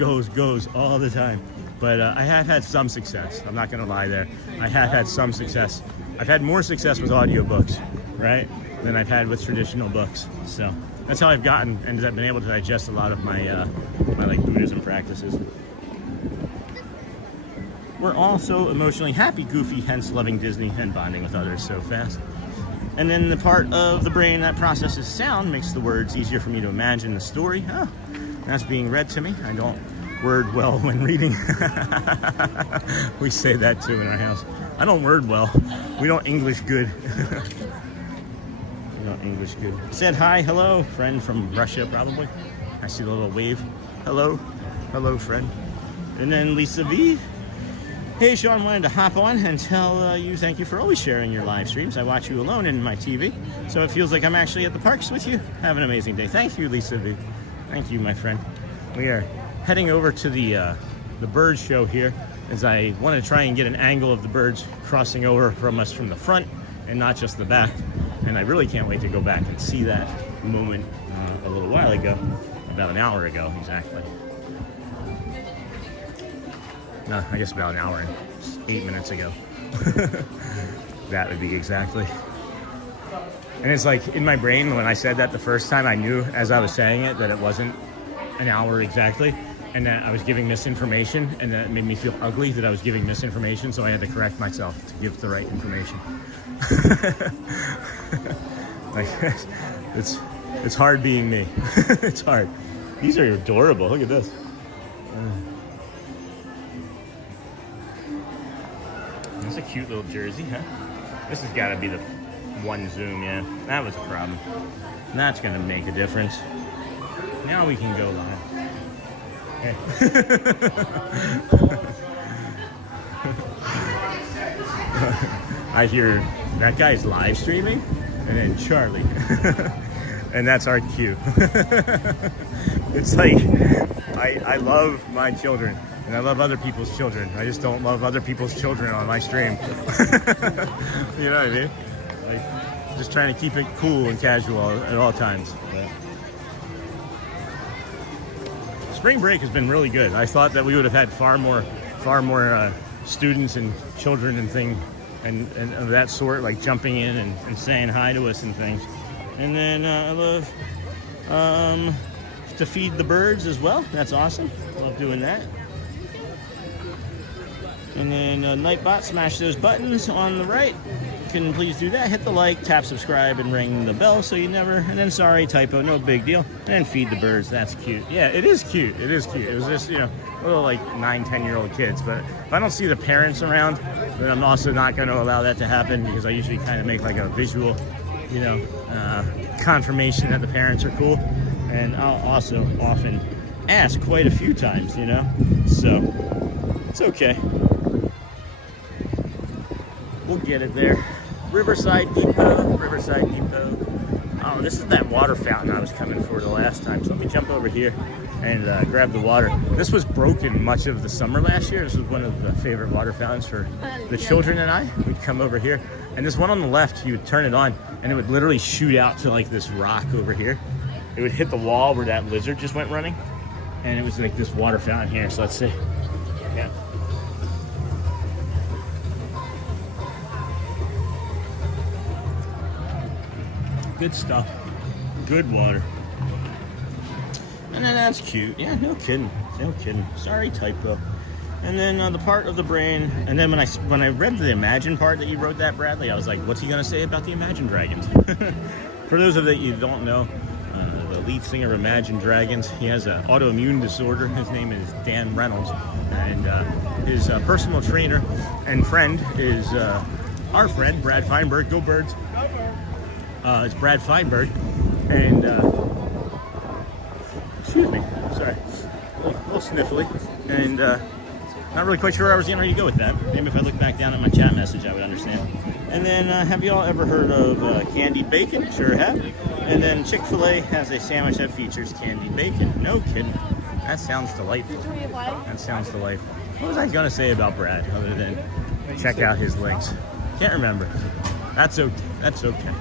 all the time. But I have had some success. I'm not gonna lie there. I have had some success. I've had more success with audiobooks, right, than I've had with traditional books. So that's how I've gotten, and I've been able to digest a lot of my like Buddhism practices. We're all so emotionally happy, goofy, hence loving Disney and bonding with others so fast. And then the part of the brain that processes sound makes the words easier for me to imagine the story. Oh, that's being read to me. I don't word well when reading. We say that too in our house. I don't word well. We don't English good. We don't English good. Said hi, hello, friend from Russia probably. I see the little wave. Hello, friend. And then Lisa V. Hey Sean, wanted to hop on and tell you thank you for always sharing your live streams. I watch you alone in my TV, so it feels like I'm actually at the parks with you. Have an amazing day. Thank you, Lisa V. Thank you, my friend. We are heading over to the bird show here, as I want to try and get an angle of the birds crossing over from us from the front and not just the back. And I really can't wait to go back and see that moment a little while ago, about an hour ago exactly. No, I guess about an hour and 8 minutes ago. That would be exactly. And it's like in my brain, when I said that the first time, I knew as I was saying it that it wasn't an hour exactly, and that I was giving misinformation, and that made me feel ugly that I was giving misinformation, so I had to correct myself to give the right information. Like, it's hard being me. It's hard. These are adorable. Look at this. That's a cute little jersey, huh? This has got to be the one zoom, yeah. That was a problem. That's going to make a difference. Now we can go live. Okay. I hear that guy's live streaming, and then Charlie. And that's our cue. It's like, I love my children, and I love other people's children. I just don't love other people's children on my stream. You know what I mean? Like, just trying to keep it cool and casual at all times. But spring break has been really good. I thought that we would have had far more students and children and things and of that sort, like jumping in and saying hi to us and things. And then I love to feed the birds as well. That's awesome. Love doing that. And then Nightbot, smash those buttons on the right. Can please do that. Hit the like, tap subscribe, and ring the bell so you never. And then sorry, typo, no big deal. And then feed the birds. That's cute. Yeah, it is cute. It is cute. It was just, you know, little like 9-10-year-old kids. But if I don't see the parents around, then I'm also not going to allow that to happen, because I usually kind of make like a visual, you know, confirmation that the parents are cool. And I'll also often ask quite a few times, you know. So it's okay. We'll get it there. Riverside Depot. Oh, this is that water fountain I was coming for the last time. So let me jump over here and grab the water. This was broken much of the summer last year. This was one of the favorite water fountains for the children and I. We'd come over here. And this one on the left, you would turn it on and it would literally shoot out to like this rock over here. It would hit the wall where that lizard just went running. And it was like this water fountain here. So let's see. Yeah. Good stuff. Good water. And then that's cute. Yeah, no kidding. No kidding. Sorry, typo. And then the part of the brain. And then when I read the Imagine part that you wrote that, Bradley, I was like, what's he gonna say about the Imagine Dragons? For those of you that don't know, the lead singer of Imagine Dragons, he has an autoimmune disorder. His name is Dan Reynolds, and his personal trainer and friend is our friend Brad Feinberg. Go Birds! It's Brad Feinberg, and excuse me, sorry, a little sniffly, and not really quite sure where I was getting ready to go with that. Maybe if I look back down at my chat message, I would understand. And then, have y'all ever heard of candied bacon? Sure have. And then Chick-fil-A has a sandwich that features candied bacon. No kidding. That sounds delightful. That sounds delightful. What was I gonna say about Brad other than check out his links? Can't remember. That's okay. That's okay.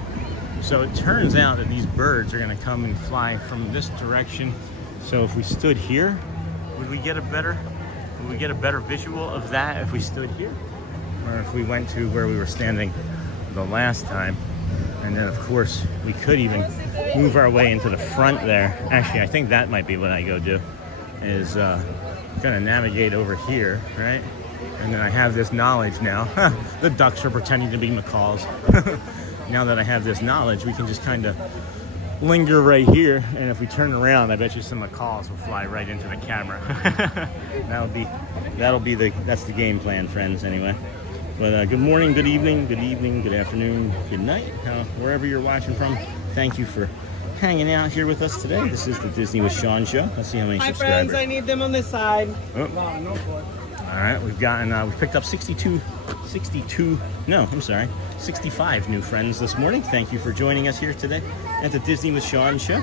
So it turns out that these birds are gonna come and fly from this direction. So if we stood here, would we get a better visual of that if we stood here? Or if we went to where we were standing the last time? And then of course we could even move our way into the front there. Actually, I think that might be what I go do, is gonna navigate over here, right? And then I have this knowledge now. The ducks are pretending to be macaws. Now that I have this knowledge, we can just kind of linger right here, and if we turn around, I bet you some macaws will fly right into the camera. That's the game plan, friends, anyway. But good morning, good evening, good afternoon, good night, wherever you're watching from. Thank you for hanging out here with us today. This is the Disney with Sean show. Let's see how many subscribers. Hi friends, I need them on this side. Oh. All right, we've picked up 65 new friends this morning. Thank you for joining us here today at the Disney with Sean show.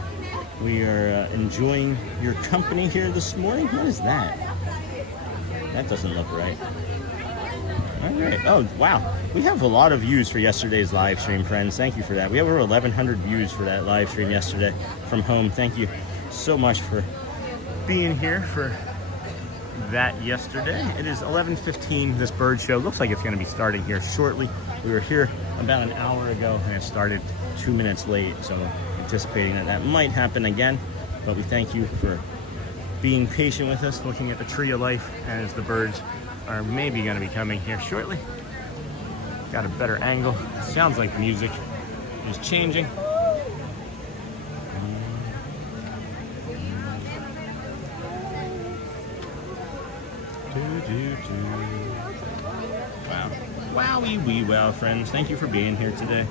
We are enjoying your company here this morning. What is that? That doesn't look right. All right. Oh, wow. We have a lot of views for yesterday's live stream, friends. Thank you for that. We have over 1,100 views for that live stream yesterday from home. Thank you so much for being here for that yesterday. It is 11:15. This bird show looks like it's going to be starting here shortly. We were here about an hour ago and it started 2 minutes late, so anticipating that might happen again. But we thank you for being patient with us, looking at the tree of life as the birds are maybe going to be coming here shortly. Got a better angle. It sounds like the music is changing. Wow. Wowie wee wow, friends. Thank you for being here today.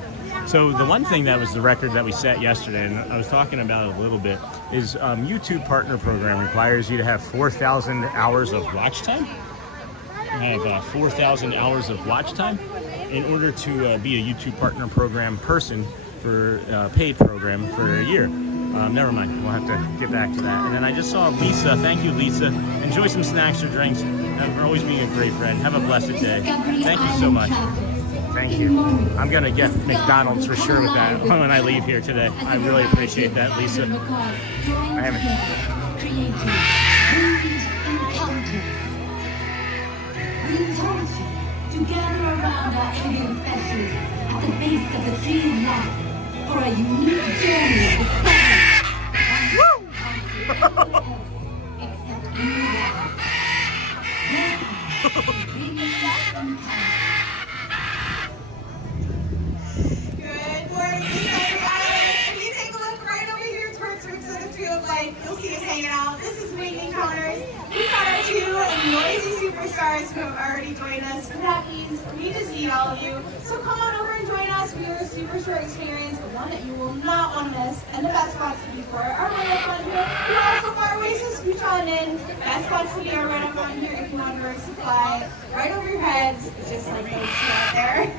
So the one thing that was the record that we set yesterday, and I was talking about it a little bit, is YouTube Partner Program requires you to have 4,000 hours of watch time. I have 4,000 hours of watch time in order to be a YouTube Partner Program person for paid program for a year. Never mind. We'll have to get back to that. And then I just saw Lisa. Thank you, Lisa. Enjoy some snacks or drinks. For always being a great friend. Have a blessed day. Thank you so much. Thank you. I'm going to get McDonald's for sure with that when I leave here today. I really appreciate that, Lisa. I haven't. We encourage you to gather around our alien specialists at the base of the tree of life for a unique journey of discovery. Woo! Except in the world. Good morning, everybody. If you take a look right over here towards the tree of life, you'll see us hanging out. This is Wing Encounters. We've got our two noisy superstars who have already joined us. And that means we just need all of you. So come on over and join us. We are a super short experience, but one that you will not want to miss. And the best spots to be for are right up front here. We're also far ways to scooch on in. Best spots to be are right up front here if you want birds to fly right over your heads, just like those two out there.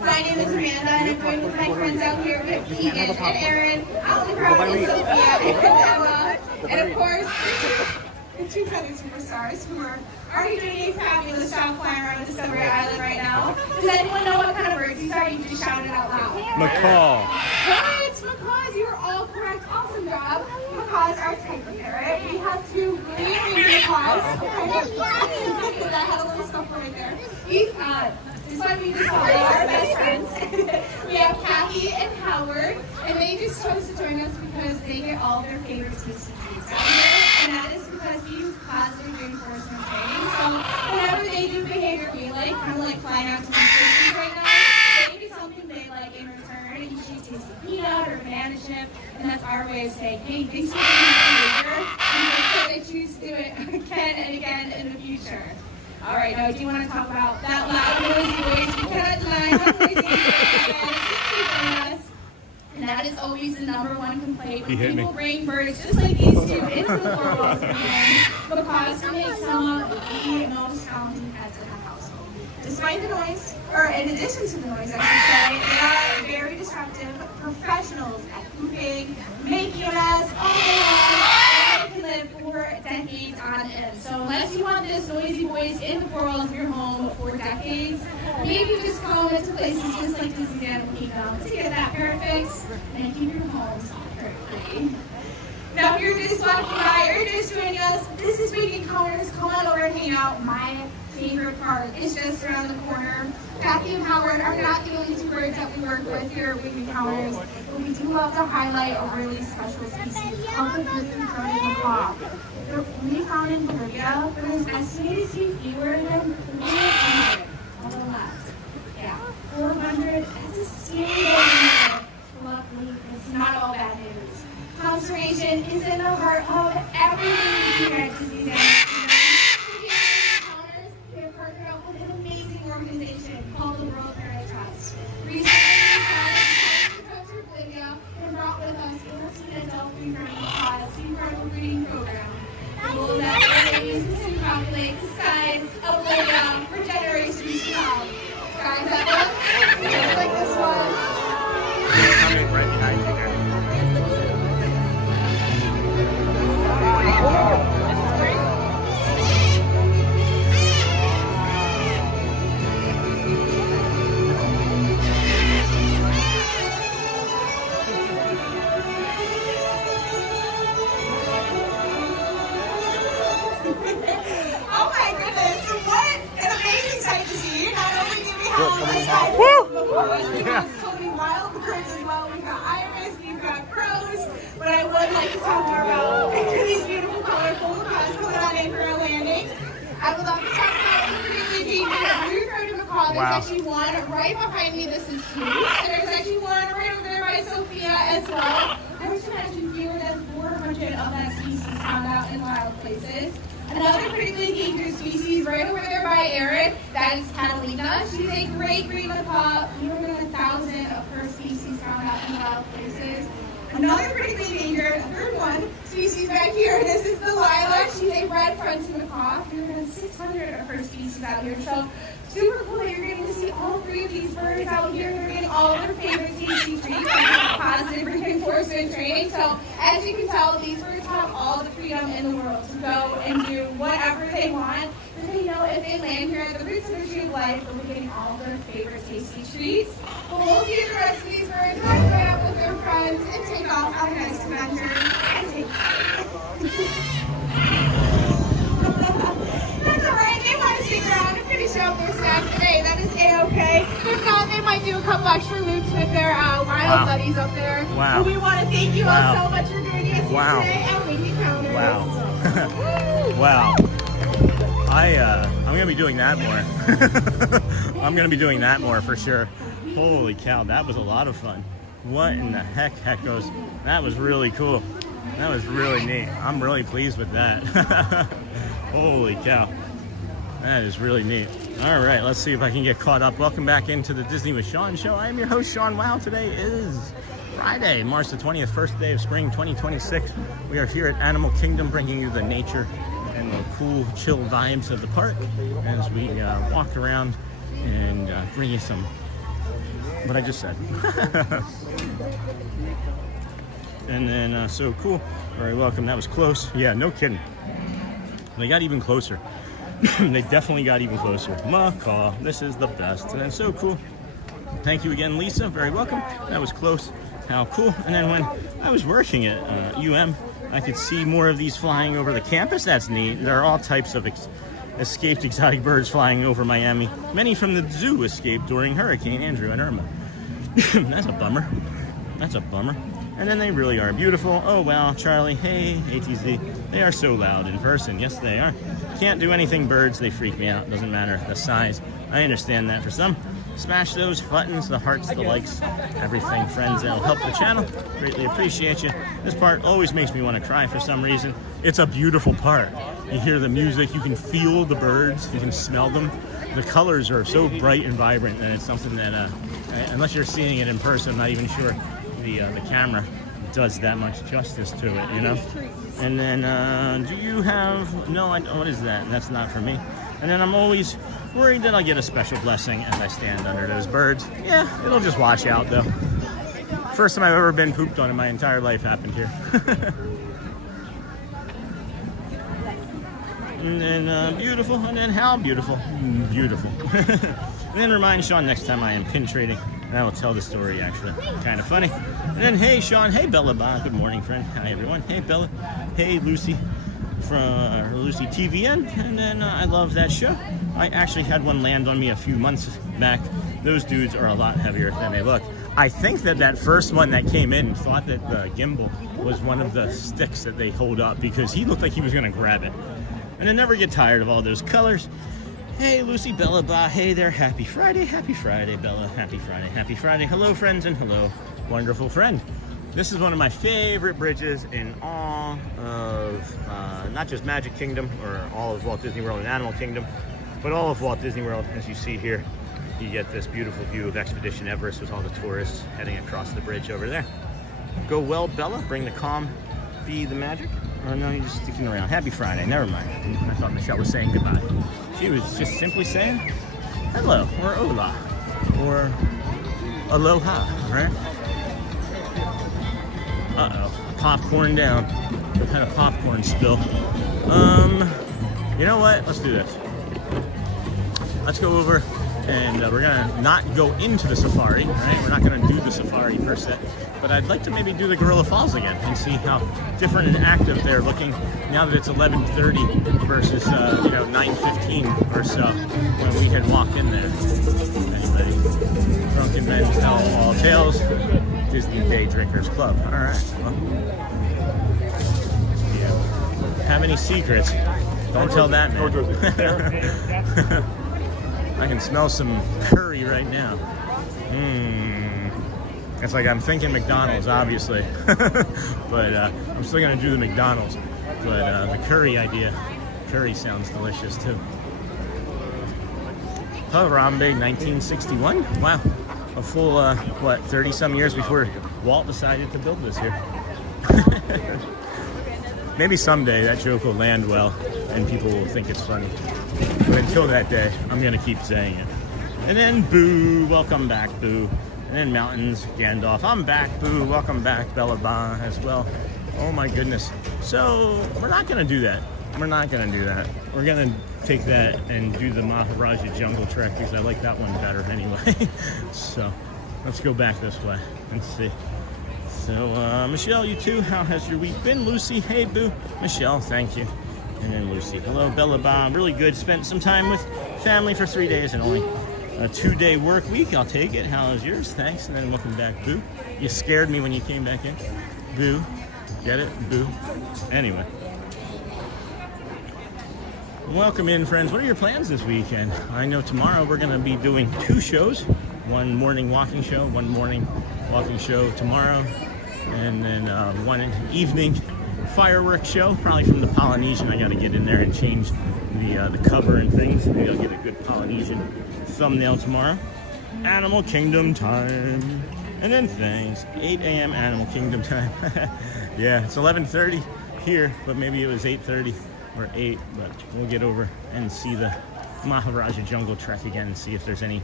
My name is Amanda, and I'm joined with my friends out here. We have Keegan and Aaron, out in the crowd is Sophia and Emma, and of course, the two feather superstars who are already doing a fabulous job flying around Discovery Island right now. Does anyone know what kind of birds these are? You just shout it out loud. Macaw. Right, it's macaws. You are all correct. Awesome job. Macaws are type of parrot. We have two green macaws. That had a little scuffle right there. This one we just saw. They are best friends. We have Kathy and Howard, and they just chose to join us because they get all their favorite tasty treats out here, and that is because we use positive reinforcement training. So whenever they do behavior we like, kind of like flying out to the stations right now, they do something they like in return. Usually tasty peanut or banana chip, and that's our way of saying, hey, thanks for doing behavior, and make sure they choose to do it again and again in the future. All right, now I do want to talk about that loud noisy voice. We cannot deny how noisy it is. And that is always the #1 complaint when people bring birds just like these two into the four walls of the home because to make someone the most challenging pets in the household. Despite the noise, or in addition to the noise, I should say, they are very disruptive professionals at pooping, making a mess all day long. Can live for decades on end. So unless you want this noisy voice in the four walls of your home for decades, maybe just go into places just like Disneyland Kingdom to get that parrot fix and keep your home parrot free. Now if you're just walking by or you're just joining us, this is Wing Encounters. Come on over and hang out. My favorite part is just around the corner. Kathy and Howard are not the only two birds that we work with here at Wing Encounters, but we do love to highlight a really special species called the green-throated macaw. They're only found in Bolivia, but there's estimated to be fewer than 400 on the left. Yeah, 400. That's a scary number. Luckily, it's not all bad news. Conservation is in the heart of everything here at Disneyland. We have partnered up with an amazing organization called the World Parrot Trust. Recently, we traveled to Bolivia and brought with us 14 adult breeding macaws to incredible breeding program. The goal of that is to populate the size of Bolivia for generations to come. Guys, that one, just like this one. They're coming right behind you there. Oh my goodness, what an amazing sight to see. Not only do we have a side of macaws, we have so many wild birds as well. We've got iris, we've got crows, but I would like to talk more about these beautiful, colorful macaws coming on in for a landing. I would love to talk about the really big blue-throated macaw. There's actually one right behind me. This is Snoop. And there's actually one right over there by Sophia as well. I was imagining fewer than 400 of that species found out in wild places. Another critically endangered species right over there by Aaron, that is Catalina. She's a great green macaw, fewer than 1,000 of her species found out in wild places. Another critically endangered, a third one, species back here. This is the lilac. She's a red fronted macaw, fewer than 600 of her species out here. So super cool that you're getting to see all three of these birds out here. They're getting all of their favorite tasty treats. Positive reinforcement training. So as you can tell, these birds have all the freedom in the world to go and do whatever they want. And they know if they land here at the Roots of the Tree of Life, they'll be getting all their favorite tasty treats. But we'll see the rest of these birds run right up with their friends and take off on a nice adventure and take That's alright, they want to stick around and finish up their snacks today. That is A-okay. If not, they might do a couple extra loops with their wild buddies up there. Wow. But we want to thank you all so much for joining us here today at Winged Encounters. Wow. Wow. I'm gonna be doing that more. I'm gonna be doing that more for sure. Holy cow, that was a lot of fun. What in the heck goes? That was really cool. That was really neat. I'm really pleased with that. Holy cow. That is really neat. All right, let's see if I can get caught up. Welcome back into the Disney with Sean show. I am your host, Sean Wow. Today is Friday, March the 20th, first day of spring 2026. We are here at Animal Kingdom bringing you the nature and the cool, chill vibes of the park as we walk around and bring you some, what I just said. And then, so cool. All right, welcome. That was close. Yeah, no kidding. They got even closer. They definitely got even closer. Macaw, this is the best. And that's so cool. Thank you again, Lisa. Very welcome. That was close. How cool. And then when I was working at UM, I could see more of these flying over the campus. That's neat. There are all types of escaped exotic birds flying over Miami. Many from the zoo escaped during Hurricane Andrew and Irma. That's a bummer. That's a bummer. And then they really are beautiful. Oh, wow, Charlie. Hey, ATZ. They are so loud in person. Yes, they are. Can't do anything birds. They freak me out. Doesn't matter the size. I understand that for some. Smash those buttons, the hearts, the likes, everything, friends. That'll help the channel. Greatly appreciate you. This part always makes me want to cry for some reason. It's a beautiful park. You hear the music. You can feel the birds. You can smell them. The colors are so bright and vibrant, and it's something that, unless you're seeing it in person, I'm not even sure the camera does that much justice to it, you know? And then, do you have, no, what is that? That's not for me. And then I'm always worried that I'll get a special blessing as I stand under those birds. Yeah, it'll just wash out though. First time I've ever been pooped on in my entire life happened here. And then beautiful, and then how beautiful? Beautiful. And then remind Sean next time I am pin trading, and I will tell the story actually. Kind of funny. And then hey Sean, hey Bella Ba, good morning friend. Hi everyone. Hey Bella, hey Lucy from Lucy TVN, and then I love that show. I actually had one land on me a few months back. Those dudes are a lot heavier than they look. I think that first one that came in thought that the gimbal was one of the sticks that they hold up because he looked like he was gonna grab it. And I never get tired of all those colors. Hey, Lucy, Bella, Ba, hey there, happy Friday, Bella, happy Friday. Hello, friends, and hello, wonderful friend. This is one of my favorite bridges in all of, not just Magic Kingdom, or all of Walt Disney World and Animal Kingdom, but all of Walt Disney World. As you see here, you get this beautiful view of Expedition Everest with all the tourists heading across the bridge over there. Go well, Bella, bring the calm, be the magic. Oh no, you're just sticking around. Happy Friday, never mind. I thought Michelle was saying goodbye. She was just simply saying hello, or hola, or aloha, right? Uh-oh, popcorn down. Some kind of popcorn spill. You know what? Let's do this. Let's go over and we're gonna not go into the safari, right? We're not gonna do the safari per se, but I'd like to maybe do the Gorilla Falls again and see how different and active they're looking now that it's 11:30 versus 9:15 or so when we had walked in there. Anybody? Drunken Men Tell All Tales, Disney Day Drinkers Club. All right. Well, yeah. Have any secrets? Don't tell that man. I can smell some curry right now. It's like I'm thinking McDonald's, obviously. But I'm still gonna do the McDonald's. But the curry idea, curry sounds delicious too. Harambe 1961? Wow. A full, 30 some years before Walt decided to build this here. Maybe someday that joke will land well and people will think it's funny. But until that day, I'm gonna keep saying it. And then Boo, welcome back, Boo. And then Mountains, Gandalf, I'm back, Boo, welcome back, Bella Ba as well. Oh my goodness. So we're not gonna do that. We're not gonna do that. We're gonna take that and do the Maharaja jungle trek because I like that one better anyway. So let's go back this way and see. So Michelle, you too, how has your week been? Lucy, hey boo. Michelle, thank you. And then Lucy, hello Bella Bob, really good. Spent some time with family for 3 days and only a 2-day work week. I'll take it. How is yours? Thanks. And then welcome back, boo. You scared me when you came back in. Boo. Get it? Boo. Anyway. Welcome in, friends. What are your plans this weekend? I know tomorrow we're going to be doing 2 shows. One morning walking show, one morning walking show tomorrow. And then one evening fireworks show, probably from the Polynesian. I got to get in there and change the cover and things. Maybe I'll get a good Polynesian thumbnail tomorrow. Animal Kingdom time. And then things. 8 a.m. Animal Kingdom time. Yeah, it's 11:30 here, but maybe it was 8:30 or 8. But we'll get over and see the Maharaja jungle trek again and see if there's any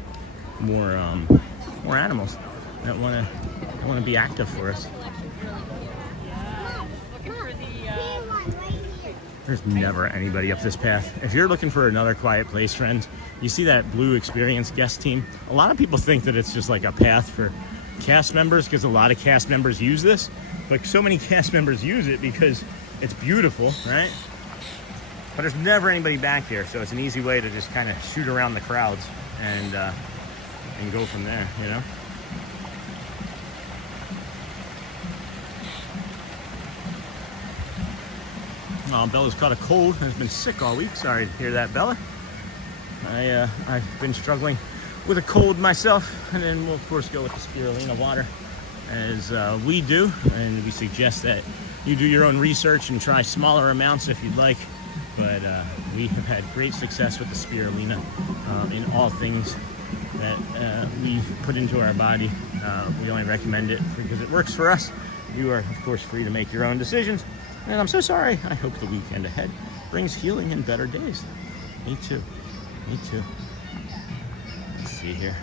more animals that want to be active for us. There's never anybody up this path. If you're looking for another quiet place, friends, you see that blue experience guest team. A lot of people think that it's just like a path for cast members because a lot of cast members use this, but so many cast members use it because it's beautiful, right? But there's never anybody back here, so it's an easy way to just kind of shoot around the crowds and go from there, you know? Oh, Bella's caught a cold and has been sick all week. Sorry to hear that, Bella. I've been struggling with a cold myself, and then we'll of course go with the spirulina water as we do, and we suggest that you do your own research and try smaller amounts if you'd like, but we have had great success with the spirulina in all things that we put into our body. We only recommend it because it works for us. You are of course free to make your own decisions, and I'm so sorry. I hope the weekend ahead brings healing and better days. Me too. Me too. Let's see here.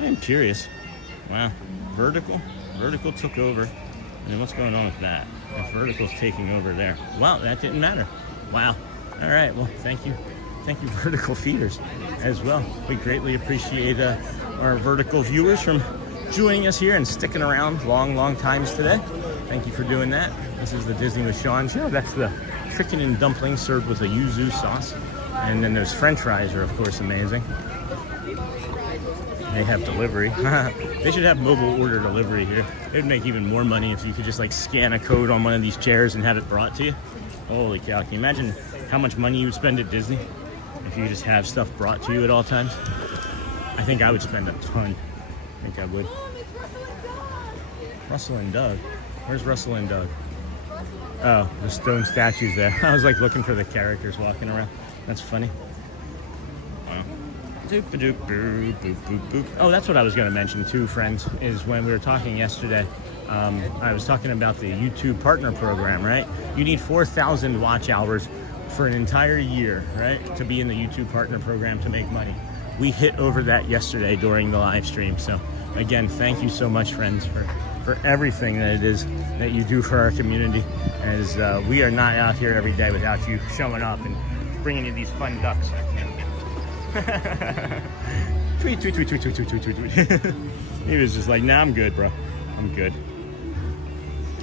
I am curious. Wow. Vertical took over. And then what's going on with that? If Vertical's taking over there. Wow, that didn't matter. Wow. All right. Well, thank you. Thank you, Vertical feeders, as well. We greatly appreciate our Vertical viewers from joining us here and sticking around long times today. Thank you for doing that. This is the Disney with Sean show. That's the chicken and dumplings served with a yuzu sauce. And then those French fries are, of course, amazing. They have delivery. They should have mobile order delivery here. It would make even more money if you could just like scan a code on one of these chairs and have it brought to you. Holy cow, can you imagine how much money you would spend at Disney if you just have stuff brought to you at all times? I think I would spend a ton. I think I would. Russell and Doug? Where's Russell and Doug? Oh, the stone statues there. I was like looking for the characters walking around. That's funny. Wow. Oh, that's what I was going to mention too, friends, is when we were talking yesterday, I was talking about the YouTube partner program, right? You need 4,000 watch hours for an entire year, right, to be in the YouTube partner program to make money. We hit over that yesterday during the live stream. So again, thank you so much, friends, for everything that it is that you do for our community, as we are not out here every day without you showing up and bringing you these fun ducks. Tweet, tweet, tweet, tweet, tweet, tweet, tweet, tweet. He was just like, nah, I'm good, bro. I'm good.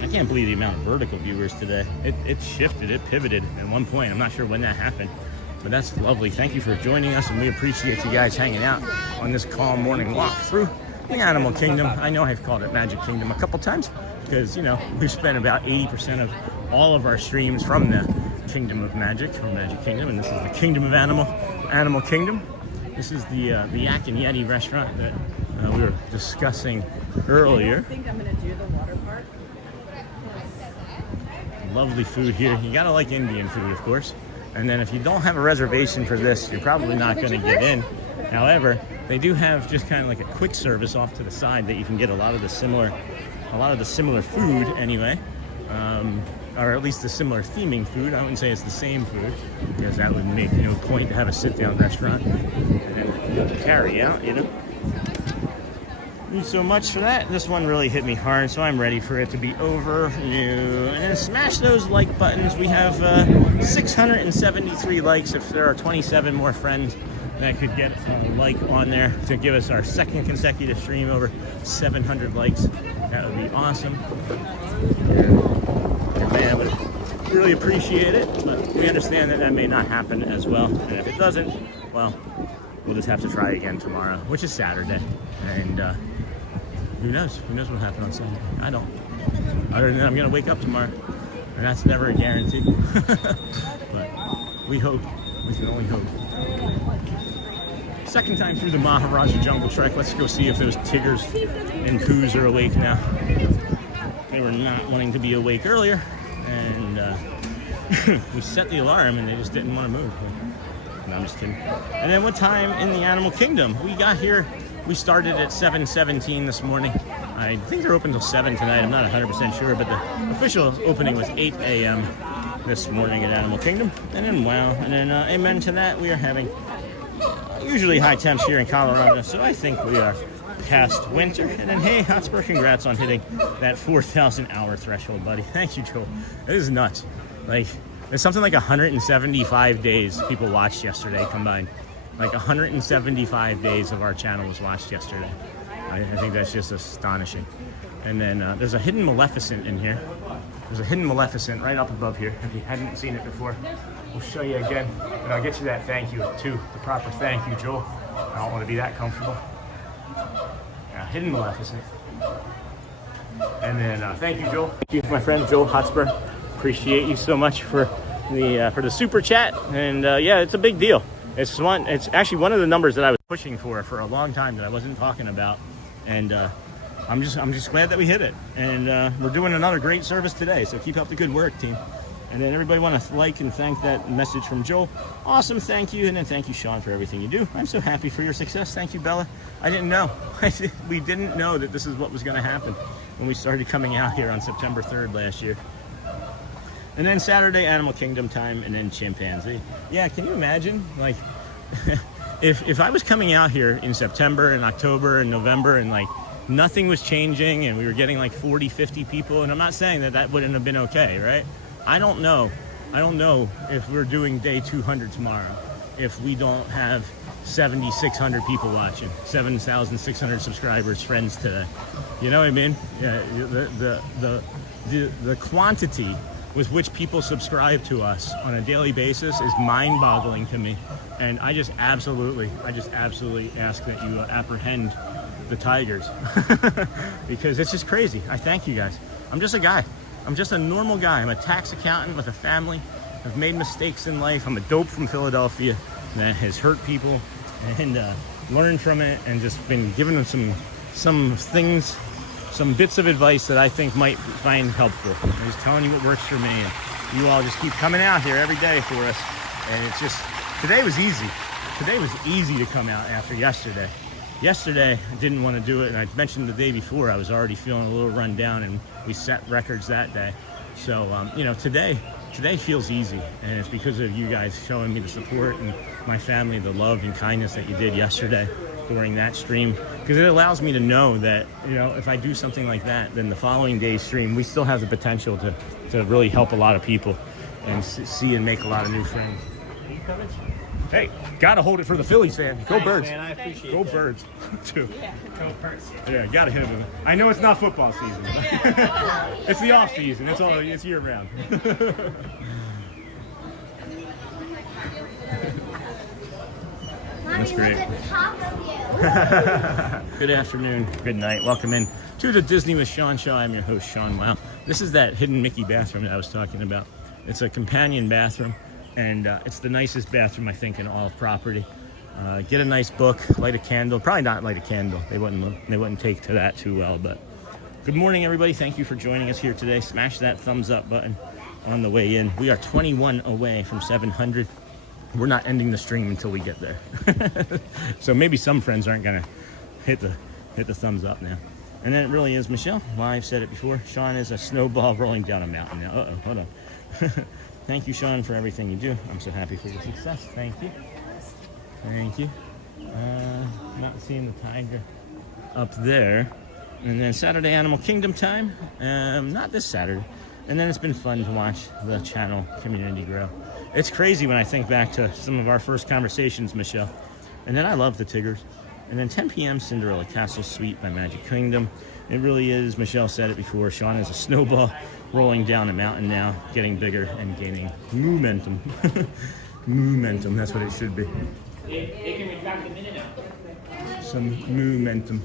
I can't believe the amount of Vertical viewers today. It shifted, it pivoted at one point. I'm not sure when that happened, but that's lovely. Thank you for joining us, and we appreciate you guys hanging out on this calm morning walk through the Animal Kingdom. I know I've called it Magic Kingdom a couple times because, you know, we've spent about 80% of all of our streams from the Kingdom of Magic, or Magic Kingdom, and this is the Kingdom of Animal Kingdom. This is the Yak and Yeti restaurant that we were discussing earlier. I think I'm gonna do the water park. Lovely food here. You gotta like Indian food, of course. And then if you don't have a reservation for this, you're probably not gonna get in. However, they do have just kind of like a quick service off to the side that you can get a lot of the similar food anyway, or at least the similar theming food. I wouldn't say it's the same food because that would make no point to have a sit-down restaurant and then carry out, you know. you so much for that. This one really hit me hard, so I'm ready for it to be over. And then smash those like buttons. We have 673 likes. If there are 27 more friends that could get a like on there to give us our second consecutive stream over 700 likes, that would be awesome. Your man would really appreciate it, but we understand that that may not happen as well. And if it doesn't, well, we'll just have to try again tomorrow, which is Saturday. And who knows? Who knows what'll happen on Sunday? I don't. Other than I'm gonna wake up tomorrow, and that's never a guarantee. But we hope. We can only hope. Second time through the Maharaja Jungle Trek. Let's go see if those tigers and coos are awake now. They were not wanting to be awake earlier, and we set the alarm, and they just didn't want to move. No, I'm just kidding. And then what time in the animal kingdom? We got here, we started at 7:17 this morning. I think they're open till 7 tonight. I'm not 100% sure, but the official opening was 8 a.m. this morning at Animal Kingdom. And then, wow, and then amen to that, we are having usually high temps here in Colorado, so I think we are past winter. And then, hey, Hotspur, congrats on hitting that 4,000 hour threshold, buddy. Thank you, Joel. It is nuts. Like, there's something like 175 days people watched yesterday combined. Like 175 days of our channel was watched yesterday. I think that's just astonishing. And then there's a hidden Maleficent in here. There's a hidden Maleficent right up above here. If you hadn't seen it before, we'll show you again. And I'll get you that thank you too, the proper thank you, Joel. I don't want to be that comfortable. Yeah, hidden Maleficent. And then thank you, Joel. Thank you, my friend Joel Hotspur. Appreciate you so much for the super chat. And yeah, it's a big deal. It's actually one of the numbers that I was pushing for a long time that I wasn't talking about. And I'm just glad that we hit it. And we're doing another great service today. So keep up the good work, team. And then everybody want to like and thank that message from Joel. Awesome, thank you. And then thank you, Sean, for everything you do. I'm so happy for your success. Thank you, Bella. I didn't know. We didn't know that this is what was going to happen when we started coming out here on September 3rd last year. And then Saturday, Animal Kingdom time, and then chimpanzee. Yeah, can you imagine? Like, if I was coming out here in September and October and November and like nothing was changing and we were getting like 40, 50 people, and I'm not saying that that wouldn't have been okay, right? I don't know if we're doing day 200 tomorrow, if we don't have 7,600 people watching, 7,600 subscribers, friends today. You know what I mean? Yeah, the quantity with which people subscribe to us on a daily basis is mind-boggling to me. And I just absolutely ask that you apprehend the tigers because it's just crazy. I thank you guys. I'm just a guy. I'm just a normal guy. I'm a tax accountant with a family. I've made mistakes in life. I'm a dope from Philadelphia that has hurt people and learned from it and just been giving them some things, some bits of advice that I think might find helpful. I'm just telling you what works for me. And you all just keep coming out here every day for us. And it's just, today was easy. Today was easy to come out after yesterday. Yesterday, I didn't want to do it, and I mentioned the day before I was already feeling a little run down, and we set records that day. So, you know, today feels easy, and it's because of you guys showing me the support and my family, the love and kindness that you did yesterday during that stream, because it allows me to know that, you know, if I do something like that, then the following day's stream, we still have the potential to really help a lot of people and see and make a lot of new friends. Are you coming? Hey, gotta hold it for the Phillies fan. Go Thanks, Birds. Man, I appreciate Go that. Birds, too. Yeah, go Birds. Yeah, gotta hit him. I know it's not football season. It's the off season. It's year round. That's great. Good afternoon, good night. Welcome in to the Disney with Sean show. I'm your host, Sean Wow. This is that hidden Mickey bathroom that I was talking about. It's a companion bathroom. And it's the nicest bathroom, I think, in all of property. Get a nice book, light a candle. Probably not light a candle. They wouldn't take to that too well. But good morning, everybody. Thank you for joining us here today. Smash that thumbs up button on the way in. We are 21 away from 700. We're not ending the stream until we get there. So maybe some friends aren't gonna hit the thumbs up now. And then it really is Michelle. Well, I've said it before. Sean is a snowball rolling down a mountain now. Uh-oh, hold on. Thank you, Sean, for everything you do. I'm so happy for your success. Thank you. Thank you. Not seeing the tiger. up there. And then Saturday Animal Kingdom time, not this Saturday. And then it's been fun to watch the channel community grow. It's crazy when I think back to some of our first conversations, Michelle. And then I love the Tiggers. And then 10 p.m. Cinderella Castle Suite by Magic Kingdom. It really is, Michelle said it before, Sean is a snowball rolling down a mountain now, getting bigger and gaining momentum. Momentum, that's what it should be. It can retract a minute now. Some momentum.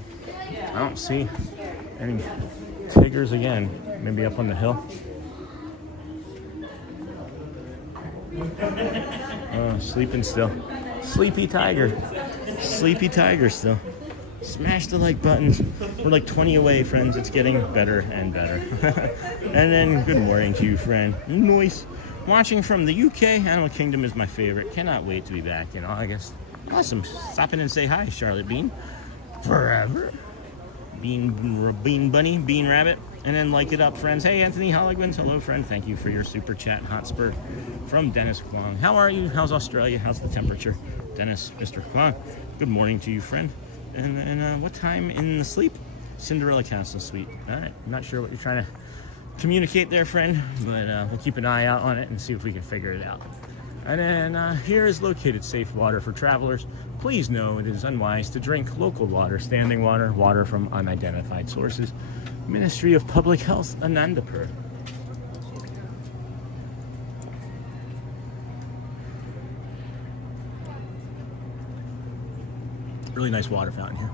I don't see any Tiggers again. Maybe up on the hill. Oh, sleeping still. Sleepy tiger. Sleepy tiger still. Smash the like buttons. We're like 20 away, friends. It's getting better and better. And then good morning to you, friend. Nice. Watching from the UK, Animal Kingdom is my favorite. Cannot wait to be back in August. Awesome. Stop in and say hi, Charlotte Bean. Forever. Bean Bunny, Bean Rabbit. And then like it up, friends. Hey, Anthony Holligwins. Hello, friend. Thank you for your super chat, Hotspur. From Dennis Kwong. How are you? How's Australia? How's the temperature? Dennis, Mr. Kwong. Good morning to you, friend. And then what time in the sleep? Cinderella Castle Suite. All right. I'm not sure what you're trying to communicate there, friend, but we'll keep an eye out on it and see if we can figure it out. And then here is located safe water for travelers. Please know it is unwise to drink local water, standing water, water from unidentified sources. Ministry of Public Health, Anandapur. Really nice water fountain here.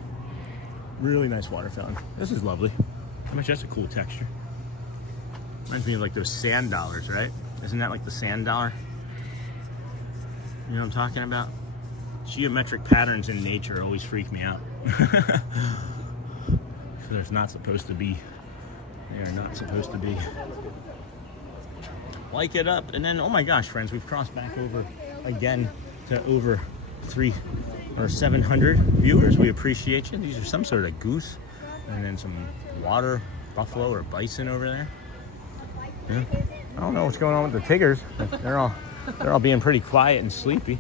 Really nice water fountain. This is lovely. How much? That's a cool texture. Reminds me of like those sand dollars, right? Isn't that like the sand dollar? You know what I'm talking about? Geometric patterns in nature always freak me out. There's not supposed to be. They are not supposed to be. Like it up. And then, oh my gosh, friends, we've crossed back over again to over 700 viewers. We appreciate you. These are some sort of goose. And then some water buffalo or bison over there. Yeah. I don't know what's going on with the Tiggers. They're all being pretty quiet and sleepy.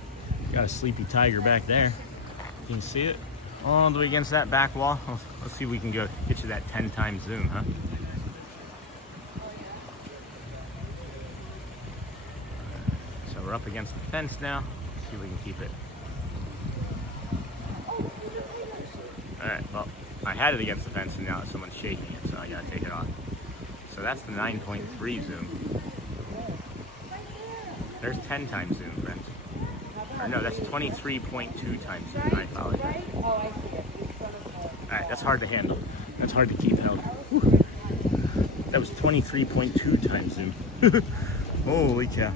Got a sleepy tiger back there. Can you see it? All the way against that back wall. Let's see if we can get you that 10 times zoom, huh? So we're up against the fence now. Let's see if we can keep it. Alright, well, I had it against the fence and now someone's shaking it, so I gotta take it off. So that's the 9.3 zoom. There's 10 times zoom, friends. Or no, that's 23.2 times zoom. I apologize. Alright, that's hard to handle. That's hard to keep held. Whew. That was 23.2 times zoom. Holy cow.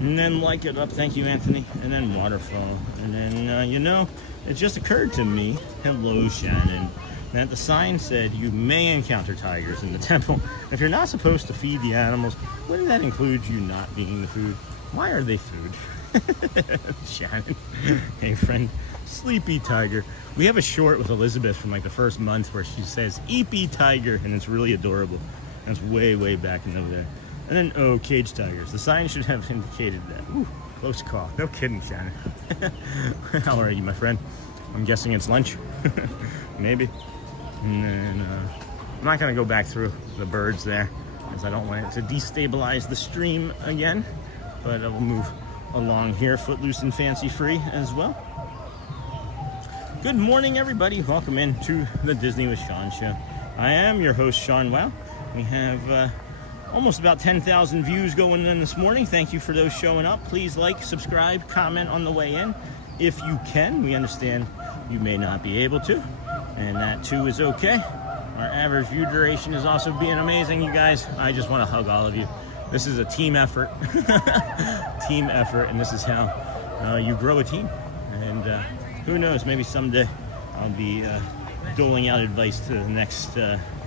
And then like it up, thank you, Anthony. And then waterfall. And then, you know, it just occurred to me, hello, Shannon, that the sign said you may encounter tigers in the temple. If you're not supposed to feed the animals, wouldn't that include you not being the food? Why are they food? Shannon. Hey, friend. Sleepy tiger. We have a short with Elizabeth from like the first month where she says, Eepy tiger, and it's really adorable. That's way, way back in over there. And then, oh, cage tigers. The sign should have indicated that. Ooh, close call. No kidding, Shannon. How are you, my friend? I'm guessing it's lunch. Maybe. And then, I'm not going to go back through the birds there, because I don't want it to destabilize the stream again. But I will move along here, footloose and fancy free as well. Good morning, everybody. Welcome into the Disney with Sean show. I am your host, Sean Wow. We have almost about 10,000 views going in this morning. Thank you for those showing up. Please like, subscribe, comment on the way in if you can. We understand you may not be able to, and that too is okay. Our average view duration is also being amazing, you guys. I just want to hug all of you. This is a team effort. Team effort, and this is how you grow a team. And who knows, maybe someday I'll be doling out advice to the next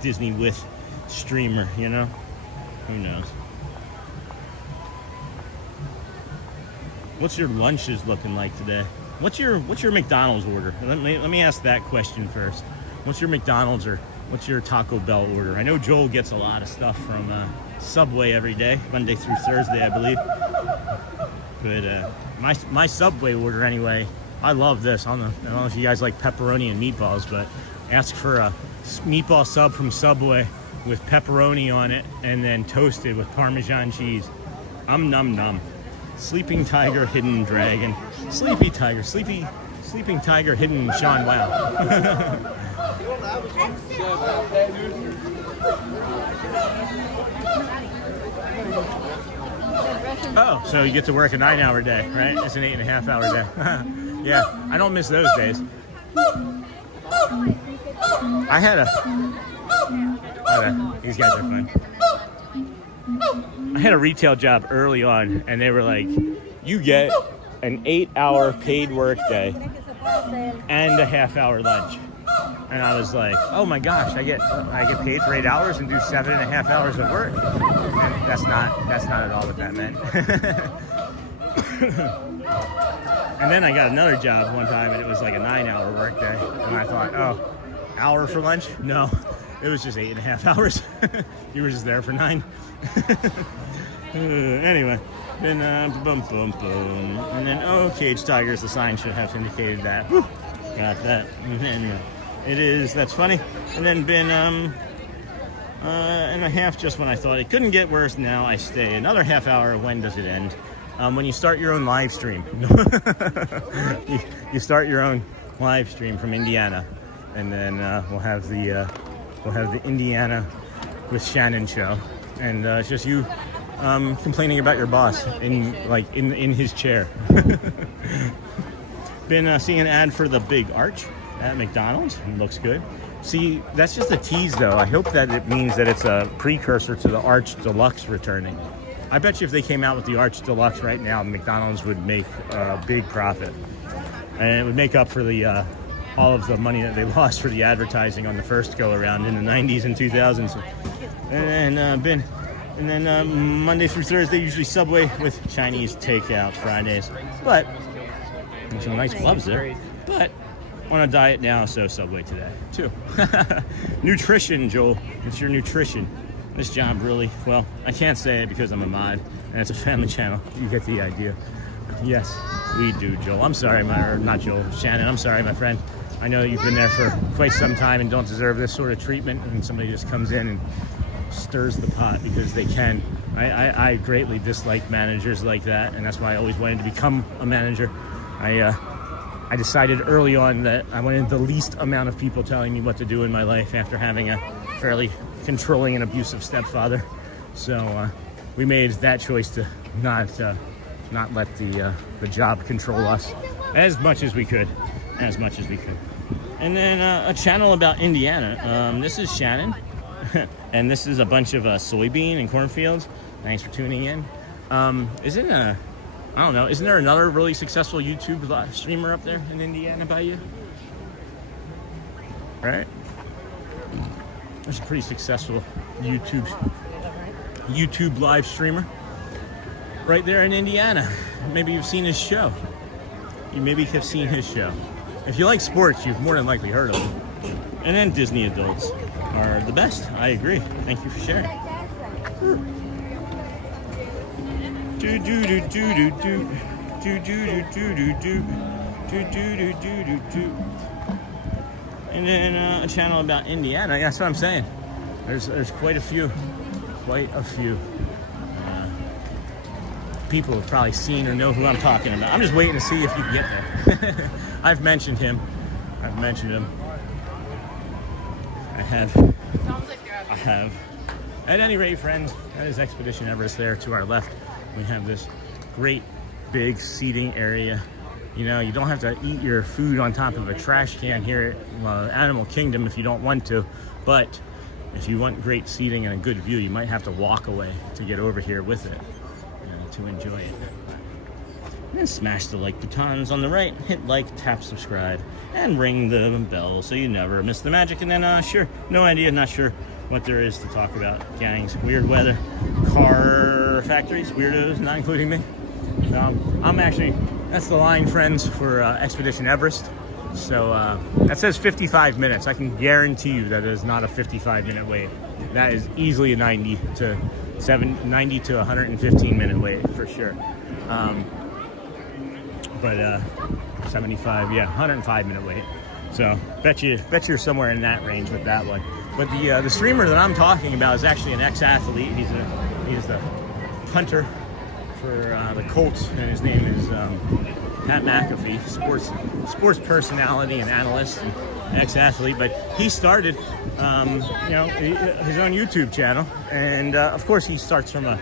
Disney with streamer, you know? Who knows? What's your lunches looking like today? What's your McDonald's order? Let me ask that question first. What's your McDonald's or what's your Taco Bell order? I know Joel gets a lot of stuff from Subway every day, Monday through Thursday, I believe. But my Subway order anyway, I love this. I don't know if you guys like pepperoni and meatballs, but Ask for a meatball sub from Subway with pepperoni on it and then toasted with Parmesan cheese. Num num. Sleeping tiger, hidden dragon. Sleepy tiger, sleeping tiger, hidden Sean Wow. Oh, so you get to work a 9-hour day, right? It's an 8.5-hour day. Yeah, I don't miss those days. I had these guys are fun. I had a retail job early on, and they were like, you get an 8-hour paid work day and a half-hour lunch. And I was like, oh my gosh, I get paid for 8 hours and do 7.5 hours of work. And that's not at all what that meant. And then I got another job one time, and it was like a 9-hour work day. And I thought, oh, hour for lunch? No, it was just 8.5 hours. You were just there for 9. Anyway, then and then Cage Tigers. The sign should have indicated that. Whew, got that. And it is. That's funny. And then been and a half just when I thought it couldn't get worse. Now I stay another half hour. When does it end? When you start your own live stream. you start your own live stream from Indiana, and then we'll have the Indiana with Shannon show, and it's just you complaining about your boss in his chair. Been seeing an ad for the big arch at McDonald's. It looks good. See, that's just a tease though. I hope that it means that it's a precursor to the Arch Deluxe returning. I bet you if they came out with the Arch Deluxe right now, McDonald's would make a big profit, and it would make up for the all of the money that they lost for the advertising on the first go around in the 90s and 2000s. And then Monday through Thursday usually Subway with Chinese takeout Fridays. But there's some nice gloves there. But on a diet now, so Subway today too. Nutrition, Joel. It's your nutrition. This job really, well, I can't say it because I'm a mod and it's a family channel. You get the idea. Yes, we do, Joel. I'm sorry, not Joel, Shannon. I'm sorry, my friend. I know you've been there for quite some time and don't deserve this sort of treatment, and somebody just comes in and stirs the pot because they can. I greatly dislike managers like that, and that's why I always wanted to become a manager. I decided early on that I wanted the least amount of people telling me what to do in my life after having a fairly controlling and abusive stepfather. So we made that choice to not let the job control us as much as we could. And then a channel about Indiana. This is Shannon, and this is a bunch of soybean and cornfields. Thanks for tuning in. Isn't there another really successful YouTube live streamer up there in Indiana by you? Right? There's a pretty successful YouTube live streamer right there in Indiana. Maybe you've seen his show. You maybe have seen his show. If you like sports, you've more than likely heard of him. And then Disney adults are the best. I agree. Thank you for sharing. Do do do do do do do do do do do do do do do. And then a channel about Indiana. That's what I'm saying. There's quite a few people have probably seen or know who I'm talking about. I'm just waiting to see if you can get there. I've mentioned him. I have. At any rate, friends, that is Expedition Everest there to our left. We have this great big seating area. You know, you don't have to eat your food on top of a trash can here at Animal Kingdom if you don't want to. But if you want great seating and a good view, you might have to walk away to get over here with it, to enjoy it. And then smash the like buttons on the right, hit like, tap subscribe, and ring the bell so you never miss the magic. And then, not sure what there is to talk about. Gangs, weird weather, car factories, weirdos, not including me. I'm actually, that's the line, friends, for Expedition Everest. So that says 55 minutes. I can guarantee you that is not a 55-minute wait. That is easily a 90 to 115-minute wait for sure. But 75, 105-minute wait. So bet you're somewhere in that range with that one. But the streamer that I'm talking about is actually an ex-athlete. He's the punter for the Colts, and his name is Pat McAfee, sports personality and analyst and ex-athlete. But he started his own YouTube channel, and of course he starts from a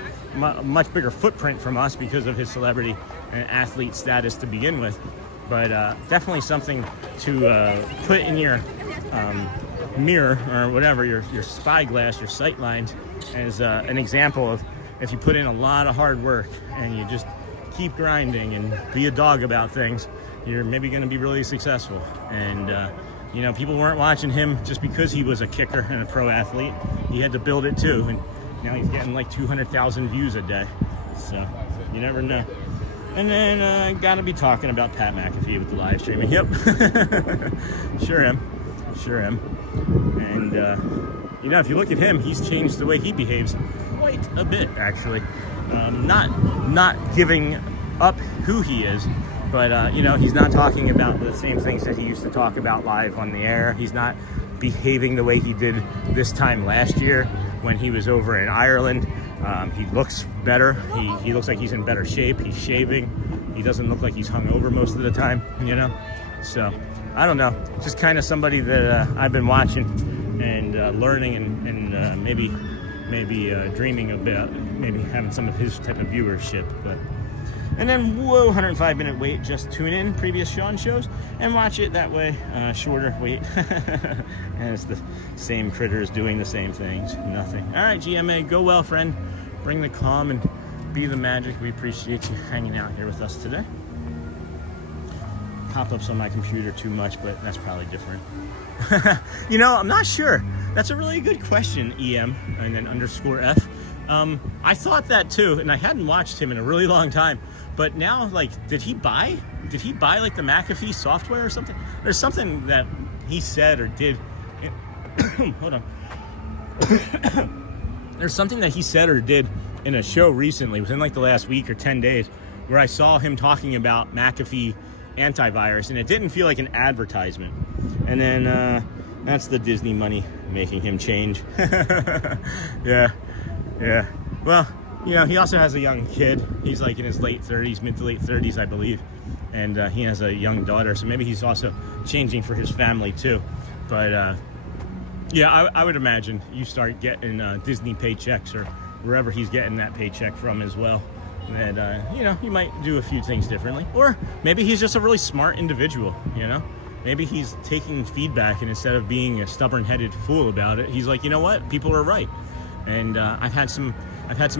much bigger footprint from us because of his celebrity and athlete status to begin with. But definitely something to put in your mirror or whatever, your spyglass, your sight lines, as an example of if you put in a lot of hard work and you just keep grinding and be a dog about things, you're maybe going to be really successful. And people weren't watching him just because he was a kicker and a pro athlete. He had to build it too, and now he's getting like 200,000 views a day. So you never know. And then got to be talking about Pat McAfee with the live streaming. Yep. Sure am. And if you look at him, he's changed the way he behaves quite a bit, actually. Not giving up who he is, but he's not talking about the same things that he used to talk about live on the air. He's not behaving the way he did this time last year when he was over in Ireland. He looks better. He looks like he's in better shape. He's shaving. He doesn't look like he's hungover most of the time, So, I don't know. Just kind of somebody that I've been watching and learning and maybe dreaming about maybe having some of his type of viewership. And then, 105-minute wait. Just tune in previous Sean shows and watch it that way. Shorter wait. And it's the same critters doing the same things. Nothing. All right, GMA, go well, friend. Bring the calm and be the magic. We appreciate you hanging out here with us today. Pop-ups on my computer too much, but that's probably different. I'm not sure. That's a really good question, EM, and then _F. I thought that too, and I hadn't watched him in a really long time. But now, did he buy like the McAfee software or something? There's something that he said or did. Hold on. There's something that he said or did in a show recently, within like the last week or 10 days, where I saw him talking about McAfee antivirus, and it didn't feel like an advertisement. And then that's the Disney money making him change. Yeah. Well, he also has a young kid. He's like in his mid to late 30s, I believe. And he has a young daughter, so maybe he's also changing for his family too. But I would imagine you start getting Disney paychecks or wherever he's getting that paycheck from as well. And he might do a few things differently. Or maybe he's just a really smart individual, Maybe he's taking feedback, and instead of being a stubborn-headed fool about it, he's like, you know what, people are right. And I've had some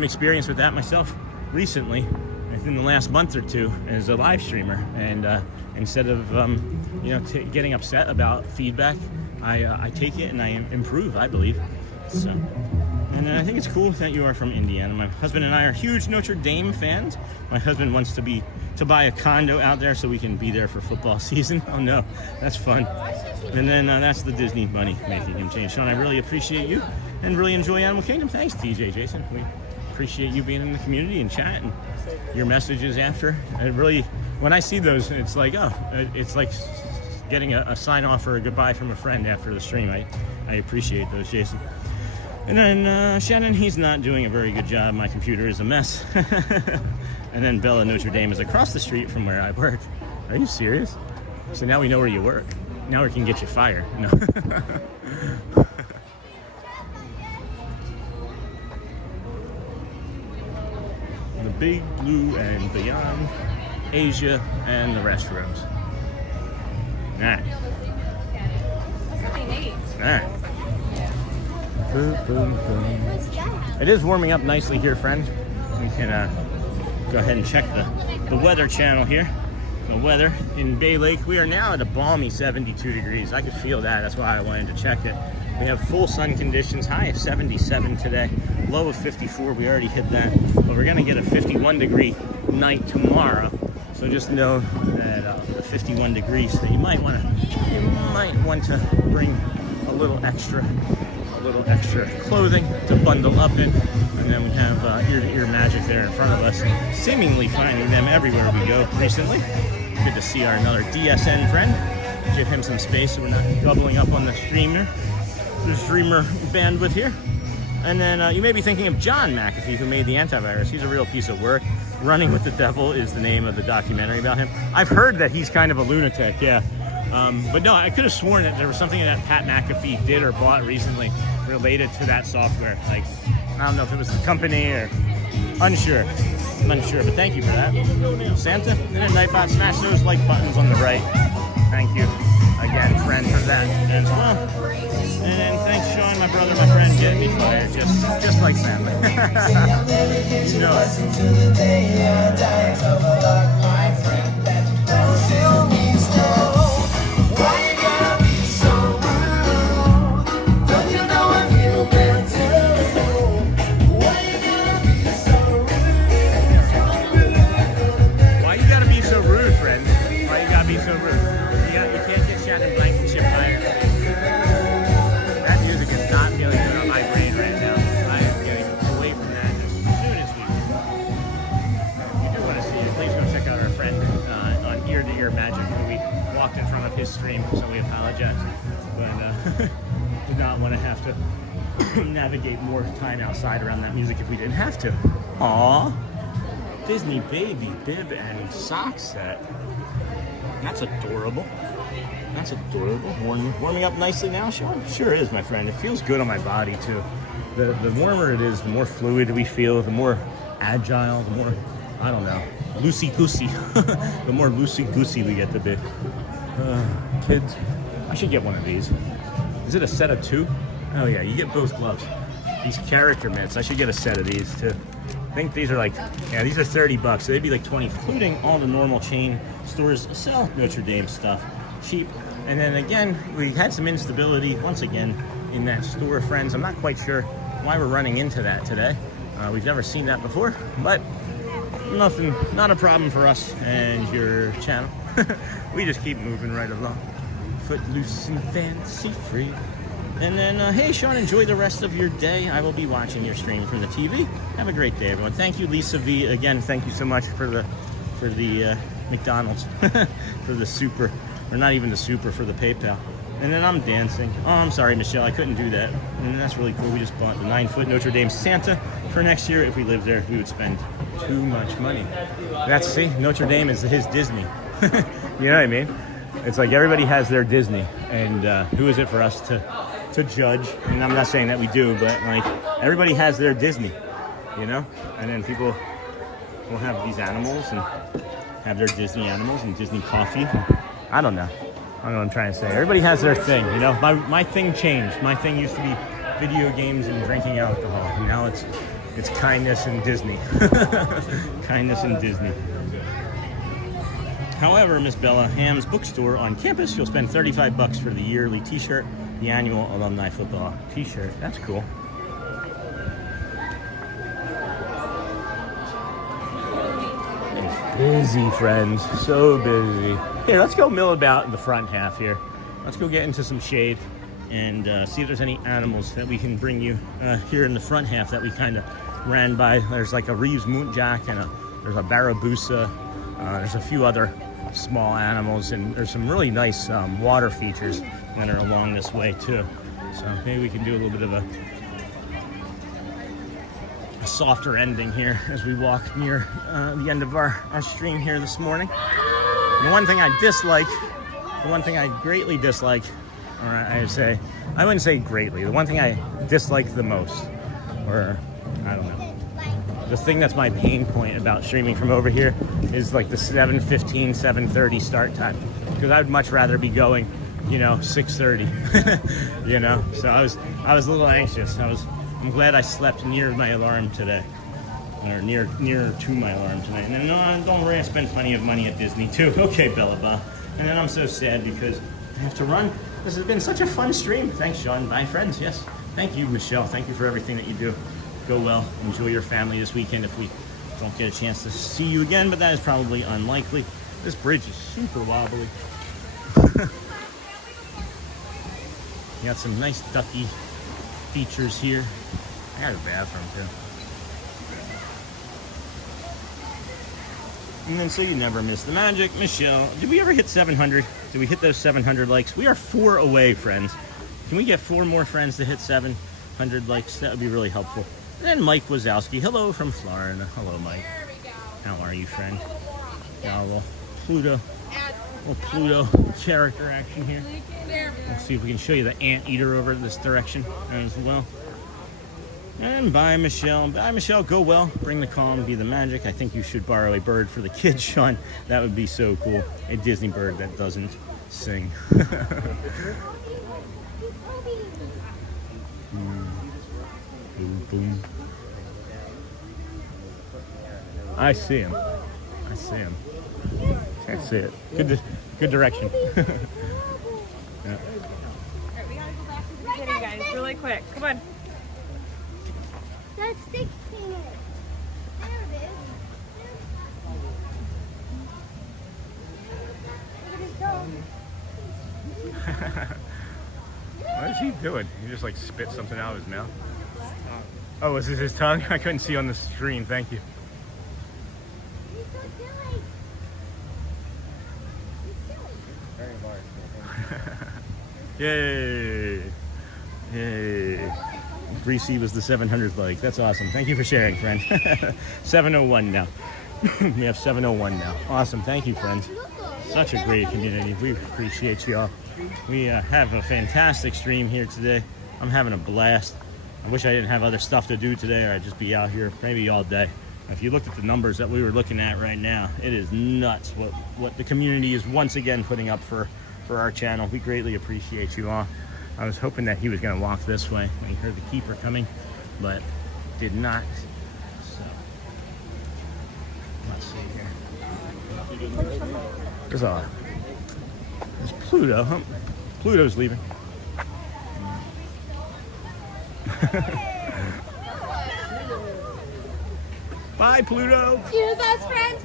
experience with that myself recently, within the last month or two, as a live streamer. And instead of getting upset about feedback, I take it and I improve, I believe. So, and I think it's cool that you are from Indiana. My husband and I are huge Notre Dame fans. My husband wants to buy a condo out there so we can be there for football season. Oh no, that's fun. And then that's the Disney money making him change. Sean, I really appreciate you and really enjoy Animal Kingdom. Thanks, TJ Jason. We appreciate you being in the community and chat and your messages after. It really, when I see those, it's like, it's like getting a sign off or a goodbye from a friend after the stream. I appreciate those, Jason. And then Shannon, he's not doing a very good job. My computer is a mess. And then Bella Notre Dame is across the street from where I work. Are you serious? So now we know where you work. Now we can get you fired. No. The Big Blue and Beyond, Asia, and the restrooms. All right. That's really neat. All right. It is warming up nicely here, friend. We can go ahead and check the weather channel here. The weather in Bay Lake. We are now at a balmy 72 degrees. I could feel that. That's why I wanted to check it. We have full sun conditions. High of 77 today. Low of 54. We already hit that. But we're going to get a 51 degree night tomorrow. So just know that the 51 degrees. So you might want to bring a little extra clothing to bundle up in. And then we have ear-to-ear magic there in front of us, seemingly finding them everywhere we go recently. Good to see another DSN friend. give him some space so we're not doubling up on the streamer bandwidth here. And then you may be thinking of John McAfee, who made the antivirus. He's a real piece of work. Running with the Devil is the name of the documentary about him. I've heard that he's kind of a lunatic, yeah. But no, I could have sworn that there was something that Pat McAfee did or bought recently related to that software. Like, I don't know if it was the company or unsure. I'm unsure, but thank you for that. Santa and Nightbot, smash those like buttons on the right. Thank you again, friend, for that as well. And thanks, Sean, my brother, my friend, getting me fired, just like family. You know it. Why you gotta be so rude, friend? Why you gotta be so rude? You can't get Shannon Blankenship fired. That music is not feeling good on my brain right now. I am getting away from that as soon as we can. If you do want to see it, please go check out our friend on Ear to Ear Magic, who we walked in front of his stream, so we apologize. But did not want to have to navigate more time outside around that music if we didn't have to. Aww. Disney baby bib and sock set. That's adorable. That's adorable. Warming up nicely now, Sean? Sure is, my friend. It feels good on my body, too. The warmer it is, the more fluid we feel, the more agile, the more, I don't know, loosey-goosey. The more loosey-goosey we get to be. Kids, I should get one of these. Is it a set of 2? Oh, yeah, you get both gloves. These character mitts, I should get a set of these, too. I think these are like, yeah, these are 30 bucks. So they'd be like 20, including all the normal chain stores sell Notre Dame stuff cheap. And then again, we had some instability once again in that store, friends. I'm not quite sure why we're running into that today. We've never seen that before, but nothing, not a problem for us and your channel. We just keep moving right along. Footloose and fancy free. And then, hey, Sean, enjoy the rest of your day. I will be watching your stream from the TV. Have a great day, everyone. Thank you, Lisa V. Again, thank you so much for the McDonald's, for the super, or not even the super, for the PayPal. And then I'm dancing. Oh, I'm sorry, Michelle, I couldn't do that. And that's really cool. We just bought the 9-foot Notre Dame Santa for next year. If we lived there, we would spend too much money. That's, see, Notre Dame is his Disney. You know what I mean? It's like everybody has their Disney, and who is it for us to judge? And I'm not saying that we do, but like everybody has their Disney, you know? And then people will have these animals and have their Disney animals and Disney coffee. I don't know. I don't know what I'm trying to say. Everybody has their thing, you know? My thing changed. My thing used to be video games and drinking alcohol. And now it's kindness and Disney. Kindness and Disney. However, Miss Bella, Ham's bookstore on campus, you'll spend 35 bucks for the yearly t-shirt, the annual alumni football t-shirt. That's cool. It's busy, friends. So busy. Here, let's go mill about in the front half here. Let's go get into some shade and see if there's any animals that we can bring you here in the front half that we kind of ran by. There's like a Reeves Muntjac and there's a Barabusa. There's a few other small animals, and there's some really nice water features that are along this way too. So maybe we can do a little bit of a softer ending here as we walk near the end of our stream here this morning. The one thing I dislike, the one thing I greatly dislike, or I wouldn't say greatly, the one thing I dislike the most, or I don't know, the thing that's my pain point about streaming from over here is like the 7:15, 7:30 start time. Because I would much rather be going, you know, 6:30, you know? So I was a little anxious. I'm glad I slept near my alarm today. Or nearer to my alarm tonight. And then, no, don't worry, I spent plenty of money at Disney too. Okay, Bella Ba. And then I'm so sad because I have to run. This has been such a fun stream. Thanks, Sean. Bye, friends. Yes. Thank you, Michelle. Thank you for everything that you do. Go well. Enjoy your family this weekend if we don't get a chance to see you again, but that is probably unlikely. This bridge is super wobbly. You got some nice ducky features here. I got a bathroom too. And then so you never miss the magic. Michelle, did we ever hit 700? Did we hit those 700 likes? We are 4 away, friends. Can we get 4 more friends to hit 700 likes? That would be really helpful. And then Mike Wazowski, hello from Florida. Hello, Mike. There we go. How are you, friend? A little more on it. Got a little Pluto character action here. There we go. Let's see if we can show you the anteater over this direction as well. And bye, Michelle. Bye, Michelle. Go well. Bring the calm. Be the magic. I think you should borrow a bird for the kids, Sean. That would be so cool. A Disney bird that doesn't sing. Boom, boom. I see him. I see him. Can't see it. Good direction. Yeah. All right, we gotta go back to the beginning, guys, really quick. Come on. That's 16. There it is. Look at his dog. What is he doing? He just like spit something out of his mouth. Oh, was this his tongue? I couldn't see on the screen. Thank you. He's so silly. He's silly. Yay! Yay! Greasy was the 700th like. That's awesome. Thank you for sharing, friend. 701 now. We have 701 now. Awesome. Thank you, friends. Such a great community. We appreciate you all. We have a fantastic stream here today. I'm having a blast. I wish I didn't have other stuff to do today, or I'd just be out here maybe all day. If you looked at the numbers that we were looking at right now, it is nuts what the community is once again putting up for our channel. We greatly appreciate you all. I was hoping that he was going to walk this way when he heard the keeper coming, but did not. So let's see here. There's Pluto. Huh? Pluto's leaving. Bye, Pluto. Excuse us, friends.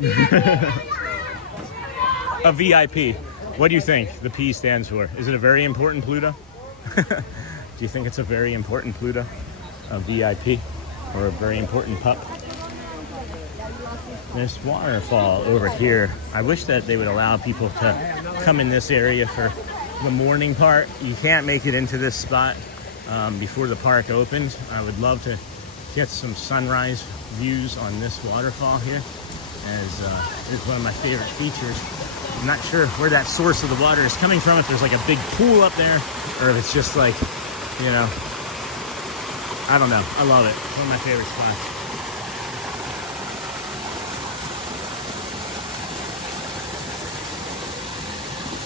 A VIP. What do you think the P stands for? Is it a very important Pluto? Do you think it's a very important Pluto? A VIP? Or a very important pup? This waterfall over here, I wish that they would allow people to come in this area for the morning part. You can't make it into this spot before the park opens. I would love to get some sunrise views on this waterfall here, as it's one of my favorite features. I'm not sure where that source of the water is coming from, if there's like a big pool up there, or if it's just like, you know, I don't know. I love it. It's one of my favorite spots.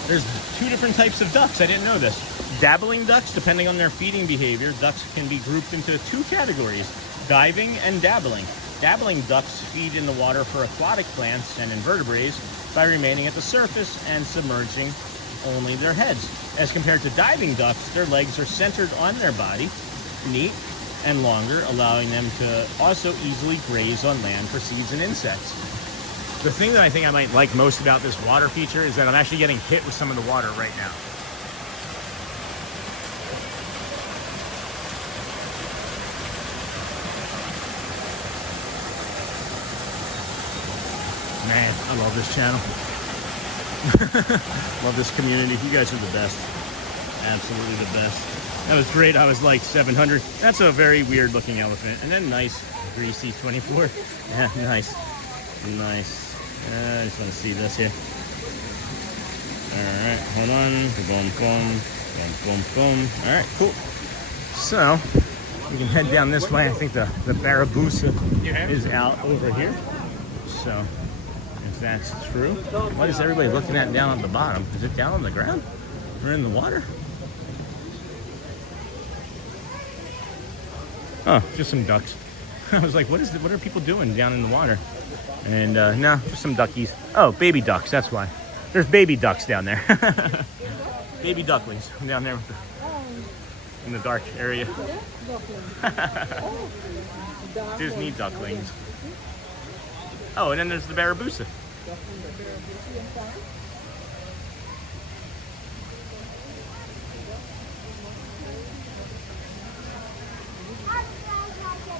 There's 2 different types of ducks. I didn't know this. Dabbling ducks, depending on their feeding behavior, ducks can be grouped into 2 categories, diving and dabbling. Dabbling ducks feed in the water for aquatic plants and invertebrates by remaining at the surface and submerging only their heads. As compared to diving ducks, their legs are centered on their body, neat and longer, allowing them to also easily graze on land for seeds and insects. The thing that I think I might like most about this water feature is that I'm actually getting hit with some of the water right now. Man, I love this channel. Love this community. You guys are the best. Absolutely the best. That was great. I was like 700. That's a very weird looking elephant. And then nice, greasy 24. Yeah, nice. Nice. I just want to see this here. All right, hold on. Boom, boom, boom, boom, boom. All right, cool. So we can head down this way. I think the Barabusa is out over here. So if that's true, what is everybody looking at down at the bottom? Is it down on the ground or in the water? Oh, just some ducks. I was like, what are people doing down in the water? And no, just some duckies. Oh, baby ducks, that's why. There's baby ducks down there. Baby ducklings down there in the dark area. Disney ducklings. Oh, and then there's the Barabusa.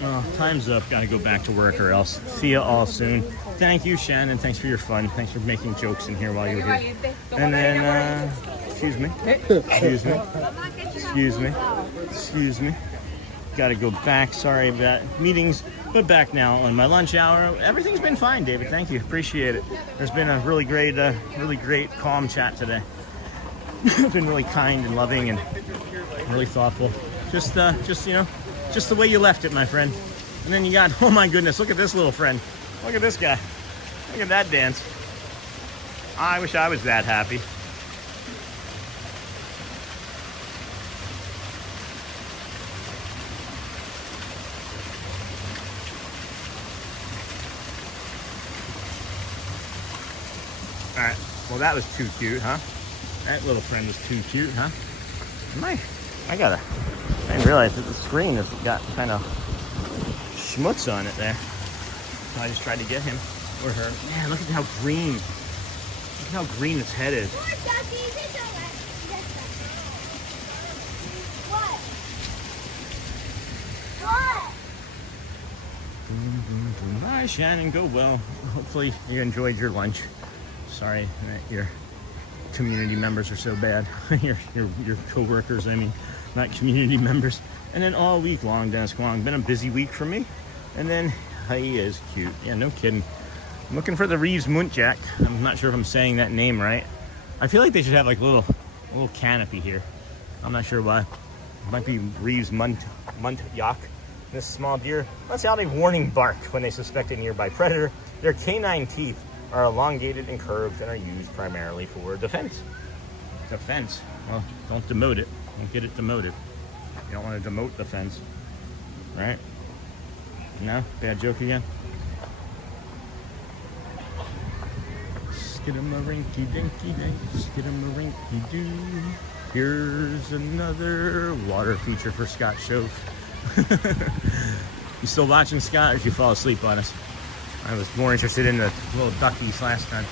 Oh, time's up. Gotta go back to work or else. See you all soon. thank you, Shannon. Thanks for your fun. Thanks for making jokes in here while you're here. And then, excuse me. Excuse me. Got to go back. Sorry about meetings, but back now on my lunch hour. Everything's been fine, David. Thank you. Appreciate it. There's been a really great, calm chat today. It's been really kind and loving and really thoughtful. Just the way you left it, my friend. And then you got, oh my goodness, look at this little friend. Look at this guy. Look at that dance. I wish I was that happy. All right, well that was too cute, huh? That little friend was too cute, huh? I didn't realize that the screen has got kind of schmutz on it there. So I just tried to get him or her. Man, look at how green. Look at how green its head is. Bye, Shannon. Go well. Hopefully you enjoyed your lunch. Sorry that your community members are so bad. your co-workers, I mean, not community members. And then all week long, Dennis Kwong, been a busy week for me. And then he is cute. Yeah, no kidding. I'm looking for the Reeves Muntjac. I'm not sure if I'm saying that name right. I feel like they should have like a little canopy here. I'm not sure why. It might be Reeves Muntjac. This small deer lets out a warning bark when they suspect a nearby predator. Their canine teeth are elongated and curved and are used primarily for defense. Defense? Well, don't demote it. Don't get it demoted. You don't want to demote the fence, right? No? Bad joke again? Skidamarinky-dinky-dink, skidamarinky-doo. Here's another water feature for Scott Shove. You still watching, Scott, or did you fall asleep on us? I was more interested in the little duckies last time.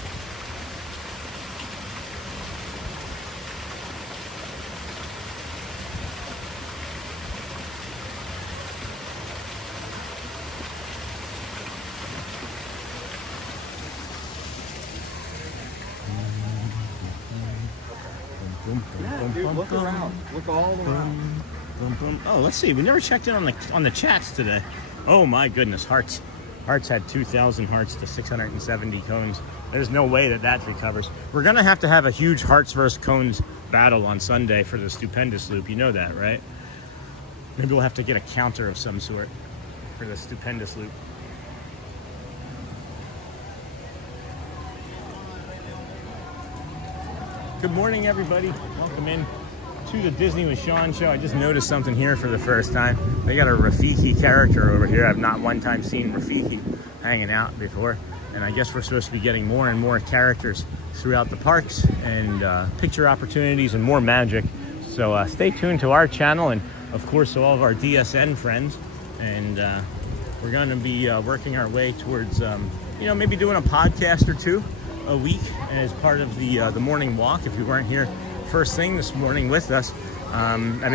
Dude, look around. Look all around. Oh, let's see. We never checked in on the chats today. Oh my goodness, hearts. Hearts had 2,000 hearts to 670 cones. There's no way that recovers. We're gonna have to have a huge hearts versus cones battle on Sunday for the stupendous loop. You know that, right? Maybe we'll have to get a counter of some sort for the stupendous loop. Good morning, everybody. Welcome in to the Disney with Sean show. I just noticed something here for the first time. They got a Rafiki character over here. I've not one time seen Rafiki hanging out before. And I guess we're supposed to be getting more and more characters throughout the parks and picture opportunities and more magic. So stay tuned to our channel and, of course, to all of our DSN friends. And we're going to be working our way towards, maybe doing a podcast or two a week as part of the morning walk. If you weren't here first thing this morning with us, I've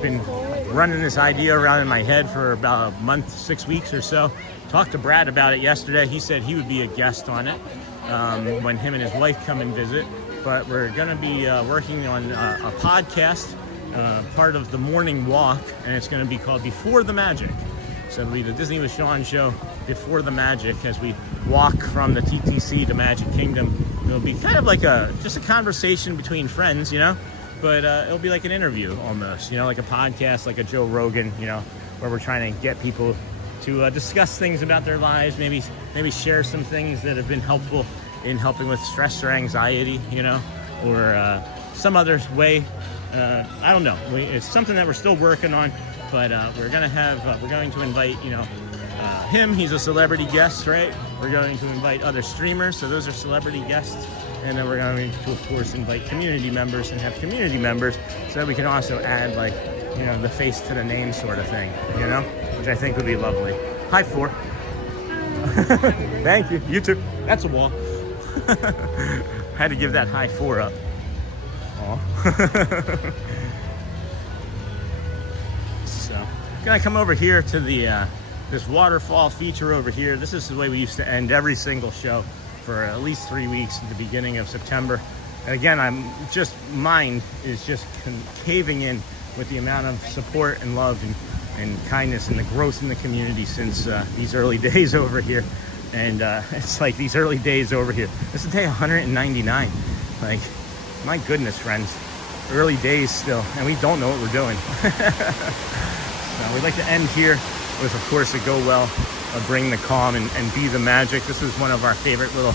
been running this idea around in my head for about a month, 6 weeks or so. Talked to Brad about it yesterday. He said he would be a guest on it when him and his wife come and visit. But we're going to be working on a podcast, part of the morning walk, and it's going to be called Before the Magic. So it'll be the Disney with Sean show Before the Magic as we walk from the TTC to Magic Kingdom. It'll be kind of like just a conversation between friends, but it'll be like an interview almost, like a podcast, like a Joe Rogan, where we're trying to get people to discuss things about their lives, maybe share some things that have been helpful in helping with stress or anxiety, or some other way. I don't know. It's something that we're still working on. But we're going to invite, him. He's a celebrity guest, right? We're going to invite other streamers. So those are celebrity guests. And then we're going to, of course, invite community members and have community members so that we can also add, the face to the name sort of thing, which I think would be lovely. Hi, 4. Thank you. You too. That's a wall. Had to give that high 4 up. Aw. Gonna come over here to the this waterfall feature over here. This is the way we used to end every single show for at least 3 weeks at the beginning of September. And again, mind is just caving in with the amount of support and love and kindness and the growth in the community since these early days over here. And it's like these early days over here. This is day 199. Like, my goodness, friends. Early days still, and we don't know what we're doing. So we'd like to end here with, of course, a go well, a bring the calm and be the magic. This was one of our favorite little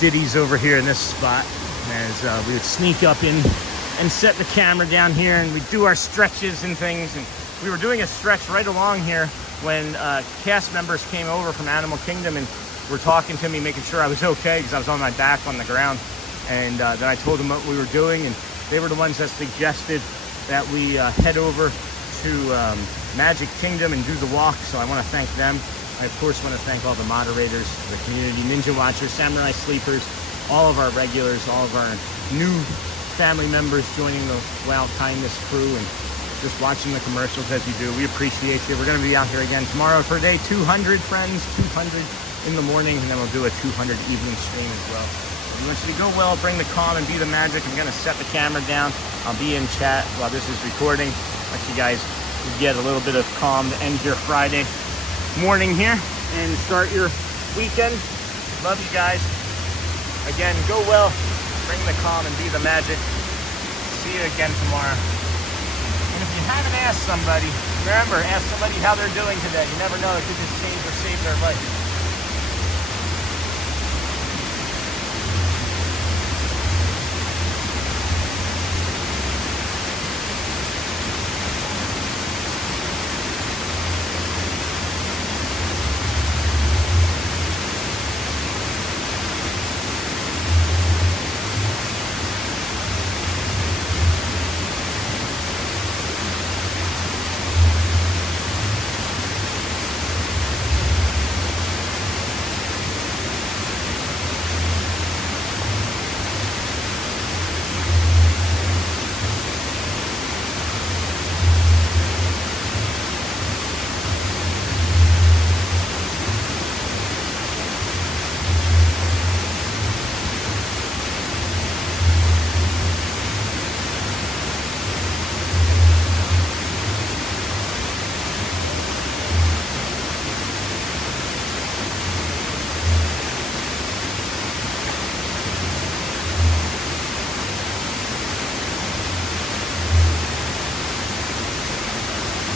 ditties over here in this spot, as we would sneak up in and set the camera down here, and we'd do our stretches and things. And we were doing a stretch right along here when cast members came over from Animal Kingdom and were talking to me, making sure I was okay because I was on my back on the ground. And then I told them what we were doing, and they were the ones that suggested that we head over to Magic Kingdom and do the walk. So I want to thank them. I, of course, want to thank all the moderators, the community, Ninja Watchers, Samurai Sleepers, all of our regulars, all of our new family members joining the Wow Kindness crew, and just watching the commercials as you do. We appreciate you. We're going to be out here again tomorrow for day 200, friends. 200 in the morning, and then we'll do a 200 evening stream as well. We want you to go well, bring the calm, and be the magic. I'm going to set the camera down. I'll be in chat while this is recording. Let you guys get a little bit of calm to end your Friday morning here and start your weekend. Love you guys. Again, go well, bring the calm, and be the magic. See you again tomorrow. And if you haven't asked somebody, remember, ask somebody how they're doing today. You never know, it could just change or save their life.